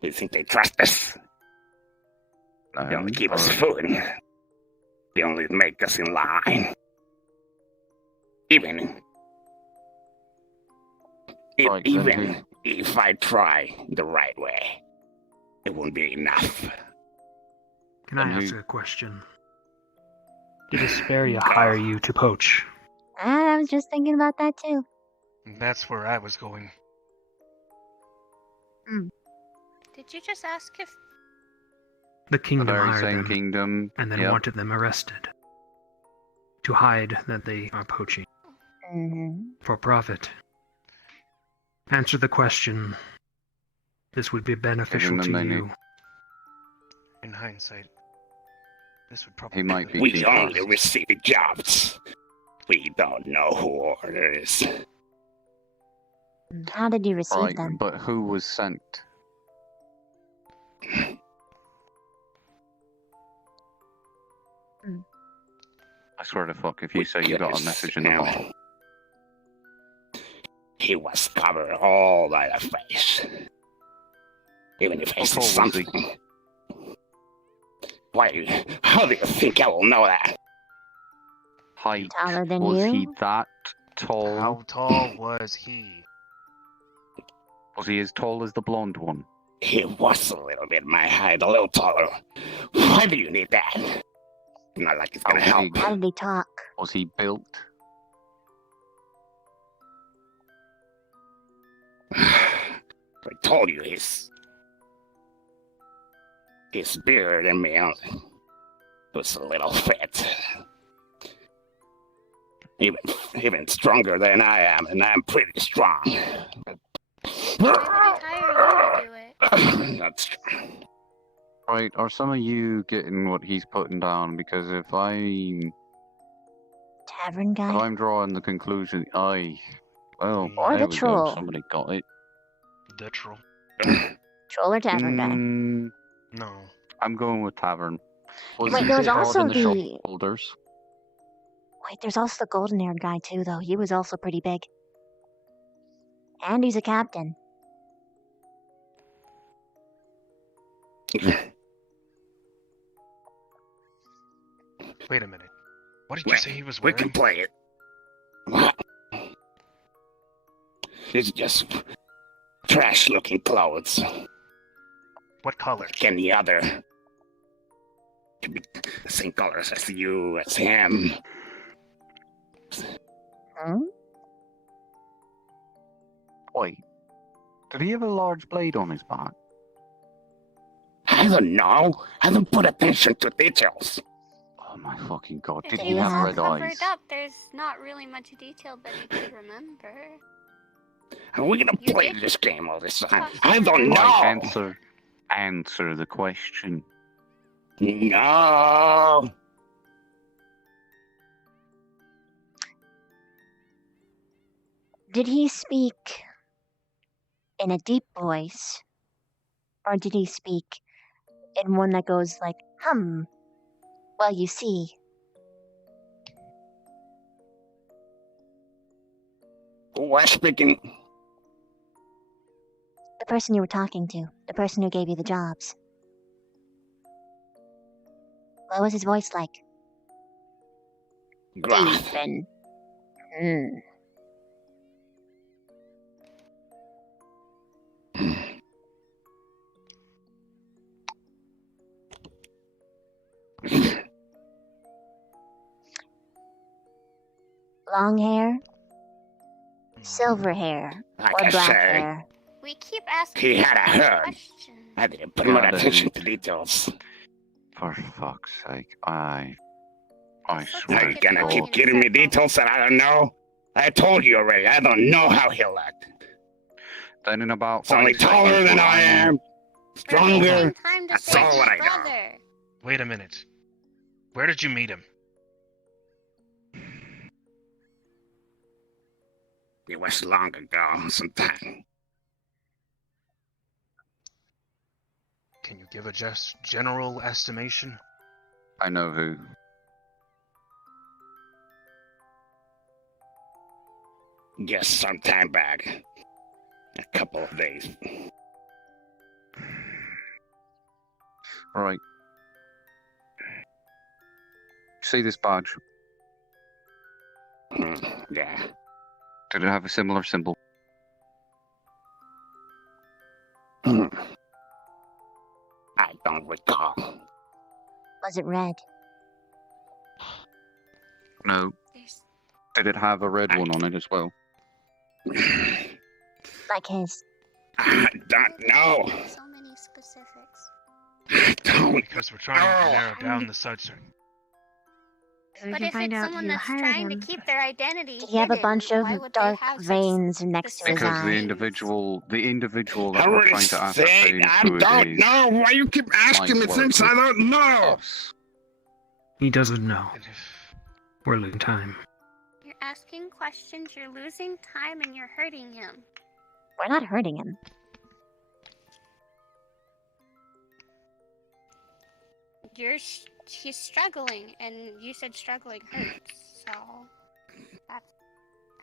Do you think they trust us? They only give us food. They only make us in line. Even if I try the right way, it won't be enough. Can I ask a question? Did Asperia hire you to poach? I was just thinking about that too. That's where I was going. Did you just ask if The kingdom very hired same them kingdom, and then yep. wanted them arrested to hide that they are poaching for profit. Answer the question. This would be beneficial them to they you. need. In hindsight, this would probably He might be. We too only fast. receive jobs. We don't know who orders. How did you receive Right, them? but who was sent? I swear to fuck, if you say you got a message in the bottle. He was covered all by the face. Even if I say something. Why? How do you think I will know that? Height. Taller than Was you? he that tall? How tall was he? Was he as tall as the blonde one? He was a little bit my height, a little taller. Why do you need that? Not like it's gonna help. How did he talk? Was he built? I told you he's bigger than me. Was a little fat. Even stronger than I am, and I'm pretty strong. That's true. Right, are some of you getting what he's putting down? Because if I'm Tavern guy? if I'm drawing the conclusion, well, Or there the we troll. Go. Somebody got it. The troll. Troll or tavern guy? No. I'm going with tavern. Was Wait, he there was bit hard also in the the- shoulders? Wait, there's also the golden-haired guy too, though. He was also pretty big. And he's a captain. Wait a minute. What did you say he was We wearing? can play it. What? It's just trash-looking clothes. What color? Like any other. Could be the same colors as you, as him. Wait, did he have a large blade on his back? I don't know. I don't put attention to details. Oh my fucking god, did If he he was have all red covered eyes? up, there's not really much detail that he could remember. Are we gonna You play did this game all this time? I don't know. Right, answer the question. No. Did he speak in a deep voice? Or did he speak in one that goes like, well, you see. Who was speaking? The person you were talking to. The person who gave you the jobs. What was his voice like? Gruff. Deep and... Long hair? Silver hair? Like or I black said, hair? We keep asking he had a the same herd. question. I didn't put much Yeah, attention to details. For fuck's sake, I Are swear you to gonna God. keep giving me details that I don't know? I told you already. I don't know how he looked. Then in about He's only 5 taller seconds, than we'll I hang am. Stronger. Time to That's save all his what I know. brother. Wait a minute. Where did you meet him? It was long ago, sometime. Can you give a just general estimation? I know who. Just some time back. A couple of days. Right. See this badge? Yeah. Did it have a similar symbol? I don't recall. Was it red? No. Did it have a red one on it as well? Like his. I don't know. So many specifics. Because we're trying to narrow down the subject. We But can if find it's out someone who that's hired trying him. to keep their identity Did he have a hidden, bunch of why would they dark have such veins next to his Because the eye? individual that I we're already trying to said ascertain I who it don't is know. Why you keep asking me might things work I with don't know? us. He doesn't know. We're losing time. You're asking questions, you're losing time, and you're hurting him. We're not hurting him. He's struggling, and you said struggling hurts, so that's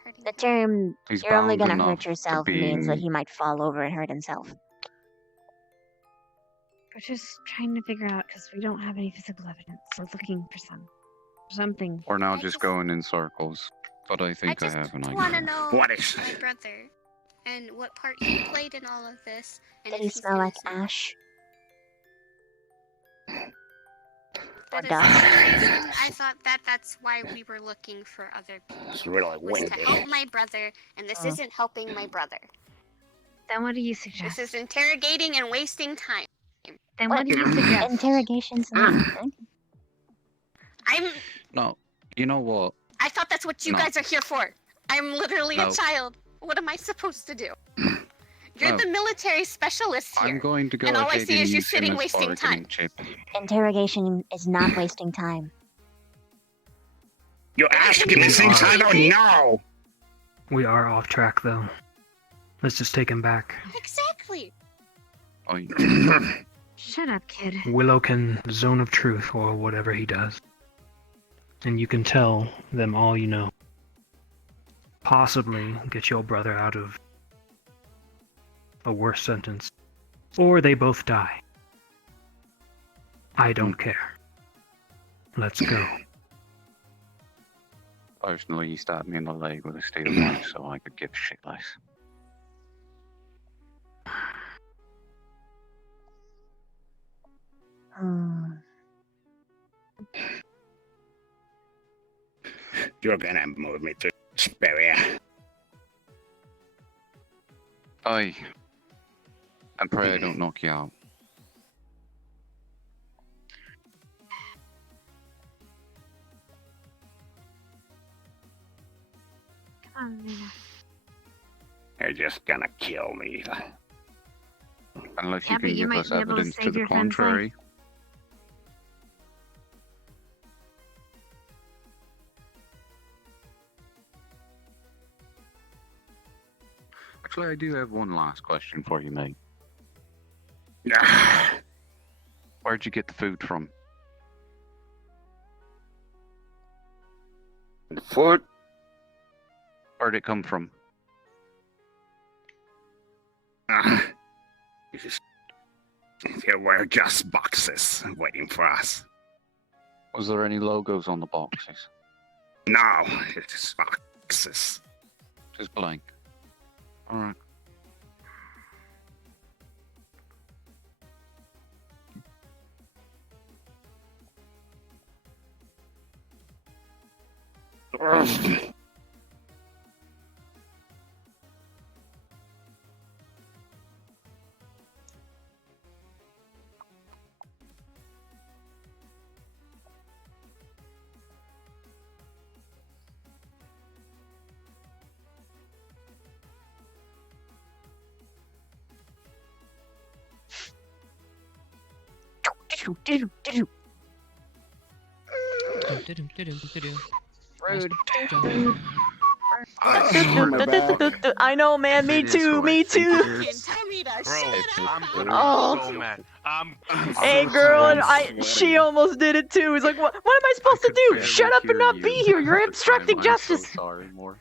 hurting. The term He's "you're only bound gonna enough hurt to yourself" means that being- he might fall over and hurt himself. We're just trying to figure out because we don't have any physical evidence. We're looking for something. We're now just going in circles. But I think I have an I want to idea. know What is my brother and what part he played in all of this. And Did if he he's smell like innocent. ash? Or That is dust? the only reason I thought that's why we were looking for other people. It's really Was to windy. help my brother, and this Oh. isn't helping my brother. Then what do you This suggest? is interrogating and wasting time. Then what do you suggest? Interrogation's not. No, you know what? I thought that's what you No. guys are here for. I'm literally No. a child. What am I supposed to do? You're No. the military specialist here. I'm going to go and all I ahead see and is you use him sitting as wasting bargaining time. chip. Interrogation is not wasting time. You're asking me things I don't know. We are off track, though. Let's just take him back. Exactly. Shut up, kid. Willow can zone of truth, or whatever he does. And you can tell them all you know. Possibly get your brother out of a worse sentence. Or they both die. I don't care. Let's go. Personally, he stabbed me in the leg with a steel knife, so I could give a shit less. You're gonna move me to Speria. Aye. And pray I don't knock you out. Come on, Nina. You're just gonna kill me. Unless Yeah, you but can you give might us be able to evidence to save the your friend's life. contrary. Actually, I do have one last question for you, mate. Where'd you get the food from? Food? Where'd it come from? There were just boxes waiting for us. Was there any logos on the boxes? No, it's boxes. Just blank. Alright. Rude. I know, man. Me too. Me too. Tell me to Bro, I'm gonna Oh. be so mad. Hey, girl, and she almost did it too. He's like, what am I supposed to do? Shut up and not be here. You're obstructing justice. Sorry, more.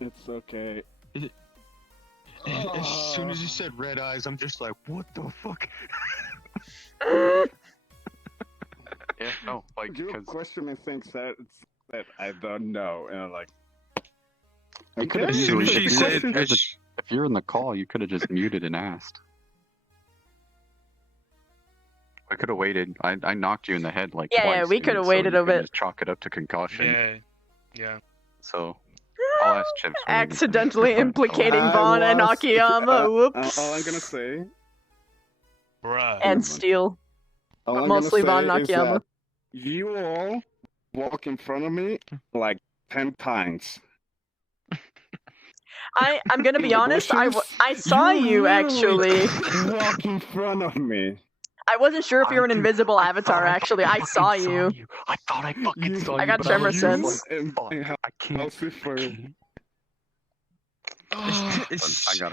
It's okay. As soon as you said red eyes, I'm just like, what the fuck? Yeah, no, like, You're questioning things that I don't know, and I'm like, you could have okay. easily, she said, if you're in the call, you could have just muted and asked. I could have waited. I knocked you in the head like Yeah, twice. yeah, we dude, could have so waited you a could bit. Just chalk it up to concussion. Yeah, yeah. So I'll ask Chips. when we get to Accidentally the front, so- implicating Vaughn and Akiyama. Whoops. All I'm gonna say, Bruh. And Steel. all But I'm mostly gonna Vaughn say and is Akiyama. that you all walk in front of me like 10 times. I'm gonna In be the honest. I bushes, saw you literally actually. walk in front of me. I wasn't sure if you were an invisible avatar. Actually, I saw you. I thought I fucking saw I you. got but tremor was just sense. like, fuck, I can't.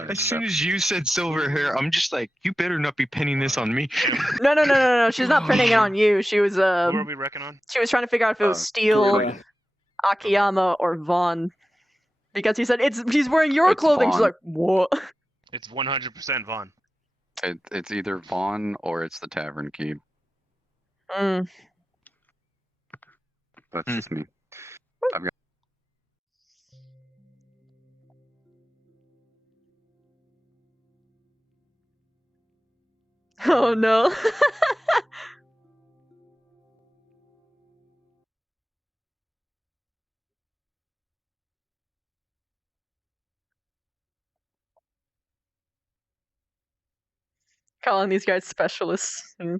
As soon as you said silver hair, I'm just like, you better not be pinning this on me. No. She's not pinning it on you. She was Who are we reckoning on? She was trying to figure out if it was Steel, Akiyama, or Vaughn. Because he said he's wearing your It's clothing. She's Vaughn. like, what? It's 100% Vaughn. It's either Vaughn or it's the Tavern Keep. Mm. That's just me. I've got. Oh no. Calling these guys specialists. Mm.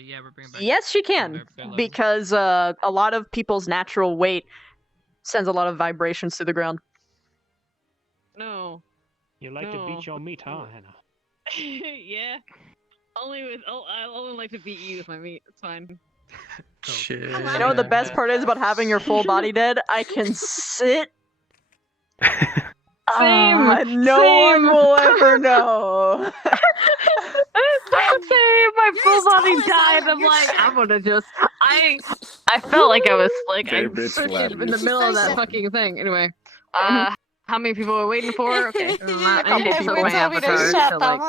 Yeah, we're bringing back. Yes, she can, because a lot of people's natural weight sends a lot of vibrations to the ground. No. You like to beat your meat, huh, Hannah? Yeah. I only like to beat you with my meat. It's fine. Shit. You know what the best part is about having your full body dead? I can sit. No one will ever know. Same. My full body died. I'm like, I'm gonna just. I felt like I was like I David switched Flatley. in the middle of that fucking thing. Anyway, how many people were waiting for? Okay, I need to put my avatar to like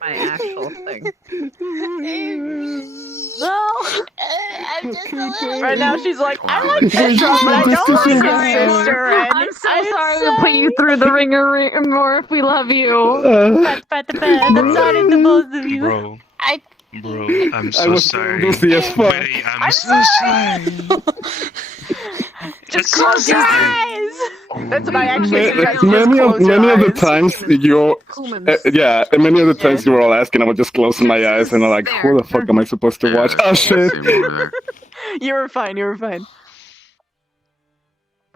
my actual thing. I'm just a little. Right now she's like, I like Petra, but I don't like your sister. And I'm so sorry to put you through the ringer more if we love you. I'm sorry to both of you. Bro, I'm I so was sorry. goofy as fuck. Witty, I'm so sorry. Just close your eyes. That's what I actually said. You guys just Many of close your the eyes. times yeah, and many of the times you were all asking, I would just close my eyes and I'm like, who the fuck am I supposed to watch? Oh shit! You were fine. You were fine.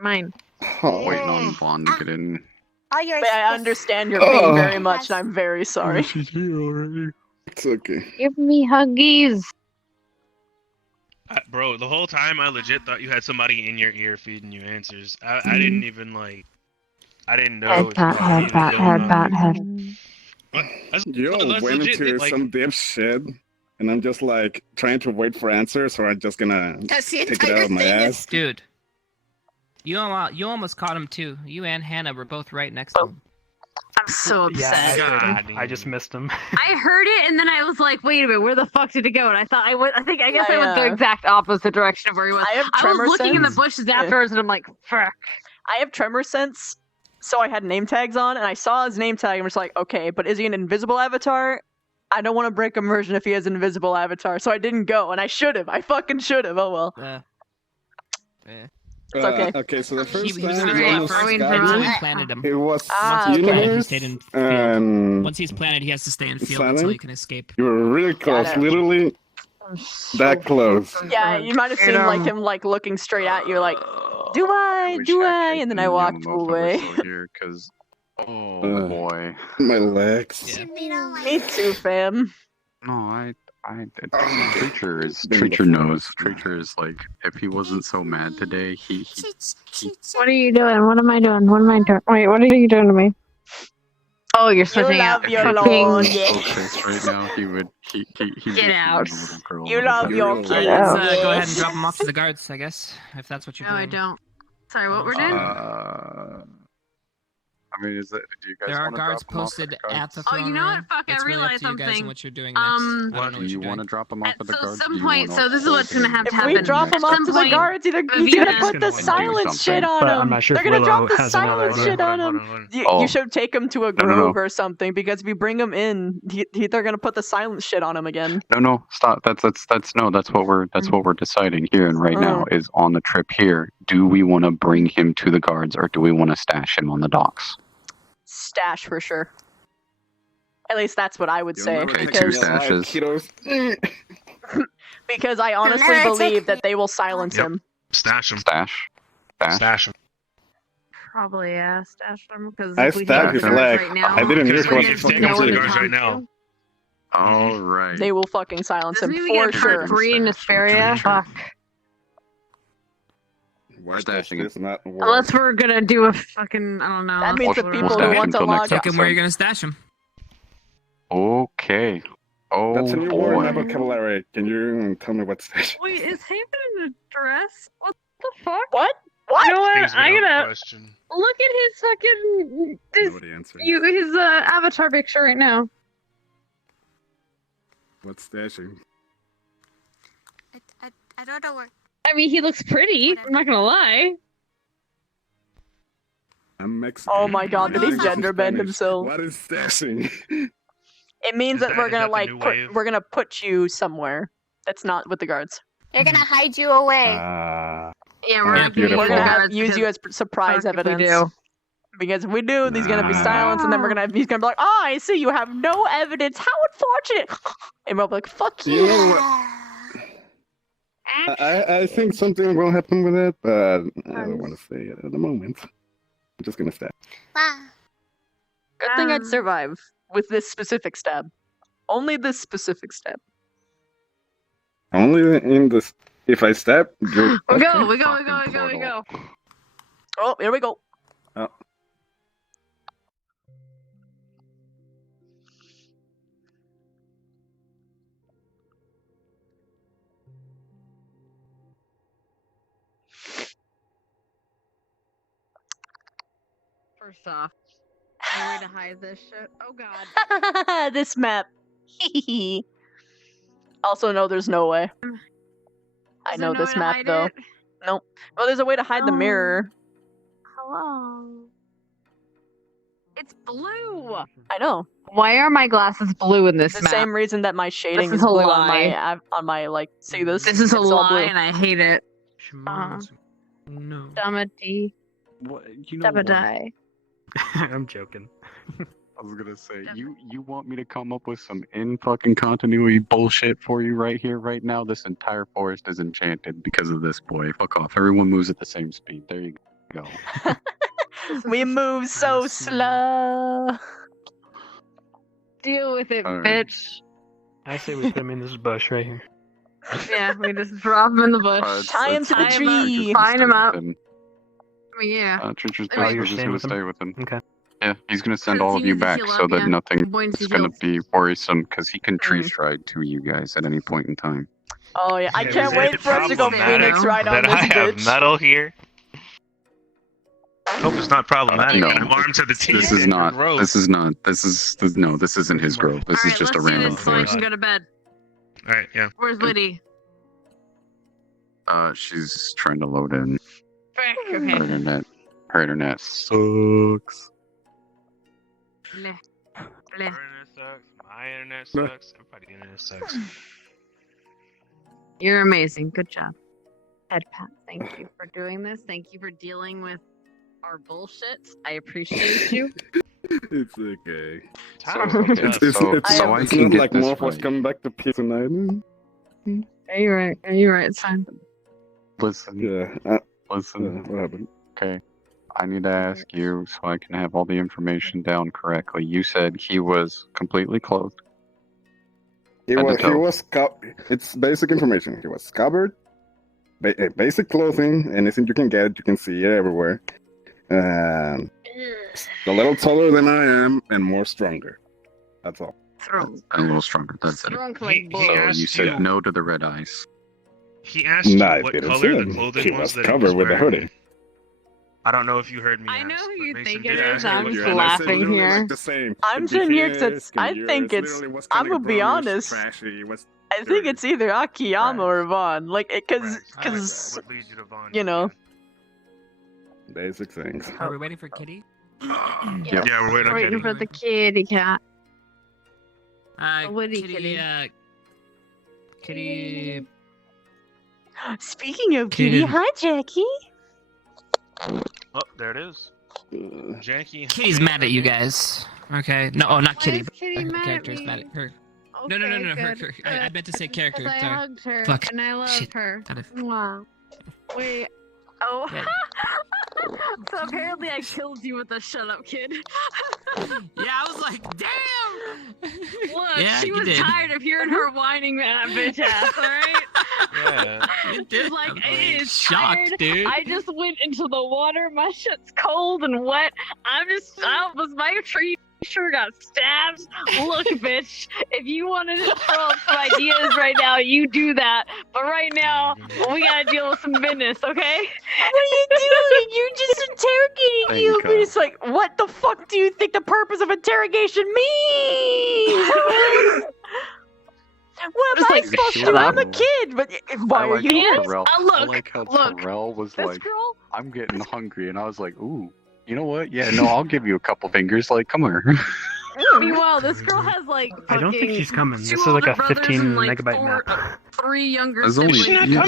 Mine. Waiting on Vaughn to get in. All yours. But I understand your pain very much, and I'm very sorry. She's here already. It's okay. Give me huggies. Bro, the whole time I legit thought you had somebody in your ear feeding you answers. I didn't even like. I didn't know. Yo, that's went legit, into like- some deep shit, and I'm just like trying to wait for answers, or I'm just gonna That's the take it entire out of my thing ass. Dude, you almost caught him too. You and Hannah were both right next to him. I'm so upset. I just missed him. I heard it and then I was like, wait a minute, where the fuck did it go? And I thought I guess I went the Yeah. exact opposite direction of where he was. I have I tremor was looking in the sense. bushes afterwards and I'm like, fuck. I have tremor sense, so I had name tags on, and I saw his name tag, and was like, okay, but is he an invisible avatar? I don't want to break immersion if he has an invisible avatar, so I didn't go, and I should have. I fucking should have. Oh well. It's okay. Okay, so the first He was time gonna you go almost first got until me, we planted him. it was Once he's planted, he universe, stayed in field. and Once he's planted, he has to stay in field Silent? until he can escape. you were really close, it. literally that close. Yeah, you might have seen like him like looking straight at you, like, do I? Do I? And then I walked away. Because, oh boy. My legs. Me too, fam. No, I Treacher knows. Treacher is like, if he wasn't so mad today, he What are you doing? What am I doing? What am I doing? Wait, what are you doing to me? Oh, you're switching out. if your he Lord, was yeah. so pissed right now, he would Get out. You love your Alright, kid. let's go ahead and drop him off to the guards, I guess, if that's what you're No, I doing. don't. Sorry, what we're doing? I mean, do you guys There are want to guards drop him off posted at the at the guards? Oh, throne you know what? room. Fuck, It's I really up realized to you guys and something. what you're doing next. I don't know what Do you're you doing. want to drop him off at the So guards? some Do you point, wanna so this is what's gonna have to If happen. we drop him At off some to the point, guards, he's gonna Vivina- put the silence shit on But him. I'm not sure They're if gonna drop Willow the has another silence idea. shit on him. Oh. You should take him to a No, no, grove no. or something, because if we bring him in, they're gonna put the silence shit on him again. No, stop. That's what we're deciding here and right now is on the trip here. Do we want to bring him to the guards or do we want to stash him on the docks? Stash for sure. At least that's what I would say. Okay, Because, 2 stashes. because I honestly Never believe take that they will silence him. Stash him. Stash. Stash him. Probably, yeah, stash them because I if we stabbed take his the guards leg. right now, I didn't hear we're what gonna the fuck take I'm no one saying. to Guards talk right now. to. All right. They will fucking silence him Doesn't even for get sure. part 3 in Asperia. Fuck. We're stashing him. Not Unless we're gonna do a fucking, I don't know. That means the We'll people stash who him want to till next log Take him where episode. you're gonna stash him. Okay. Oh That's a new word in boy. my vocabulary. Can you tell me what station? Wait, is Haven in a dress? What the fuck? What? What? You know what? Things we I don't gotta question. look at his fucking Nobody answered. his avatar picture right now. What's stashing? I don't know where. I mean, he looks pretty. I'm not gonna lie. I'm Mexican. Oh my god, did he English gender and bend Spanish. himself? What is stashing? It means that we're is gonna that the like new put wave? we're gonna put you somewhere that's not with the guards. They're gonna hide you away. Yeah, Yeah, we're not gonna We're use gonna the have, guards use you as surprise fuck if we evidence. do. Because if we do, he's gonna be silenced, and then he's gonna be like, "Oh, I see, you have no evidence. How unfortunate!" And we'll be like, "Fuck you." You know what? I think something will happen with it, but I don't want to say it at the moment. I'm just gonna stab. Good thing I'd survive with this specific stab. Only this specific stab. Only in this. If I stab, you're We go, okay. we go, we go, we go, we go. Oh, here we go. Oh. First off, I need to hide this shit. Oh god. This map. Also, no, there's no way. I Is know there no this way to map hide though. it? Nope. Well, there's a way to hide the Oh. mirror. Hello. It's blue. I know. Why are my glasses blue in this The map? same reason that my shading This is is a blue lie. on my like. See this? This is a It's all lie, blue. and I hate it. No. Dummy. What? You know what? Dabadai. I'm joking. I was gonna say, you want me to come up with some in fucking continuity bullshit for you right here, right now? This entire forest is enchanted because of this boy. Fuck off. Everyone moves at the same speed. There you go. We move so slow. Deal with it, Alright. bitch. I say we put him in this bush right here. Yeah, we just drop him in the bush. Tie him to the Tie him up, tree. Find him up. Him. Yeah. Treacher's Oh, basically you're just staying gonna with him? stay with him. Okay. Yeah, he's gonna send Since all he of you needs to back heal so up, that yeah. nothing Once he is gonna heals. be worrisome because he can tree Mhm. stride to you guys at any point in time. Oh yeah, I Is can't it wait for us to go problematic Phoenix right on that this I have bitch. metal here. Hope it's not problematic. No, I'm armed to the teeth. This is not. grove. This is not. No, this isn't his grove. This is Alright, just a let's do random this so I forest. can go to bed. Alright, yeah. Where's Liddy? She's trying to load in. Frick, Her okay. internet. Her internet sucks. Bleh. Bleh. Your internet sucks. My internet sucks. Everybody's internet sucks. You're amazing. Good job. Head pat, thank you for doing this. Thank you for dealing with our bullshit. I appreciate you. It's okay. So I It's can not get like this Morph was right. coming back to peace tonight. Are you right? Are you right? It's fine. Listen. Yeah. Listen. What happened? Okay. I need to ask you so I can have all the information down correctly. You said he was completely clothed. It's basic information. He was scabbard, basic clothing, anything you can get, you can see it everywhere. A little taller than I am and more stronger. That's all. A little stronger. That's it. Strong He like bull. So you asked said you- no to the red eyes. He asked you Nah, what didn't color say the it. clothing He was was that he covered was with a wearing. hoodie. I don't know if you heard me. I know ask, who but you Mason think did it ask is. you I'm what just color- laughing here. I'm sitting here because I think it's. I'm gonna be honest. I think it's either Akiyama or Vaughn. Like, because What leads you to Vaughn? you know. Basic things. Are we waiting for Kitty? Yeah, we're waiting on Waiting Kitty. for the kitty cat. Woody Kitty, kitty. Kitty. Speaking of Kitty. Kitty, hi Jackie. Oh, there it is. Jackie. Kitty's mad at you guys. Okay. No, oh, not Why Kitty. is But Kitty her mad at character's me? mad at her. No, her. Good, I meant to say character. Because I Sorry. hugged her Fuck. and I love Shit. her. Kind of- Wow. Wait. Oh. Yeah. So apparently I killed you with a shut up kid. Yeah, I was like, damn. Look, Yeah, she you was did. tired of hearing her whining that bitch ass, alright? Yeah. You She's did. like, I'm it is shocked, tired. dude. I just went into the water. My shit's cold and wet. My tree sure got stabbed. Look, bitch, if you wanted to throw up some ideas right now, you do that. But right now, we gotta deal with some business, okay? What are you doing? You're just interrogating you. But it's like, what the fuck do you think the purpose of interrogation means? What am Just I like, supposed to shut do? up. I'm a kid, but why I are like you how here? Terrell, I look, like how look, Terrell was this like, girl- I'm getting hungry, and I was like, ooh, you know what? Yeah, no, I'll give you a couple fingers. Like, come here. Meanwhile, this girl has like I don't think fucking she's coming. This two is like a older brothers 15 and, like, megabyte four- map. 3 younger There's only- siblings. yeah.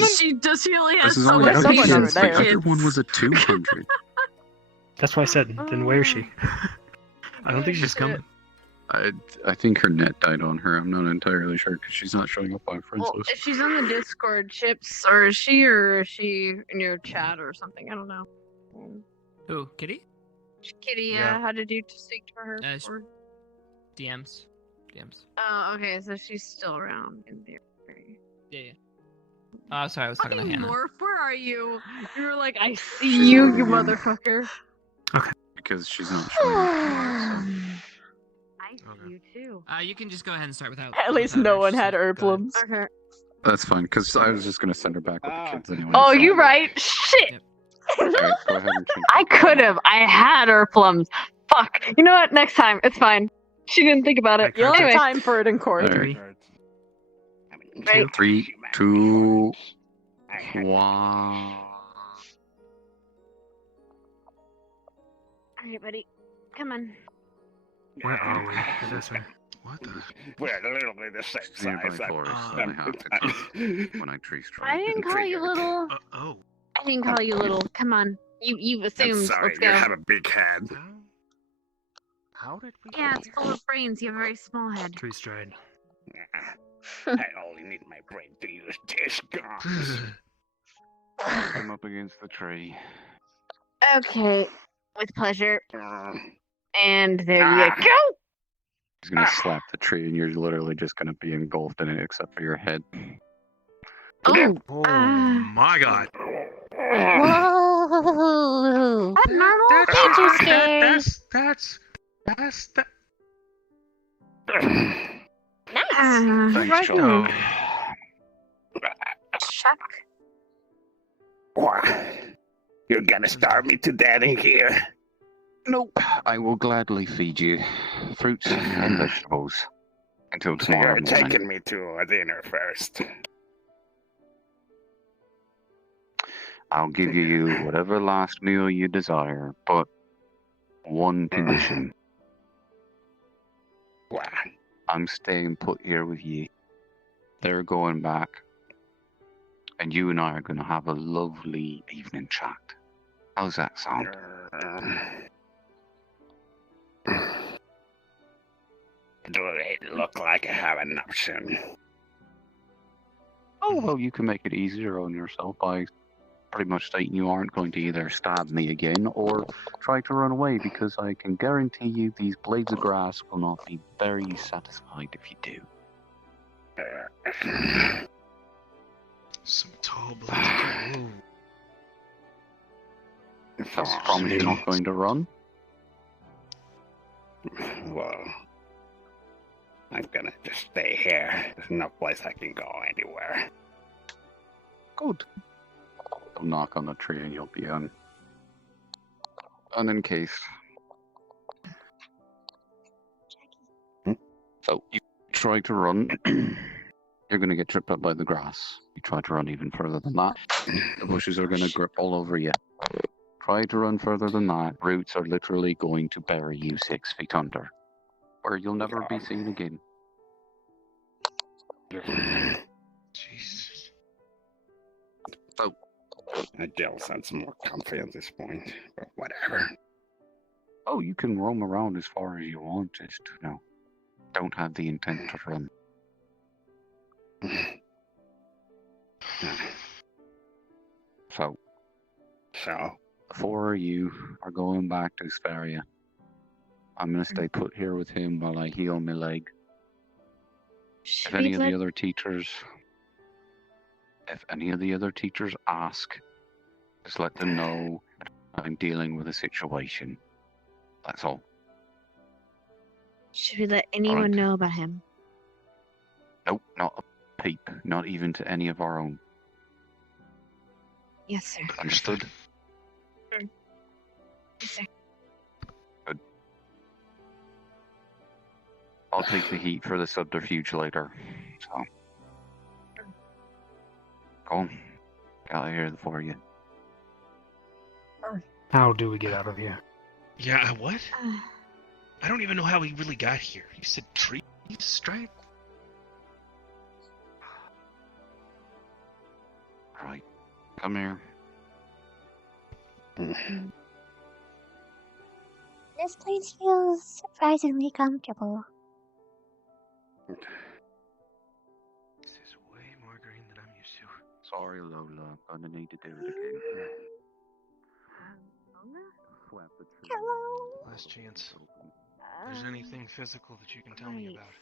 She only has This is so only much someone patience over for there. The other kids. one was a 200. That's why I said, then where is she? I don't think she's coming. I think her net died on her. I'm not entirely sure because she's not showing up on friends Well, list. if she's on the Discord, Chips, or is she in your chat or something? I don't know. Who? Kitty? Kitty, Yeah. how did you speak to her? sh- or- DMs. Oh, okay, so she's still around in theory. Yeah. Oh, sorry, I was talking to Fucking Hannah. Morph, where are you? You were like, I see you, you motherfucker. Because she's not showing up. I see you too. You can just go ahead and start without. At least no one had Erplums. Okay. That's fine because I was just gonna send her back with the kids anyway. Oh, so- you right. Shit. Alright, go ahead and change. I could have. I had her plums. Fuck. You know what? Next time. It's fine. She didn't think about it. You'll have Anyway. time for it in court. Alright. Right. 3, 2, 1. Alright, buddy. Come on. Where are we? This way. What the? We're literally the same Nearby size. forest that I have to cross when I tree strike. I didn't call you little. Oh. I didn't call you little. Come on. You've I'm assumed. sorry, Let's you go. have a big head. How did we? Yeah, it's full of brains. You have a very small head. Tree stride. I only need my brain to use this gun. I'm up against the tree. Okay. With pleasure. And there you go. He's gonna slap the tree, and you're literally just gonna be engulfed in it, except for your head. Oh. My God. Whoa! That's normal. That's Ain't you scary? That's that. Nice. Thanks, Joe. Chuck. What? You're gonna starve me to death in here? Nope. I will gladly feed you fruits and vegetables until tomorrow You're morning. taking me to a dinner first. I'll give you whatever last meal you desire, but one condition. What? I'm staying put here with you. They're going back. And you and I are going to have a lovely evening chat. How's that sound? Do it look like I have an option? Oh, well, you can make it easier on yourself by pretty much stating you aren't going to either stab me again or try to run away, because I can guarantee you these blades of grass will not be very satisfied if you do. Some tall black. So promise you're not going to run? Well, I'm gonna just stay here. There's no place I can go anywhere. Good. I'll knock on the tree and you'll be unencased. So you try to run, you're going to get tripped up by the grass. You try to run even further than that, the bushes are going to grip all over you. Try to run further than that, roots are literally going to bury you 6 feet under, where you'll never be seen again. Jesus. So, I still sounds more comfy at this point, but whatever. Oh, you can roam around as far as you want, just, don't have the intent to run. So, the 4 of you are going back to Asperia. I'm gonna stay put here with him while I heal my leg. If any of the other teachers ask, just let them know I'm dealing with a situation. That's all. Should we let anyone know about him? Nope, not a peep. Not even to any of our own. Yes, sir. Understood? Yes, sir. Good. I'll take the heat for the subterfuge later. So, go on. Get out of here, the 4 of you. How do we get out of here? Yeah, what? I don't even know how we really got here. You said trees, right? Right. Come here. This place feels surprisingly comfortable. This is way more green than I'm used to. Sorry, Lola. I'm gonna need to do it again. Slap the tree. Hello. Last chance. If there's anything physical that you can tell me about.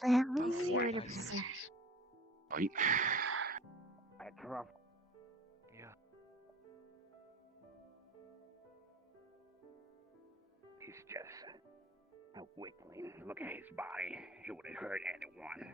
Family. I'll see you later, Professor. Right. Yeah. He's just a weakling. Look at his body. He wouldn't hurt anyone.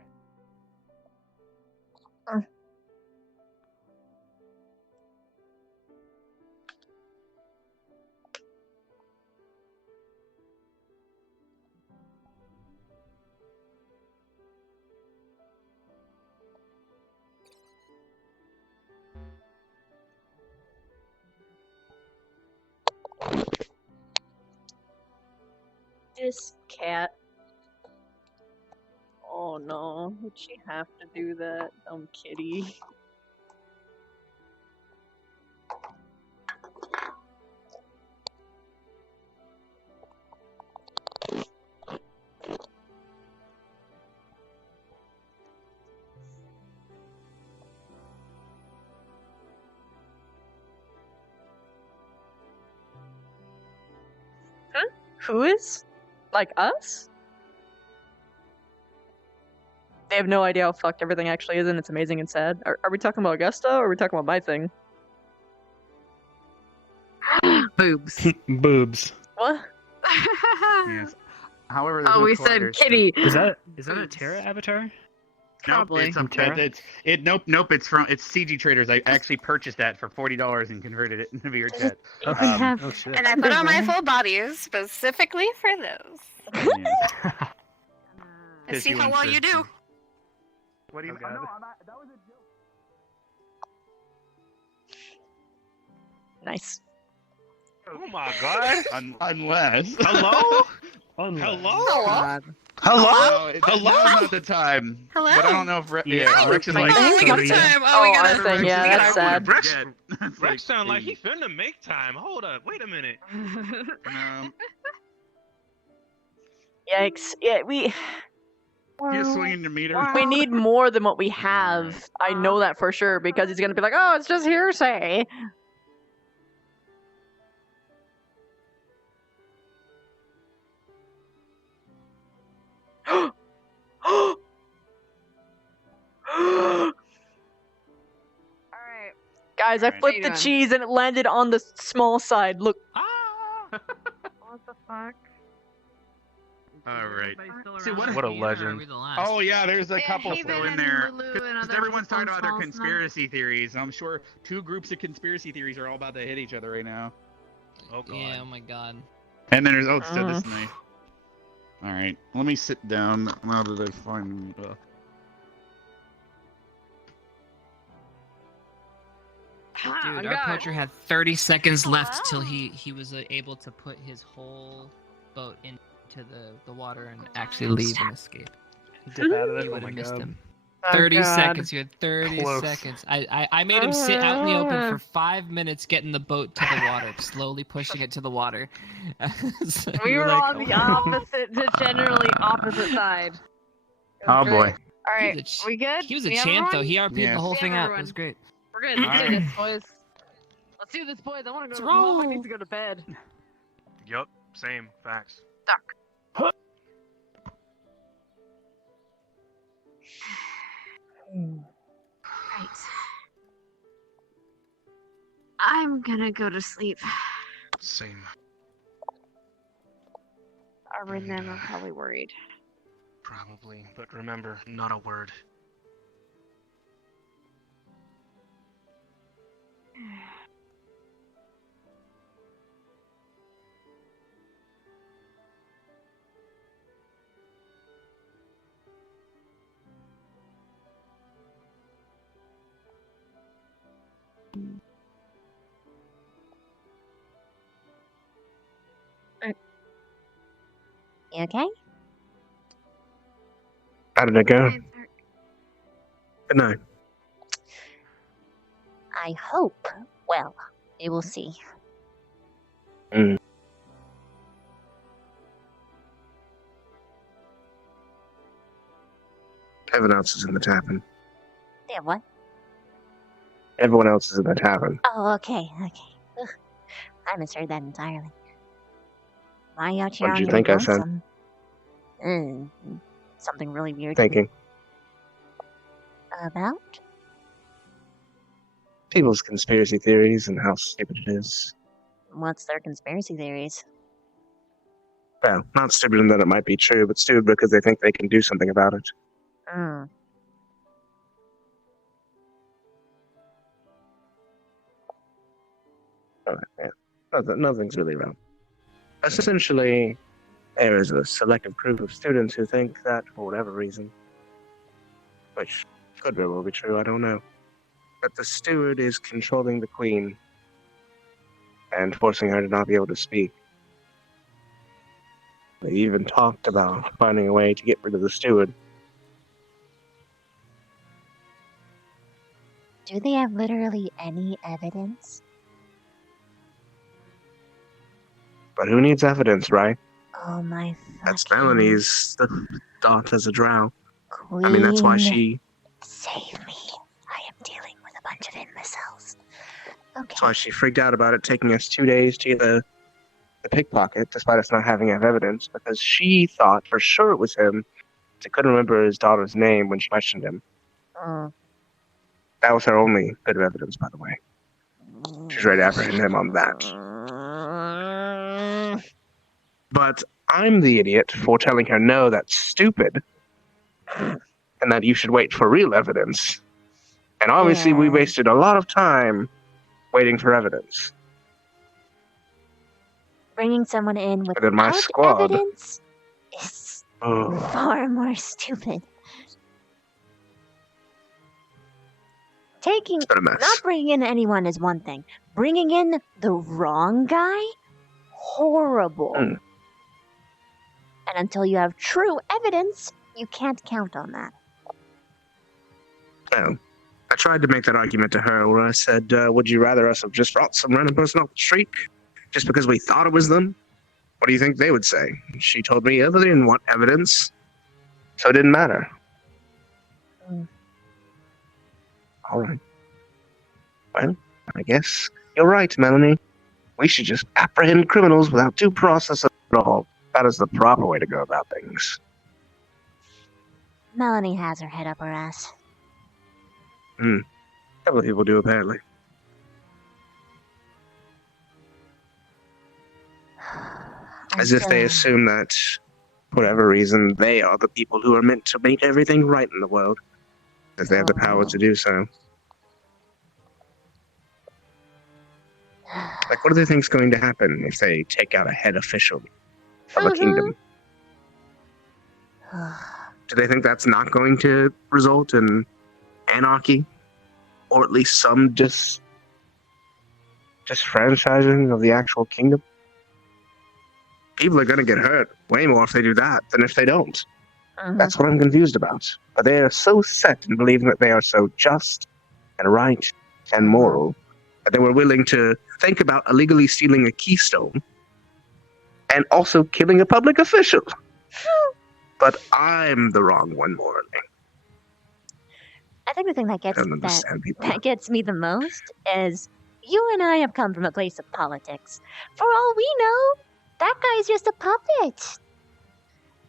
This cat. Oh no, would she have to do that? Dumb kitty. Huh? Who is? Like us? They have no idea how fucked everything actually is, and it's amazing and sad. Are we talking about Augusta, or are we talking about my thing? Boobs. Boobs. What? Yes. However, Oh, we said kitty. Is that a Terra avatar? Probably. Nope, nope. It's CG Traders. I actually purchased that for $40 and converted it into VRChat. Oh shit. And I put on my full bodies specifically for those. And see how well you do. What do you? Oh, God. that was a joke. Nice. Oh my god. Unless. Hello? Hello? Hello? Now's not the time. Hello? But I don't know if Rex is like. Oh, we got time. Oh, we gotta. I think, yeah, that's sad. Rex sound like he finna make time. Hold up. Wait a minute. Yikes. Yeah, He's swinging the meter. we need more than what we have. I know that for sure, because he's gonna be like, oh, it's just hearsay. Alright. Guys, I Alright. flipped the cheese and it landed on the small side. Look. What the fuck? All right. See, What a legend. Oh yeah, there's a couple Haven still in and there. Lulu 'Cause and other everyone's talking people about their false them. conspiracy theories. I'm sure two groups of conspiracy theories are all about to hit each other right now. Oh god. Yeah, oh my god. And then there's so this knife. All right, let me sit down now that I find. Dude, our poacher had 30 seconds left till he was able to put his whole boat into the water and actually leave and escape. Get out of there. You Oh would my have missed god. him. Oh, 30 God. seconds. You had 30 Close. seconds. I made him sit out in the open for 5 minutes, getting the boat to the water, slowly pushing it to the water. So We you were like, on "Oh the my opposite, the generally opposite side. It was Oh great. boy. All right, He was we good? He was a We have champ though. everyone? He RP'd Yeah. the whole We thing have out. It was everyone. great. We're good. Let's do Alright. this, boys. Let's do this, boys. I want to Let's go. Mom, I roll. need to go to bed. Yup. Same. Facts. Right. I'm gonna go to sleep. Same. Armin and them are probably worried. Probably. But remember, not a word. You okay? How did it go? Good night. I hope. Well, we will see. Mm. Everyone else is in the tavern. Yeah, what? Everyone else is in the tavern. Oh, okay, okay. Ugh, I misheard that entirely. Why out here What did on you think I your said? lonesome? Something really weird. Thinking. About? People's conspiracy theories and how stupid it is. What's their conspiracy theories? Well, not stupid in that it might be true, but stupid because they think they can do something about it. Hmm. Alright, yeah. Nothing's really wrong. Essentially, there is a selective group of students who think that, for whatever reason, which could very well be true, I don't know, that the steward is controlling the queen and forcing her to not be able to speak. They even talked about finding a way to get rid of the steward. Do they have literally any evidence? But who needs evidence, right? Oh my That's fucking Melanie's thought as a drow. queen. I mean, that's why she. Save me. I am dealing with a bunch of imbeciles. Okay. That's why she freaked out about it taking us 2 days to get the pickpocket, despite us not having enough evidence, because she thought for sure it was him. She couldn't remember his daughter's name when she questioned him. That was her only bit of evidence, by the way. She's ready to apprehend him on that. But I'm the idiot for telling her no, that's stupid, and that you should wait for real evidence. And obviously, we wasted a lot of time waiting for evidence. Bringing someone in And then my without squad. evidence is Oh. far more stupid. Taking, been a mess. not bringing in anyone is one thing. Bringing in the wrong guy, horrible. Mm. And until you have true evidence, you can't count on that. Well, I tried to make that argument to her where I said, would you rather us have just brought some random person off the street just because we thought it was them? What do you think they would say? She told me, they didn't want evidence, so it didn't matter. All right. Well, I guess you're right, Melanie. We should just apprehend criminals without due process at all. That is the proper way to go about things. Melanie has her head up her ass. Hmm. A couple of people do, apparently. As if they assume that, for whatever reason, they are the people who are meant to make everything right in the world. That they have the power to do so. Like, what do they think is going to happen if they take out a head official of a kingdom? Do they think that's not going to result in anarchy? Or at least some disfranchising of the actual kingdom? People are going to get hurt way more if they do that than if they don't. That's what I'm confused about. But they are so set in believing that they are so just and right and moral that they were willing to think about illegally stealing a keystone and also killing a public official. But I'm the wrong one morally. I think the thing that gets me the most is you and I have come from a place of politics. For all we know, that guy's just a puppet.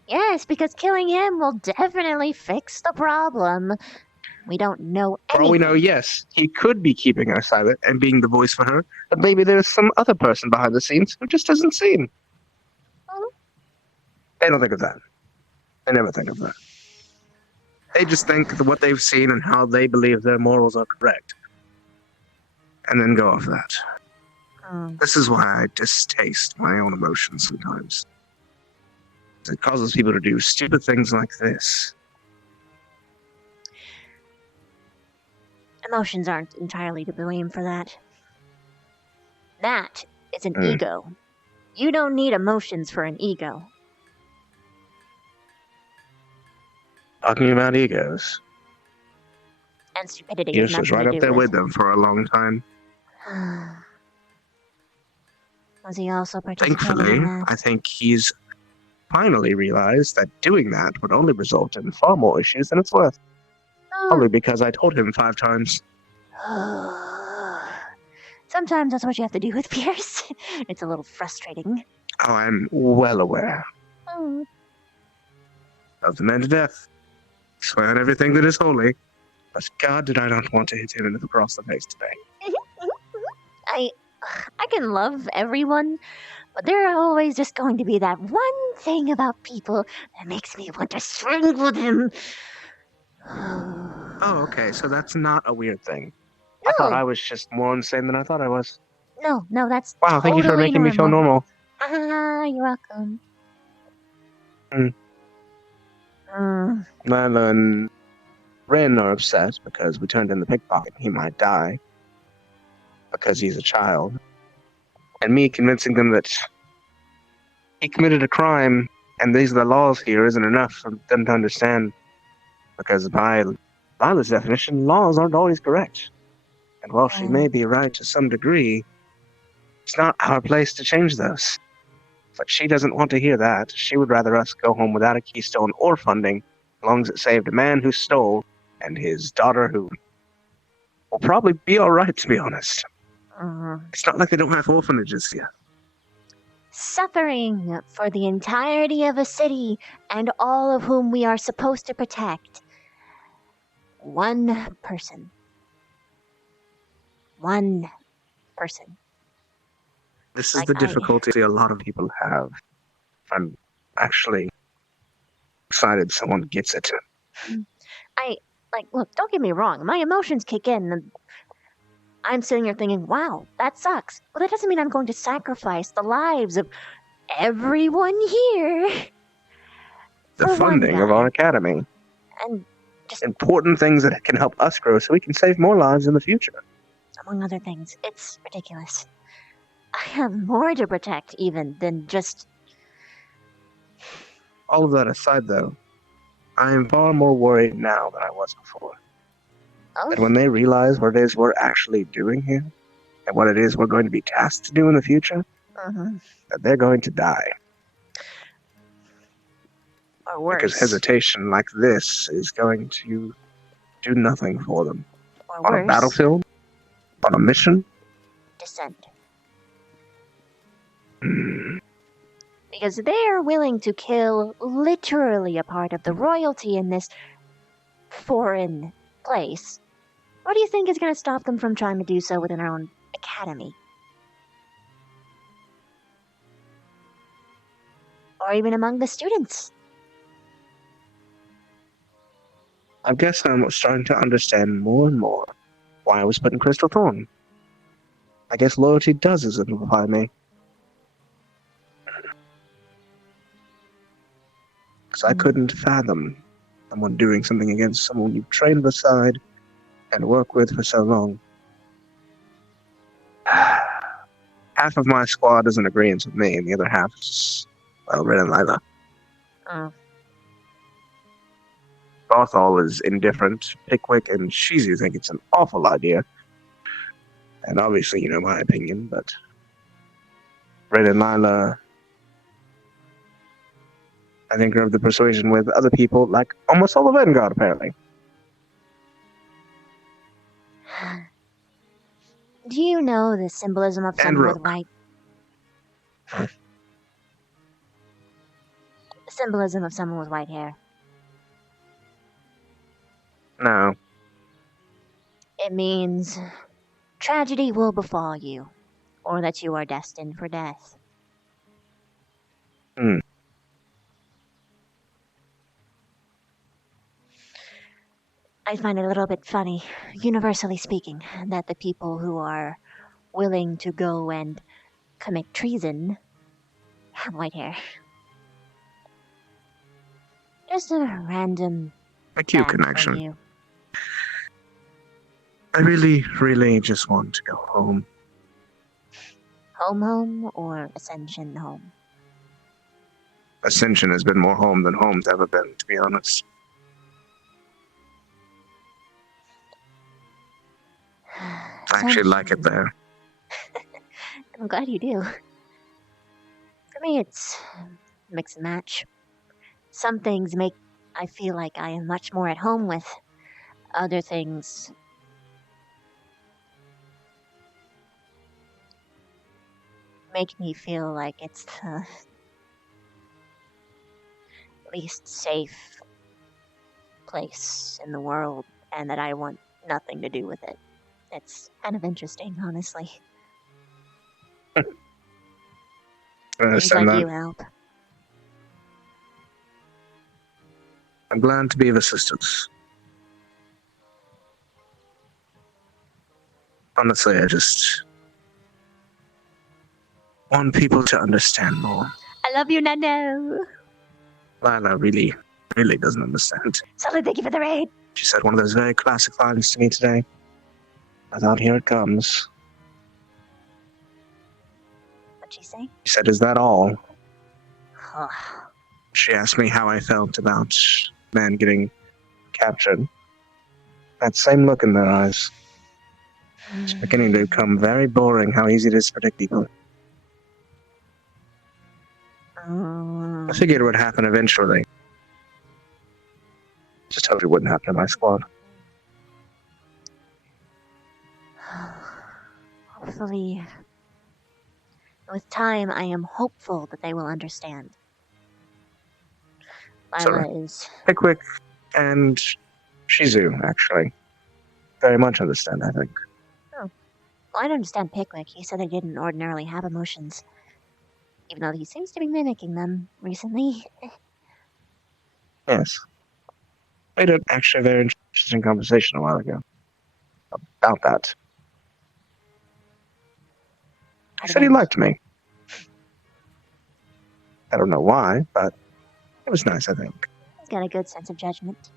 Yes, because killing him will definitely fix the problem. We don't know anything. For all we know, yes, he could be keeping her silent and being the voice for her, but maybe there's some other person behind the scenes who just doesn't seem. They don't think of that. They never think of that. They just think of what they've seen and how they believe their morals are correct. And then go off that. This is why I distaste my own emotions sometimes. It causes people to do stupid things like this. Emotions aren't entirely to blame for that. That is an ego. You don't need emotions for an ego. Talking about egos. And stupidity Enos has was nothing right to up do there with. with them for a long time. Was he also participating Thankfully, in that? I think he's finally realized that doing that would only result in far more issues than it's worth. Probably because I told him 5 times. Sometimes that's what you have to do with Pierce. It's a little frustrating. Oh, I'm well aware. Oh. Love the man to death. Swear on everything that is holy. But God, did I not want to hit him across the face today. I can love everyone, but there are always just going to be that one thing about people that makes me want to strangle them. Oh, okay, so that's not a weird thing. I thought I was just more insane than I thought I was. No, that's Wow, thank you for totally making me feel normal. You're welcome. Lila and Ren are upset because we turned in the pickpocket. He might die because he's a child. And me convincing them that he committed a crime and these are the laws here isn't enough for them to understand. Because by Lila's definition, laws aren't always correct. And while she may be right to some degree, it's not our place to change those. But she doesn't want to hear that. She would rather us go home without a keystone or funding, as long as it saved a man who stole and his daughter who will probably be alright, to be honest. It's not like they don't have orphanages here. Suffering for the entirety of a city and all of whom we are supposed to protect. One person. One person. This is the difficulty a lot of people have. I'm actually excited someone gets it. Look, don't get me wrong. My emotions kick in. And I'm sitting here thinking, wow, that sucks. But that doesn't mean I'm going to sacrifice the lives of everyone here. The funding of our academy. And just important things that can help us grow so we can save more lives in the future. Among other things, it's ridiculous. I have more to protect even than just... All of that aside, though, I am far more worried now than I was before. That when they realize what it is we're actually doing here, and what it is we're going to be tasked to do in the future, that they're going to die. Or worse. Because hesitation like this is going to do nothing for them. Or on worse. A battlefield, on a mission. Dissent. Because they are willing to kill literally a part of the royalty in this foreign place, what do you think is going to stop them from trying to do so within our own academy? Or even among the students? I guess I'm starting to understand more and more why I was put in Crystal Thorn. I guess loyalty does exemplify me. Because I couldn't fathom someone doing something against someone you've trained beside and worked with for so long. Half of my squad is in agreement with me, and the other half is, well, Red and Lila. Oh. Barthol is indifferent. Pickwick and Shizu think it's an awful idea. And obviously, you know my opinion, but Red and Lila, I think, are of the persuasion with other people, like almost all of Vanguard, apparently. Do you know the symbolism of And someone with Rook. white? The symbolism of someone with white hair. No. It means tragedy will befall you, or that you are destined for death. Hmm. I find it a little bit funny, universally speaking, that the people who are willing to go and commit treason have white hair. Just a random A cute fact for connection. you. I really, really just want to go home. Home or Ascension home? Ascension has been more home than home's ever been, to be honest. I actually like it there. I'm glad you do. For me, it's mix and match. Some things make I feel like I am much more at home with. Other things make me feel like it's the least safe place in the world, and that I want nothing to do with it. It's kind of interesting, honestly. I Things understand like that. you help. I'm glad to be of assistance. Honestly, I just want people to understand more. I love you, Nando. Lila really, really doesn't understand. Solid, thank you for the raid. She said one of those very classic lines to me today. I thought, here it comes. What'd she say? She said, is that all? Oh, She asked me how I felt about man getting captured. That same look in their eyes. It's beginning to become very boring how easy it is to predict people. I figured it would happen eventually. Just hoped it wouldn't happen to my squad. hopefully, with time, I am hopeful that they will understand. Lila is... Pickwick and Shizu, actually. Very much understand, I think. Oh. Well, I don't understand Pickwick. He said they didn't ordinarily have emotions. Even though he seems to be mimicking them recently. Yes. We had actually a very interesting conversation a while ago about that. He said he liked me. I don't know why, but it was nice, I think. He's got a good sense of judgment.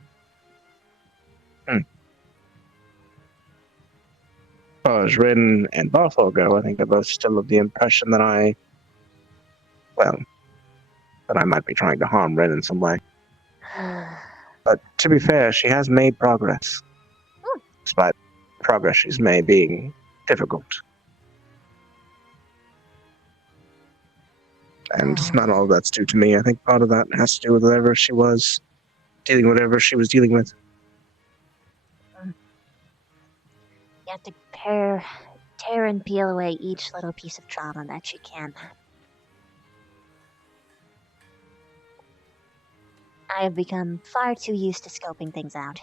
As far as Rin and Barthol go, I think they're both still of the impression that I might be trying to harm Rin in some way. But to be fair, she has made progress. Despite progress she's made being difficult. And not all of that's due to me. I think part of that has to do with whatever she was dealing with. You have to tear and peel away each little piece of trauma that you can. I have become far too used to scoping things out.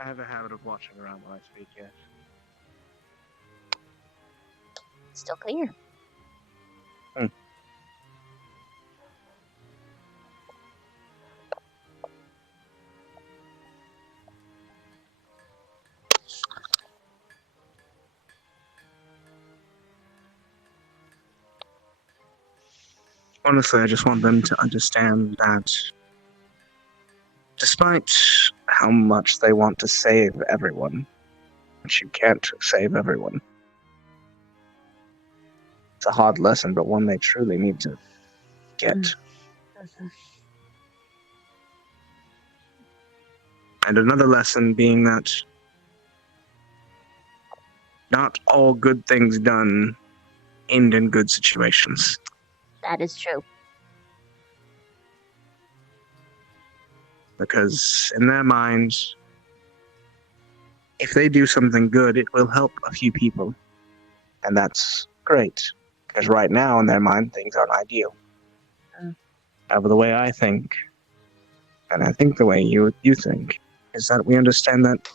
I have a habit of watching around when I speak, yes. Still clear. Honestly, I just want them to understand that despite how much they want to save everyone, which you can't save everyone, it's a hard lesson, but one they truly need to get. And another lesson being that not all good things done end in good situations. That is true. Because in their minds, if they do something good, it will help a few people. And that's great. Because right now, in their mind, things aren't ideal. However, the way I think, and I think the way you think, is that we understand that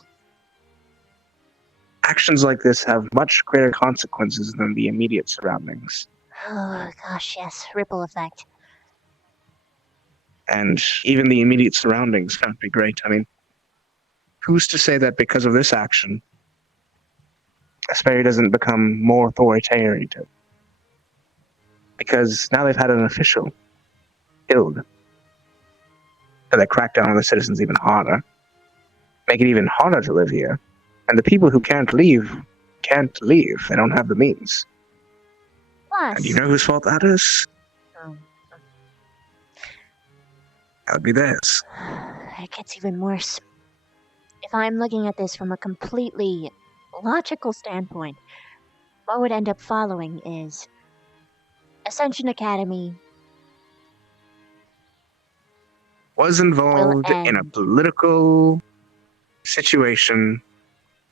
actions like this have much greater consequences than the immediate surroundings. Oh gosh, yes. Ripple effect. And even the immediate surroundings can't be great. I mean, who's to say that because of this action, Asperia doesn't become more authoritarian? Because now they've had an official killed. So they crack down on the citizens even harder. Make it even harder to live here. And the people who can't leave. They don't have the means. Plus, And do you know whose fault that is? That would be theirs. it gets even worse. If I'm looking at this from a completely logical standpoint, what would end up following is Ascension Academy Was involved in a political situation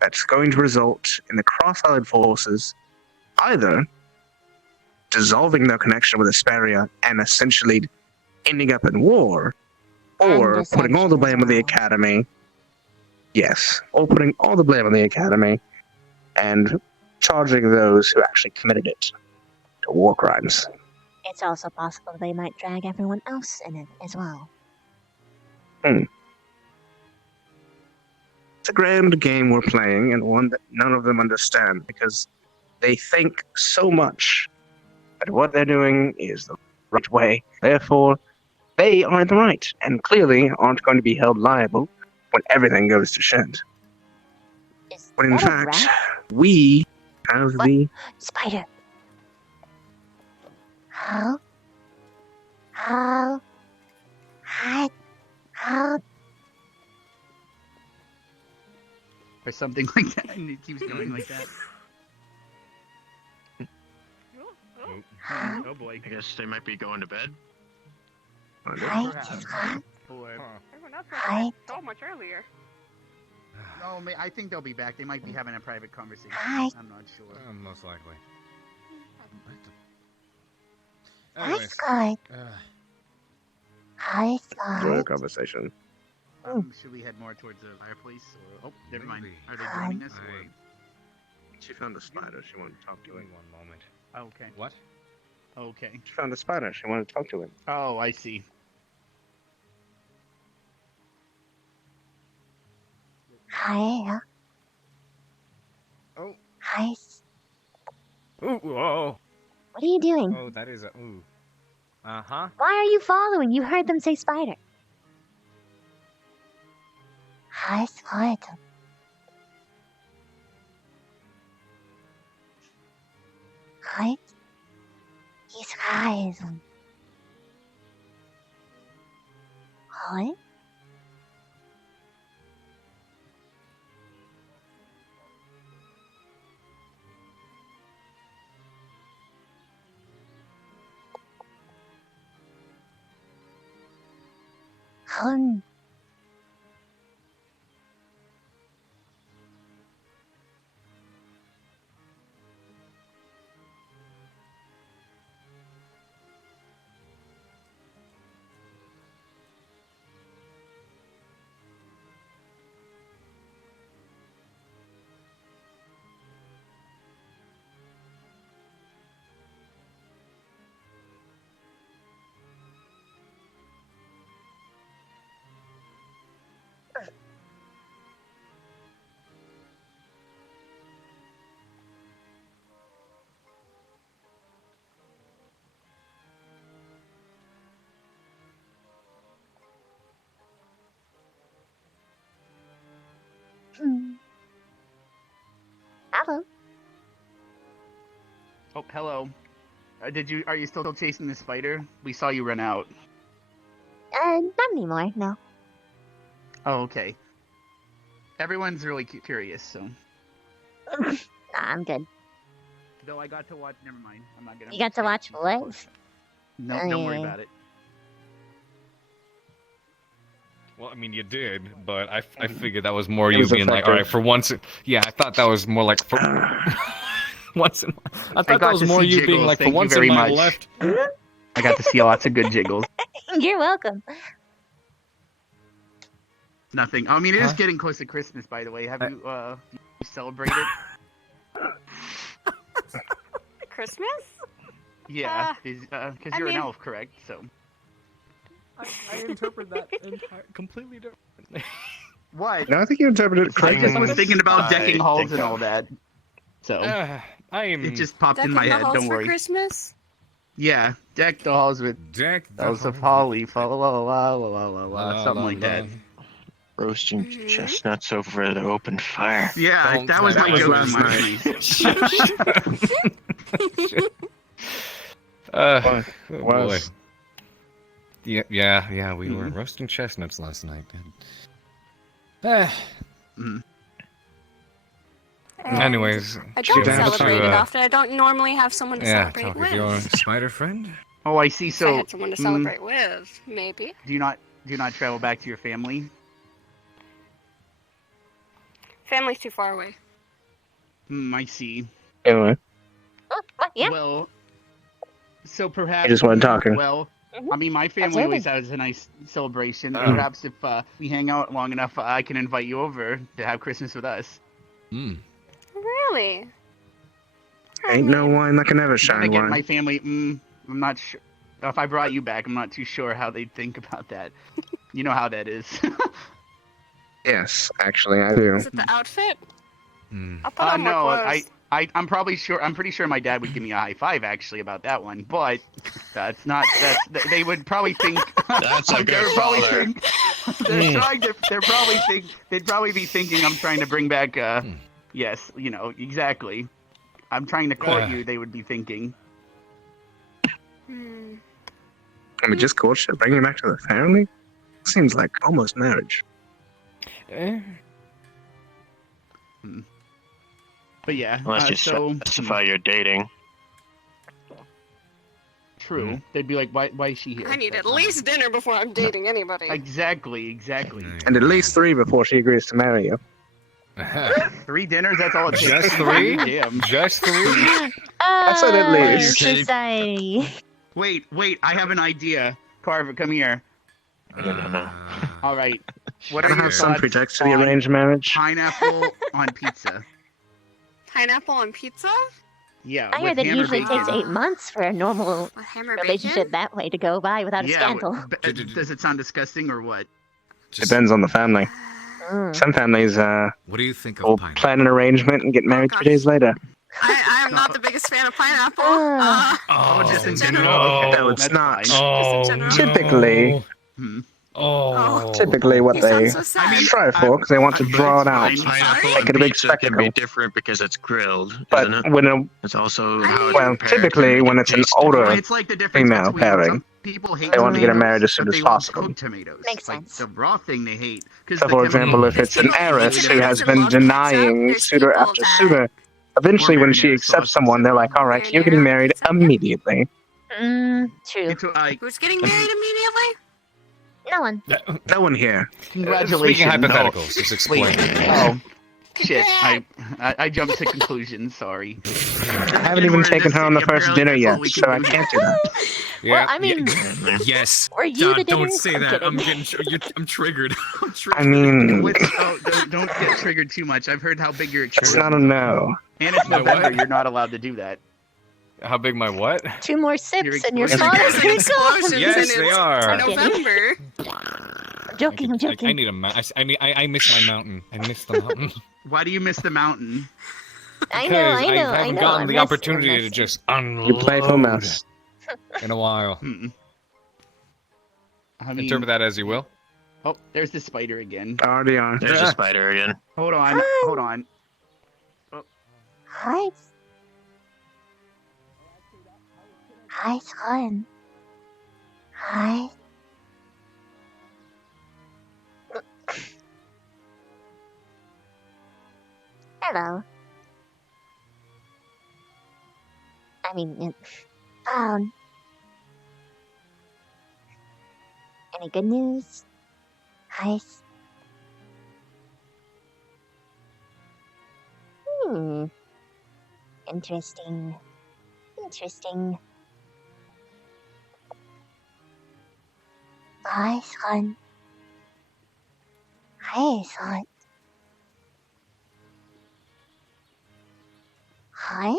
that's going to result in the Cross-Allied forces either dissolving their connection with Asperia and essentially ending up in war, or putting all the blame on the Academy. Yes, or putting all the blame on the Academy and charging those who actually committed it to war crimes. It's also possible they might drag everyone else in it as well. It's a grand game we're playing, and one that none of them understand, because they think so much that what they're doing is the right way. Therefore, they are in the right, and clearly aren't going to be held liable when everything goes to shit. When in fact, we have the... Spider! How? Or something like that, and it keeps going like that. Oh boy. I guess they might be going to bed. Everyone else went so much earlier. No, I think they'll be back. They might be having a private conversation. Hi. I'm not sure. Most likely. Hi, Scott. Hi, Scott. Enjoy the conversation. Should we head more towards the fireplace? Or, oh, never mind. Are they joining us? Or? She found a spider. She wanted to talk to him. One moment. Okay. What? Okay. She found a spider. She wanted to talk to him. Oh, I see. Hi. Oh. Hi. Ooh, whoa. What are you doing? Oh, that is a ooh. Uh-huh. Why are you following? You heard them say spider. Hi, Scott. Hi. He's guys. Hi. Hum. Hello. Oh, hello. Are you still chasing the spider? We saw you run out. Not anymore, no. Oh, okay. Everyone's really curious, so. Nah, I'm good. Though I got to watch. Never mind. I'm not gonna. You got to watch what? No, don't worry about it. Well, I mean, you did, but I figured that was more It you was being like, all right, effective. for once. Yeah, I thought that was more like for once. I thought got that was to more see you being jiggles, like, for thank you once very in my much. left. I got to see lots of good jiggles. You're welcome. Nothing. I mean, it is Huh? getting close to Christmas, by the way. Have you celebrated? Christmas? Yeah, because I you're mean- an elf, correct? So. I interpret that completely different. What? No, I think you interpreted it I correctly. just was thinking about decking I halls think and so. all that. So. I am. It just popped in Decking my the head. halls Don't for worry. Christmas? Yeah, deck the halls with bells of holly, fa la la la la la la la, something like that. Roasting chestnuts over the open fire. Yeah, Don't that was tell my me. joke last last night. Oh boy. was. Yeah, we were roasting chestnuts last night. Anyways, I don't back celebrate to, it often. I don't normally have someone to yeah, celebrate talk with. with your spider friend. Oh, I see. If I So, had someone to celebrate with, maybe. do you not travel back to your family? Family's too far away. I see. Anyway, Yeah. Well, so perhaps. I just wanted talking. Well, I mean, my family Absolutely. always has a nice celebration. Perhaps if we hang out long enough, I can invite you over to have Christmas with us. Really? ain't no wine like a never Then shine again, wine. my family. I'm not sure. If I brought you back, I'm not too sure how they'd think about that. You know how that is. Yes, actually, I do. Is it the outfit? I'll put on no, more clothes. I'm probably sure. I'm pretty sure my dad would give me a high five actually about that one, but that's not. They would probably think. That's a they good would probably father. think. They'd probably be thinking I'm trying to bring back. Yes, you know exactly. I'm trying to court you. They would be thinking. I mean, just courtship, bring you back to the family? Seems like almost marriage. But yeah, Unless you so specify you're dating. true. They'd be like, why is she here? I need at least dinner before I'm dating anybody. Exactly. And at least 3 before she agrees to marry you. 3 dinners. That's all it takes. Just 3? Damn. Just 3? I said at least. Society. Wait. I have an idea. Carver, come here. All right. What are Gotta your have some thoughts pretext to the on arranged marriage. pineapple on pizza? Pineapple on pizza? Yeah. I heard with that it ham or usually takes bacon. 8 months for a normal With ham or relationship bacon? that way to go by without a Yeah. scandal. Does it sound disgusting or what? Depends on the family. Some families What do you think will of pineapple? plan an arrangement and get married 3 days later. I'm not the biggest fan of pineapple. Oh, just in general. Okay, No, it's that's not. fine. Just in general. Typically, Oh. what You they sound so sad. try for, because they want to draw it out, Pineapple make on it a big pizza can spectacle. be different because it's grilled, But isn't it? when a, It's also how it's well, prepared typically can when make it's it an taste older Well, it's like the difference female between pairing, some people hate they want to get her tomatoes, married as soon but as they love possible. cooked tomatoes. Makes like, sense. The raw thing they hate. So, for example, if it's an heiress who has been denying suitor after suitor, eventually when she accepts someone, they're like, all right, you're getting married immediately. True. Who's getting married immediately? No one. No one here. Congratulations. Speaking hypotheticals, just explain. Oh, shit. I jumped to conclusions. Sorry. I haven't even taken her on the first dinner yet, so I can't do that. Well, I mean, yes. were you the Don't dinner? say I'm that. I'm kidding. getting. I'm triggered. I'm triggered. I mean, Don't get triggered too much. I've heard how big your it's not a no. And it's My November. what? You're not allowed to do that. How big my what? 2 more sips and your explosions. father's Explosions Yes, and they it's are. November. I'm joking. I'm joking. I need a mount. I miss my mountain. I miss the mountain. Why do you miss the mountain? I know. I haven't know. gotten I'm the messing, opportunity I'm to messing. just unload. You playful mouse. In a while. I mean, Interpret that as you will. Oh, there's the spider again. Already on. There's a spider again. Hold on. Hi. Hold on. Oh, Hi. Hi, son. Hi. Hello. I mean, any good news? Hi. Interesting. Interesting. Hi, son. Hi, son. Hi?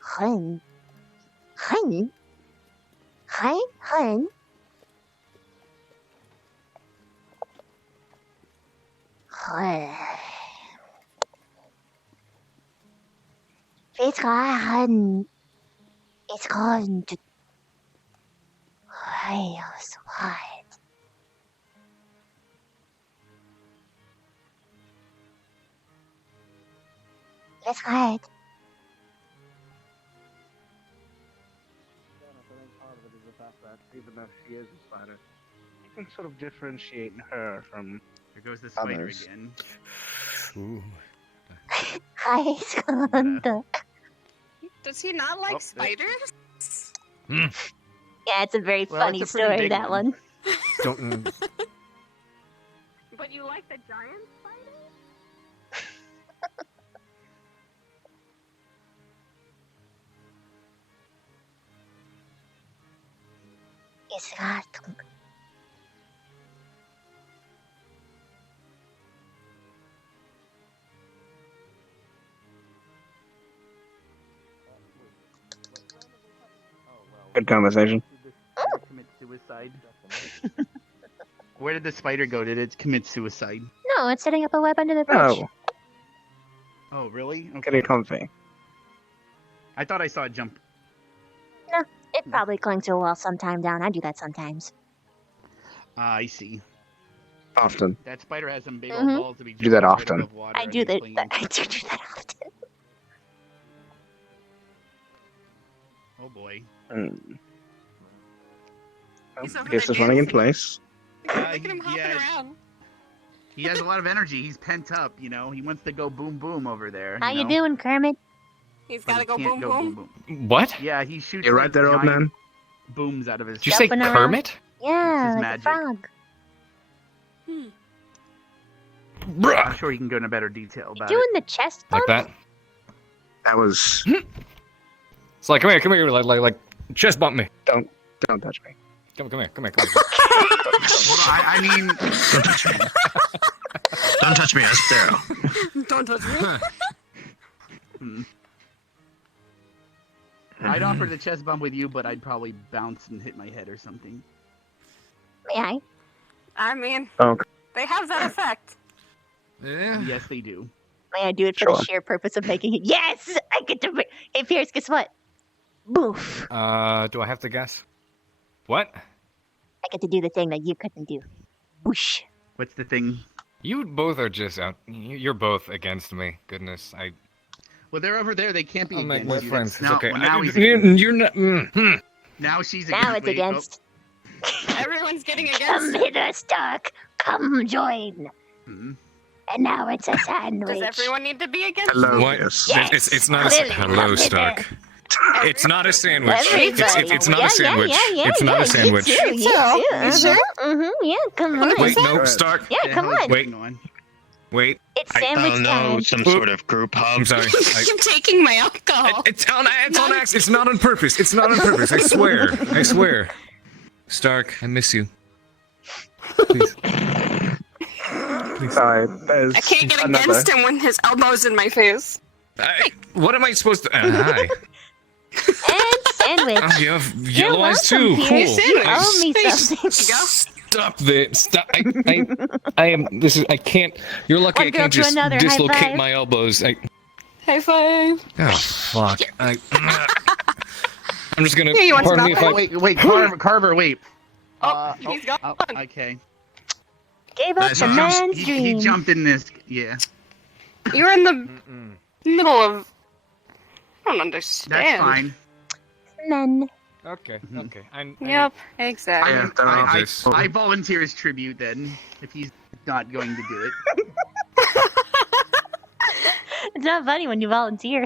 Hun. Hun? Hi, hun? Hun. It's gone. It's gone to... Chaos. What? Let's hide. Even though she is a spider, you can sort of differentiate her from. There goes the spider others. again. Ooh. Hi, Skanda. Does he not like spiders? Yeah, it's a very Well, funny it's a pretty story, big that one. one. Don't. But you like the giant spider? It's not. Good conversation. Commit suicide. Where did the spider go? Did it commit suicide? No, it's setting up a web under the bridge. Oh, Oh, really? Okay. getting comfy. I thought I saw it jump. No, it probably clung to a wall sometime down. I do that sometimes. I see. Often. That spider has some big Mhm. old balls to be Do that jumping right often. above water I and do he's that. clinging. I do that often. Oh boy. He's over Guess there it's running in dancing. place. Look at him hopping yeah. around. He has a lot of energy. He's pent up, you know. He wants to go boom boom over there. How you know? doing, Kermit? He's But gotta he go can't boom boom. What? Yeah, he shoots. You're right like, there, old giant man. Booms out of his. Did you say Jumping around. Kermit? Yeah, his like magic. a frog. I'm sure he can go into better detail about Doing it. the chest Like bump? that? That was. It's like, come here, like, chest bump me. Don't touch me. Come here. I mean, Don't touch me. Don't touch me, Estero. Don't touch me. I'd offer the chest bump with you, but I'd probably bounce and hit my head or something. May I? I mean, Okay. they have that effect. Yeah. Yes, they do. May I do it for Sure. the sheer purpose of making it? Yes! I get to. Hey, Pierce, guess what? Boof. Do I have to guess? What? I get to do the thing that you couldn't do. Whoosh. What's the thing? You both are just out. You're both against me. Goodness, Well, they're over there. They can't be I'll make against my you. friends. That's- It's now, okay. well, now he's You're not. now she's Now against. it's Wait, oh. against. Everyone's getting Come against. hither, Stark. Come join. Hmm. And now it's a sandwich. Does everyone need to be against? Hello, What? yes. It's not a. Lily, Hello, come Stark. It's not a sandwich. Everybody. It's not a sandwich. It's not a sandwich. You too. You too. Yeah, come on. Wait, no, Stark. Yeah, come on. Wait. Wait. It's sandwich Oh no, time. some sort of group hug. I'm sorry. I'm taking my alcohol. It's on accident. It's not on purpose. It's not on purpose. I swear. I swear. Stark, I miss you. Please. Please. Sorry, there's I can't get another. against him when his elbow's in my face. What am I supposed to? Hi. And sandwich. Oh, you have You're yellow eyes welcome, too. Pierce. Cool. You owe me something. Stop this. Stop. I am. This is. I can't. You're lucky One I girl can't to just another. High dislocate five. my elbows. High five. Oh fuck. I'm just gonna. Here, you want Pardon some me if I. Wait, Carver, wait. He's gone. Okay. Gave up Nice. the man's He dream. jumped in this. Yeah. You're in the middle of. I don't understand. That's fine. Men. Okay, okay. Yep, exactly. I volunteer as tribute then, if he's not going to do it. It's not funny when you volunteer.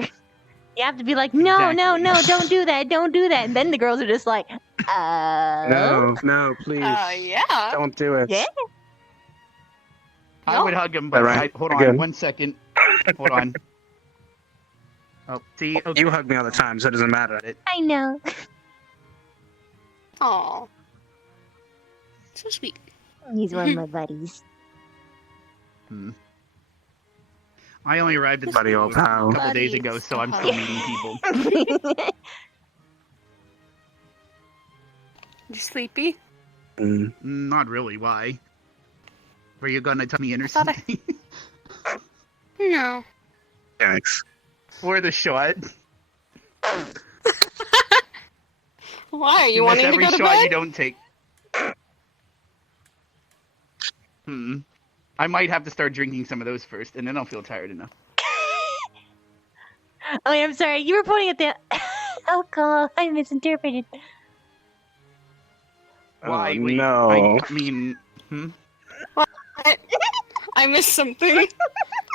You have to be like, no, no, no, don't do that, don't do that. And then the girls are just like, No, please. Yeah. Don't do it. Yeah. I would hug him, but Alright, hold on again. 1 second. Hold on. Oh, see, okay. You hug me all the time, so it doesn't matter. I know. Aw. So sweet. He's one of my buddies. I only arrived at Buddy, the old school a pal. couple days ago, so I'm still meeting people. You sleepy? Not really. Why? Were you gonna tell me in or something? No. Thanks. For the shot. Why are you miss wanting to every go to shot bed? you don't take. I might have to start drinking some of those first, and then I'll feel tired enough. Oh, wait, I'm sorry. You were pointing at the alcohol. I misinterpreted. Why? Oh, Wait, no. I mean, What? I missed something.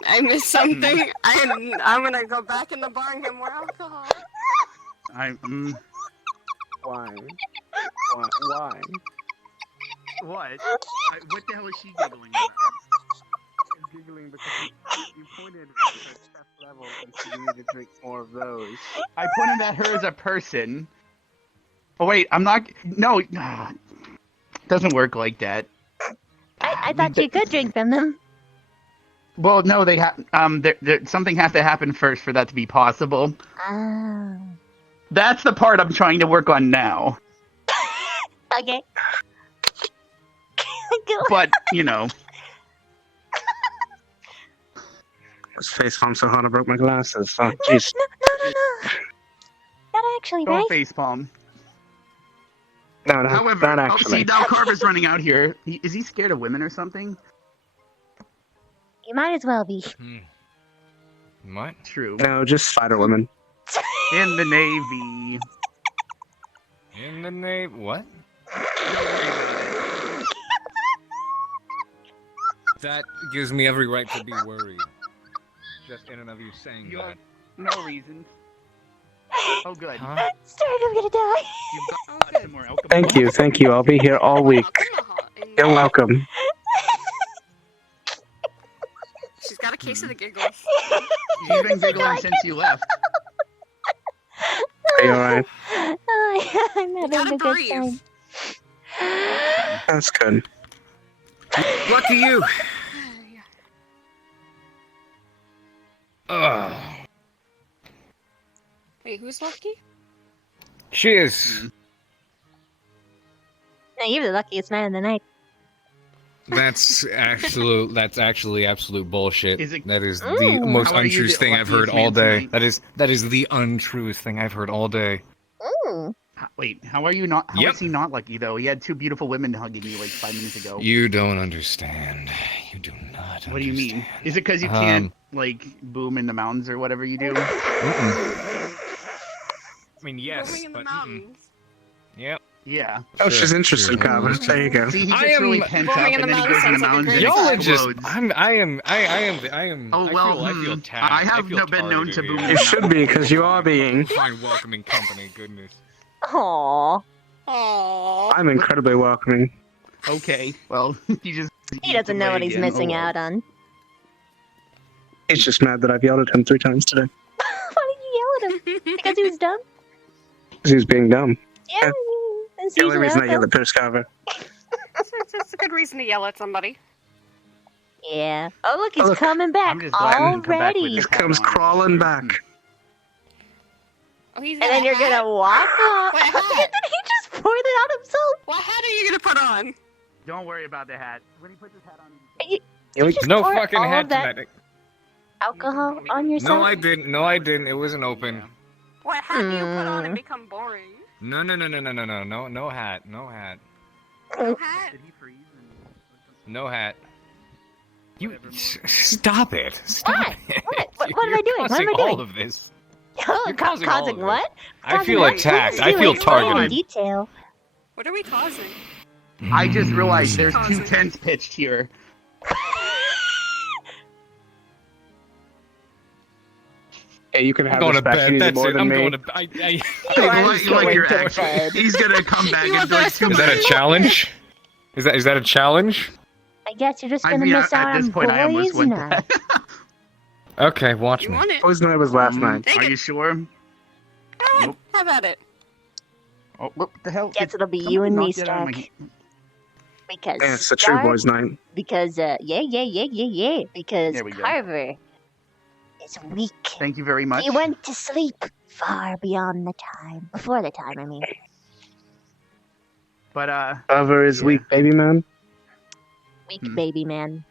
I missed something. I'm gonna go back in the bar and get more alcohol. Why? What? What the hell is she giggling about? She's giggling because you pointed at her chest level and said you need to drink more of those. I pointed at her as a person. Oh wait, I'm not. No, doesn't work like that. I thought you could drink from them. Well, no, they have. Something has to happen first for that to be possible. Oh. That's the part I'm trying to work on now. Okay. But you know, This face palm so hard I broke my glasses. Oh, jeez. No. Not actually, right? don't facepalm. No, However, not actually. see now Carver's running out here. Is he scared of women or something? You might as well be. What? True. No, just Spider Woman. In the Navy. In the Navy. What? That gives me every right to be worried. Just in and of you saying that. No reason. Oh, good. Huh? Sorry, I'm gonna die. You've got some more alcohol. Thank you. I'll be here all week. You're welcome. She's got a case of the giggles. You've been giggling since you left. Are you alright? Oh, I'm having a good time. That's good. Lucky you. Wait, who's lucky? She is. No, you're the luckiest man in the night. That's actually absolute bullshit. Is it- That is the Ooh. most How are you untrue the thing I've heard luckiest all man day. tonight? That is the untruest thing I've heard all day. Ooh. Wait, how are you not? How is Yep. he not lucky though? He had two beautiful women hugging you like 5 minutes ago. You don't understand. You do not. What do you mean? Is it because you can't like boom in the mountains or whatever you do? I mean, yes, Roaming in the but mountains. yep. Yeah. Oh, Sure, she's interested, sure. Carver. There you go. See, he I gets am really pent up roaming and in the then he goes in the mountains mountains and Y'all are just. explodes. I am. Oh well, I feel tagged. I have feel been known to targeted boom here. in You the should be, because you are being. Fine, welcoming company. Goodness. Aww. Aww. I'm incredibly welcoming. Okay, well, he just. He doesn't know what he's missing out on. He's just mad that I've yelled at him 3 times today. Why did you yell at him? Because he was dumb? Because he was being dumb. Yeah. That's The only usually reason I how it yelled goes. at Pierce Carver. It's a good reason to yell at somebody. Yeah. Oh, look, he's Oh, look. coming back I'm just glad he didn't come back with already. his He comes crawling back. Oh, he's And then you're gonna walk off. What hat? Did he just pour that out himself? What hat are you gonna put on? Don't worry about the hat. When he puts his hat on. You just No pour fucking all hat of that tonight. alcohol on yourself? No, I didn't. No, I didn't. It wasn't open. What hat do you put on and become boring? No. No hat. No hat. No hat? Did he freeze? No hat. Stop it! Stop it! What am I doing? What am I doing? All of this. You're causing all of this. what? I feel what? attacked. Please I do feel explain in targeted. detail. What are we causing? I just realized there's 2 tents pitched here. Hey, you can have I'm going this to back. bed. You need That's more it. than I'm me. going to. You like your action. He's gonna come back and like Is that a challenge? Is that a challenge? I guess you're just I gonna mean, miss at out this on point, I almost boys went now. Okay, watch me. Boys night was last night. Are you sure? Nope. How about it? Oh, what the hell? Guess it'll be Somebody you and me, knocked it out of Stack. my- Because Yeah, it's a true Star- boys night. Because yeah. Because There we go. Carver is weak. Thank you very much. He went to sleep far beyond the time. Before the time, I mean. But Cover is weak, baby man. Weak baby man.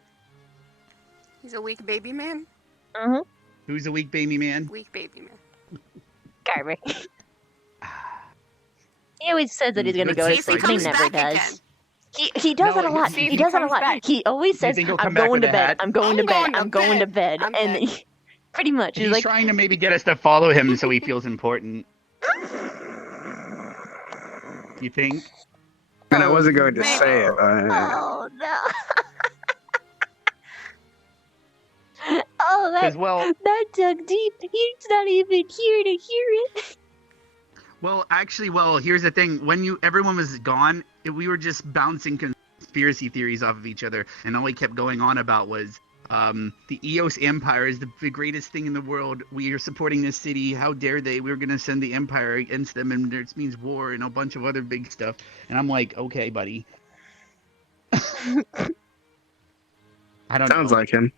He's a weak baby man. Mm-hmm. Who's a weak baby man? Weak baby man. Carver. He always says that he's gonna go to See if he sleep, but he comes never back does. He does No, that a lot. see if He he does that a comes lot. back. He always says, think he'll "I'm come back going with to a bed. hat? I'm going to bed. I'm going to bed." I'm And dead. pretty much, he's He's like, trying to maybe get us to follow him so he feels important. You think? And I wasn't going to say it. "Oh no." Oh, that, 'Cause, well- that dug deep. He's not even here to hear it. Well, actually, here's the thing. When everyone was gone, we were just bouncing conspiracy theories off of each other, and all we kept going on about was the Eos Empire is the greatest thing in the world. We are supporting this city. How dare they? We're going to send the Empire against them, and it means war and a bunch of other big stuff. And I'm like, okay, buddy. I don't Sounds know. like him.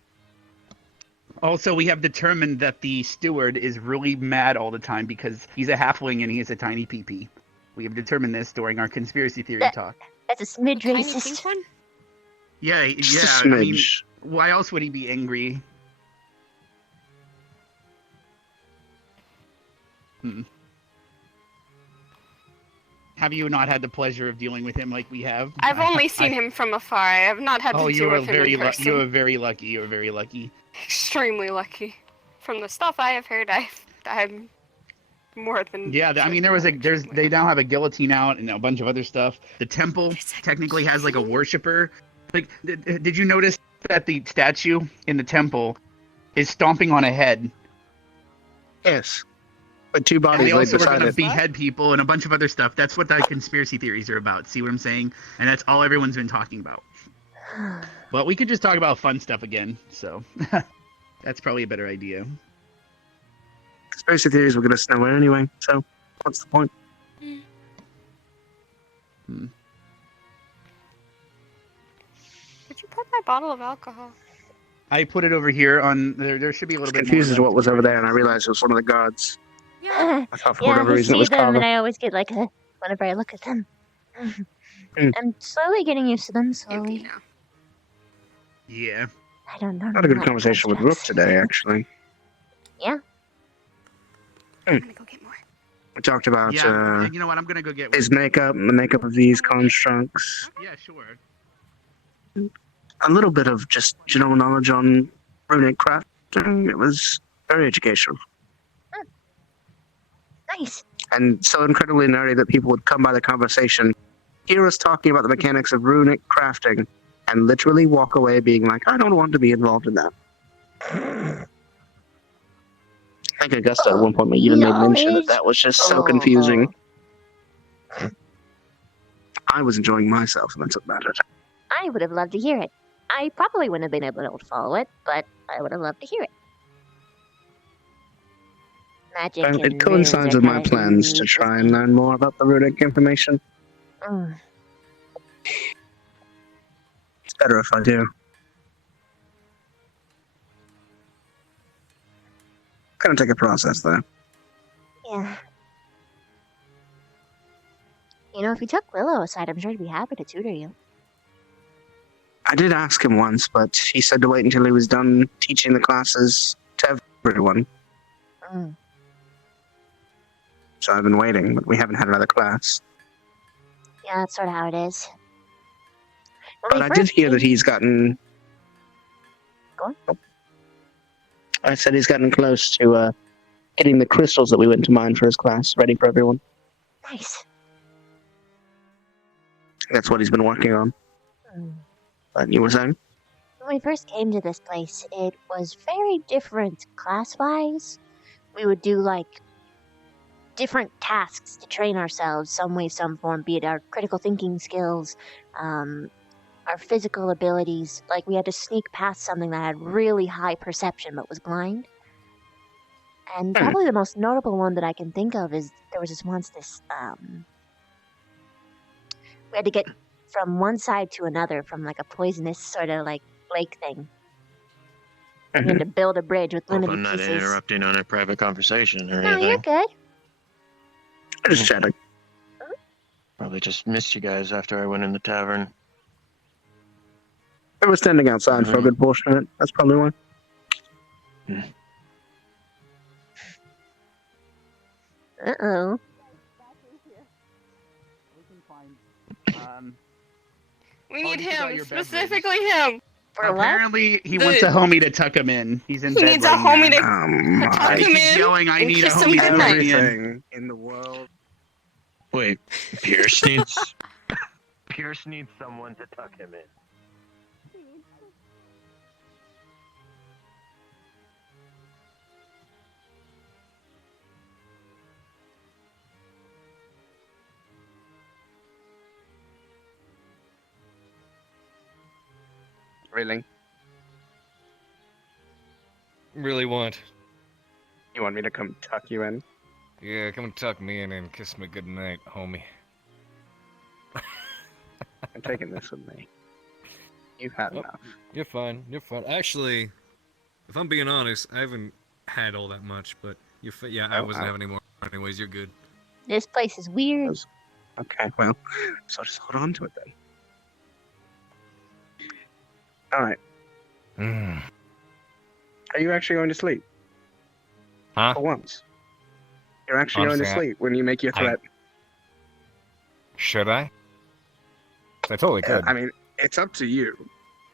Also, we have determined that the steward is really mad all the time because he's a halfling and he has a tiny pee-pee. We have determined this during our conspiracy theory talk. That's a smidge Tiny racist. pink one? Yeah, Just a yeah. I mean, smidge. why else would he be angry? Have you not had the pleasure of dealing with him like we have? I've only seen him from afar. I have not had to Oh, deal you are with him very in person. you are very lucky. You are very lucky. Extremely lucky. From the stuff I have heard, I'm more than. Yeah, I mean, they now have a guillotine out and a bunch of other stuff. The temple technically has like a worshiper. Like, did you notice that the statue in the temple is stomping on a head? Yes. But 2 And bodies they laid also are beside going to it. behead people and a bunch of other stuff. That's what the conspiracy theories are about. See what I'm saying? And that's all everyone's been talking about. But we could just talk about fun stuff again. So that's probably a better idea. Conspiracy theories were going to snow it anyway, so what's the point? Did you put my bottle of alcohol? I put it over here on there should be a little bit Confused more as to what was over there, and I realized it was one of the guards. Yeah, I thought for whatever I reason it see was them, Carver. and I always get like a whenever I look at them. I'm slowly getting used to them. Slowly. Yeah. I don't know. Had a good conversation with Rook today, actually. Yeah. We talked about Yeah, you know what? I'm gonna go get his makeup, the makeup of these constructs, Yeah, sure. a little bit of just general knowledge on runic crafting. It was very educational. Nice. And so incredibly nerdy that people would come by the conversation, hear us talking about the mechanics of runic crafting, and literally walk away being like, I don't want to be involved in that. I think Augusta at one point even made mention that that was just so confusing. I was enjoying myself, and that's what mattered. I would have loved to hear it. I probably wouldn't have been able to follow it, but I would have loved to hear it. Magic. and It coincides runes are with my kinda plans to try and learn more about the runic information. Mm. It's better if I do. Gonna take a process, though. Yeah. You know, if you took Willow aside, I'm sure he'd be happy to tutor you. I did ask him once, but he said to wait until he was done teaching the classes to everyone. Mm. So I've been waiting, but we haven't had another class. Yeah, that's sort of how it is. When But we I did first hear that came- he's gotten Go on. I said he's getting close to getting the crystals that we went to mine for his class ready for everyone. Nice. That's what he's been working on. But you were saying? When we first came to this place, it was very different class-wise. We would do, like, different tasks to train ourselves, some way, some form, be it our critical thinking skills, our physical abilities. Like, we had to sneak past something that had really high perception but was blind. And probably the most notable one that I can think of is there was this we had to get from one side to another from, like, a poisonous sort of, like, lake thing. We had to build a bridge with Hope limited I'm not pieces. interrupting on a private conversation or No, anything. you're good. Just chatting. Probably just missed you guys after I went in the tavern. I was standing outside for a good portion of it. That's probably why. Uh-oh. We need him, specifically him. Apparently, he wants a homie to tuck him in. He's in He bed needs a right homie now. to tuck He him keeps in yelling, I and need a kiss him homie to tuck goodnight. me in. Everything in the world. Wait, Pierce needs Pierce needs someone to tuck him in. Really? Really want? You want me to come tuck you in? Yeah, come and tuck me in and kiss me goodnight, homie. I'm taking this with me. You've had enough. You're fine. You're fine. Actually, if I'm being honest, I haven't had all that much, but yeah, I wasn't having any more. Anyways, you're good. This place is weird. Okay, well, so just hold on to it then. Alright. Are you actually going to sleep? Huh? For once. You're actually Honestly, going to sleep when you make your threat. Should I? I totally could. I mean, it's up to you.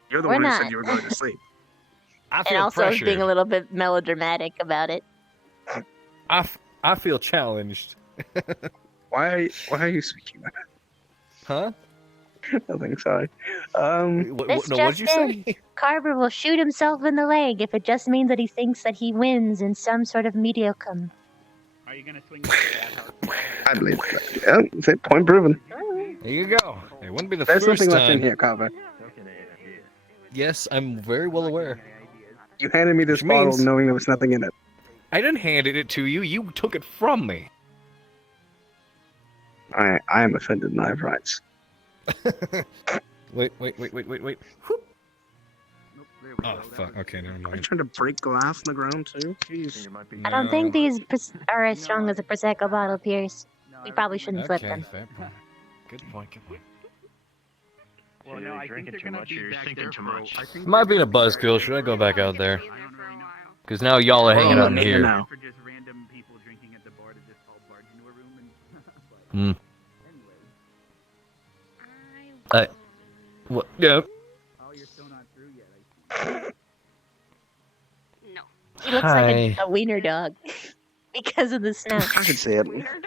You're the We're one who not. said you were going to sleep. I And feel also I was being pressured. a little bit melodramatic about it. I feel challenged. Why are you speaking that? Huh? Nothing, sorry. This just in. Carver will shoot himself in the leg if it just means that he thinks that he wins in some sort of mediocre. Are you gonna swing I believe that. Yeah, that's it. Point proven. There you go. It wouldn't be the There's first nothing time. left in here, Carver. Yes, I'm very well aware. You handed me this Which bottle means- knowing there was nothing in it. I didn't hand it to you. You took it from me. I am offended and I have rights. Wait. Whoop. Oh, fuck. Okay, never Are you mind. trying to break glass on the ground too? Jeez. I don't think these are as strong as a Prosecco bottle, Pierce. We probably shouldn't flip Okay, them. fair point. Good point. Well, no, I think they're gonna be back there for. I think Am I being a buzzkill? Should I go back out there? Because now y'all are hanging out in here. For just random people drinking at the bar to just all barge into a room and. What? Yeah. Oh, you're still not through yet. I see. No. He looks like a wiener dog because of the snout. I could see it. Wiener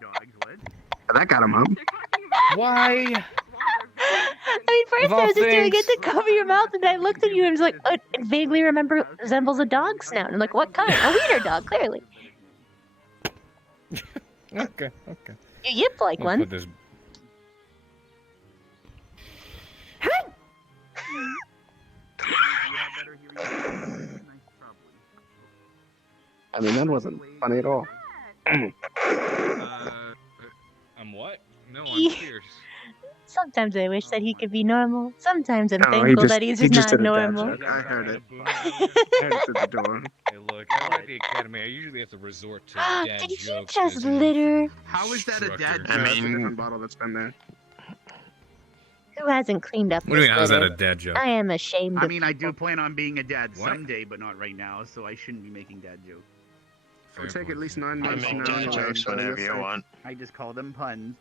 dogs, what? That got him home. Why? I mean, first Of all I was just doing things- it to cover your mouth, and I looked at you and was like, it vaguely resembles a dog snout. And I'm like, what kind? A wiener dog, clearly. Okay. You yip like I'll one. put this- I mean, that wasn't funny at all. I'm what? No, I'm Yeah. Pierce. Sometimes I wish that he could be normal. Sometimes I'm No, he thankful just- that he's he just just not did a dad normal. joke. I heard it. I heard it through the door. Hey, look, I'm at the academy. I usually have to resort to dad Did he jokes. just as an litter? How is that a dad instructor. joke? That's a different bottle that's been there. Who hasn't cleaned up What do you this mean? How's that a litter? dad joke? I am ashamed I of mean, I do plan on being a dad What? someday, but not right now, so I shouldn't be making dad jokes. It'll take at least 9 I months to make know dad anyway, jokes so whenever you're you safe. want. I just call them puns.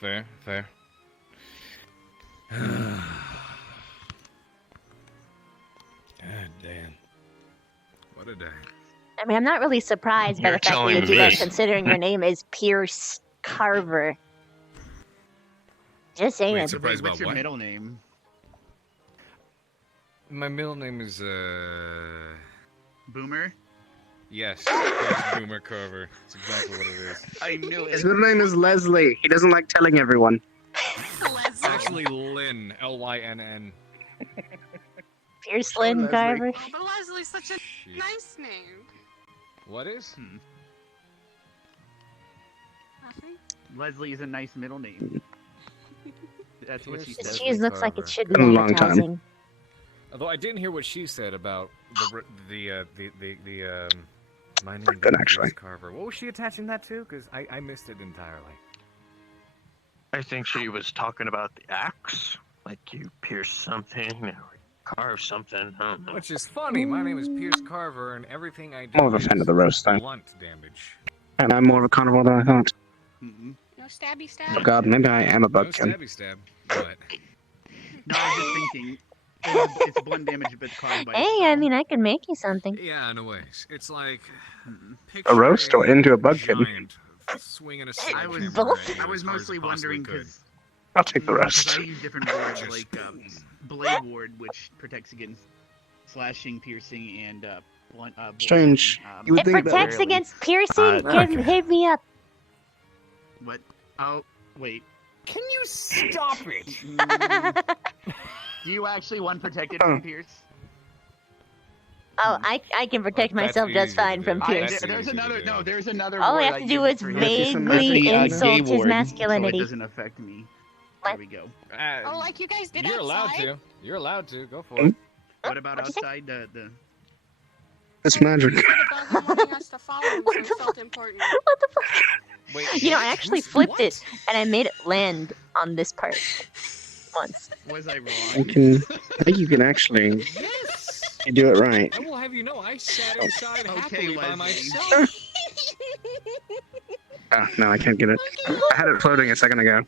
Fair. God damn. What a day. I mean, I'm not really surprised by You're the fact that you telling do that, this. considering your name is Pierce Carver. Just saying. Wait, surprised What's about your what? middle name? My middle name is Boomer? Yes, it's Boomer Carver. It's exactly what it is. I knew His it. middle name is Leslie. He doesn't like telling everyone. It's actually Lynn. L-Y-N-N. Pierce Lynn Leslie. Carver. Oh, but Leslie's such a nice name. What is? Nothing? Leslie is a nice middle name. That's what she This says. cheese looks like it should be Been a long time. advertising. Although I didn't hear what she said about the my name Good, being actually. Pierce Carver. What was she attaching that to? Because I missed it entirely. I think she was talking about the axe. Like you pierce something or carve something. I don't know. Which is funny. My name is Pierce Carver, and everything I do More of a fan of the roast, though. blunt damage. And I'm more of a carnivore than I thought. No stabby stab. Oh god, maybe I am a No bugkin. stabby stab. But No, I was just thinking. It's blunt damage, but caused by. Hey, I mean, I can make you something. yeah, in a way, it's like A roast or into a bugkin? giant swinging a I sledgehammer was at you I as was hard as mostly it possibly wondering could. because I'll take the I roast. use different words like blade ward, which protects against slashing, piercing, and blunt. Strange. You would It think that protects rarely. against piercing. okay. Hit me up. What? Oh, wait. Can you stop it? Do you actually want protected Oh. from pierce? Oh, I can protect That's myself just easy fine to from do. Pierce. That's There's easy to another. do. No, there's another. All I word have to I do use is for him. vaguely That's the, insult gay his ward, masculinity. So it doesn't affect me. There we go. Oh, like you guys did You're allowed outside? to. You're allowed to. Go for Hmm? it. What about What'd you say? outside the? It's magic. You said about him wanting us to follow him, so it felt important. What the fuck? Wait, You know, I what? actually Who's- flipped what? it, and I made it land on this part once. Was I I wrong? think you can actually Yes. you do it right. I will have you know, I sat inside Okay, happily by Leslie. myself. Ah, no, I can't get it. I had it floating a second ago.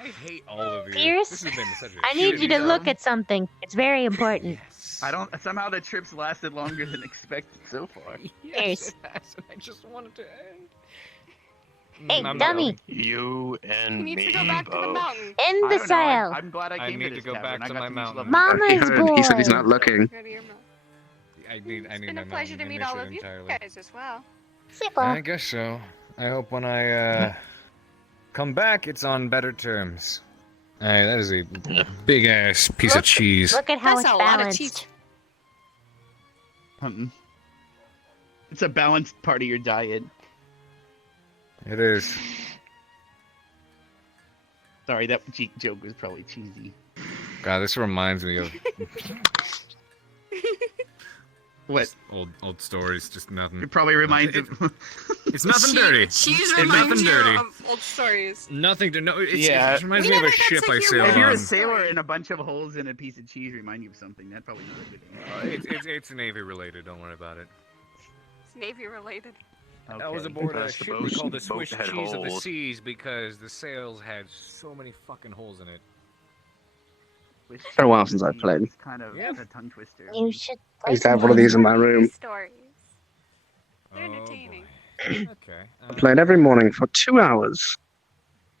I hate all of you. Pierce, This has been such a I need you to shitty look time. at something. It's very important. Yes. I don't. Somehow the trips lasted longer than expected so far. Pierce. It has, and I just wanted to end. Hey, I'm not dummy. going. You He and needs me to go back to the both. mountain. In I the don't know, cell. I'm glad I I came need to to this go tavern. back I to got my to meet mountain. lovely Mama's He said he's boy. not looking. Go to your mouth. I need It's been my a pleasure to mountain. meet I all miss of it you entirely. guys as well. I guess so. I hope when I come back, it's on better terms. That is a big ass piece of cheese. Look at how That's it's a lot of balanced. cheese. It's a balanced part of your diet. It is. Sorry, that joke was probably cheesy. God, this reminds me of What? just old stories. Just nothing. It probably reminds It- of. It's nothing dirty. Cheese It's reminds nothing you dirty. of old stories. Nothing to know. It Yeah. reminds We me of never a got ship to I hear sailed what If you're on. a sailor and a bunch of holes in a piece of cheese remind you of something, that's probably not a good thing. It's Navy related. Don't worry about it. It's Navy related. I was Okay. aboard a That's the ship we boat- called the boat Swiss had cheese of the holes. seas because the sails had so many fucking holes in it. Which Been a while since I've played. is kind of Yeah. a tongue twister. You should. I used to have one of these in my room. Stories. They're Oh, entertaining. boy. Okay. I played every morning for 2 hours.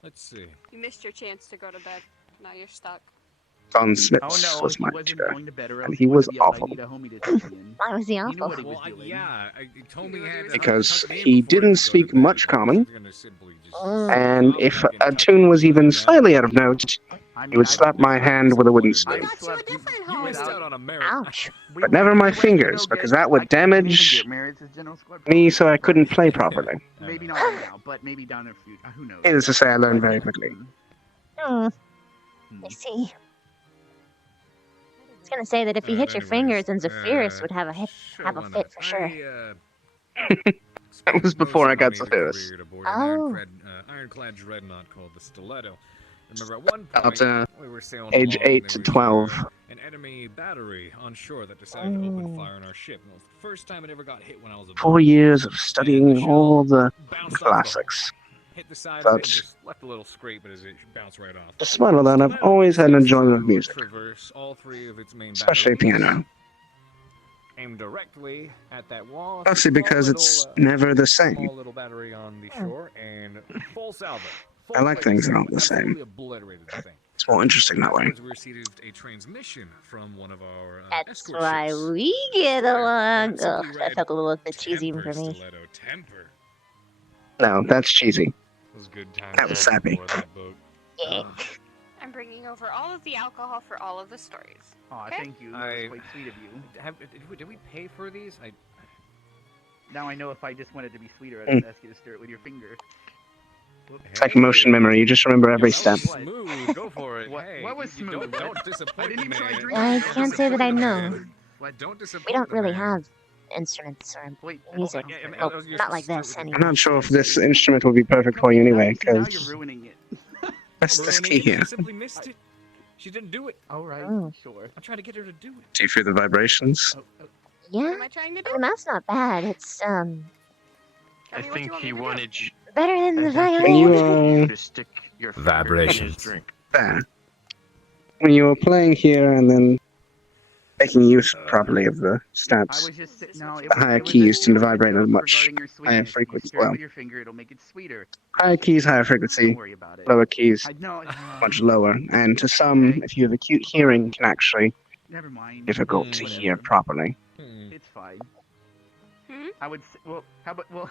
Let's see. You missed your chance to go to bed. Now you're stuck. Don Oh Smiths no, was he my wasn't teacher. going to bed or else And he he was wouldn't be able to awful. need a homie to take me in. Why was he He knew awful? what he was Well, doing. yeah, told me he had Because he didn't speak much common, Mm. and if a tune was even slightly out of note, I mean, he would slap my hand with a wooden I spoon. got you a different home. missed out on a merit. Ouch. But never my fingers, because that would damage me so I couldn't play properly. Maybe not right now, but maybe down in the future. Who knows? Needless to say, I learned very quickly. Hmm. I see. I was gonna say that if you hit your fingers, then Zephyrus would have a fit for sure. That was before I got Zephyrus. Oh. Ironclad dreadnought called the Stiletto. Remember, at one About point, we were sailing age along, 8 and to there was 12. an enemy battery on shore that decided to open Oh. fire on our ship. And it was the first time it ever got hit when I was a 4 years of studying all the classics. hit the side of it and But just left a little scrape as it bounced right off. despite all that, I've always had an enjoyment of music, Traverse all three of its main especially batteries, piano. aim directly at that wall. Mostly because it's never the same. Small little battery on the shore and full salvo. I like things that aren't the same. Absolutely obliterated the thing. It's more interesting that way. Afterwards, we received a transmission from one of our That's escort why ships. we get along. Simply Ugh, that read, felt a little bit cheesy even "Temper, for me. stiletto, temper." No, that's cheesy. It was good times. That was sappy. aboard that boat. I'm bringing over all of the alcohol for all of the stories. Aw, Okay? thank you. That was quite sweet of you. Did we pay for these? Now I know if I just wanted to be sweeter, I'd just ask you to stir it with your finger. It's like motion memory. You just remember every step. Smooth, go for it. What, Hey, what was you smooth? Don't disappoint didn't even me. try drinking. I can't say that I know. Don't disappoint We don't the really man. have instruments or music. yeah, I mean, Well, I was just not like start this, with the anyway. I'm not sure if this instrument will be perfect for you anyway, Now because you're ruining it. that's the Ruining key it, here. She simply missed it. She didn't do it. All right, Oh. sure. I'm trying to get her to do it. Do you feel the vibrations? Yeah, Am I trying to do? the mouth's not bad. It's I think he wanted you better than the When violin. you to stick your finger in his Vibrations. drink. there, when you were playing here and then making use properly of the I stats, was just no, the higher keys tend to vibrate at a much regarding your higher sweetness. You frequency. stir it Well, with your finger, it'll make it sweeter. higher keys, higher Don't frequency. worry about it. Lower keys, I know. much lower. And to some, if you have acute hearing, can actually Never mind. difficult to hear properly. It's fine. Hmm? I would. Well, how about well?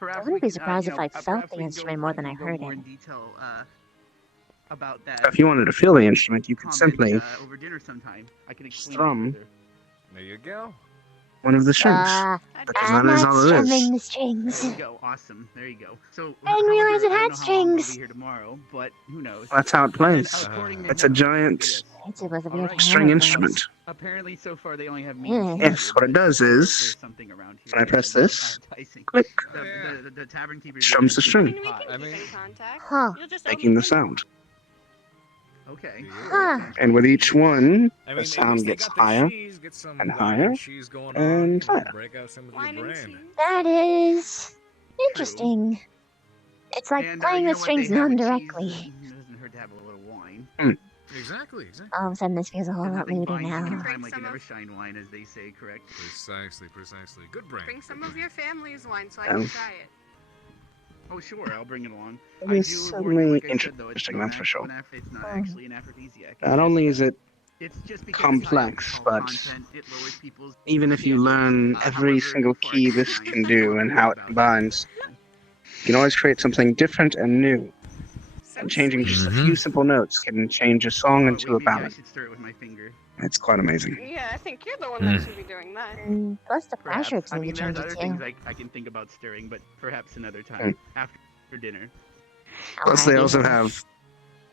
Perhaps I wouldn't we be can, surprised you if know, I felt perhaps the we can instrument go- more we than can I go heard more it. in detail about that. So if you wanted to feel the instrument, you could simply over dinner sometime. I can explain strum it further. There you go. one of the strings. Because I'm that is not all it is. strumming the strings. There you go. Awesome. There you go. So I didn't realize it however, I had don't know how long we'll strings. be here tomorrow, but who knows? That's how it plays. according to It's a him, giant It's with a weird string hammer instrument. Apparently, so far they only have Yeah. me. Yes, what it does is, something around here. when I press that is this, advertising. click, The tavern keeper strums the string, I mean, Huh. making the sound. Okay. Huh. And with each one, I mean, the at sound least they gets got the higher cheese, get some and wine higher cheese going and on, higher. break out some of your brand. That is interesting. It's like And, playing you the know what, strings they have a non-directly. cheese, It doesn't hurt to have a little wine. Exactly, exactly. All of a sudden, this feels a whole There's lot nothing moody binds you in now. time like an Evershine wine, as they say, correct? Precisely, precisely. Good brand. Bring some of your family's wine so I Um, can try it. Oh, sure, I'll bring it along. It I is do certainly warn you, like I said, though, interesting, not that's for sure. It's not actually an aphrodisiac. It's Not just- only is it it's just because complex, but content, it lowers people's even if you learn every single key this can do and how it combines, you can always create something different and new. And changing just a few simple notes can change a song into a Maybe I ballad. should stir it with my finger. It's quite amazing. Yeah, I think you're the one that should be doing that. Plus, the Perhaps. pressure I seems mean, to there's change other it things too. I can think about stirring, but perhaps another time after dinner. Plus, they also have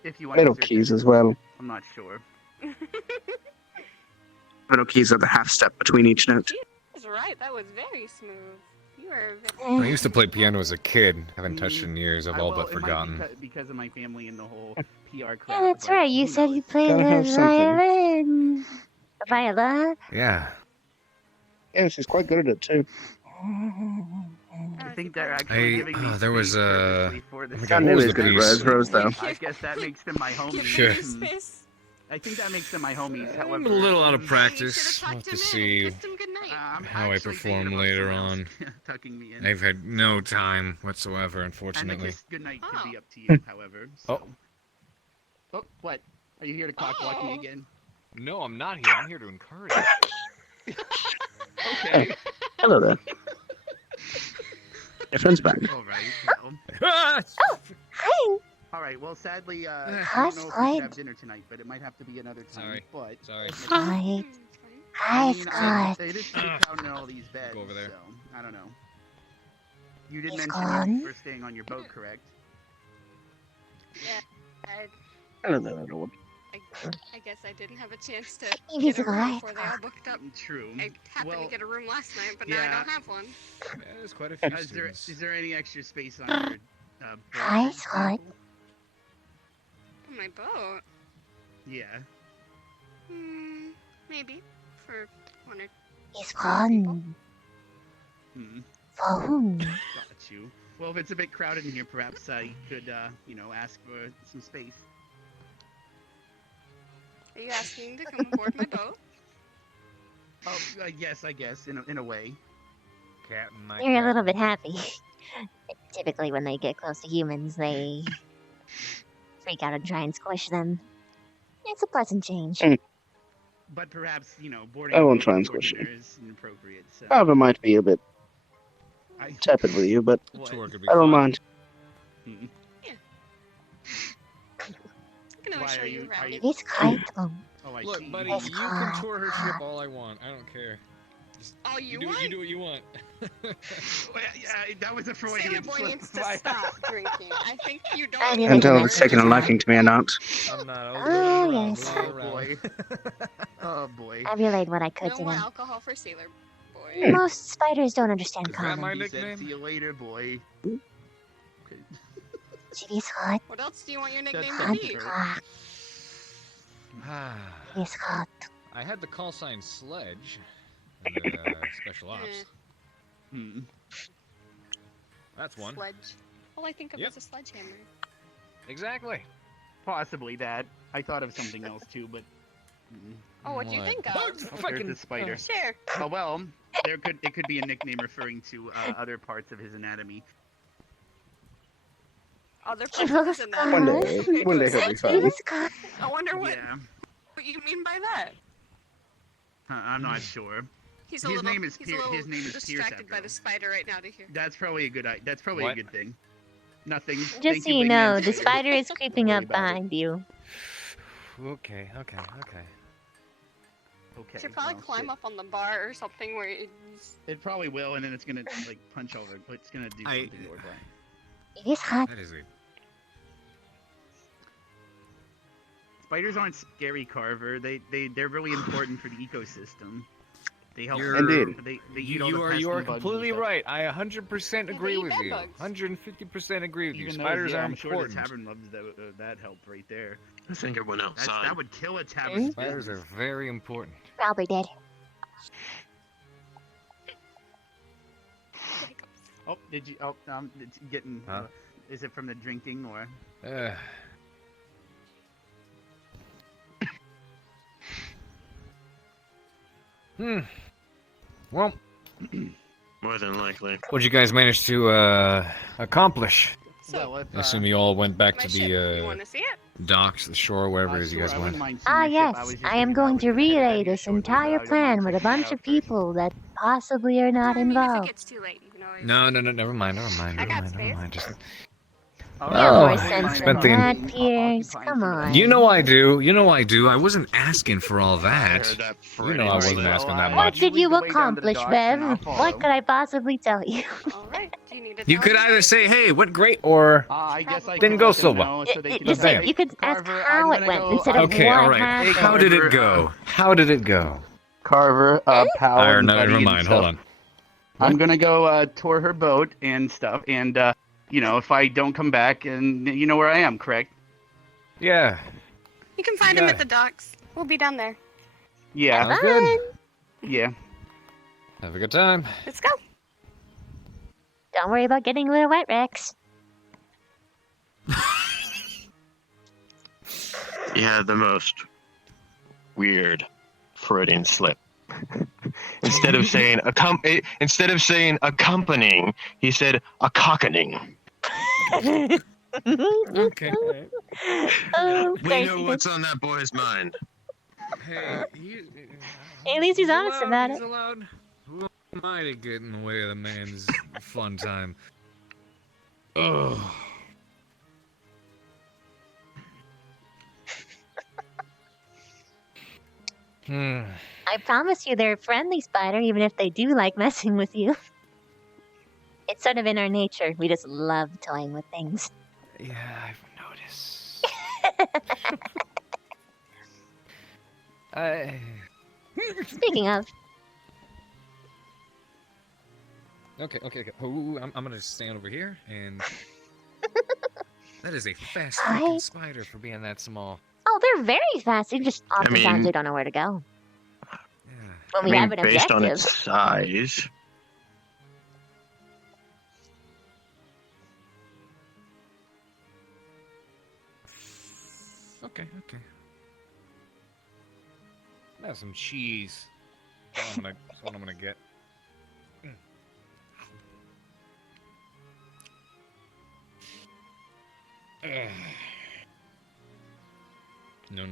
If you want middle to stir keys them. as well. I'm not sure. Middle keys are the half step between each note. That's right. That was very smooth. You were I used to play piano as a kid. Haven't touched in years. I've all well, but it might be forgotten. because of my family and the whole PR crap. Yeah, that's right. You said you played Gotta the have something. violin. The viola. Yeah. Yeah, she's quite good at it too. I think they're actually giving me There was space a. purposely for this. Not nearly as good as Rose, though. I guess that makes them my homies. Sure. I think that makes them my homies. I'm However, a little out of practice. We'll have to see I'm how I actually perform thinking about later someone on. else tucking me in. I've had no time whatsoever, And the unfortunately. kiss goodnight could be up to you, however. So. Oh. Oh, what? Are you here to cock block me again? No, I'm not here. I'm here to encourage. Okay. Hello there. Your friend's back. All right. Ah! Hi. All right. Well, sadly, I Hi, don't know if we should have Scott. dinner tonight, but it might have to be another time. Sorry. But Sorry. Hi. Hi, Scott. It is pretty crowded in all these beds. Go over there. So I don't know. You did He's mention gone. you were staying on your boat, correct? Yeah, Hello there, little one. I guess I didn't have a chance to He's get a room alive. before they all booked up. True. I happened to get a room last night, but now I yeah. don't have one. Yeah, there's quite a few Is there any extra space on your boat? Hi, for Scott. example? On my boat? Yeah. Maybe. For one or He's gone. Hmm. For whom? Got you. Well, if it's a bit crowded in here, perhaps I could, ask for some space. Are you asking to come aboard my boat? Oh, yes, I guess, in a way. You're a little bit happy. Typically, when they get close to humans, they freak out and try and squish them. It's a pleasant change. But perhaps, boarding I won't a try and boat squish dinner you. is inappropriate. So. However, might be a bit tepid with you, but I don't mind. I can always Why show are you you- around. are you- It is quite long. Oh, I Look, see. buddy, It's you can tour her ship all I want. I don't care. Oh, you do, want? you do what you want. That was a Sailor Freudian Boy slip. needs to stop drinking. I think you don't. I need didn't to Until know it's that. taken a liking to me or not. I'm not. Oh, yes. Oh boy. Oh boy. I relayed what I could No to more them. alcohol for Sailor Boy. Most spiders don't understand Is that my common. He said, nickname? see you later, boy. Chibi's hot. What else do you want your That's nickname so to be? true. He's hot. I had the call sign Sledge. And, special ops. Hmm. That's one. Sledge. All I think of Yep. is a sledgehammer. Exactly. Possibly that. I thought of something else too, but. Oh, what'd you What? think Oh, of? There's the spider. Share. Oh well, it could be a nickname referring to other parts of his anatomy. Other He parts looks in good. One that. day, one day he'll be fine. He's good. I wonder what Yeah, you mean by that. I'm not sure. He's His name is he's a Pier- little his name is distracted by Pierce the spider right now to hear. That's probably a good. That's probably What? a good thing. Nothing. Just Thank so you Wingman. know, the spider is creeping Don't up worry about it. behind you. Okay. Okay. Should probably well, climb shit. up on the bar or something where it's... It probably will, and then it's gonna like punch over. It's gonna do something to our brain. It is hot. That is a Spiders aren't scary, Carver. They're really important for the ecosystem. They help. Indeed. They eat all the You are pests and bugs and completely stuff. right. I 100% agree eat with bed you. bugs. 150% agree with you. Even though, Spiders yeah, are I'm sure important. the tavern loves that help right there. I think it went outside. That would kill a tavern. Spiders are very important. Probably dead. Oh, did you? Oh, it's getting. Huh? Is it from the drinking or? Well, More than likely. what'd you guys manage to accomplish? Well, if, I assume you all went back My to ship. You the want to see it? docks, the shore, wherever it is you sure, guys I wouldn't went. mind seeing Ah, your ship. yes. was just I am thinking going about to it. I relay had this showed you, but I entire didn't plan mind with a checking it bunch out of first. people that possibly are not I mean, if it involved. gets too late, you can always... No, never mind. I got space. Just... All You right, have Oh, more fine, sense fine, spent than the- fine. that, Pierce. Occupying Come some of that. on. You know I do. I wasn't asking for all I that. heard that You know I wasn't Freudian asking slip. that What What much. did lead you the way down to the accomplish, docks and I'll Bev? follow. What could I possibly tell you? Alright, do you need to You tell could me? either say, "Hey, went great," or I guess I Didn't could go let so them well. know so they can Listen, say, you could ask Carver, how I'm it gonna went go- instead of okay, what all right. happened. How did it Carver, go? How did it go? Carver, pal, Or and no, buddy never and mind. stuff. Hold on. I'm gonna go tour her boat and stuff, and if I don't come back, and you know where I am, correct? Yeah. You can find him got at the docks. We'll be down there. Yeah, Sounds good. yeah. Have a good time. Let's go. Don't worry about getting a little wet, Rex. You had the most weird Freudian slip. Instead of saying accompanying, he said accompanying. Okay. Oh, We know what's on that boy's mind. Hey, At least he's honest about He's it. allowed. Who am I to get in the way of the man's fun time? Ugh. I promise you they're a friendly spider, even if they do like messing with you. It's sort of in our nature. We just love toying with things. Yeah, I've noticed. Speaking of, Okay. Ooh, I'm gonna stand over here, and that is a fast Hi. fucking spider for being that small. oh, they're very fast. They just oftentimes they don't know where to go. When we have an based objective. on its size, Okay. Have some cheese. That's what I'm gonna get. No.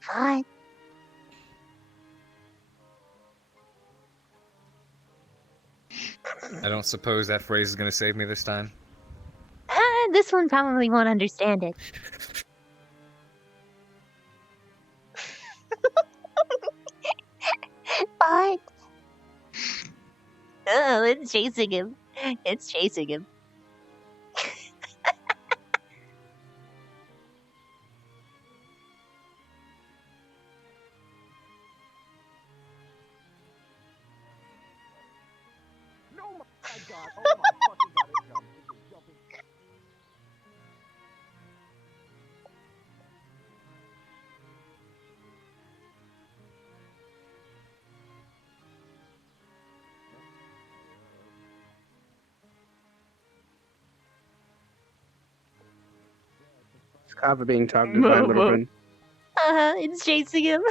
Fine. I don't suppose that phrase is gonna save me this time. This one probably won't understand it. But oh, it's chasing him. It's chasing him. Scarver being targeted by a little bit. It's chasing him.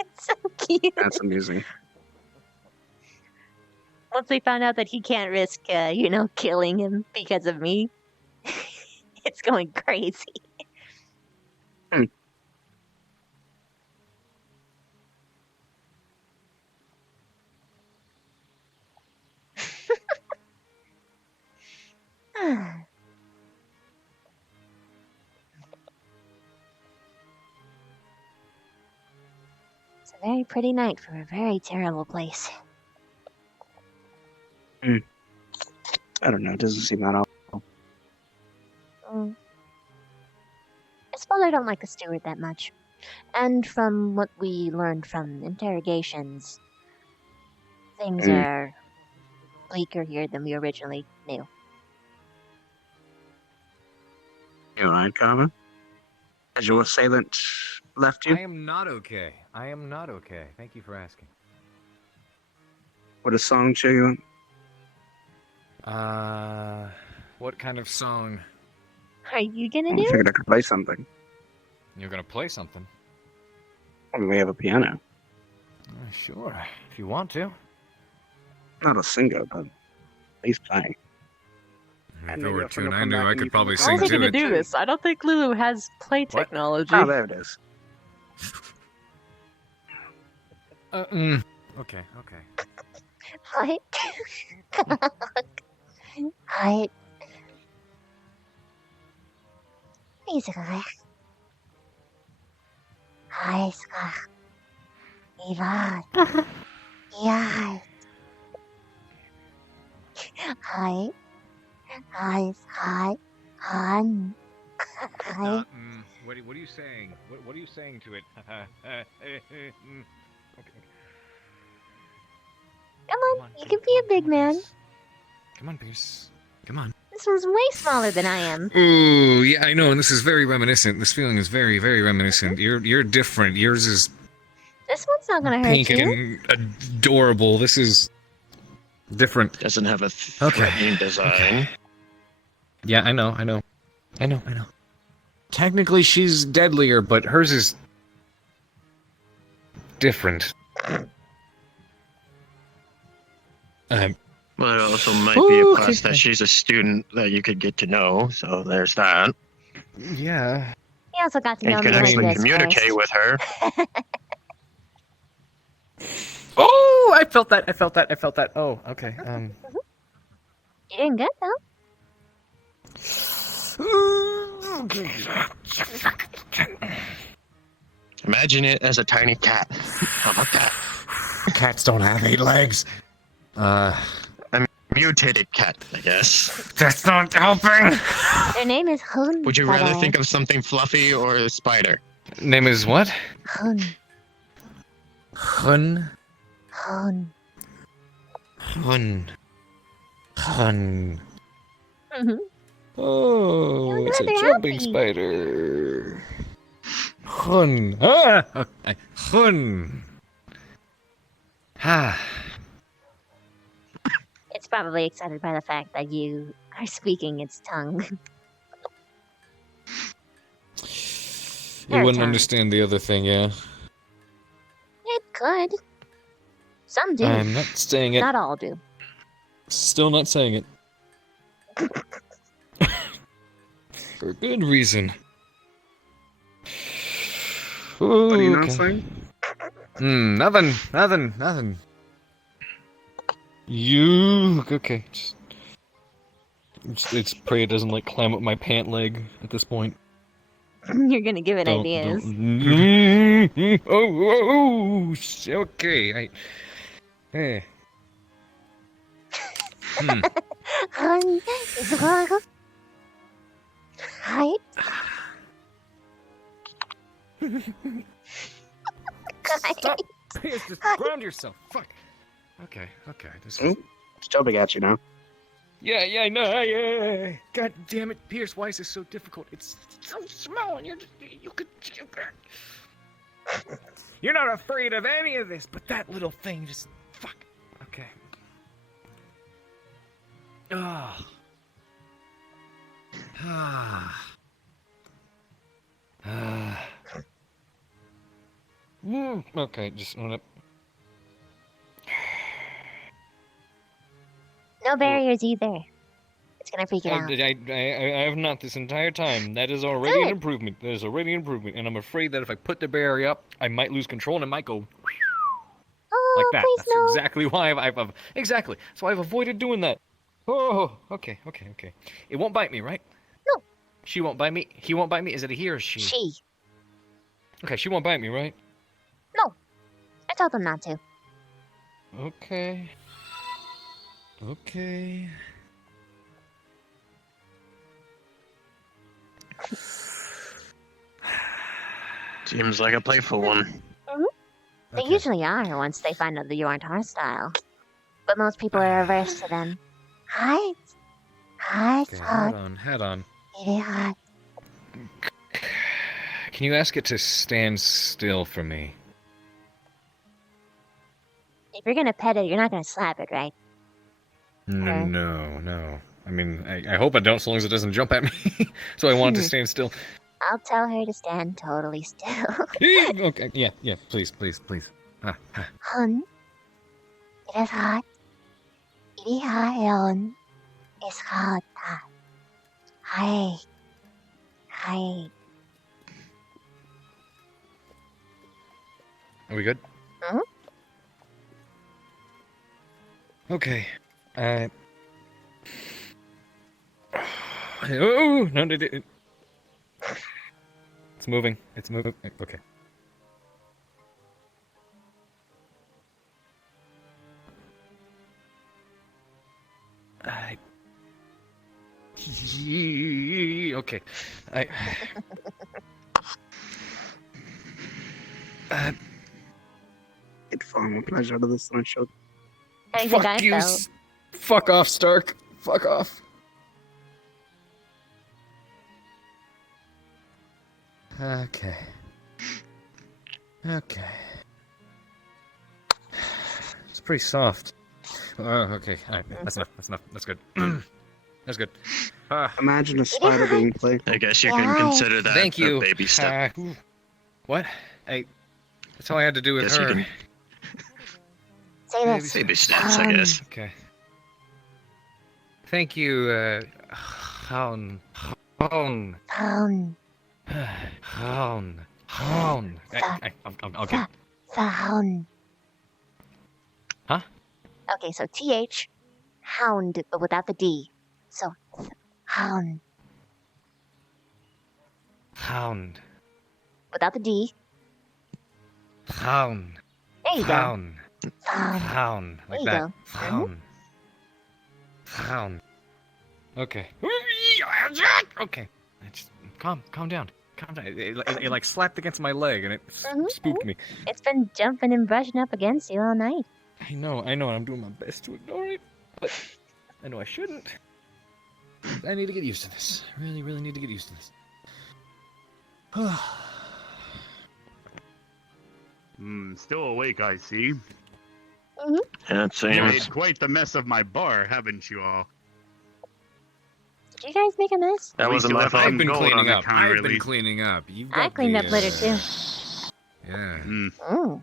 It's so cute. That's amusing. Once we found out that he can't risk, killing him because of me, it's going crazy. It's a very pretty night for a very terrible place. I don't know. It doesn't seem that awful. I suppose I don't like the steward that much. And from what we learned from interrogations, things are bleaker here than we originally knew. You alright, Carver? Has your assailant left you? I am not okay. Thank you for asking. Would a song cheer you up? What kind of song? Are you gonna I do? figured I could play something. You're gonna play something? I mean, we have a piano. Sure, if you want to. Not a singer, but at least play. If there were a tune I knew, I could probably I sing was to going to it. do this. I don't think Lulu has play technology. Oh, there it is. Okay. Hi. Hi. Izuka. Hi, Izuka. Ivan. Yeah. Hi. Hi. Han. Hi. What are you saying? What are you saying to it? Okay. Come on, you can be a big man. Come on, Pierce. Come on. This one's way smaller than I am. Ooh, yeah, I know, and this is very reminiscent. This feeling is very, very reminiscent. You're different. Yours is This one's not gonna hurt pink you. and adorable. This is different. Doesn't have a threatening design. Okay. Yeah, I know. Technically, she's deadlier, but hers is different. Well, it also might be a plus that she's a student that you could get to know, so there's that. Yeah. He also got to And know you me can like actually this communicate first. with her. Oh, I felt that. Oh, okay. You doing good though. Imagine it as a tiny cat. How about that? Cats don't have 8 legs. A mutated cat, I guess. That's not helping. Their name is Hun. Would you by the rather way. think of something fluffy or a spider? Name is what? Hun. Hun. Hun. Hun. Hun. Mhm. Oh, You're it's a rather jumping happy. spider. Hun. Ah! Okay. Hun. Ah. It's probably excited by the fact that you are speaking its tongue. You wouldn't understand the other thing, yeah? It could. Some do. I'm not saying it. Not all do. Still not saying it. For good reason. Ooh, What are you not okay. saying? Nothing. You okay? Just pray it doesn't like climb up my pant leg at this point. You're gonna give it ideas. Okay. Hey. Hi. Stop. Pierce, just ground yourself. Fuck. Okay. This Oh, it's jumping at you now. Yeah, I know. Yeah. God damn it, Pierce. Why is this so difficult? It's so small, and you could. You're not afraid of any of this, but that little thing just. Fuck. Okay. Okay, just wanna. No barriers either. It's gonna freak it out. I have not this entire time. That is already an improvement. That is already an improvement, and I'm afraid that if I put the barrier up, I might lose control and it might go Oh, like that. please That's no. exactly why I've exactly. So I've avoided doing that. Oh, okay. It won't bite me, right? No. She won't bite me. He won't bite me. Is it a he or a she? She. Okay, she won't bite me, right? No. I told them not to. Okay. Seems like a playful one. Mm-hmm. They usually are once they find out that you aren't hostile. But most people are averse to them. Hi. Okay, head on. Really hot. Can you ask it to stand still for me? If you're gonna pet it, you're not gonna slap it, right? No. I mean, I hope I don't, so long as it doesn't jump at me. So I want it to stand still. I'll tell her to stand totally still. Okay, yeah, please. Hun, it is hot. It is hot. It's hot. Hi. Are we good? Hmm? Okay. Oh no! It's moving. Okay. Okay. Get far more pleasure out of this than I should. Fuck you. Fuck off, Stark. Fuck off. Okay. It's pretty soft. Okay. All right. That's enough. That's good. That's good. Imagine a spider being played. I guess you can consider that Thank you. a baby step. What? That's all I had to do with Guess you her. can- Say this. Baby steps, I guess. Okay. Thank you, Hound. Hound. Okay. Hound. Huh? Okay, so TH, hound, but without the D. So, hound. Hound. Without the D. Hound. There you go. Hound. Hound. Hound. Like There you that. go. Hound. Hound. Okay. Okay. Just calm down. Calm down. It like slapped against my leg and it spooked me. It's been jumping and brushing up against you all night. I know. I'm doing my best to ignore it, but I know I shouldn't. I need to get used to this. Really need to get used to this. Still awake, I see. Yeah, You same. made quite the mess of my bar, haven't you all? Did you guys make a mess? That wasn't my fault. I've been Gold on cleaning the up. counter, I've at been least. cleaning up. You've I got cleaned the, up later too. Yeah. Oh.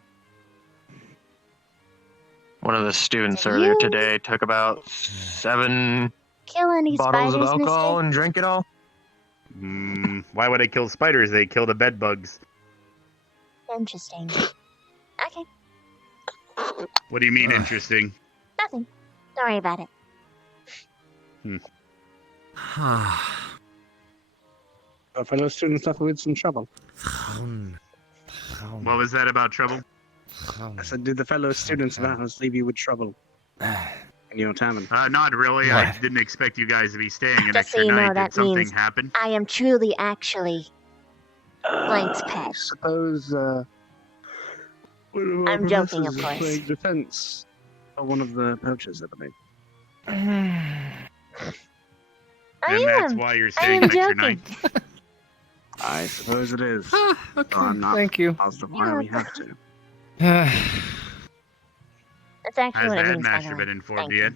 One of the students Did earlier you- today took about 7 Kill any bottles of spiders, alcohol mister? and drank it all. Why would I kill spiders? They kill the bed bugs. Interesting. Okay, What do you mean interesting? nothing. Don't worry about it. Our fellow students left with some trouble. What was that about trouble? I said, did the fellow students of ours leave you with trouble in your tavern? Not really. I What? didn't expect you guys to be staying an Just so extra you know, night. that Did something means happen? I am truly, actually, Blank's pet. I suppose, one of our I'm joking, of professors is course. playing defense for one of the poachers, I believe. I And that's am. why you're I staying am an extra joking. night. I suppose it is. Okay, I'm not thank you. positive why we have to. That's actually Has what the it means, by headmaster the been way. informed Thank yet?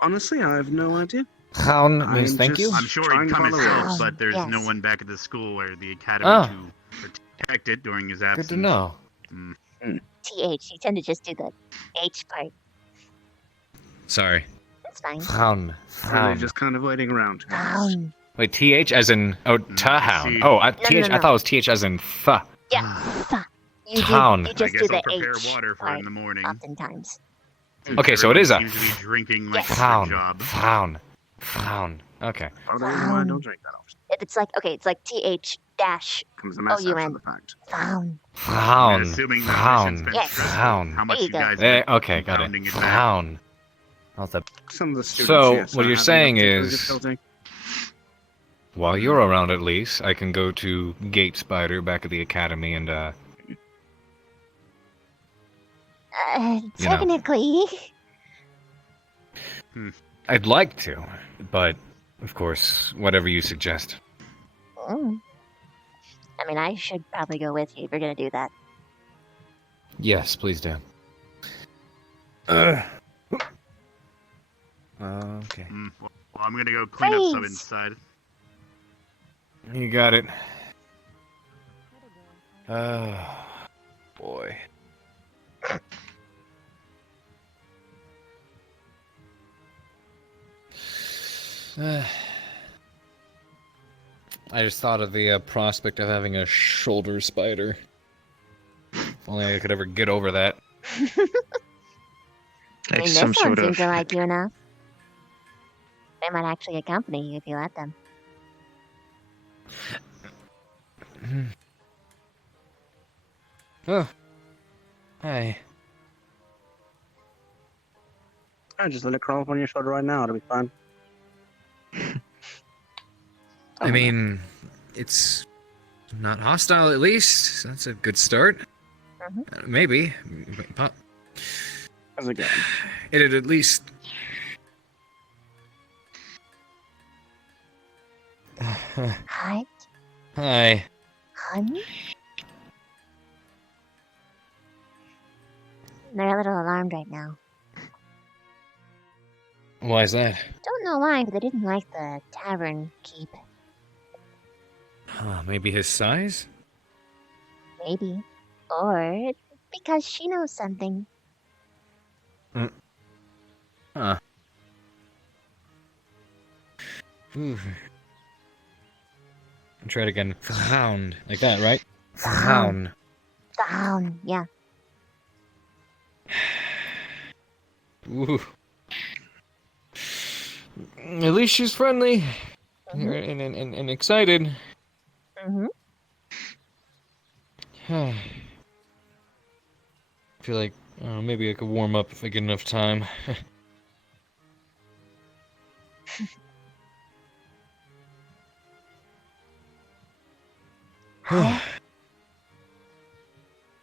Honestly, I have no idea. Hound I'm means thank you. just- I'm sure Trying he'd to come follow himself, rules. but there's no Yes. one back at the school or the academy Oh. to protect it during his absence. Good to know. TH, you tend to just do the H part. Sorry. That's fine. Hound. Really Hound. just kind of waiting around. Down. Wait, TH as in Tahound. see. Oh, No, TH. no, I no. thought it was TH as in Fa. Yeah. fuck. You Town. You I just guess do the I'll prepare H water for part in the morning. oftentimes. Okay, so it is a Everyone's usually drinking like Found. a job. Found. Found. Okay. Part of the reason why I don't drink that often. It's like, okay, it's like TH dash Comes the mess after OUN. the fact. Found. Found. Assuming that Found. mission's been Yes. stressful, Found. how much There you you go. guys Eh, been okay, got pounding it. it back? Found. I'll have to- Some of the students, So, yes, what are you're having saying particular is- difficulty. While you're around, at least, I can go to Gate Spider back at the academy and know. technically. I'd like to, but of course, whatever you suggest. Mm. I mean, I should probably go with you if you're gonna do that. Yes, please do. Okay. Well, I'm gonna go clean up some Freeze. inside. You got it. Boy. I just thought of the prospect of having a shoulder spider. If only I could ever get over that. I mean, this one seems to like you enough. They might actually accompany you if you let them. Oh. Hey. I just let it crawl up on your shoulder right now. It'll be fine. I mean, it's not hostile at least. So that's a good start. Maybe. How's it going? It'd at least. Hi, Hi. honey. They're a little alarmed right now. Why is that? Don't know why, but they didn't like the tavern keep. Maybe his size? Maybe. Or because she knows something. Huh. Ooh. Try it again. Found. Like that, right? Found. Down, yeah. Ooh. At least she's friendly. And excited. Mm-hmm. I feel like maybe I could warm up if I get enough time.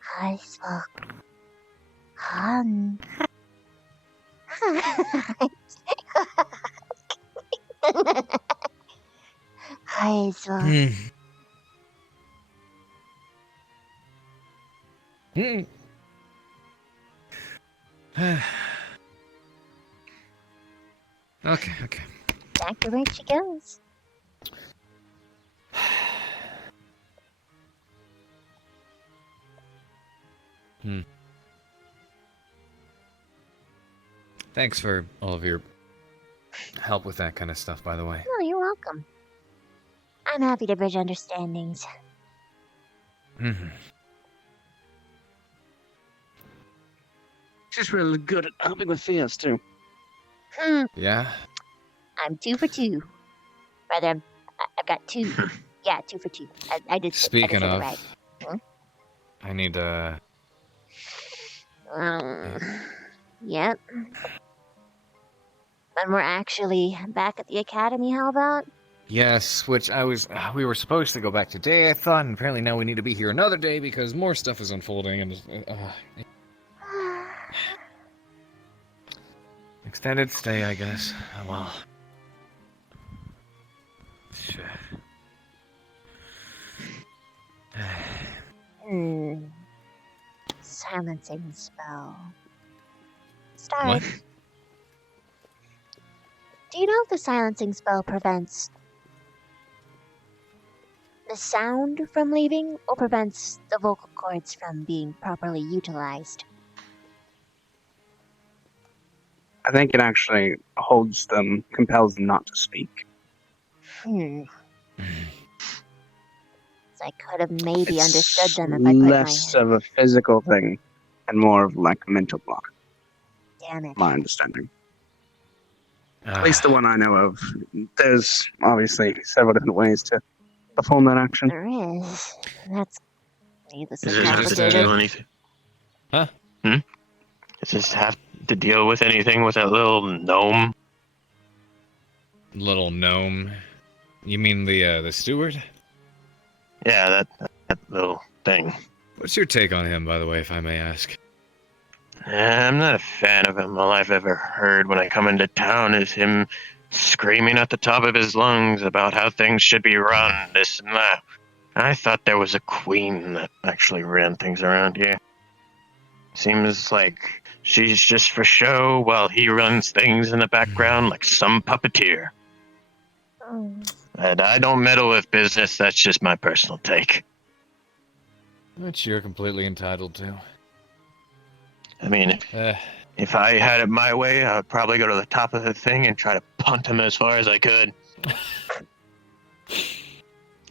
Hi, Spock. Han. Hi, Spock. Okay. back to where she goes. Thanks for all of your help with that kind of stuff, by the way. Oh, you're welcome. I'm happy to bridge understandings. She's really good at helping with fears, too. Yeah? I'm 2 for 2. Rather, I've got 2. Yeah, 2 for 2. I did. Speaking I did of, it right. I need to... Yep. When we're actually back at the academy, how about? Yes, which we were supposed to go back today, I thought, and apparently now we need to be here another day because more stuff is unfolding and... extended stay, I guess. Oh, well. Shit. Silencing spell. Start. What? Do you know if the silencing spell prevents the sound from leaving or prevents the vocal cords from being properly utilized? I think it actually holds them, compels them not to speak. So I could have maybe It's understood them if I put less of a physical thing and more of like a mental block. Damn it. My understanding. At least the one I know of. There's obviously several different ways to perform that action. There is. That's needlessly Does this have to complicated. do anything? Huh? Does this have to deal with anything with that little gnome? Little gnome? You mean the steward? Yeah, that little thing. What's your take on him, by the way, if I may ask? I'm not a fan of him. All I've ever heard when I come into town is him screaming at the top of his lungs about how things should be run, this and that. I thought there was a queen that actually ran things around here. Seems like she's just for show while he runs things in the background like some puppeteer. And I don't meddle with business, that's just my personal take. Which you're completely entitled to. I mean, if I had it my way, I would probably go to the top of the thing and try to punt him as far as I could.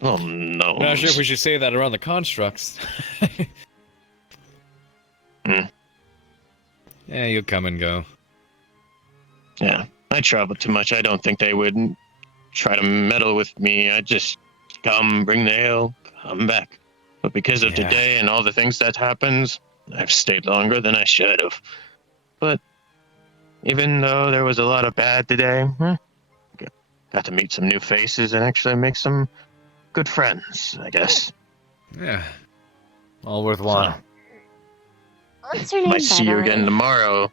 Oh no. I'm not sure if we should say that around the constructs. Yeah, you'll come and go. Yeah, I travel too much. I don't think they would try to meddle with me. I just come, bring the ale, come back. But because of today and all the things that happens, I've stayed longer than I should have. But even though there was a lot of bad today, got to meet some new faces and actually make some good friends, I guess. Yeah, all worthwhile. What's your name, Might by see the you way? again tomorrow.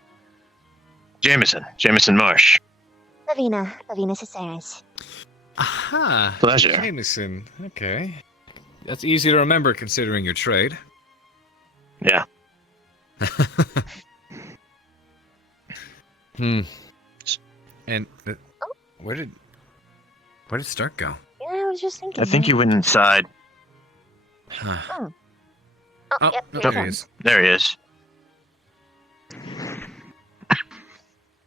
Jameson Marsh. Lavina Caceres. Aha. Pleasure. Jameson. Okay. That's easy to remember considering your trade. Yeah. And where did Stark go? Yeah, I was just thinking. I think he went inside. Huh. Oh, yep, here there he he comes. is. There he is.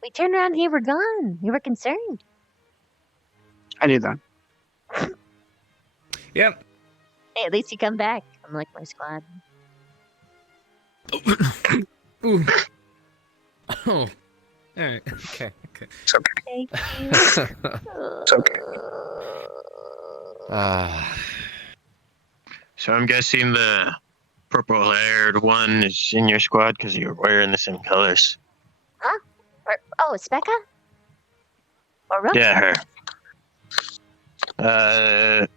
We turned around and you were gone. You were concerned. I knew that. Yep. Hey, at least you come back. I'm like my squad. Ooh. Oh. Alright. Okay. It's okay. Thank you. It's okay. So I'm guessing the purple-haired one is in your squad because you're wearing the same colors. Huh? It's Becca? Or Rook? Yeah, her.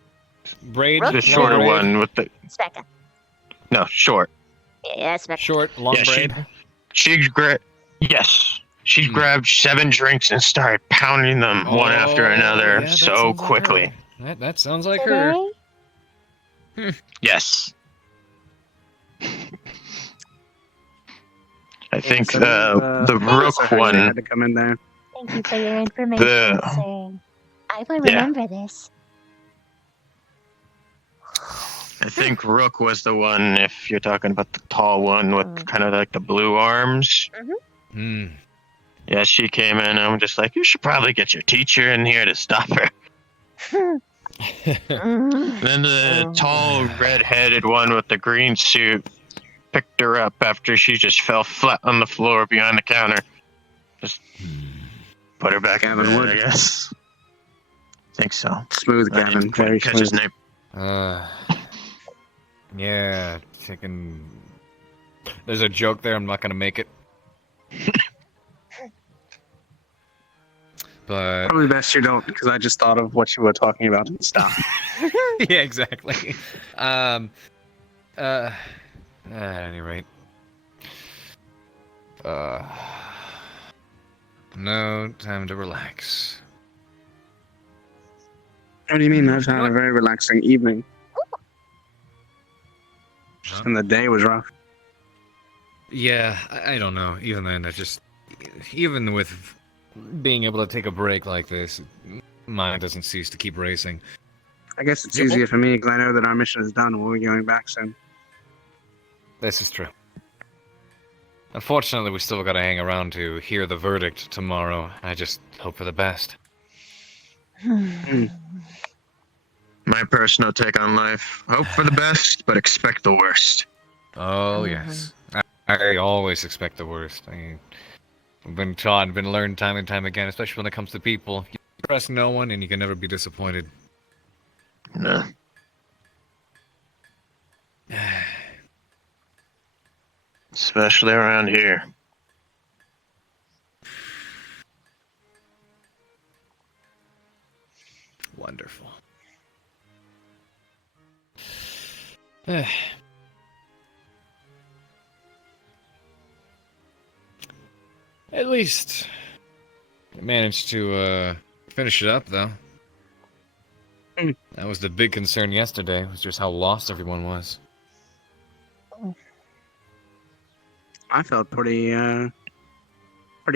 Braid. Rook? The shorter Braid. one with the It's Becca. no short. Yeah, it's Becca. Short, long braid. She grabbed 7 drinks and started pounding them one after another yeah, that so sounds like quickly. her. That sounds like her. Today? Yes. I think So, the Rook sorry, I one. had to come in there. Thank you for your information, sir. I will Yeah. remember this. I think Rook was the one, if you're talking about the tall one with kind of like the blue arms. Hmm. Yeah, she came in and I'm just like, you should probably get your teacher in here to stop her. Then the tall red-headed one with the green suit picked her up after she just fell flat on the floor behind the counter. Just put her back in Gavin bed, Wood. I guess. Think so. Smooth, I didn't Gavin. quite Very catch smooth. his name. Yeah, chicken. There's a joke there. I'm not gonna make it. But Probably best you don't, because I just thought of what you were talking about and stop. yeah, exactly. At any rate, no time to relax. What do you mean? I've had a very relaxing evening. And the day was rough. Yeah, I don't know. Even then, even with being able to take a break like this, mine doesn't cease to keep racing. I guess it's easier for me because I know that our mission is done. We'll be going back soon. This is true. Unfortunately, we still gotta hang around to hear the verdict tomorrow. I just hope for the best. My personal take on life. Hope for the best, but expect the worst. Oh, yes. I always expect the worst. I've been taught and been learned time and time again, especially when it comes to people. You trust no one and you can never be disappointed. No. Especially around here. Wonderful. At least I managed to finish it up, though. That was the big concern yesterday, was just how lost everyone was. I felt pretty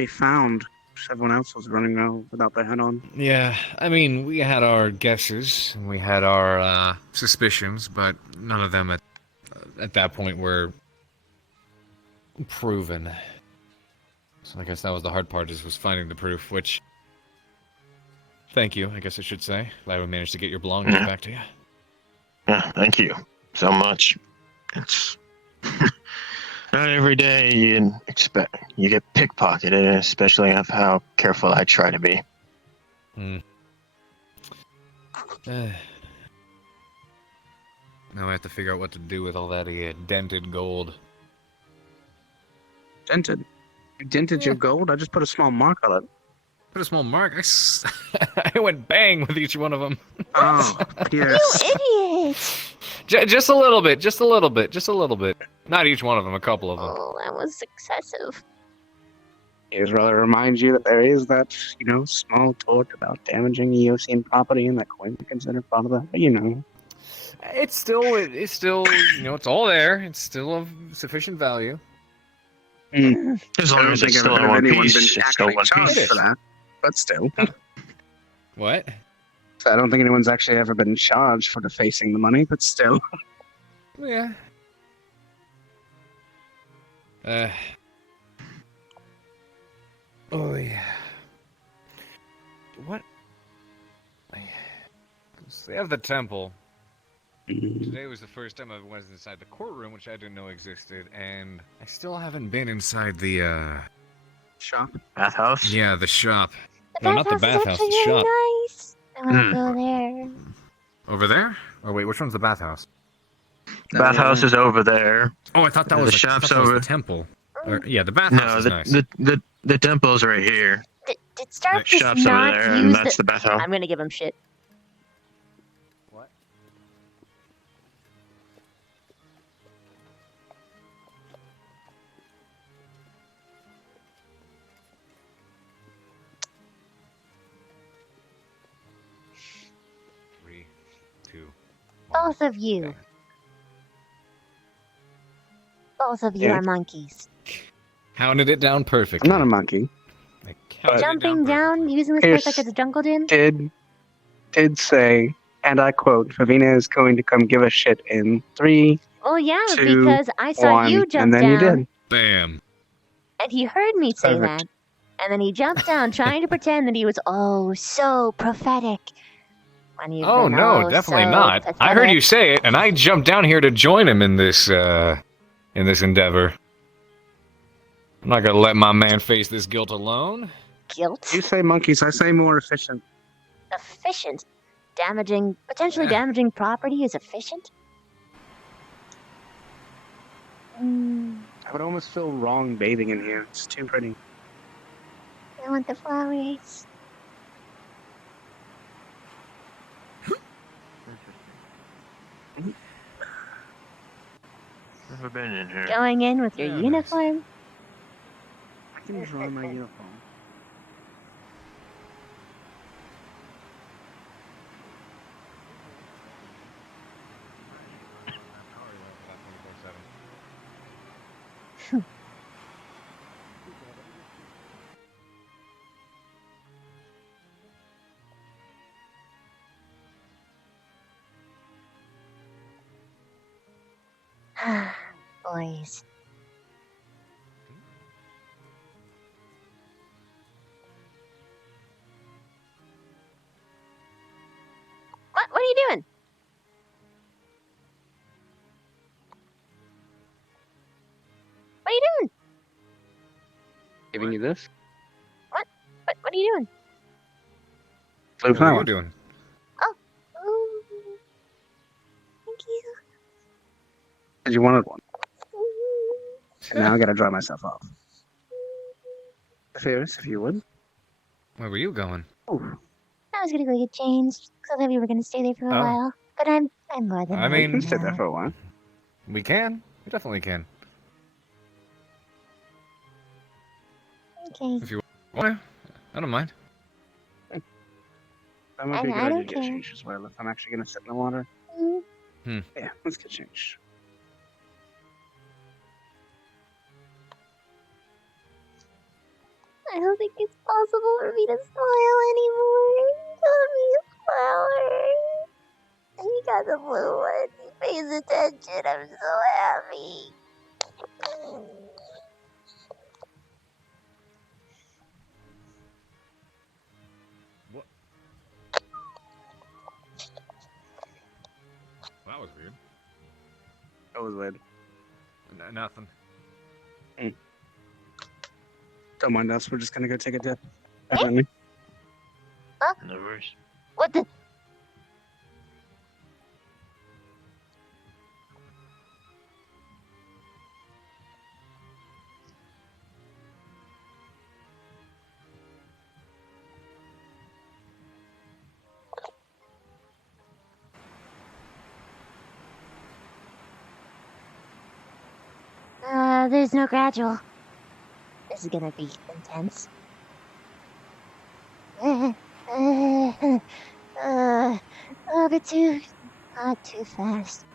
found. Everyone else was running around without their head on. Yeah, I mean, we had our guesses, and we had our suspicions, but none of them at that point were proven. So I guess that was the hard part, was finding the proof, which... Thank you, I guess I should say. Glad we managed to get your belongings back to you. Yeah, thank you so much. It's not every day you get pickpocketed, especially of how careful I try to be. Now I have to figure out what to do with all that dented gold. Dented? You dented your gold? I just put a small mark on it. Put a small mark? I went bang with each one of them. Oh, yes. You idiot! Just a little bit, just a little bit, just a little bit. Not each one of them, a couple of them. Oh, that was excessive. I'd rather remind you that there is that, small talk about damaging Eosian property and that coin be considered part of that, but It's still, it's all there. It's still of sufficient value. As long as it's still in one piece, it's still one piece. For that, but still. What? So I don't think anyone's actually ever been charged for defacing the money, but still. Yeah. Oh yeah. What? So they have the temple. Today was the first time I was inside the courtroom, which I didn't know existed, and I still haven't been inside the shop, bathhouse. Yeah, the shop. The No, not the bathhouse. bathhouse is The actually shop. really nice. I want to go there. Over there? Oh wait, which one's the bathhouse? Bathhouse is over there. Oh, I thought that The was shop's I thought that was over. the temple. Or, yeah, the bathhouse No, is nice. the temple's right here. Did Stark The just shop's over not there, and use that's the bathhouse. I'm gonna give him shit. What? Three, two. Both of you. Both of you Yeah. are monkeys. Counted it down perfectly. I'm not a monkey. Jumping down, using this Here's- place like it's a jungle gym. Did did say, and I quote, Favina is going to come give a shit in 3, Well, yeah, 2, because I saw 1, you jump and then down, you did. Bam. and he heard me say Perfect. that, and then he jumped down, trying to pretend that he was so prophetic. When you've Oh been no, definitely so not. I heard pathetic. you say it, and I jumped down here to join him in this endeavor. I'm not gonna let my man face this guilt alone. Guilt? You say monkeys, I say more efficient. Efficient. Potentially damaging property is efficient? I would almost feel wrong bathing in here. It's too pretty. I want the flowers. Never been in here. Going in with your uniform? I can draw my uniform. Boys. What are you doing? What are you doing? Giving you this? What are you doing? Blue What are flower. you doing? Oh. Thank you. Because you wanted one. And now I gotta dry myself off. Ferris, if you would. Where were you going? I was gonna go get changed, because I thought we were gonna stay there for a Oh. while. But I'm more than I happy mean, Stay there for a while. we can. We definitely can. Okay. If you want, I don't mind. That might be a good I idea don't to get care. changed as well. If I'm actually gonna sit in the water. Hmm. Yeah, let's get changed. I don't think it's possible for me to smile anymore. Give me a flower. And you got the blue one. He pays attention. I'm so happy. What? That was weird. That was weird. Nothing. Don't mind us. We're just gonna go take a dip. Definitely. Huh? No worries. What the? There's no gradual. This is gonna be intense. But not too fast.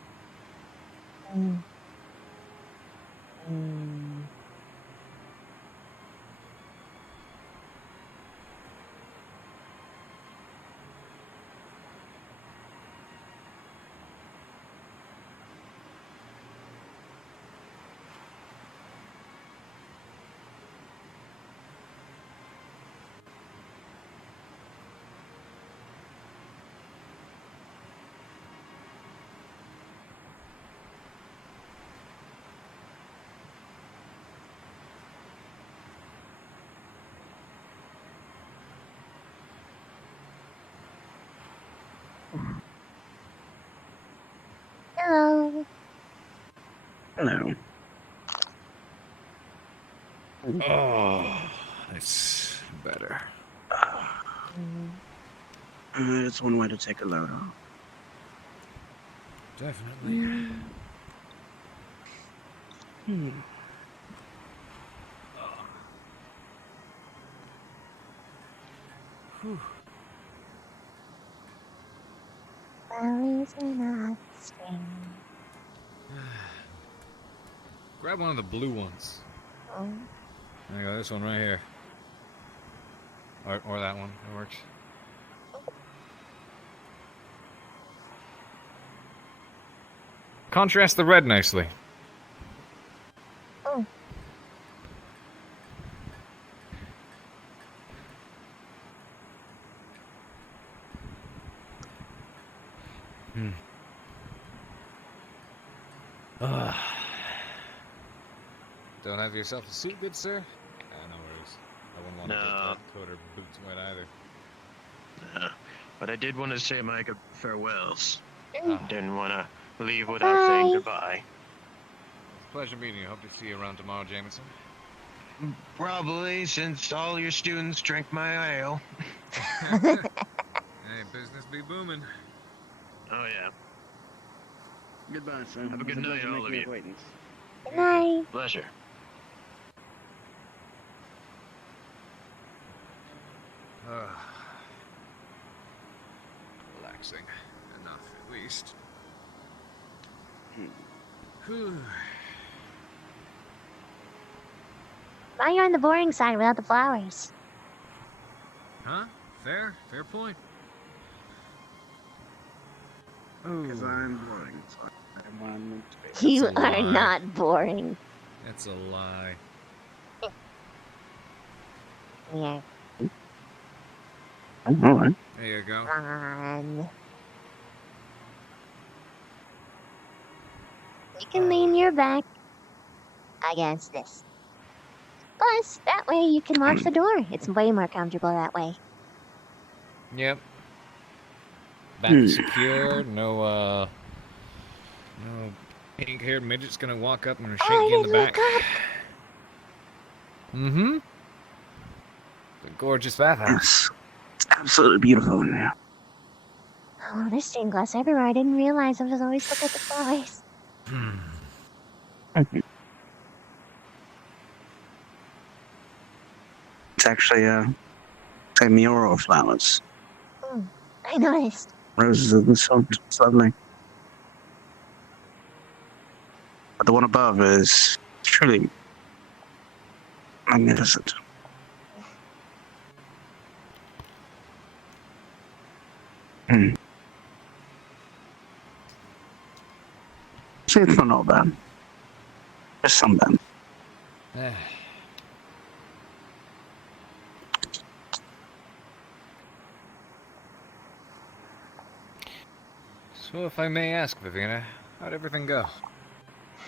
Hello. Hello. Oh, it's better. It's one way to take a load off. Definitely. Whew. Flowers are not spring. Grab one of the blue ones. Oh. There you go, this one right here. Or that one, it works. contrast the red nicely. Oh. Don't have yourself a suit, good sir? No worries. I wouldn't want to get that coat or boots wet either. But I did want to say my farewells. Mm. Didn't want to leave without saying goodbye. It's a pleasure meeting you. Hope to see you around tomorrow, Jameson. Probably, since all your students drank my ale. Hey, business be booming. Oh, yeah. Goodbye, sir. Have a good night, all of you. Good night. Pleasure. Relaxing. Enough, at least. Whew. Now you're on the boring side without the flowers. Huh? Fair point. Because I'm boring, so I want to be. You That's a are lie. not boring. That's a lie. Yeah. Alright. There you go. Fine. You can lean your back against this. Plus, that way you can watch the door. It's way more comfortable that way. Yep. Back secured. No pink-haired midget's gonna walk up and shake you in the back. Mm-hmm. It's a gorgeous bathhouse. It's absolutely beautiful in there. Oh, there's stained glass everywhere. I didn't realize I was always looking at the flowers. It's actually a mural of flowers. I noticed. Roses of the sun. It's lovely. But the one above is truly magnificent. See, it's not all bad. Just some bad. So, if I may ask, Viviana, how'd everything go?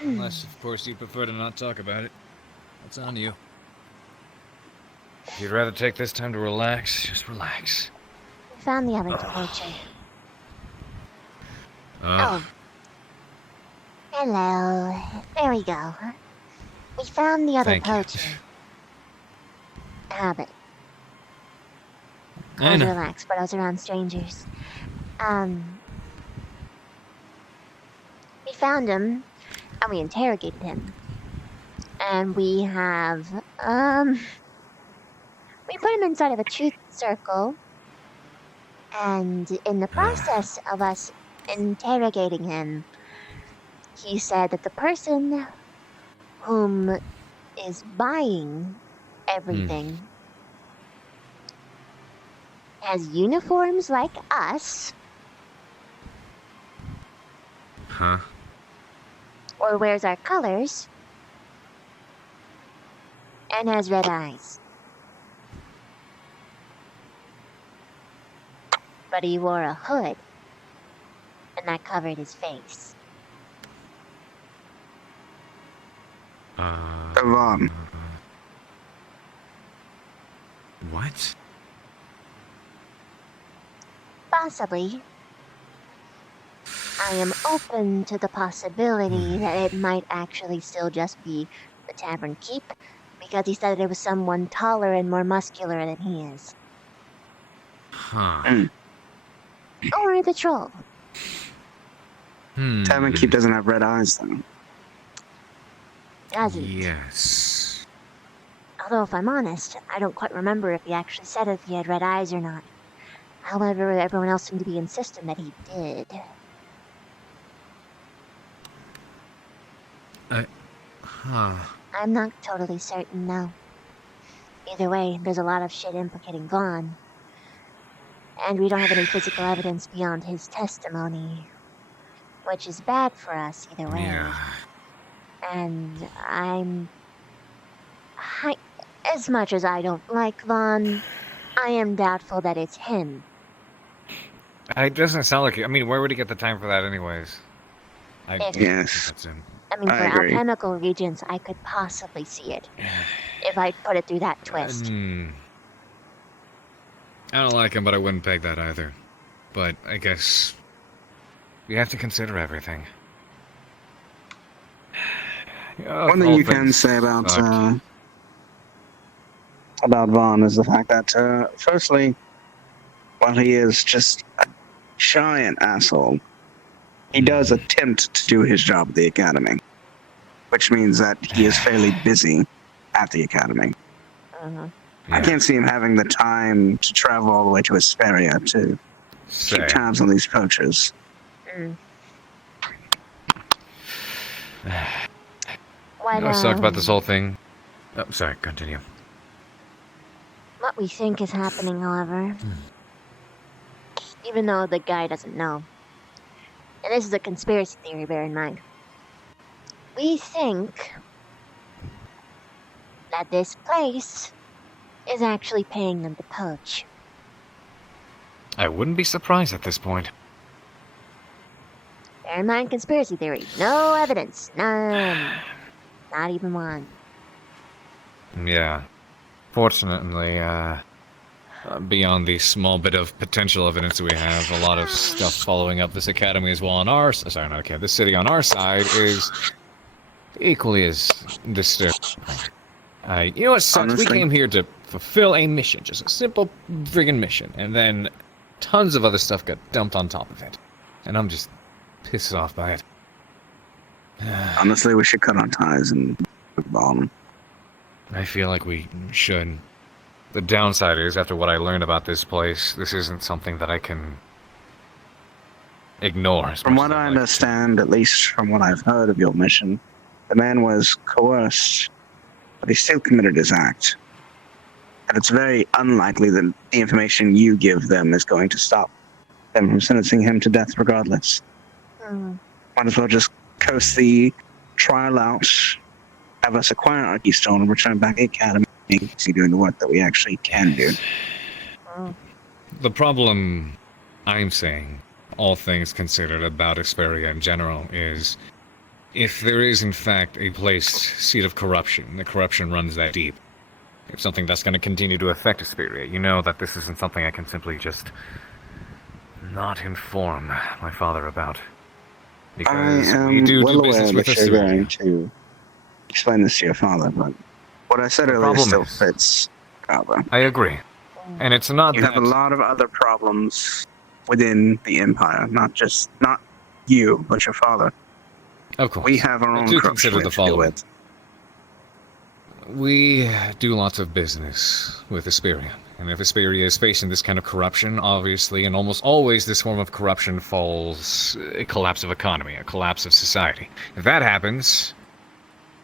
Unless, of course, you prefer to not talk about it. That's on you. If you'd rather take this time to relax, just relax. We found the other poacher. Oh. Hello. There we go. We found the other Thank you. poacher. Habit. I I was know. relaxed, but I was around strangers. We found him, and we interrogated him. And we have, we put him inside of a truth circle. And in the process of us interrogating him, he said that the person whom is buying everything has uniforms like us, Huh? or wears our colors, and has red eyes. But he wore a hood, and that covered his face. Devon. What? Possibly. I am open to the possibility that it might actually still just be the Tavern Keep, because he said it was someone taller and more muscular than he is. Huh. Or the troll. Tavern Keep doesn't have red eyes, though. Doesn't. Yes. Although, if I'm honest, I don't quite remember if he actually said if he had red eyes or not. However, everyone else seemed to be insistent that he did. Huh. I'm not totally certain, no. Either way, there's a lot of shit implicating Vaughn. And we don't have any physical evidence beyond his testimony. which is bad for us either way. Yeah. And as much as I don't like Vaughn, I am doubtful that it's him. It doesn't sound like it. I mean, where would he get the time for that, anyways? I don't think that's him. I mean, for alchemical regions, I could possibly see it. If I put it through that twist. I don't like him, but I wouldn't peg that either. But I guess we have to consider everything. One thing you can say about Vaughn is the fact that, firstly, while he is just a giant asshole, he does attempt to do his job at the academy, which means that he is fairly busy at the academy. I can't see him having the time to travel all the way to Asperia to keep tabs on these poachers. Let's talk about this whole thing. Oh, sorry, continue. What we think is happening, however, even though the guy doesn't know, and this is a conspiracy theory, bear in mind, we think that this place is actually paying them to poach. I wouldn't be surprised at this point. Bear in mind, conspiracy theory. No evidence. None. Not even one. Yeah. Fortunately, beyond the small bit of potential evidence we have, a lot of stuff following up this academy as well on our... Sorry, not okay. This city on our side is equally as disturbing. You know what sucks? We came here to fulfill a mission. Just a simple friggin' mission. And then tons of other stuff got dumped on top of it. And I'm just pissed off by it. Honestly, we should cut our ties and move on. I feel like we should. The downside is, after what I learned about this place, this isn't something that I can ignore. From what I understand, at least from what I've heard of your mission, the man was coerced, but he still committed his act. And it's very unlikely that the information you give them is going to stop them from sentencing him to death regardless. Might as well just coast the trial out, have us acquire our keystone, and return back to the academy and continue doing the work that we actually can do. The problem I'm saying, all things considered, about Asperia in general is, if there is in fact a placed seat of corruption, the corruption runs that deep. It's something that's going to continue to affect Asperia. You know that this isn't something I can simply just not inform my father about. Because we do business with that you're going to explain this to your father, but what I said earlier still fits, Calvin. I agree. And it's not you have a lot of other problems within the Empire, not you, but your father. Of course. We have our own do corruption consider the to deal following. with. We do lots of business with Asperia. And if Asperia is facing this kind of corruption, obviously, and almost always this form of corruption falls a collapse of economy, a collapse of society. If that happens,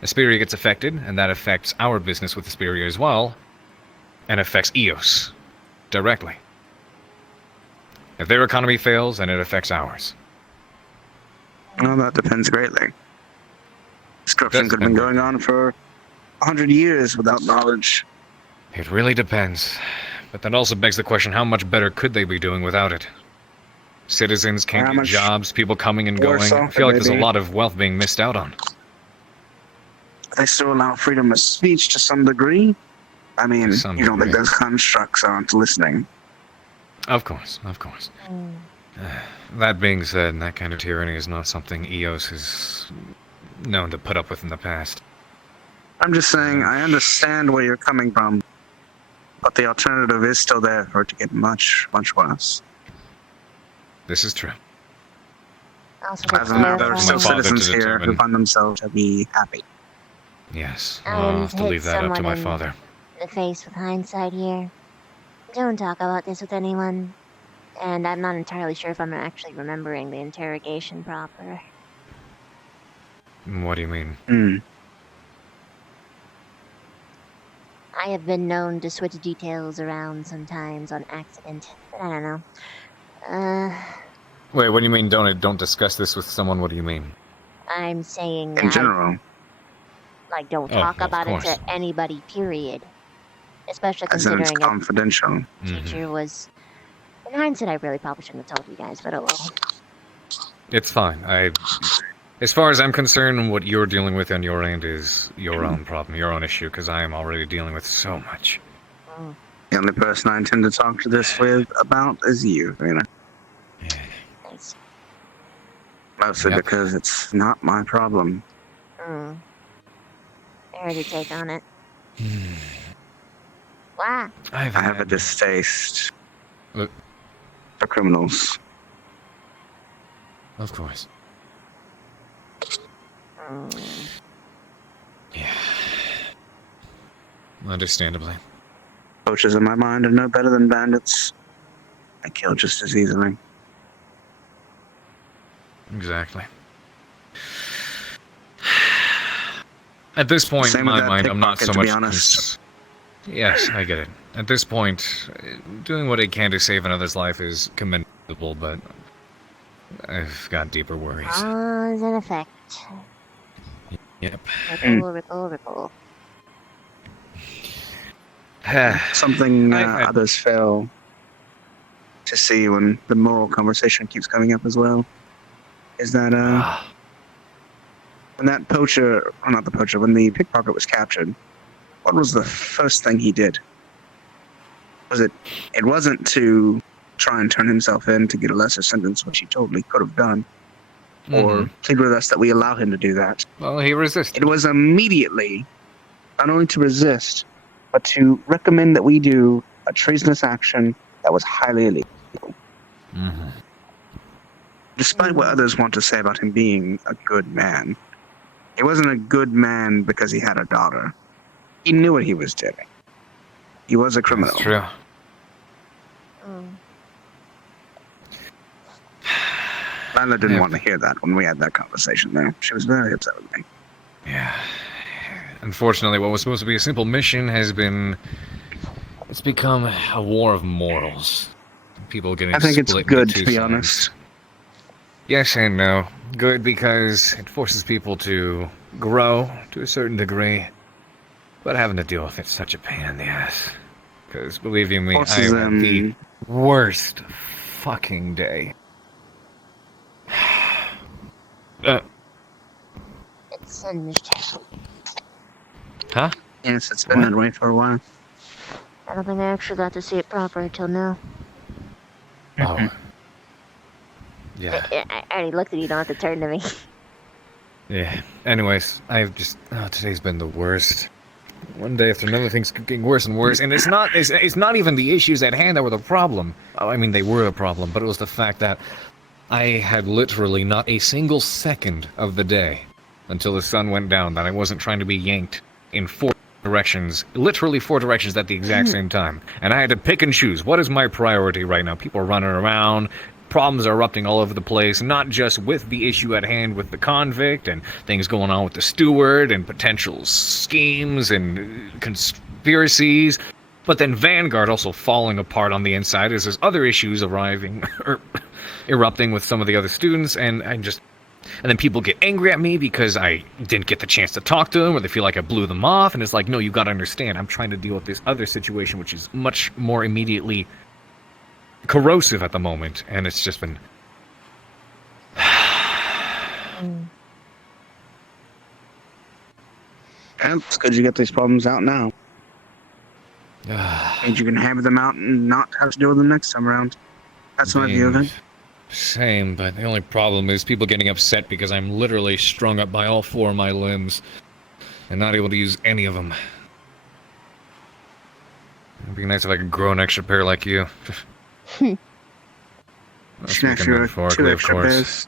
Asperia gets affected, and that affects our business with Asperia as well, and affects Eos directly. If their economy fails, then it affects ours. Well, that depends greatly. This corruption could have been going on for 100 years without knowledge. It really depends. But that also begs the question, how much better could they be doing without it? Citizens can't get jobs, people coming and going. I feel like there's a lot of wealth being missed out on. They still allow freedom of speech to some degree. I mean, you don't think those constructs aren't listening? Of course, of course. That being said, that kind of tyranny is not something Eos has known to put up with in the past. I'm just saying, I understand where you're coming from, but the alternative is still there for it to get much, much worse. This is true. As a matter, there are still citizens here who find themselves to be happy. Yes, I'll have to leave that up to my father. The face with hindsight here. Don't talk about this with anyone. And I'm not entirely sure if I'm actually remembering the interrogation proper. What do you mean? I have been known to switch details around sometimes on accident, but I don't know. Wait, what do you mean? Don't discuss this with someone? What do you mean? I'm saying In general. like don't Oh, talk of about it course. to anybody. Period. Especially As in it's considering a confidential. teacher was. In hindsight, I really probably shouldn't have told you guys, but oh well. It's fine. As far as I'm concerned, what you're dealing with on your end is your own problem, your own issue, because I am already dealing with so much. The only person I intend to talk to this with about is you, you know. Thanks. Mostly because it's not my problem. Very take on it. Why? I have a distaste for criminals. Of course. Yeah. Understandably. Poachers in my mind are no better than bandits. I kill just as easily. Exactly. At this point, Same in with my that mind, I'm not pickpocket, so to much. be honest. Yes, I get it. At this point, doing what I can to save another's life is commendable, but I've got deeper worries. Cause and effect. Yep. Ripple. Something others fail to see when the moral conversation keeps coming up as well is that when that poacher, or not the poacher, when the pickpocket was captured, what was the first thing he did? It wasn't to try and turn himself in to get a lesser sentence, which he totally could have done, or plead with us that we allow him to do that. Well, he resisted. It was immediately, not only to resist, but to recommend that we do a treasonous action that was highly illegal. Despite what others want to say about him being a good man, he wasn't a good man because he had a daughter. He knew what he was doing. He was a criminal. That's true. Lila didn't want to hear that when we had that conversation there. She was very upset with me. Yeah. Unfortunately, what was supposed to be a simple mission has been... It's become a war of morals. People getting I think it's split good, into to two be sides. honest. Yes and no. Good because it forces people to grow to a certain degree. But having to deal with it's such a pain in the ass. Because believe you me, I Forces had the worst fucking day. It's a mistake. Huh? Yes, it's been that way for a while. I don't think I actually got to see it proper until now. Oh. Yeah. I already looked at you. You don't have to turn to me. Yeah. Anyways, I've just... Oh, today's been the worst. One day after another, things keep getting worse and worse. And it's not even the issues at hand that were the problem. Oh, I mean, they were a problem, but it was the fact that I had literally not a single second of the day until the sun went down that I wasn't trying to be yanked in 4 directions, literally 4 directions at the exact same time. And I had to pick and choose. What is my priority right now? People are running around. Problems are erupting all over the place, not just with the issue at hand with the convict and things going on with the steward and potential schemes and conspiracies, but then Vanguard also falling apart on the inside as there's other issues arriving or erupting with some of the other students, and then people get angry at me because I didn't get the chance to talk to them, or they feel like I blew them off, and it's like, no, you gotta understand, I'm trying to deal with this other situation which is much more immediately corrosive at the moment, and it's just been... It's good you get these problems out now. And you can hammer them out and not have to deal with them next time around. That's my view of it. Same, but the only problem is people getting upset because I'm literally strung up by all 4 of my limbs and not able to use any of them. It'd be nice if I could grow an extra pair like you. That's looking metaphorically, of course.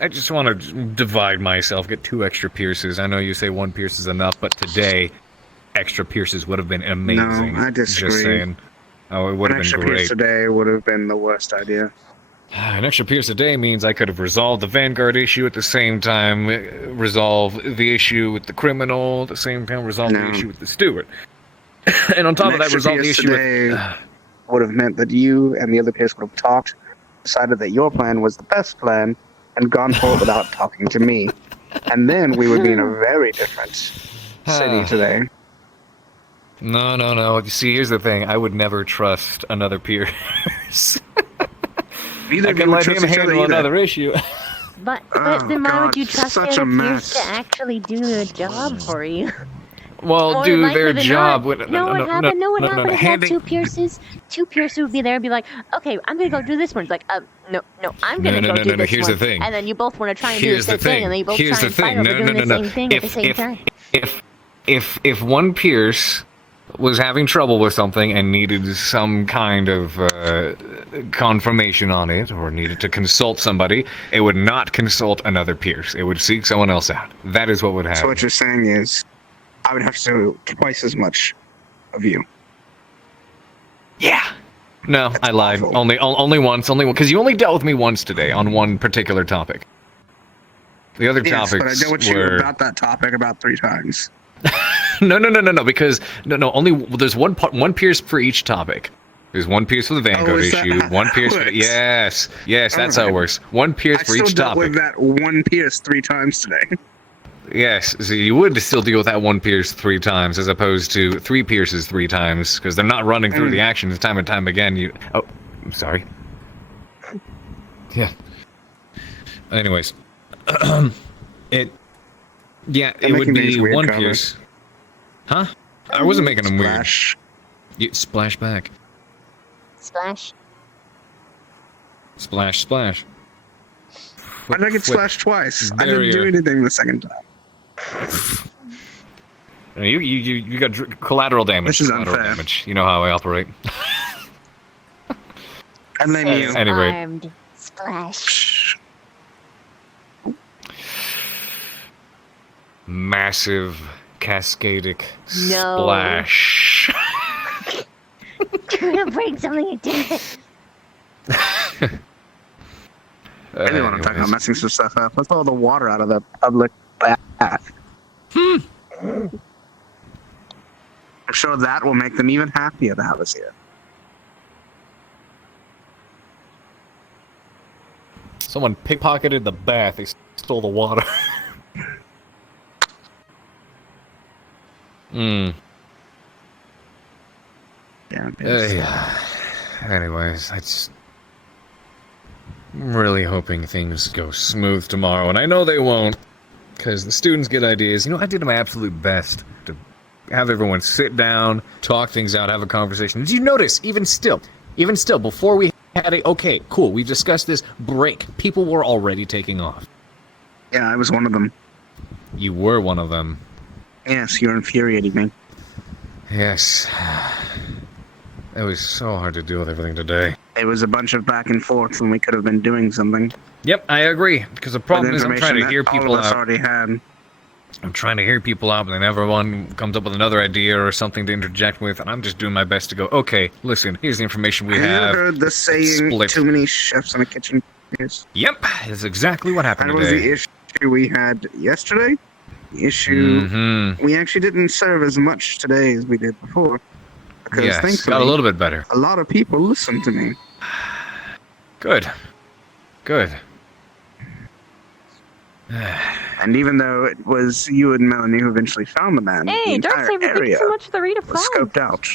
I just want to divide myself, get 2 extra pierces. I know you say 1 pierce is enough, but today, extra pierces would have been amazing. No, I disagree. Just saying. Oh, it would have been An extra great. pierce today would have been the worst idea. An extra pierce a day means I could have resolved the Vanguard issue at the same time, resolve the issue with the criminal, at the same time resolve the issue with the steward. And on top of that, resolve the issue with... would have meant that you and the other pierce would have talked decided that your plan was the best plan and gone for it without talking to me. And then we would be in a very different city today. No. You see, here's the thing. I would never trust another Pierce. I can let him handle another issue. But then why would you trust the other Pierce to actually do the job for you? Well, More do likely their than job. not. No, what happened? No, what happened? Handing... Two Pierces would be there and be like, okay, I'm gonna go do this one. It's like, no, I'm gonna go do this one. Here's the thing. And then you both want to try and do the same thing, and then you both try and fight over doing the same thing at the same time. If one Pierce was having trouble with something and needed some kind of confirmation on it, or needed to consult somebody, it would not consult another Pierce. It would seek someone else out. That is what would happen. So what you're saying is, I would have to do twice as much of you. Yeah. No, that's I lied. Awful. Only once. Because you only dealt with me once today on one particular topic. The other topics but I dealt with you about that topic about 3 times. No. Because only there's one Pierce for each topic. There's one Pierce for the Vanguard issue. One Pierce. Yes, that's how it works. One Pierce for each topic. I still dealt with that one Pierce 3 times today. Yes, so you would still deal with that one Pierce 3 times, as opposed to 3 Pierces 3 times, because they're not running through the actions time and time again. Oh, I'm sorry. Yeah. Anyways, it would be one Pierce. Huh? I wasn't making them weird. Splash back. Splash. Splash. Why did I get splashed twice? I didn't do anything the second time. You got collateral damage. This is collateral unfair. damage. You know how I operate. And then you. Anyway. Armed. Splash. Massive cascadic splash. You're gonna bring something into it. I didn't want to talk about messing some stuff up. Let's all the water out of the public bath. I'm sure that will make them even happier to have us here. Someone pickpocketed the bath. They stole the water. Yeah. Anyways, I'm really hoping things go smooth tomorrow, and I know they won't, because the students get ideas. I did my absolute best to have everyone sit down, talk things out, have a conversation. Did you notice, even still, before we had okay, cool, we've discussed this break, people were already taking off. Yeah, I was one of them. You were one of them. Yes, you're infuriating me. Yes. It was so hard to deal with everything today. It was a bunch of back and forth when we could have been doing something. Yep, I agree. Because the problem is I'm trying to hear people out. Already had. I'm trying to hear people out, but then everyone comes up with another idea or something to interject with, and I'm just doing my best to go, okay, listen, here's the information we have. You heard the saying, split. Too many chefs in the kitchen. Yep, that's exactly what happened today. That was the issue we had yesterday. The issue, we actually didn't serve as much today as we did before. Because yes, got a little bit better. A lot of people listened to me. Good. And even though it was you and Melanie who eventually found the man, the entire area was scoped out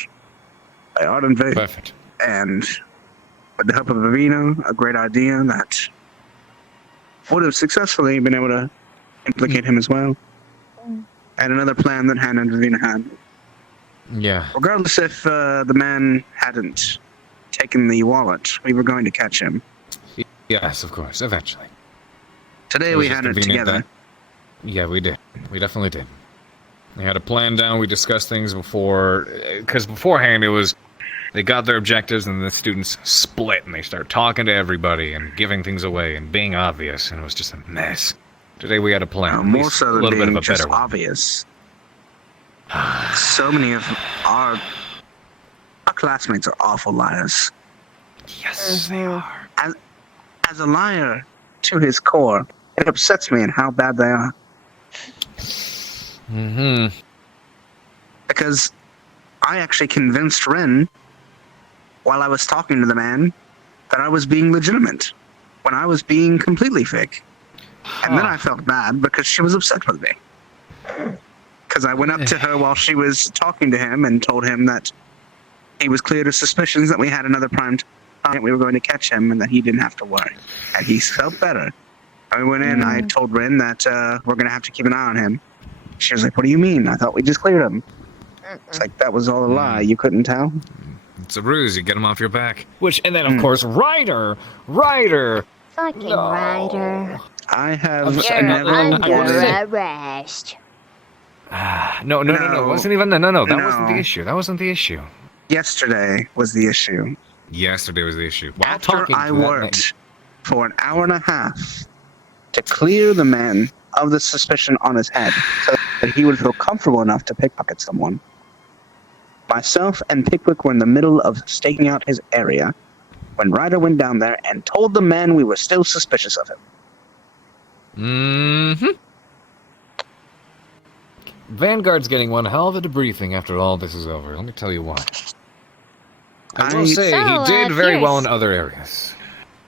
by Arden Vade. Perfect. And with the help of Avina, a great idea that would have successfully been able to implicate him as well. And another plan that Hannah and Avina had. Yeah. Regardless if the man hadn't taken the wallet, we were going to catch him. Yes, of course, eventually. Today we had it together. Yeah, we did. We definitely did. We had a plan down. We discussed things before, because beforehand it was, they got their objectives and the students split and they start talking to everybody and giving things away and being obvious, and it was just a mess. Today we had a plan. More so than a little bit of being a just better one. obvious. So many of our classmates are awful liars. Yes, they are. As a liar to his core, it upsets me in how bad they are. Because I actually convinced Ren, while I was talking to the man, that I was being legitimate when I was being completely fake. And then I felt bad because she was upset with me. Because I went up to her while she was talking to him and told him that he was cleared of suspicions, that we had another prime time, we were going to catch him, and that he didn't have to worry. And he felt better. I went in, I told Rin that we're going to have to keep an eye on him. She was like, what do you mean? I thought we just cleared him. It's like, that was all a lie. You couldn't tell? It's a ruse. You get him off your back. And then, of course, Ryder! Fucking Ryder. I have You're never... under arrest. No. It wasn't even that wasn't the issue. That wasn't the issue. Yesterday was the issue. Yesterday was the issue. After I worked for an hour and a half to clear the man of the suspicion on his head so that he would feel comfortable enough to pickpocket someone, myself and Pickwick were in the middle of staking out his area when Ryder went down there and told the man we were still suspicious of him. Mm-hmm. Vanguard's getting one hell of a debriefing after all this is over. Let me tell you what. I will say he did very well in other areas.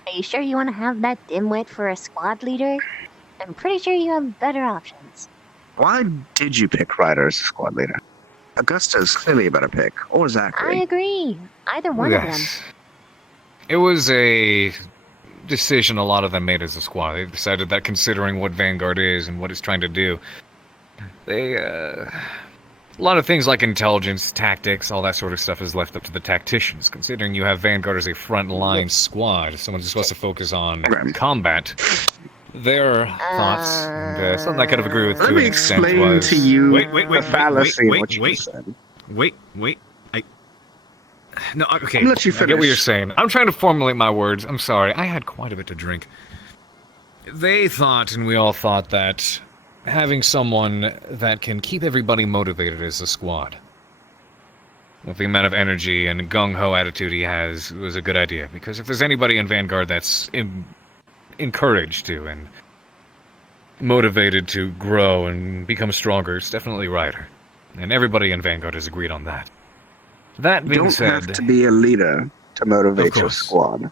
Are you sure you want to have that dimwit for a squad leader? I'm pretty sure you have better options. Why did you pick Ryder as a squad leader? Augusta is clearly a better pick, or Zachary. I agree. Either one of them. It was a decision a lot of them made as a squad. They decided that considering what Vanguard is and what it's trying to do, they, a lot of things like intelligence, tactics, all that sort of stuff is left up to the tacticians. Considering you have Vanguard as a front-line squad, someone who's supposed to focus on combat, their thoughts, and something I could have agreed with to an extent was... Let me explain to you the fallacy of what you said. No, okay, I'll let you I get what finish. you're saying. I'm trying to formulate my words. I'm sorry. I had quite a bit to drink. They thought, and we all thought, that having someone that can keep everybody motivated as a squad, with the amount of energy and gung-ho attitude he has, was a good idea. Because if there's anybody in Vanguard that's encouraged to and motivated to grow and become stronger, it's definitely Ryder. And everybody in Vanguard has agreed on that. That You being don't said, have to be a leader to motivate your squad.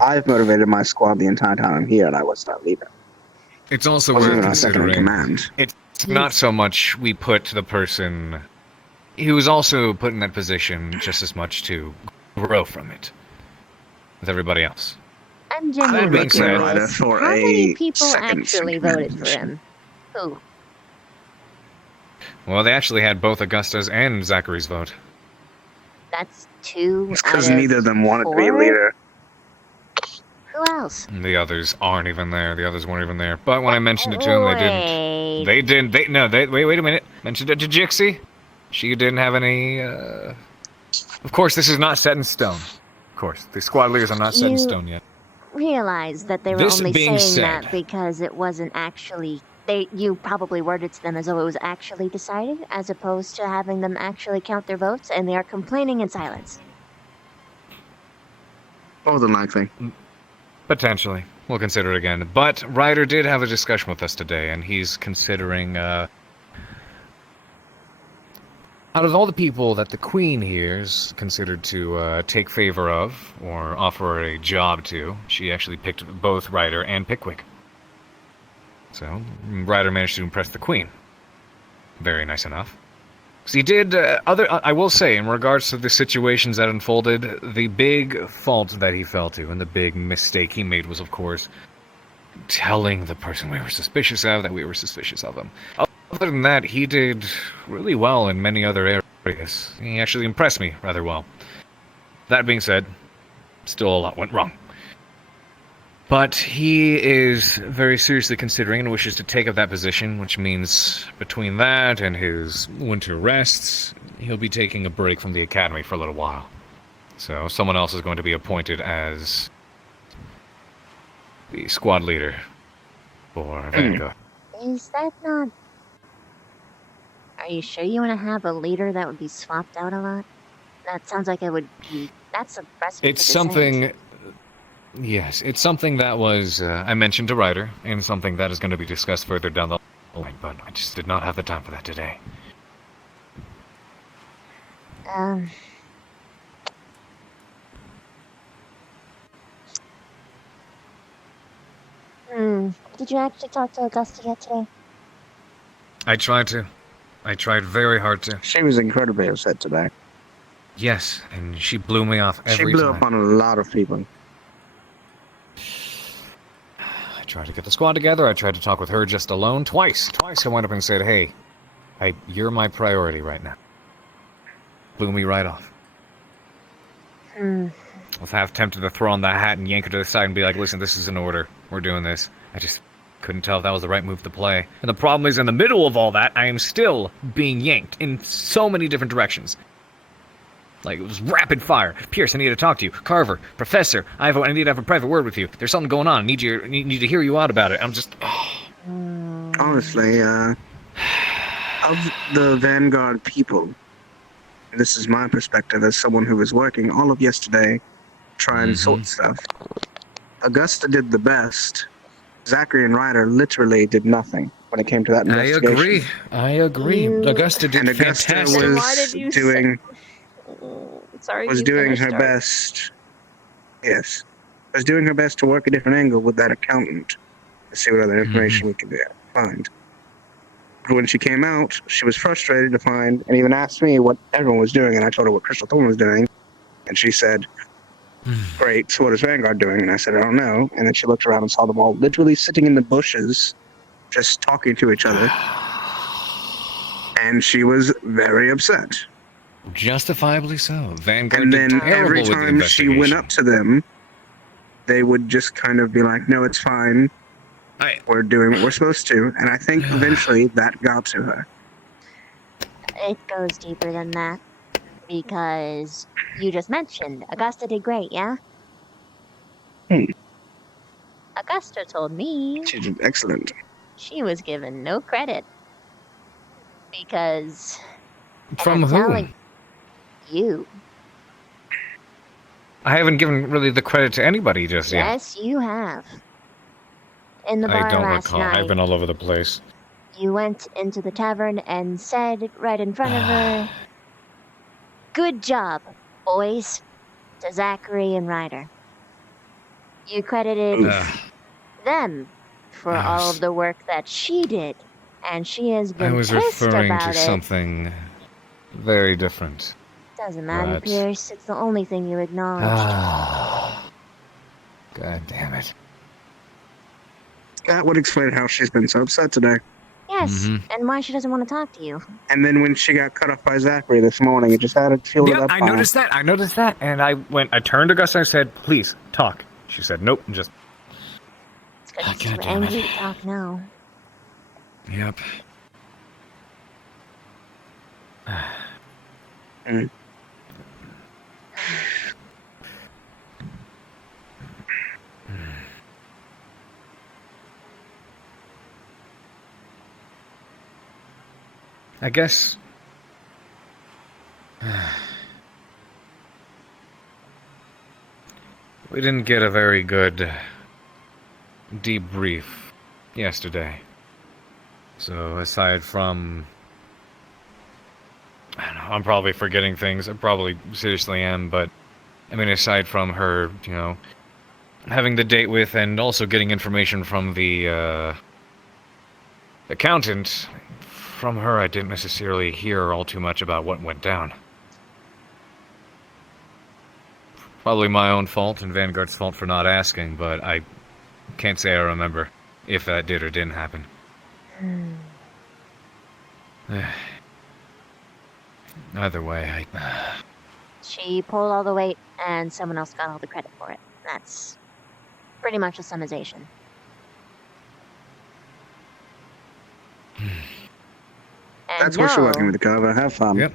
I've motivated my squad the entire time I'm here, and I was not leader. it's also Wasn't worth even a second in considering. command. It's not so much we put the person. He was also put in that position just as much to grow from it with everybody else. I'm That genuinely being said, curious. for How a many people second actually voted for him? Who? well, they actually had both Augusta's and Zachary's vote. That's two. It's because out of neither of them wanted to be a four? leader. Who else? The others aren't even there. The others weren't even there. But when I mentioned it to them, they didn't. They didn't. Wait a minute. Mentioned it to Jixie. She didn't have any. Of course, this is not set in stone. Of course, the squad leaders are not set in You- stone yet. Realize that they were This only being saying said- that because it wasn't actually. You probably worded to them as though it was actually decided, as opposed to having them actually count their votes, and they are complaining in silence. More than likely. Potentially. We'll consider it again. But Ryder did have a discussion with us today, and he's considering, out of all the people that the Queen here is considered to take favor of, or offer a job to, she actually picked both Ryder and Pickwick. So, Ryder managed to impress the Queen. Very nice enough. So he did, I will say, in regards to the situations that unfolded, the big fault that he fell to, and the big mistake he made was, of course, telling the person we were suspicious of that we were suspicious of him. Other than that, he did really well in many other areas. He actually impressed me rather well. That being said, still a lot went wrong. But he is very seriously considering and wishes to take up that position, which means between that and his winter rests, he'll be taking a break from the academy for a little while. So someone else is going to be appointed as the squad leader for Vanguard. Is that not? Are you sure you want to have a leader that would be swapped out a lot? That sounds like it would be. That's a precedent. It's something. Yes, it's something that was I mentioned to Ryder, and something that is going to be discussed further down the line. But I just did not have the time for that today. Did you actually talk to Augusta yet today? I tried to. I tried very hard to. She was incredibly upset today. Yes, and she blew me off every time. She blew up on a lot of people. I tried to get the squad together. I tried to talk with her just alone twice. Twice I went up and said, hey, you're my priority right now. Blew me right off. I was half tempted to throw on that hat and yank her to the side and be like, listen, this is an order. We're doing this. I just couldn't tell if that was the right move to play. And the problem is, in the middle of all that, I am still being yanked in so many different directions. Like, it was rapid fire. Pierce, I need to talk to you. Carver, Professor, Ivo, I need to have a private word with you. There's something going on. I need to hear you out about it. I'm just... Honestly, of the Vanguard people, this is my perspective as someone who was working all of yesterday, trying to sort stuff. Augusta did the best. Zachary and Ryder literally did nothing when it came to that investigation. I agree. Augusta did fantastic. Was doing her best. Yes. Was doing her best to work a different angle with that accountant to see what other information we could find. But when she came out, she was frustrated to find, and even asked me what everyone was doing, and I told her what Crystal Thorn was doing, and she said, great, so what is Vanguard doing? And I said, I don't know. And then she looked around and saw them all literally sitting in the bushes, just talking to each other. And she was very upset. Justifiably so. Vanguard and then did terrible every with the time she went investigation. up to them, they would just kind of be like, no, it's fine. We're doing what we're supposed to. And I think eventually that got to her. It goes deeper than that. Because you just mentioned Augusta did great, yeah? Augusta told me She did excellent. she was given no credit. Because... From I'm whom? telling you. I haven't given really the credit to anybody just yet. Yes, you have. In the bar I don't last recall. night, I've been all over the place. you went into the tavern and said right in front of her, "Good job, boys," to Zachary and Ryder. You credited them for all of the work that she did, and she has I been was pissed referring about to it. something very different. Doesn't matter, Right. Pierce. It's the only thing you acknowledged. God damn it. That would explain how she's been so upset today. Yes, and why she doesn't want to talk to you. And then when she got cut off by Zachary this morning, it just added fuel to Yeah, that I fire. noticed that, and I turned to Augusta and I said, please, talk. She said, nope, and just... It's because she's too angry to talk now. Yep. I guess... we didn't get a very good debrief yesterday. So aside from... I don't know, I'm probably forgetting things. I probably seriously am, but... I mean, aside from her, you know, having the date with and also getting information from the, accountant, from her I didn't necessarily hear all too much about what went down. Probably my own fault and Vanguard's fault for not asking, but I can't say I remember if that did or didn't happen. Either way, She pulled all the weight, and someone else got all the credit for it. That's pretty much a summation. That's what you're working with, Carver. Have fun. Yep.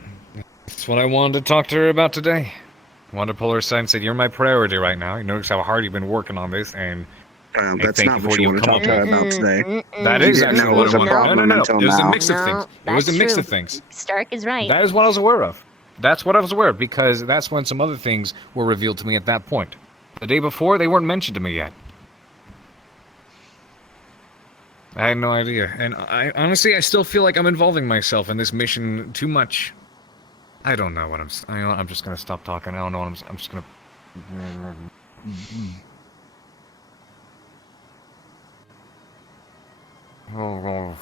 That's what I wanted to talk to her about today. I wanted to pull her aside and say, you're my priority right now. You notice how hard you've been working on this, and that's not what you want to talk to her about today. That is Yeah, actually that what was I a wanted. problem No. until It was a now. mix of things. It was a mix of things. Stark is right. That is what I was aware of. That's what I was aware of, because that's when some other things were revealed to me at that point. The day before, they weren't mentioned to me yet. I had no idea. And I honestly, I still feel like I'm involving myself in this mission too much. I don't know what I'm just gonna stop talking. I don't know what I'm just gonna... Don't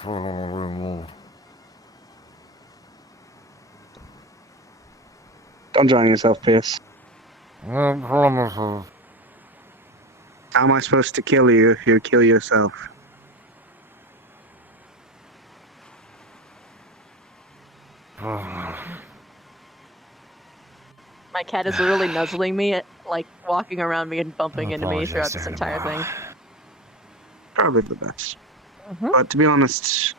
drown yourself, Pierce. How am I supposed to kill you if you kill yourself? My cat is literally nuzzling me, like walking around me and bumping into me throughout this entire thing. Probably the best. But to be honest,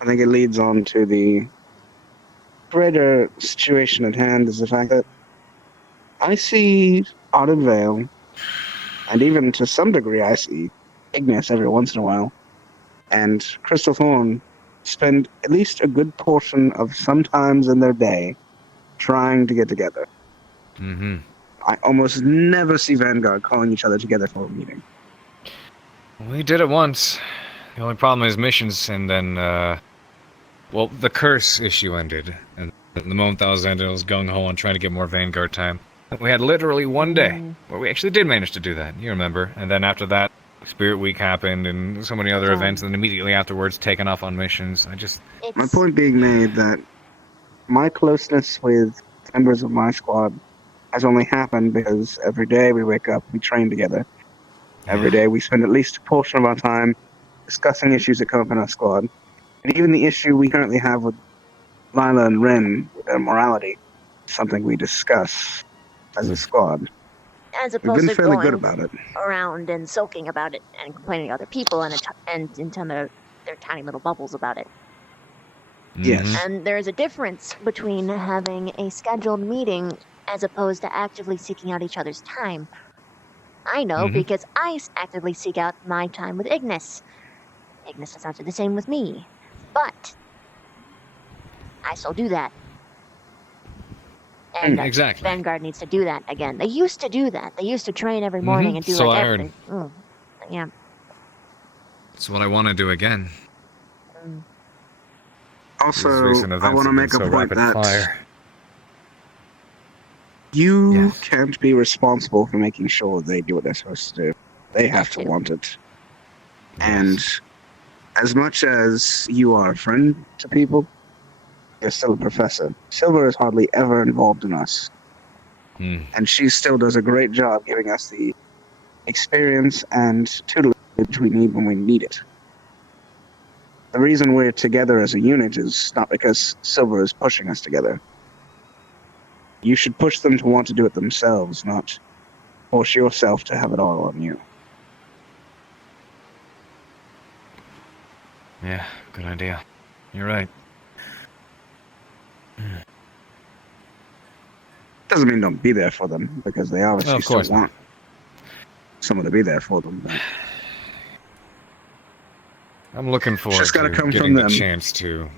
I think it leads on to the greater situation at hand is the fact that I see Autumn Vale, and even to some degree I see Ignis every once in a while, and Crystal Thorn spend at least a good portion of sometimes in their day trying to get together. Mm-hmm. I almost never see Vanguard calling each other together for a meeting. We did it once. The only problem is missions, and then, well, the curse issue ended. And the moment that was ended, I was gung-ho on trying to get more Vanguard time. We had literally one day where we actually did manage to do that, you remember. And then after that, Spirit Week happened, and so many other events, and then immediately afterwards, taken off on missions. My point being made that my closeness with members of my squad has only happened because every day we wake up, we train together. Every day we spend at least a portion of our time discussing issues that come up in our squad. And even the issue we currently have with Lila and Ren with their morality is something we discuss as a squad. As We've opposed been to fairly going good about it. around and sulking about it and complaining to other people and into their tiny little bubbles about it. Yes. And there's a difference between having a scheduled meeting as opposed to actively seeking out each other's time. I know because I actively seek out my time with Ignis. Ignis does not do the same with me. But I still do that. And exactly. Vanguard needs to do that again. They used to do that. They used to train every morning and do So like I heard. everything. Yeah. That's what I want to do again. Also, These recent I events want to have been make a so point rapid that fire. you can't be responsible for making sure they do what they're supposed to do. They have to want it. And as much as you are a friend to people, you're still a professor. Silver is hardly ever involved in us. And she still does a great job giving us the experience and tutelage we need when we need it. The reason we're together as a unit is not because Silver is pushing us together. You should push them to want to do it themselves, not force yourself to have it all on you. Yeah, good idea. You're right. Doesn't mean don't be there for them, because they obviously still want someone to be there for them. But I'm looking forward just gotta to come getting from the them. chance to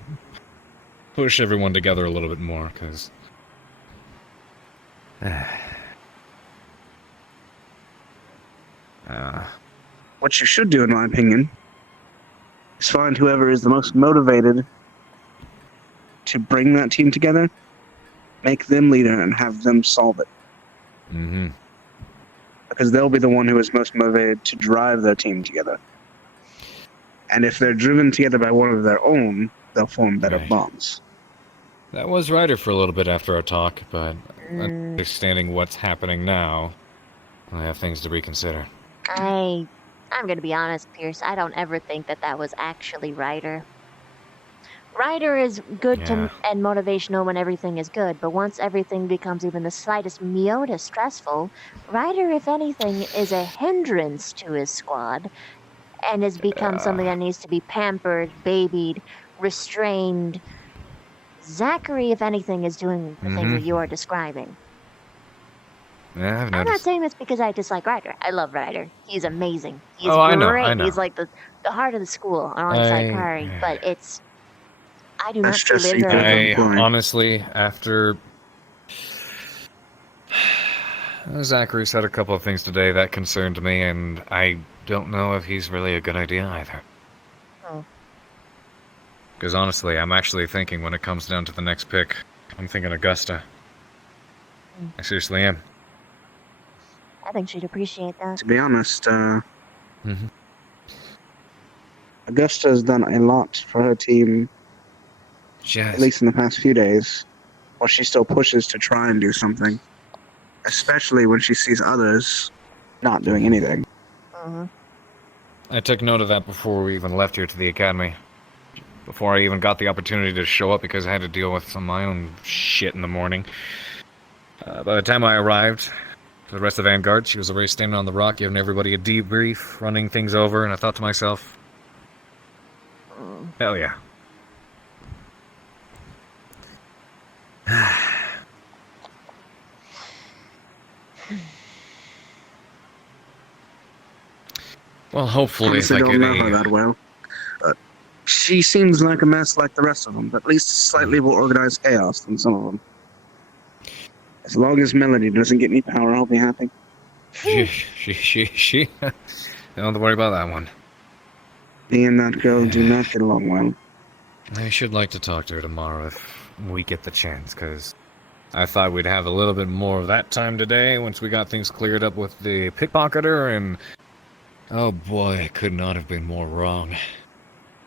push everyone together a little bit more, because what you should do, in my opinion, is find whoever is the most motivated to bring that team together, make them leader, and have them solve it. Because they'll be the one who is most motivated to drive their team together. And if they're driven together by one of their own, they'll form better bonds. that was Ryder for a little bit after our talk, but understanding what's happening now, I have things to reconsider. I'm gonna be honest, Pierce. I don't ever think that was actually Ryder. Ryder is good and motivational when everything is good, but once everything becomes even the slightest iota stressful, Ryder, if anything, is a hindrance to his squad and has become something that needs to be pampered, babied, restrained. Zachary, if anything, is doing the things that you are describing. Yeah, I've I'm not noticed. saying this because I dislike Ryder. I love Ryder. He's amazing. He's Oh, great. I know. He's like the heart of the school alongside Kari, but I do not see Linder. I honestly, after Zachary said a couple of things today that concerned me, and I don't know if he's really a good idea either. Oh. Because honestly, I'm actually thinking when it comes down to the next pick, I'm thinking Augusta. I seriously am. I think she'd appreciate that. To be honest, Augusta has done a lot for her team, at least in the past few days, while she still pushes to try and do something, especially when she sees others not doing anything. I took note of that before we even left here to the academy. Before I even got the opportunity to show up because I had to deal with some of my own shit in the morning. By the time I arrived, the rest of the Vanguard, she was already standing on the rock, giving everybody a debrief, running things over, and I thought to myself, hell yeah. Well, hopefully Honestly, if I don't get know her that well. She seems like a mess like the rest of them, but at least slightly more organized chaos than some of them. As long as Melody doesn't get any power, I'll be happy. She. Don't have to worry about that one. Me and that girl do not get along well. I should like to talk to her tomorrow if we get the chance, because I thought we'd have a little bit more of that time today once we got things cleared up with the pickpocketer, and oh boy, I could not have been more wrong.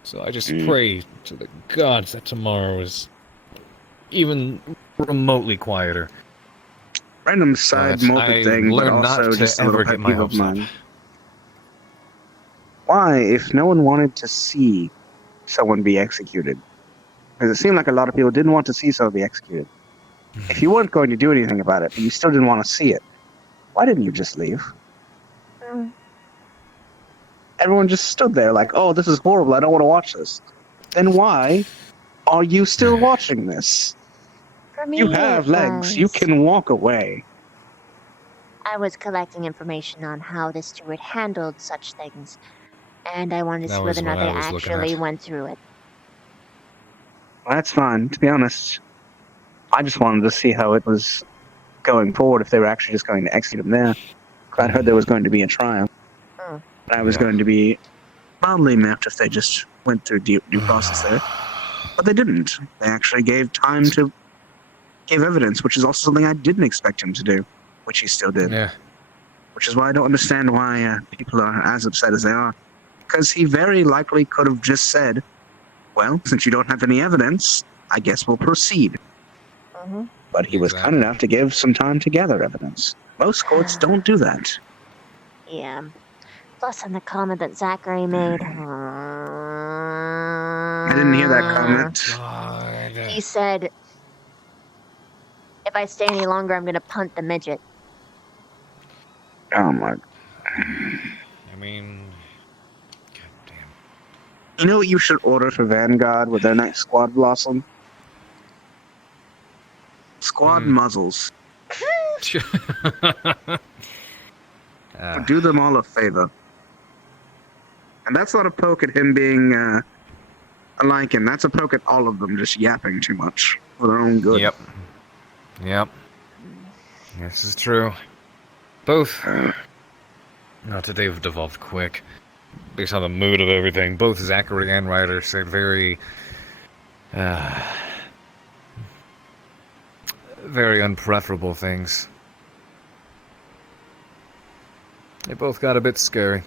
So I just pray to the gods that tomorrow is even remotely quieter. Random side morbid thing, but also just a little pet peeve of mine. Why, if no one wanted to see someone be executed? Because it seemed like a lot of people didn't want to see someone be executed. If you weren't going to do anything about it, but you still didn't want to see it, why didn't you just leave? Everyone just stood there like, oh, this is horrible, I don't want to watch this. Then why are you still watching this? For me, You have legs, you can walk away. I was collecting information on how the steward handled such things, and I wanted to see whether or not they actually went through it. Well, that's fine, to be honest. I just wanted to see how it was going forward, if they were actually just going to execute him there. I heard there was going to be a trial. And I was going to be mildly miffed if they just went through due process there. But they didn't. They actually gave time to give evidence, which is also something I didn't expect him to do, which he still did. Yeah. Which is why I don't understand why people are as upset as they are. Because he very likely could have just said, well, since you don't have any evidence, I guess we'll proceed. But he was kind enough to give some time to gather evidence. Most courts don't do that. Yeah. Plus, on the comment that Zachary made. I didn't hear that comment. He said, if I stay any longer, I'm going to punt the midget. Oh my. I mean, you know what you should order for Vanguard with their next squad blossom? Squad muzzles. Do them all a favor. And that's not a poke at him being a Lycan. That's a poke at all of them just yapping too much for their own good. Yep. This is true. Both. Not today have devolved quick. Based on the mood of everything, both Zachary and Ryder said very unpreferable things. They both got a bit scary.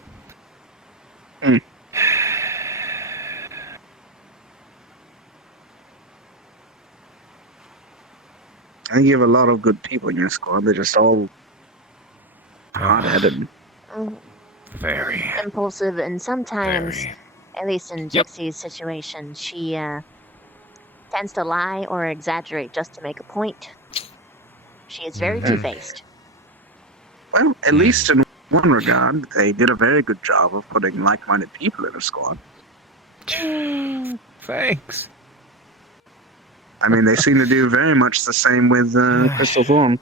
I think you have a lot of good people in your squad. They're just all hot-headed. Very. Impulsive, and sometimes, at least in Jixie's situation, she tends to lie or exaggerate just to make a point. She is very two-faced. Well, at least in one regard, they did a very good job of putting like-minded people in her squad. Thanks. I mean, they seem to do very much the same with Crystal Thorn.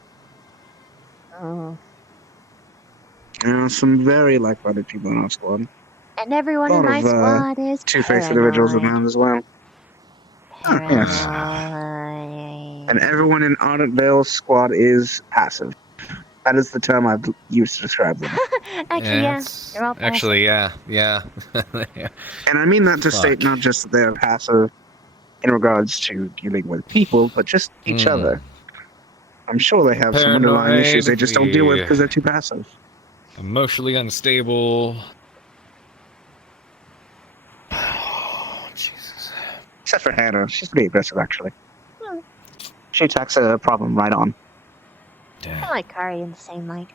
There are some very like-minded people in our squad. And everyone in my squad is two-faced individuals around as well. Yes. And everyone in Ardent Vale's squad is passive. That is the term I've used to describe them. They're all passive. Yeah. And I mean that to state not just that they are passive in regards to dealing with people, but just each other. I'm sure they have some underlying issues they just don't deal with because they're too passive. Emotionally unstable. Except for Hannah, she's pretty aggressive actually. She attacks a problem right on. I like Kari in the same light.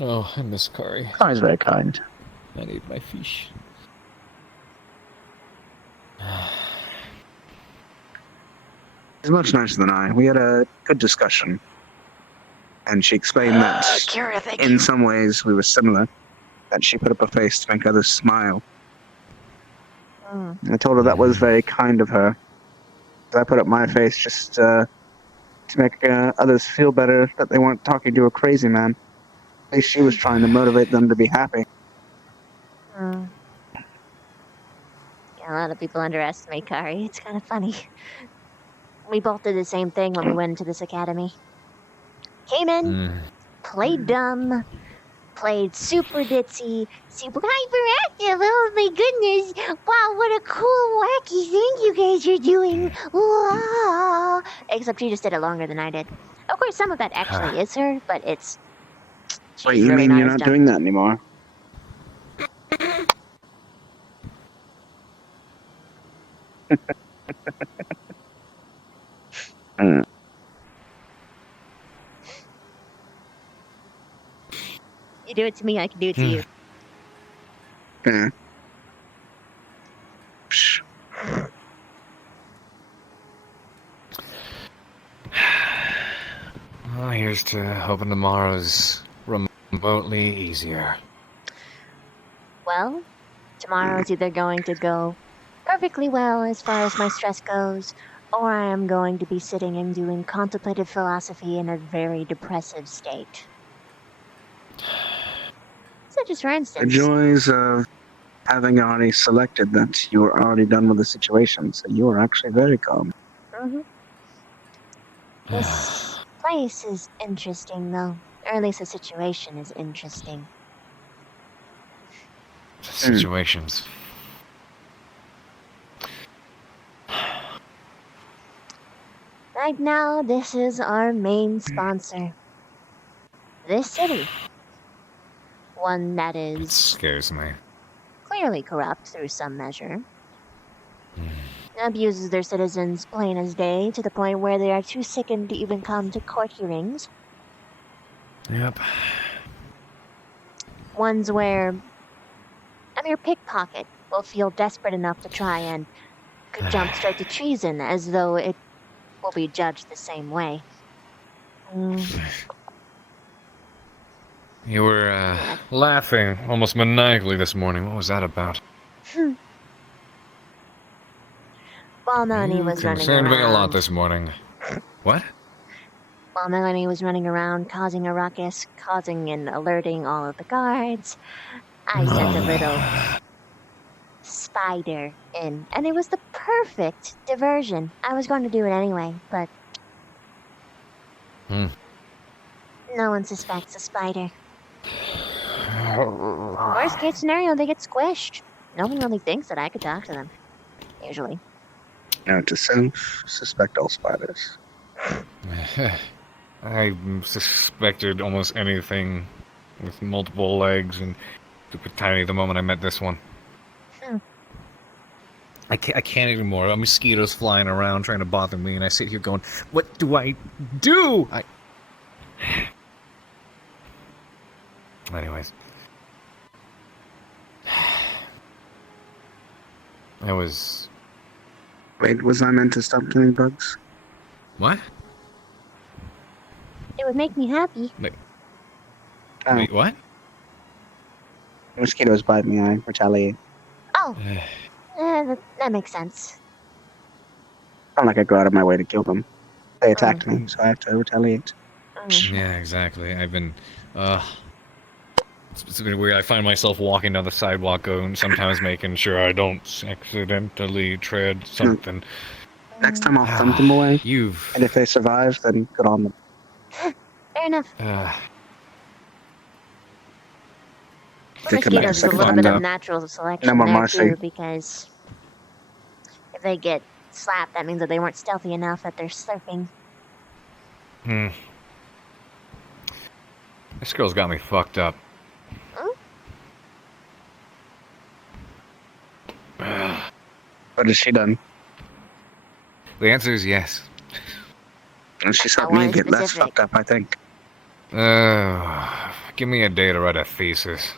Oh, I miss Kari. Kari's very kind. I need my fish. She's much nicer than I. We had a good discussion. And she explained that Kira, thank in you. some ways we were similar. That she put up a face to make others smile. Mm. I told her that was very kind of her. I put up my face just to make others feel better that they weren't talking to a crazy man. At least she was trying to motivate them to be happy. Mm. Yeah, a lot of people underestimate Kari. It's kind of funny. We both did the same thing when we went into this academy. Came in, played dumb, played super ditzy, super hyperactive. Oh my goodness! Wow, what a cool, wacky thing you guys are doing! Wow. Except she just did it longer than I did. Of course, some of that actually is her, but it's. Wait, you really mean you're as not dumb. doing that anymore? You do it to me, I can do it to you. Yeah. Well, here's to hoping tomorrow's remotely easier. Well, tomorrow's either going to go perfectly well as far as my stress goes, or I am going to be sitting and doing contemplative philosophy in a very depressive state. So just for The instance, joys of having already selected that you were already done with the situation, so you were actually very calm. this place is interesting though, or at least the situation is interesting. Situations. Right now, this is our main sponsor. This city. One that is Scares me. clearly corrupt through some measure. Abuses their citizens plain as day to the point where they are too sickened to even come to court hearings. Yep. Ones where a mere pickpocket will feel desperate enough to try and could jump straight to treason as though it will be judged the same way. You were laughing almost maniacally this morning. What was that about? While Melanie You was running concerned me a lot around, this morning. What? while Melanie was running around causing a ruckus, causing and alerting all of the guards, I sent a little spider in, and it was the perfect diversion. I was going to do it anyway, but no one suspects a spider. Worst case scenario, they get squished. No one really thinks that I could talk to them. Usually. Now to suspect all spiders. I suspected almost anything with multiple legs and stupid tiny the moment I met this one. I can't anymore. A mosquitoes flying around trying to bother me, and I sit here going, "What do I do?" Anyways, I was. Wait, was I meant to stop killing bugs? What? It would make me happy. Wait, what? Mosquitoes bite me, I retaliate. Oh, that makes sense. Not like I go out of my way to kill them. They attacked me, so I have to retaliate. Yeah, exactly. I've been. It's been weird. I find myself walking down the sidewalk, going, sometimes making sure I don't accidentally tread something. Next time I'll thump them away. You've. And if they survive, then good on them. Fair enough. They come back a Mosquitoes is a second little time, bit though. of natural selection No more there Marcy. too, because if they get slapped, that means that they weren't stealthy enough that they're slurping. This girl's got me fucked up. What has she done? The answer is yes. And she's helped me get less fucked up, I think. Give me a day to write a thesis.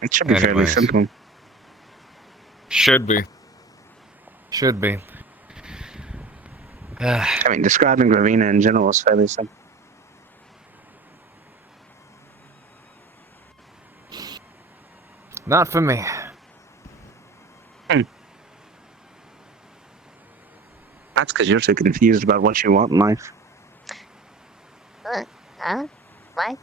It should be fairly Anyways. simple. Should be. Should be. I mean, describing Ravina in general is fairly simple. Not for me. That's because you're too confused about what you want in life. Huh? What?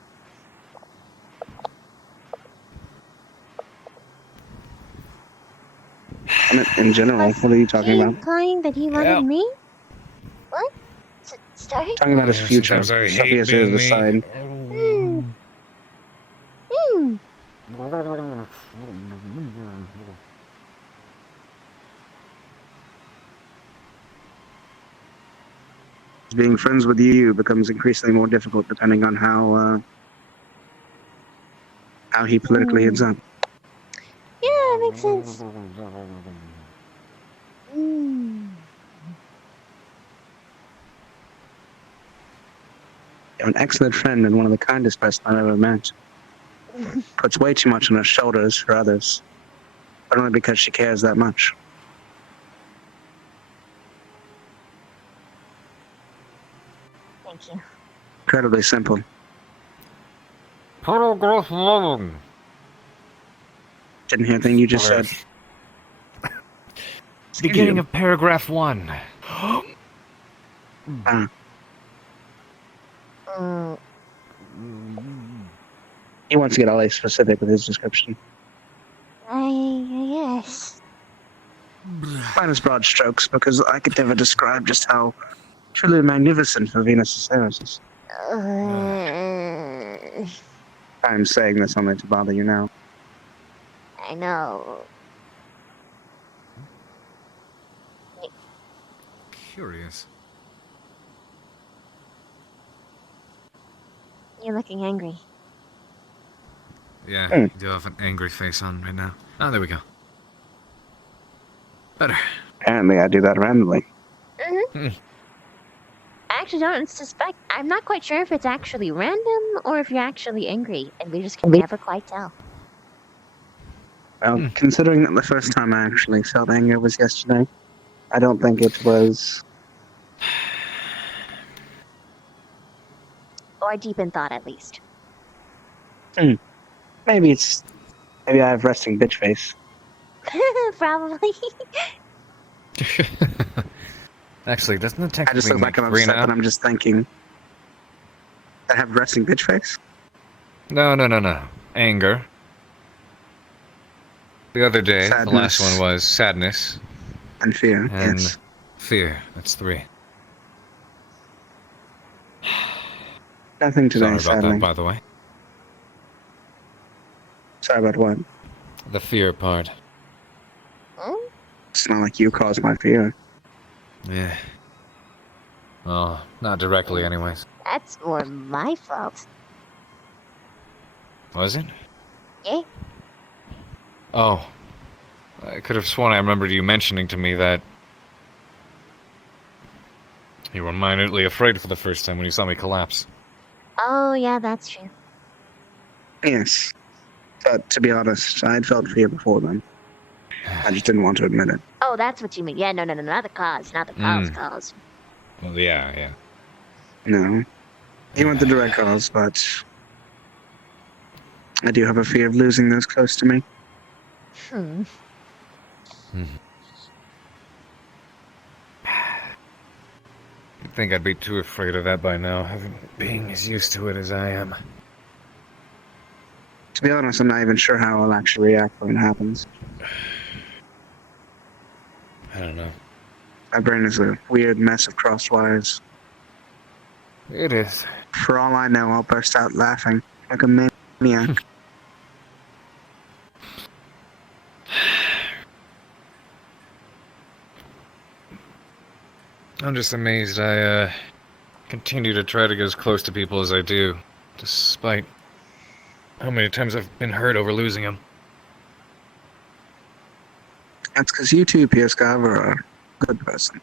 I mean, in general, what are you talking He about? implying that he wanted me? What? Sorry? Talking about his future. Sometimes I hate Sophia's being here to me. decide. Being friends with you becomes increasingly more difficult depending on how he politically ends up. Yeah, that makes sense. You're an excellent friend and one of the kindest person I've ever met. Puts way too much on her shoulders for others, but only because she cares that much. Thank you. Incredibly simple. Paragraph 11. Didn't hear a thing you just said. Beginning of paragraph 1. He wants to get all specific with his description. Yes. Minus broad strokes, because I could never describe just how truly magnificent Ravina Cesaris is. I'm saying this only to bother you now. I know. Curious. You're looking angry. Yeah, you do have an angry face on right now. Oh, there we go. Better. Apparently, I do that randomly. I actually don't suspect. I'm not quite sure if it's actually random or if you're actually angry, and we just can never quite tell. Well, considering that the first time I actually felt anger was yesterday, I don't think it was. Or deep in thought, at least. Maybe I have resting bitch face. Probably. Actually, doesn't it I technically just look make like I'm 3 upset, now? but I'm just thinking. I have resting bitch face? No. Anger. The other day, the last Sadness. one was sadness. And fear, And yes. fear. That's 3. Nothing today, Sorry about sadly. that, by the way. Sorry about what? The fear part. It's not like you caused my fear. Yeah. Oh, not directly, anyways. That's more my fault. Was it? Yeah? Oh. I could have sworn I remembered you mentioning to me that you were minorly afraid for the first time when you saw me collapse. Oh, yeah, that's true. Yes. But to be honest, I had felt fear before then. I just didn't want to admit it. Oh, that's what you mean. Yeah, no, not the cause. Not the cause. Well, yeah. No. You want the direct cause, but I do have a fear of losing those close to me. You'd think I'd be too afraid of that by now, being as used to it as I am. To be honest, I'm not even sure how I'll actually react when it happens. I don't know. My brain is a weird mess of crossed wires. It is. For all I know, I'll burst out laughing like a maniac. I'm just amazed I continue to try to get as close to people as I do, despite how many times I've been hurt over losing him. That's because you too, Pierce Carver, are a good person.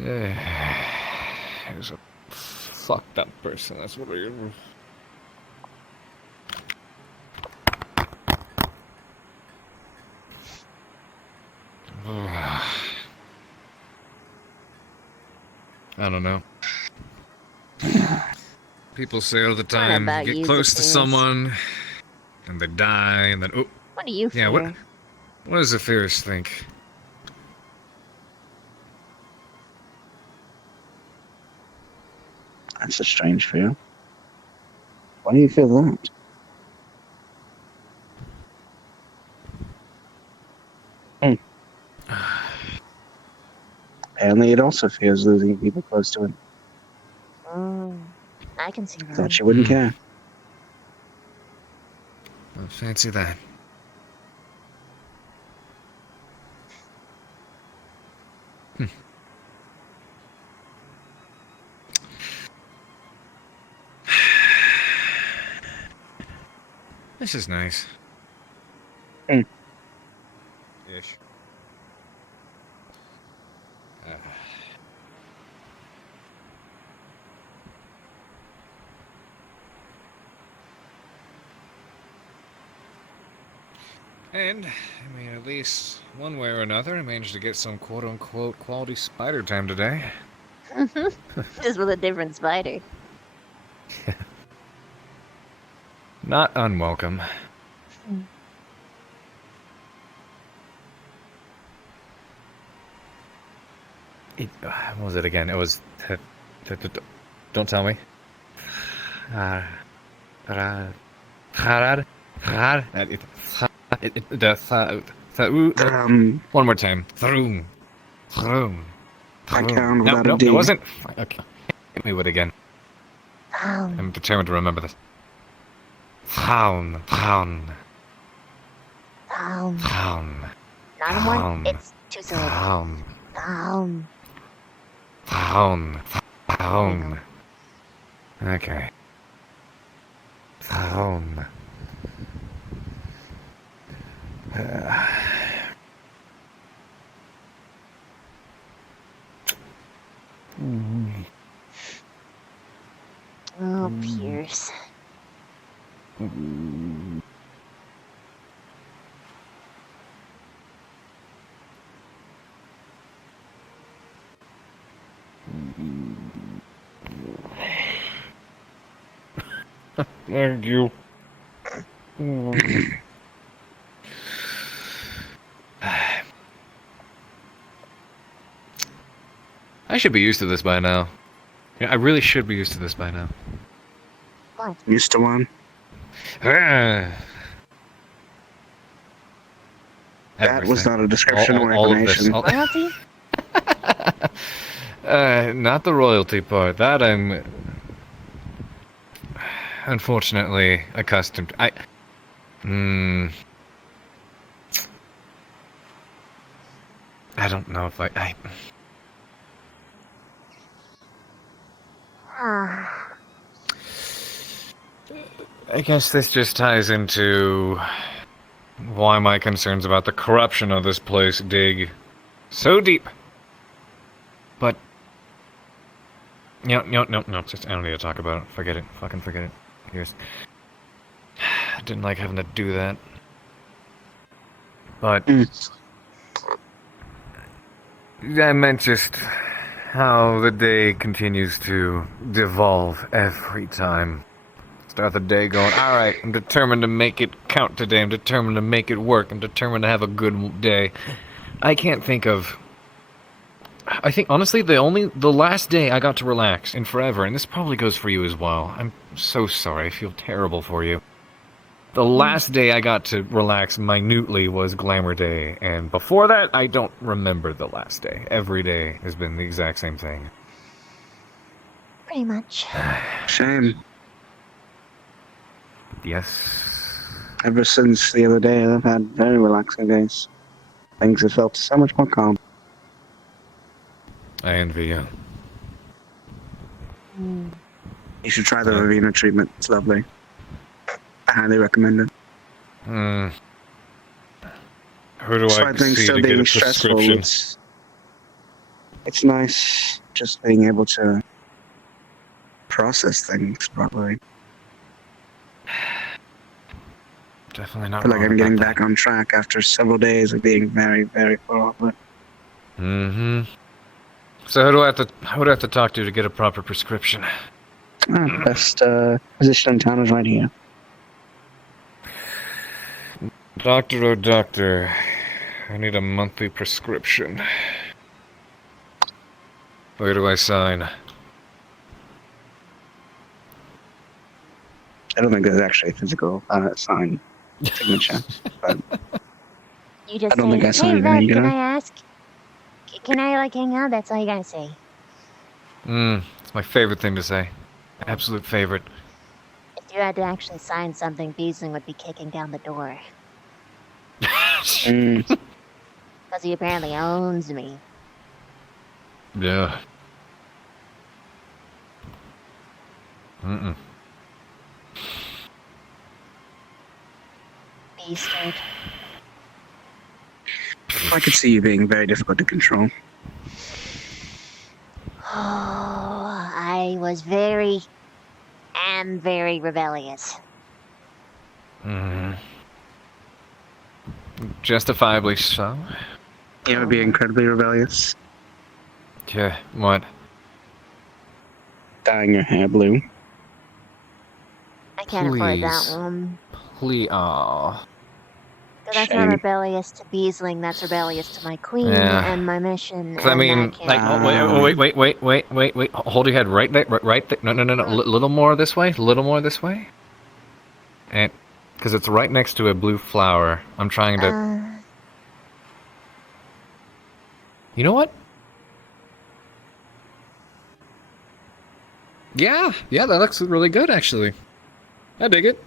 Yeah, he was a fucked up person. That's what I. I don't know. People say all the time, about get you, close to Zephyrius? someone, and they die, and then oh. What do you Yeah, fear? what does Zephyrius think? That's a strange fear. Why do you feel that? Apparently, it also fears losing people close to it. I can see that. Thought you wouldn't care. Well, fancy that. This is nice. Ish. And, I mean, at least one way or another, I managed to get some quote-unquote quality spider time today. Just with a different spider. Not unwelcome. What was it again? It was... Don't tell me. One more time. Throom. I count No, without no, a D. it wasn't. Okay. Hit me with it again. I'm determined to remember this. Faun. Not in one. It's two syllables. Faun. Okay. Faun. Oh, Pierce. Thank you. I should be used to this by now. Yeah, I really should be used to this by now. Used to one. That was not a description or all of this. explanation. Not the royalty part. That I'm unfortunately accustomed. I don't know if I guess this just ties into why my concerns about the corruption of this place dig so deep. But no, just I don't need to talk about it. Forget it. Fucking forget it. Here's I didn't like having to do that. But I meant just how the day continues to devolve every time. Start the day going, alright, I'm determined to make it count today, I'm determined to make it work, I'm determined to have a good day. I can't think of... I think, honestly, the last day I got to relax in forever, and this probably goes for you as well. I'm so sorry, I feel terrible for you. The last day I got to relax minutely was Glamour Day, and before that, I don't remember the last day. Every day has been the exact same thing. Pretty much. Shame. Yes. Ever since the other day, I've had very relaxing days. Things have felt so much more calm. I envy you. You should try the Ravina treatment. It's lovely. highly recommend it. Hmm. Who do So I think see still to get a being stressful. prescription? It's nice just being able to process things properly. Definitely I not feel like wrong I'm getting about back on track after several days of being very, very far off it. that. Mm-hmm. So who do I have to talk to get a proper prescription? The best physician in town is right here. Doctor, oh doctor, I need a monthly prescription. Where do I sign? I don't think there's actually a physical sign signature, but You just I don't say, think I hey, signed Red, anything, can you I know? ask? Can I, like, hang out? That's all you gotta say. It's my favorite thing to say. Absolute favorite. If you had to actually sign something, Beasling would be kicking down the door. Mm. Because he apparently owns me. Yeah. Mm-mm. Beastard. I could see you being very difficult to control. Oh, I was am very rebellious. Mm-hmm. Justifiably so. You would be incredibly rebellious. Yeah, what? Dyeing your hair blue. I can't afford that Please. one. Please, aw. So that's not rebellious to Beasling, that's rebellious to my queen Yeah. and my mission. 'Cause I and mean, can't- like, wait. Hold your head right there, right there. No. Little more this way. Little more this way. And, because it's right next to a blue flower. I'm trying to. You know what? Yeah, that looks really good, actually. I dig it.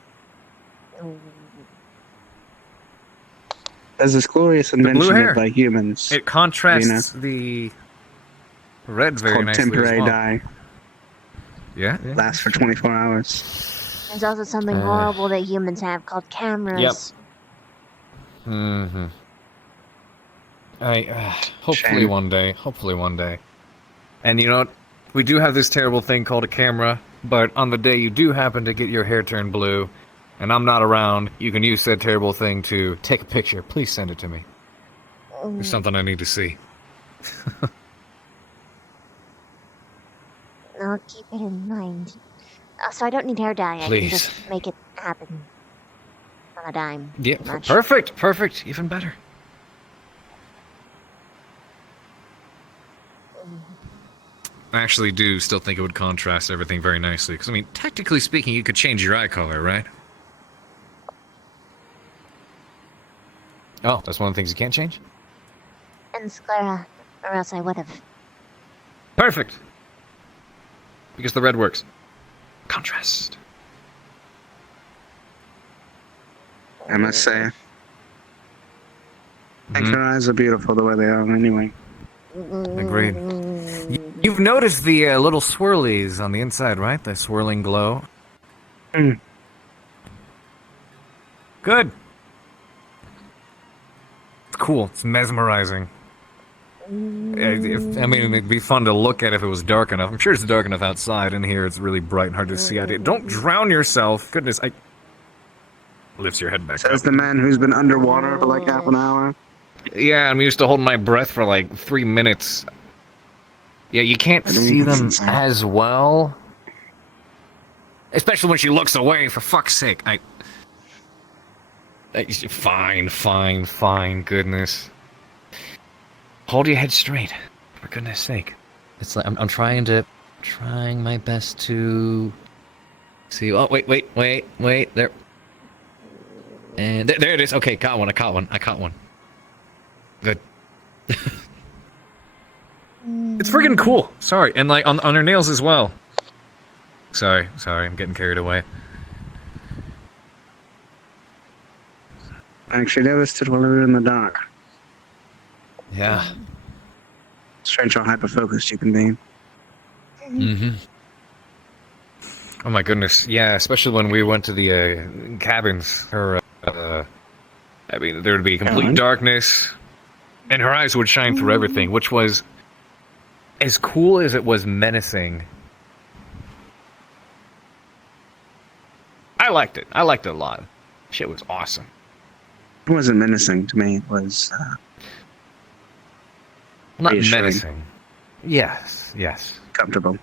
There's this glorious blue invention hair. made by humans. It contrasts the red very called nicely as temporary well. dye. Yeah. Lasts for 24 hours. There's also something horrible that humans have called cameras. Mm-hmm. Hopefully Shame. one day. Hopefully one day. And you know what? We do have this terrible thing called a camera, but on the day you do happen to get your hair turned blue, and I'm not around, you can use said terrible thing to take a picture. Please send it to me. There's something I need to see. I'll keep it in mind. So I don't need hair dye. I Please. can just make it happen on a dime. Yeah, pretty much. perfect, even better. I actually do still think it would contrast everything very nicely, because I mean, technically speaking, you could change your eye color, right? Oh, that's one of the things you can't change? And sclera, or else I would have. Perfect! Because the red works. Contrast. I must say. I think your eyes are beautiful the way they are anyway. Agreed. You've noticed the little swirlies on the inside, right? The swirling glow? Good. It's cool. It's mesmerizing. I mean, it'd be fun to look at if it was dark enough. I'm sure it's dark enough outside. In here, it's really bright and hard to see. Don't drown yourself. Goodness, lifts your head back Says up. the man who's been underwater for like half an hour. Yeah, I'm used to holding my breath for like 3 minutes. Yeah, you can't see them as well. Especially when she looks away, for fuck's sake. Fine, goodness. Hold your head straight, for goodness sake. It's like, I'm trying my best to see. Oh, wait, there. And there it is. Okay, I caught one. Good. It's friggin' cool. Sorry, and like on her nails as well. Sorry, I'm getting carried away. I actually noticed it while we were in the dark. Yeah. Strange how hyper-focused you can be. Mm-hmm. Oh my goodness, yeah, especially when we went to the cabins. Her, I mean, there would be complete darkness, and her eyes would shine through everything, which was as cool as it was menacing. I liked it. I liked it a lot. Shit was awesome. It wasn't menacing to me. It was Not reassuring. menacing. Yes, yes. Comfortable.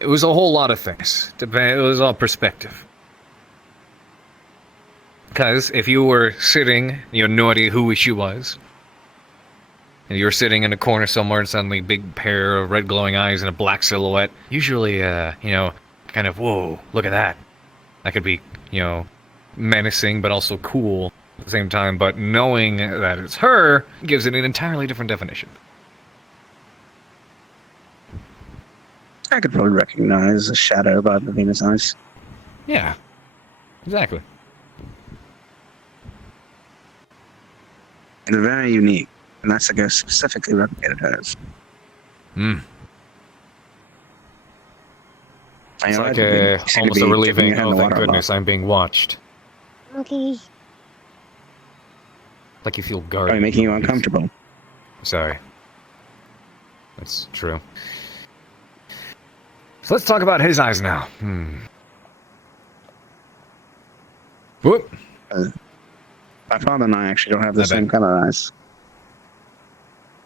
It was a whole lot of things. It was all perspective. Because if you were sitting, you had no idea who she was, and you were sitting in a corner somewhere and suddenly big pair of red glowing eyes and a black silhouette, usually, kind of, whoa, look at that. That could be, menacing but also cool at the same time, but knowing that it's her gives it an entirely different definition. I could probably recognize a shadow by the Venus eyes. Yeah, exactly. They're very unique, and that's the ghost specifically replicated hers. Hmm. It's I like seem to almost be a dipping relieving, your head in oh the thank water a lot. goodness, I'm being watched. Okay. Like you feel guarded. Probably making you uncomfortable. Sorry. That's true. So let's talk about his eyes now. Whoop. My father and I actually don't have the same color eyes.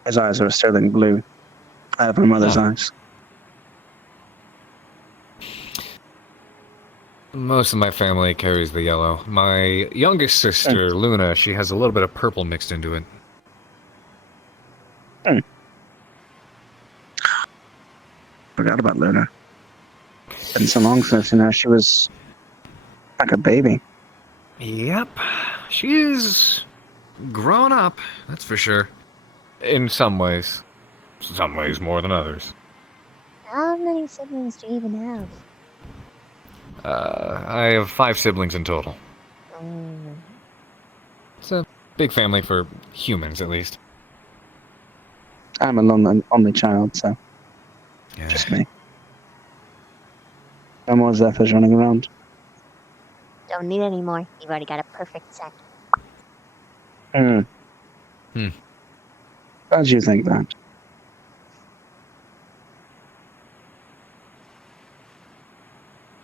His eyes are sterling blue. I have my mother's eyes. Most of my family carries the yellow. My youngest sister, Luna, she has a little bit of purple mixed into it. Forgot about Luna. It's been so long since, she was like a baby. Yep. She's grown up, that's for sure. In some ways. Some ways more than others. How many siblings do you even have? I have 5 siblings in total. It's a big family for humans, at least. I'm an only child, so just me. No more Zephyrs running around. Don't need any more. You've already got a perfect set. How'd you think that?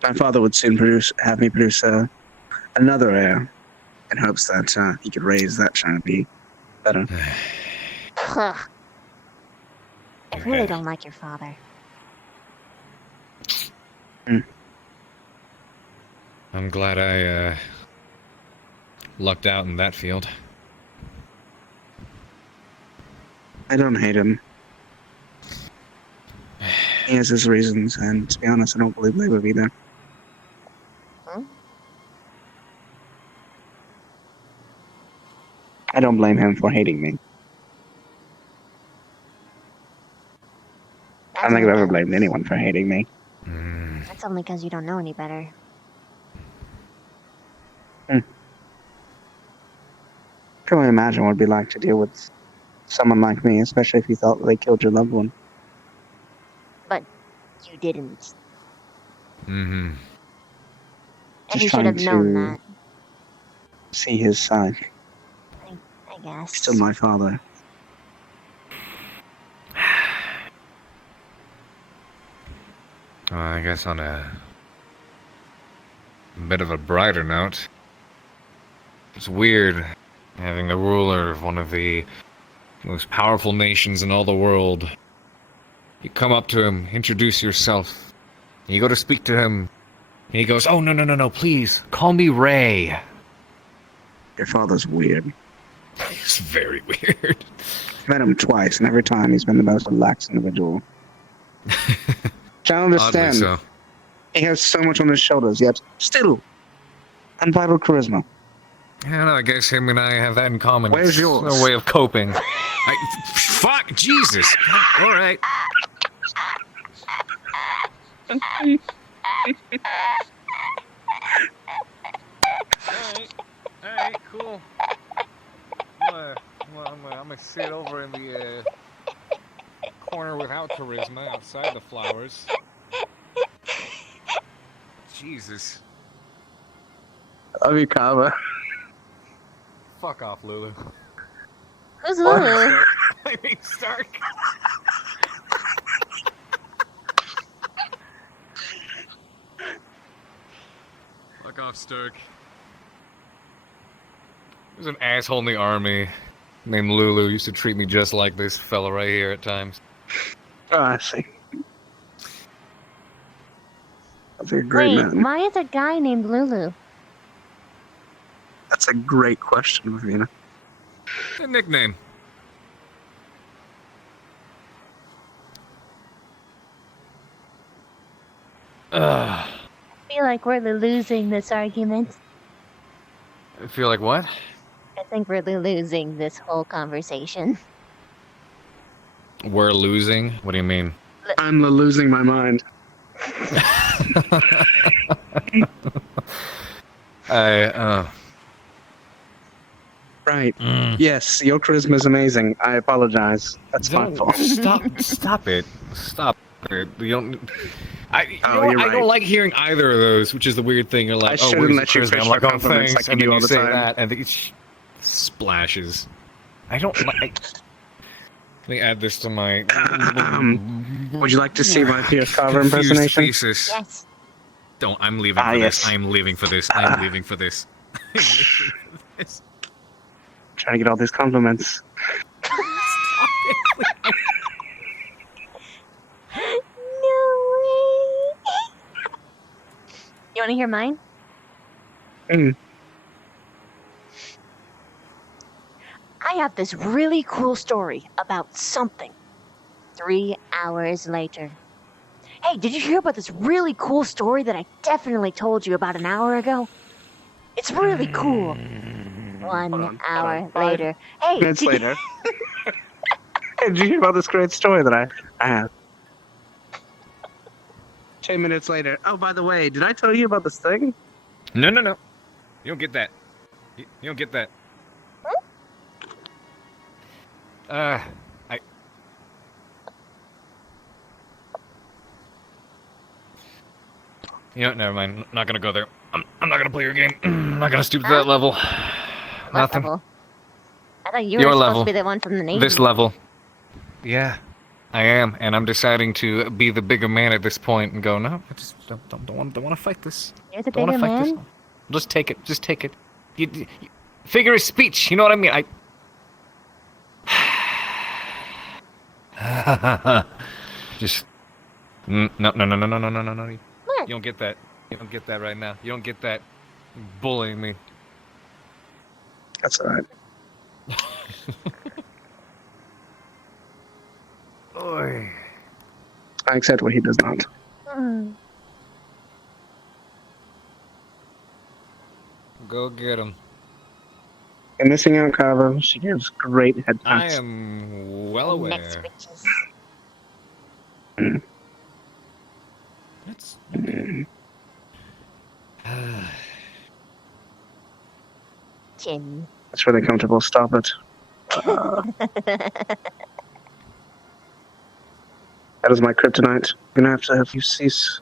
My father would soon have me produce another heir, in hopes that he could raise that child to be better. I really don't like your father. I'm glad I lucked out in that field. I don't hate him. He has his reasons, and to be honest, I don't believe they would either. I don't blame him for hating me. I don't think I've ever blamed anyone for hating me. That's only because you don't know any better. Can only imagine what it'd be like to deal with someone like me, especially if you thought they killed your loved one. But you didn't. Mm-hmm. And you should have known that. See his side. I guess. He's still my father. I guess on a bit of a brighter note, it's weird having the ruler of one of the most powerful nations in all the world. You come up to him, introduce yourself, and you go to speak to him, and he goes, "Oh, no, please, call me Ray." Your father's weird. He's very weird. I've met him twice, and every time he's been the most relaxed individual. Can't understand. Oddly so. He has so much on his shoulders, yet still unbridled charisma. Yeah, I guess him and I have that in common. Where's It's yours? a way of coping. Fuck, Jesus. All right. Alright, cool. I'm gonna sit over in the corner without charisma outside the flowers. Jesus. Love you, Kava. Fuck off, Lulu. Who's Lulu? I mean, Stark. Fuck off, Stark. There's an asshole in the army named Lulu used to treat me just like this fella right here at times. Oh, I see. That's a great Wait, man. why is a guy named Lulu? That's a great question, Ravina. A nickname. I feel like we're losing this argument. I feel like what? I think we're losing this whole conversation. We're losing? What do you mean? I'm losing my mind. Right. Yes, your charisma is amazing. I apologize. That's my fault. Stop it. Stop it. You don't... I you're right. don't like hearing either of those, which is the weird thing. You're like, I oh, shouldn't where's let the you charisma? fish I'm like, for oh, compliments thanks. like And you then do you all the say time. that, and it splashes. I don't like... Let me add this to my... Would you like to see my Pierce Carver Confused impersonation? faces. Yes. Don't. I'm leaving for yes. this. I'm leaving for this. I'm leaving for this. I'm leaving for this. Trying to get all these compliments. You want to hear mine? I have this really cool story about something. 3 hours later. Hey, did you hear about this really cool story that I definitely told you about an hour ago? It's really cool. 1 hour later. Hey, Minutes later. Hey, did you hear about this great story that I have? 10 minutes later. Oh, by the way, did I tell you about this thing? No. You don't get that. You don't get that. You know, never mind. Not gonna go there. I'm not gonna play your game. I'm not gonna stoop to that level. Nothing. Level? I thought you Your were supposed level. to be the one from the Navy. This level. Yeah, I am, and I'm deciding to be the bigger man at this point and go, no, I just don't want to fight this. You're the Don't bigger want to fight man? this. Just take it. Just take it. You, figure of speech. You know what I mean? Just no. You don't get that. You don't get that right now. You don't get that. You're bullying me. That's alright. Oy. I accept what he does not. Go get him. And missing out, Kava, she gives great head I pats. am well aware. That's... Chin. That's really comfortable. Stop it. That is my kryptonite. I'm gonna have to have you cease.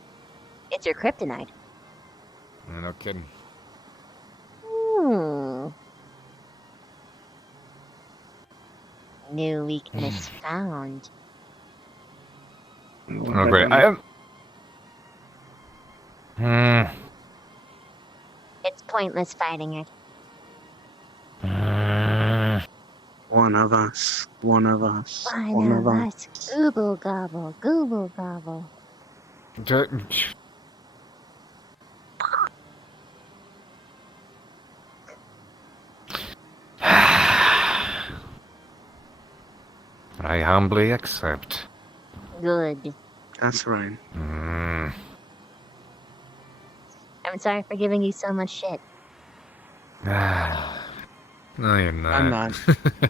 It's your kryptonite. No kidding. New weakness found. Oh, great. I am... It's pointless fighting it. One of us. One of us. One of us. Google gobble. Google gobble. I humbly accept. Good. That's right. I'm sorry for giving you so much shit. No, you're not. I'm not.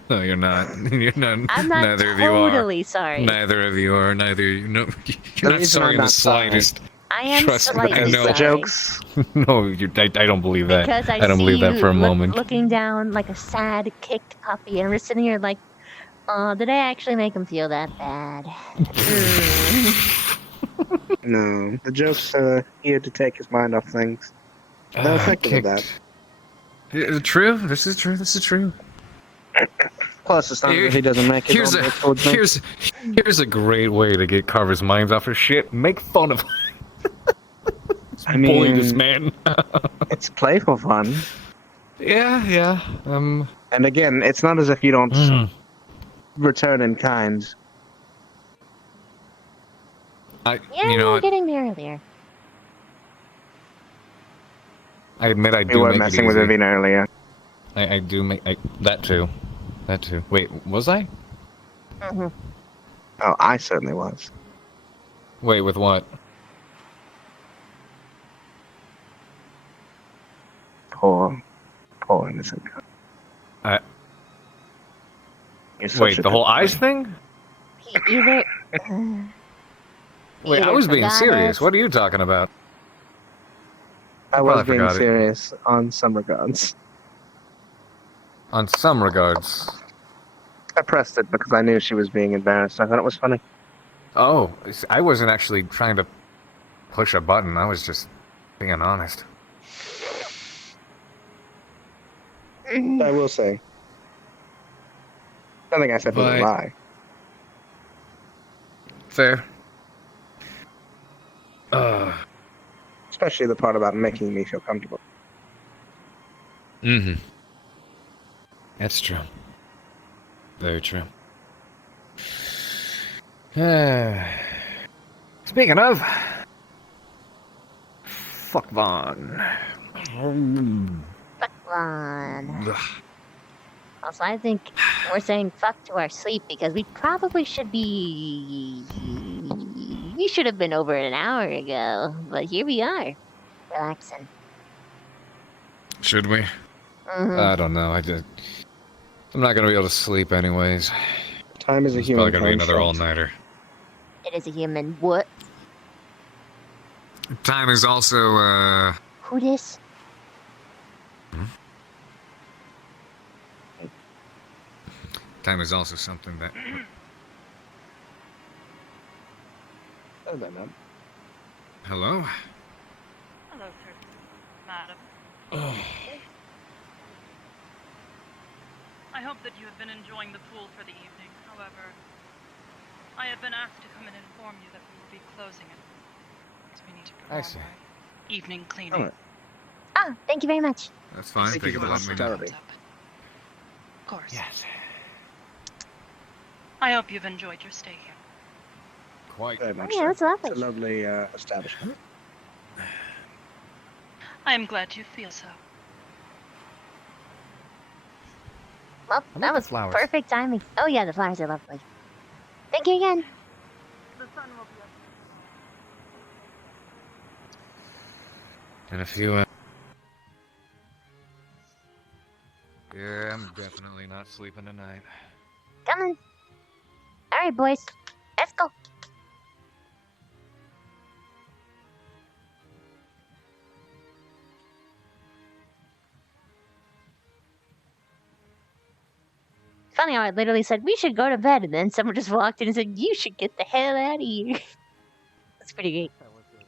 No, you're not. You're not. I'm not Neither of you are. totally sorry. Neither of you are. Neither. No, The you're not reason sorry I'm in the not sorry- slightest. I am Trust me, slightly I know. sorry. Jokes. No, I don't believe that. Because I don't see believe that you for a moment. looking down like a sad, kicked puppy, and we're sitting here like, oh, did I actually make him feel that bad? No, the joke's here to take his mind off things. They're effective at that. True. This is true. This is true. Plus, it's not as if he doesn't make it Here's on a there towards me. here's a great way to get Carver's mind off her shit. Make fun of. I bully mean, this man. It's playful fun. Yeah. And again, it's not as if you don't return in kind. Yeah, you know we're what? getting there earlier. I admit I We do were make messing it with easy. Ravina earlier. I do make that too. That too. Wait, was I? Mm-hmm. Oh, I certainly was. Wait, with what? Poor innocent girl. You're such Wait, a the good whole boy. eyes thing? Either. Wait, I either was being forgot serious. us- What are you talking about? I probably was being forgot it. serious on some regards. On some regards. I pressed it because I knew she was being embarrassed. I thought it was funny. Oh, I wasn't actually trying to push a button. I was just being honest. I will say. Nothing I said was a But- lie. Fair. Especially the part about making me feel comfortable. Mm-hmm. That's true. Very true. Speaking of, fuck Vaughn. Fuck on. Also, I think we're saying fuck to our sleep because we probably should be. We should have been over an hour ago, but here we are, relaxing. Should we? Mhm. I don't know. I'm not gonna be able to sleep anyways. Time is a It's human probably gonna be another construct. all-nighter. It is a human. What? Time is also Who this? time is also something that. Oh, that man. Hello. Hello, sir. Madam. I hope that you have been enjoying the pool for the evening. However, I have been asked to come and inform you that we will be closing it. As we need to I perform see. our evening cleaning. Alright. Oh, thank you very much. That's fine. Thank Thank you you for for the letting me know. hospitality. Of course. Yes. I hope you've enjoyed your stay here. Quite. Very much Yeah, so. that's lovely. It's a lovely establishment. I am glad you feel so. Well, about that the was flowers? perfect timing. Oh yeah, the flowers are lovely. Thank you again. The sun will be up. And if you. Yeah, I'm definitely not sleeping tonight. Coming. All right, boys, let's go. Funny how I literally said we should go to bed, and then someone just walked in and said you should get the hell out of here. That's pretty great.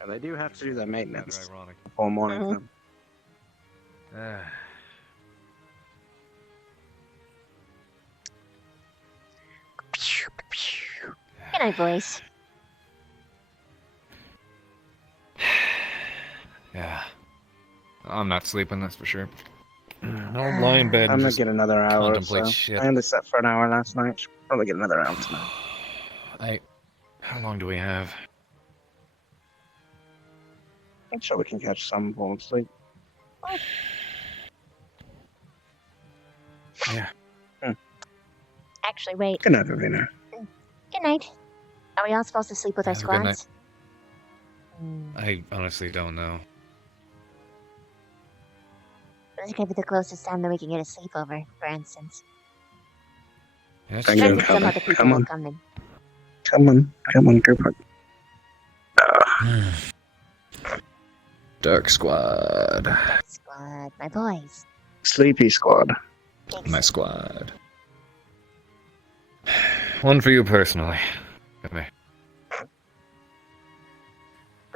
And they do have to do their maintenance Rather ironic. before morning. Mhm. time. Good night, boys. Yeah. I'm not sleeping, that's for sure. I'll lie in bed I'm and gonna just get another hour. Or contemplate so. shit. I only slept for an hour last night. Should probably get another hour tonight. How long do we have? I'm sure we can catch some form of sleep. Yeah. Actually, wait. Good night, Ravina. Good night. Are we all supposed to sleep with our Have a good night. squads? Hmm. I honestly don't know. This could be the closest time that we can get a sleepover, for instance. Yes, Thank Check you. if some other people Come will on. come in. Come on, group. Dark Squad. Squad, my boys. Sleepy Squad. My squad. One for you personally. Come here.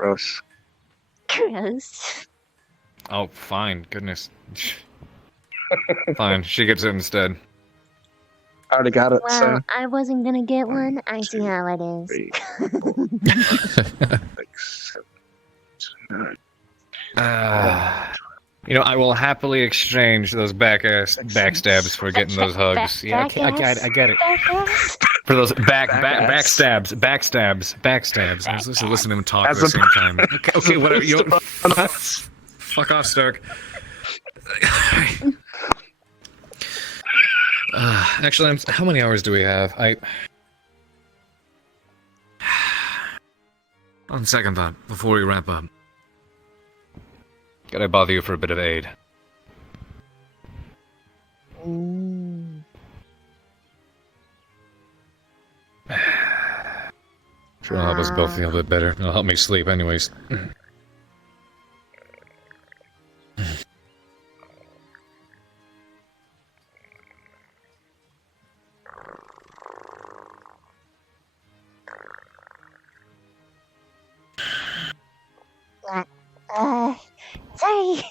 Gross. Gross. Oh, fine. Goodness. Fine. She gets it instead. I already got it. Well, So I wasn't gonna get one. I see how it is. I will happily exchange those backstabs for getting those hugs. Yeah, I get it. For those backstabs. I was listening to him talk at the same time. Okay, whatever. Fuck off, Stark. Actually, how many hours do we have? On second thought, before we wrap up, could I bother you for a bit of aid? Sure, it'll help us both feel a bit better. It'll help me sleep, anyways. Sorry.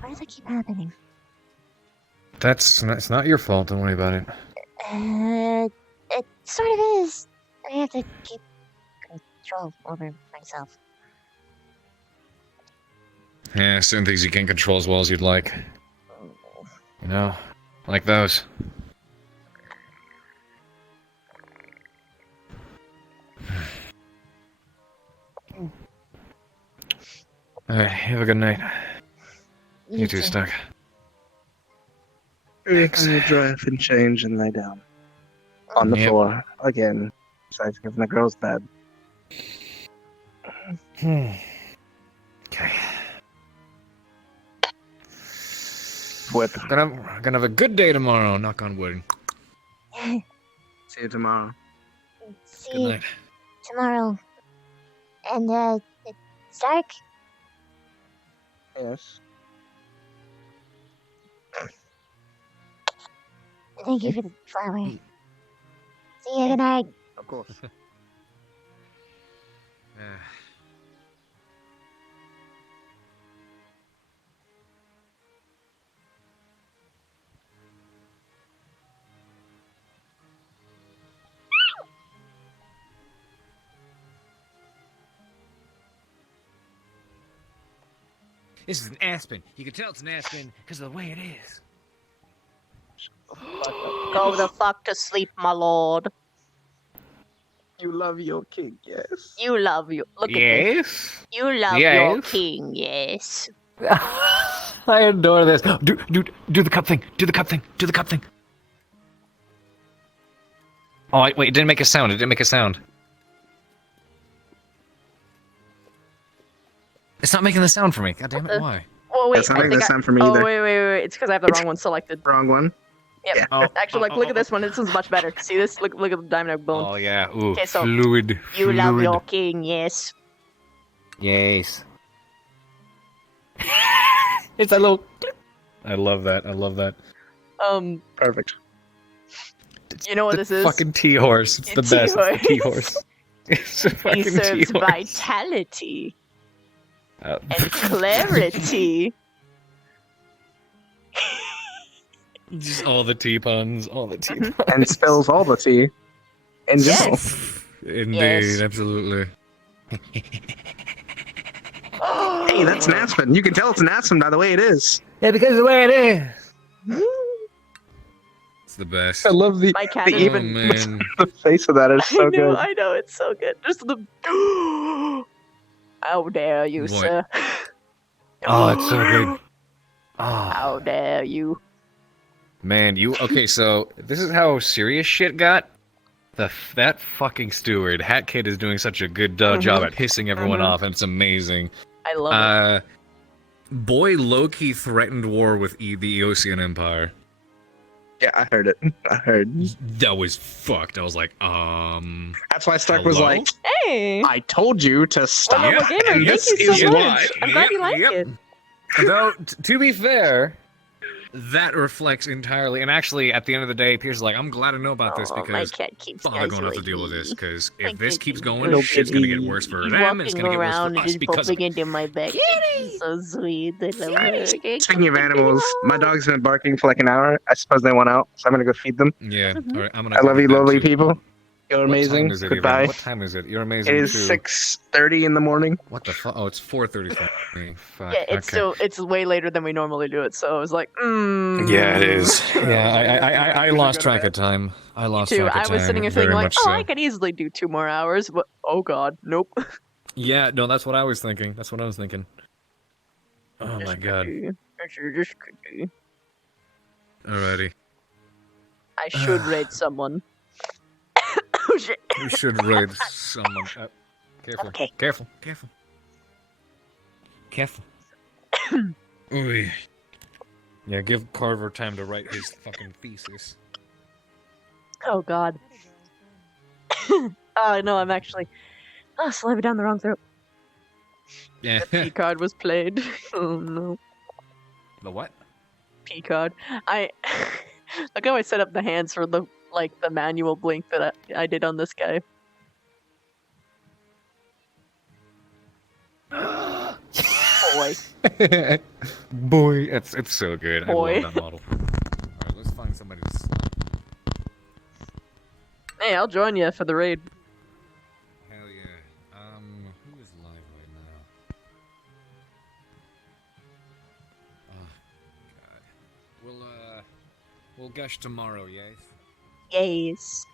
Why does that keep happening? That's not your fault. Don't worry about it. It sort of is. I have to keep control over myself. Yeah, certain things you can't control as well as you'd like. You know, like those. Alright, have a good night. You too, Stark. I'm gonna dry off and change and lay down on the floor again. Besides giving the girls bed. Okay. Whip. Gonna have a good day tomorrow. Knock on wood. See you tomorrow. See Good night. tomorrow. And, Stark? Yes. Thank you for the flower. See you, good night. Of course. This is an aspen. You can tell it's an aspen because of the way it is. Go the fuck to sleep, my lord. You love your king, yes. You love you. Look at Yes. this. You love your Yes. king, yes. I adore this. Do the cup thing. Do the cup thing. Do the cup thing. Oh, wait, it didn't make a sound. It didn't make a sound. It's not making the sound for me. God damn it, why? Oh, wait, That's not I making think the sound for me oh, either. wait. It's because I have the wrong one selected. Wrong one? Yep. Yeah. Oh, Actually, look at this one. This one's much better. See this? Look at the diamond egg bone. Oh, yeah. Ooh, Okay, so fluid. you love fluid. your king, yes. Yes. It's a little... I love that. I love that. Perfect. You know what this is? Fucking T-horse. It's the best. It's the T-horse. It's a He fucking serves T-horse. vitality Oh. and clarity. Just all the tea puns. All the tea puns. And spills all the tea. In general. Yes. Indeed, Yes. absolutely. Hey, that's an aspen. You can tell it's an aspen by the way it is. Yeah, because of the way it is. It's the best. I love the, My cat the is- even Oh, man. the face of that is so good. I know, it's so good. Just the. How dare you, What? sir? Oh, it's so good. Oh, How dare you? man, okay, so this is how serious shit got. That fucking steward, Hat Kid, is doing such a good job at pissing everyone off, and it's amazing. I love it. Boy Loki threatened war with the Eosian Empire. Yeah, I heard it. I heard. That was fucked. I was like, That's why Stark was hello? like, Hey! I told you to stop. Well, Gamer, thank This you so is much. why. I'm glad you like it. Though, to be fair, that reflects entirely. And actually, at the end of the day, Pierce is like, I'm glad to know about this Oh, my because cat keeps I'm not going to have to isolating deal with this. me. Because My if this cat keeps keeps going, little shit's going to get kitty. worse for He's them. And it's walking going to get worse around for and us just because of bumping into my back. He's so sweet. I love her. Speaking of animals, my dog's been barking for like an hour. I suppose they want out, so I'm gonna go feed them. Yeah. All right. I'm gonna. I love go you, get them lovely too. people. You're What amazing. time is it Goodbye. even? What time is it? You're amazing It is too. 6:30 in the morning. What the fuck? Oh, it's 4:30 for me. Fuck. Yeah, it's okay. still it's way later than we normally do it. So I was like, Yeah, it is. Yeah, I lost track of time. I lost Too. track of I time. was sitting here very thinking like, much oh, so. I could easily do 2 more hours, but oh god, nope. Yeah, no, that's what I was thinking. That's what I was thinking. Oh my god. Just could do. Alrighty. I should raid someone. Oh shit. We should raid someone. Careful. Okay. Careful. Careful. Careful. Ooh. Yeah, give Carver time to write his fucking thesis. Oh god. Oh no, I'm actually slamming down the wrong throat. Yeah. The P card was played. Oh no. The what? P card. I look how I set up the hands for the manual blink that I did on this guy. Boy. Boy, it's so good. Boy. I love that model. Alright, let's find somebody to slap. Hey, I'll join you for the raid. Hell yeah. Who is live right now? Oh, God. We'll gush tomorrow, yes? Yes.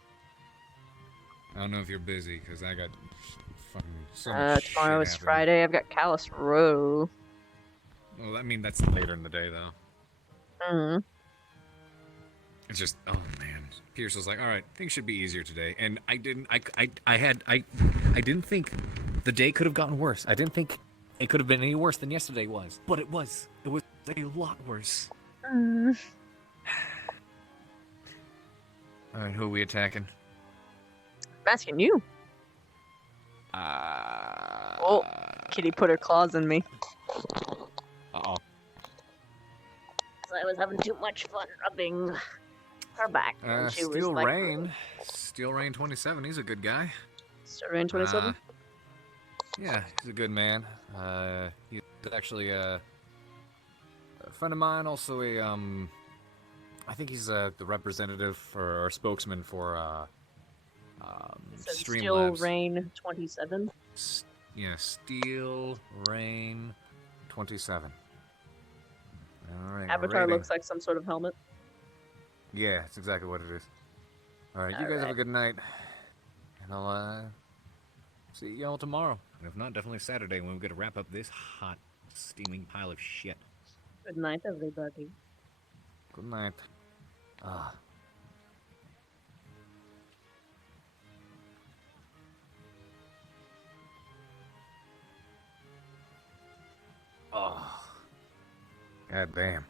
I don't know if you're busy, because I got fucking so much Tomorrow shit is happening. Friday. I've got Callus Row. Well, I mean, that's later in the day, though. It's just, oh man. Pierce was like, all right, things should be easier today. And I didn't think the day could have gotten worse. I didn't think it could have been any worse than yesterday was. But it was. It was a lot worse. All right, who are we attacking? I'm asking you. Oh, Kitty put her claws in me. Uh-oh. I was having too much fun rubbing her back. And she was Steel like, Rain. Steel Rain 27, he's a good guy. Steel Rain 27? Yeah, he's a good man. He's actually a friend of mine, also I think he's the representative or spokesman for Steel Streamlabs. Rain 27? Yeah, Steel Rain 27. Alright, Avatar looks like some sort of helmet. Yeah, that's exactly what it is. Alright, you guys have a good night. And I'll see y'all tomorrow. And if not, definitely Saturday when we get to wrap up this hot, steaming pile of shit. Good night, everybody. Good night. Ah. Oh. God damn.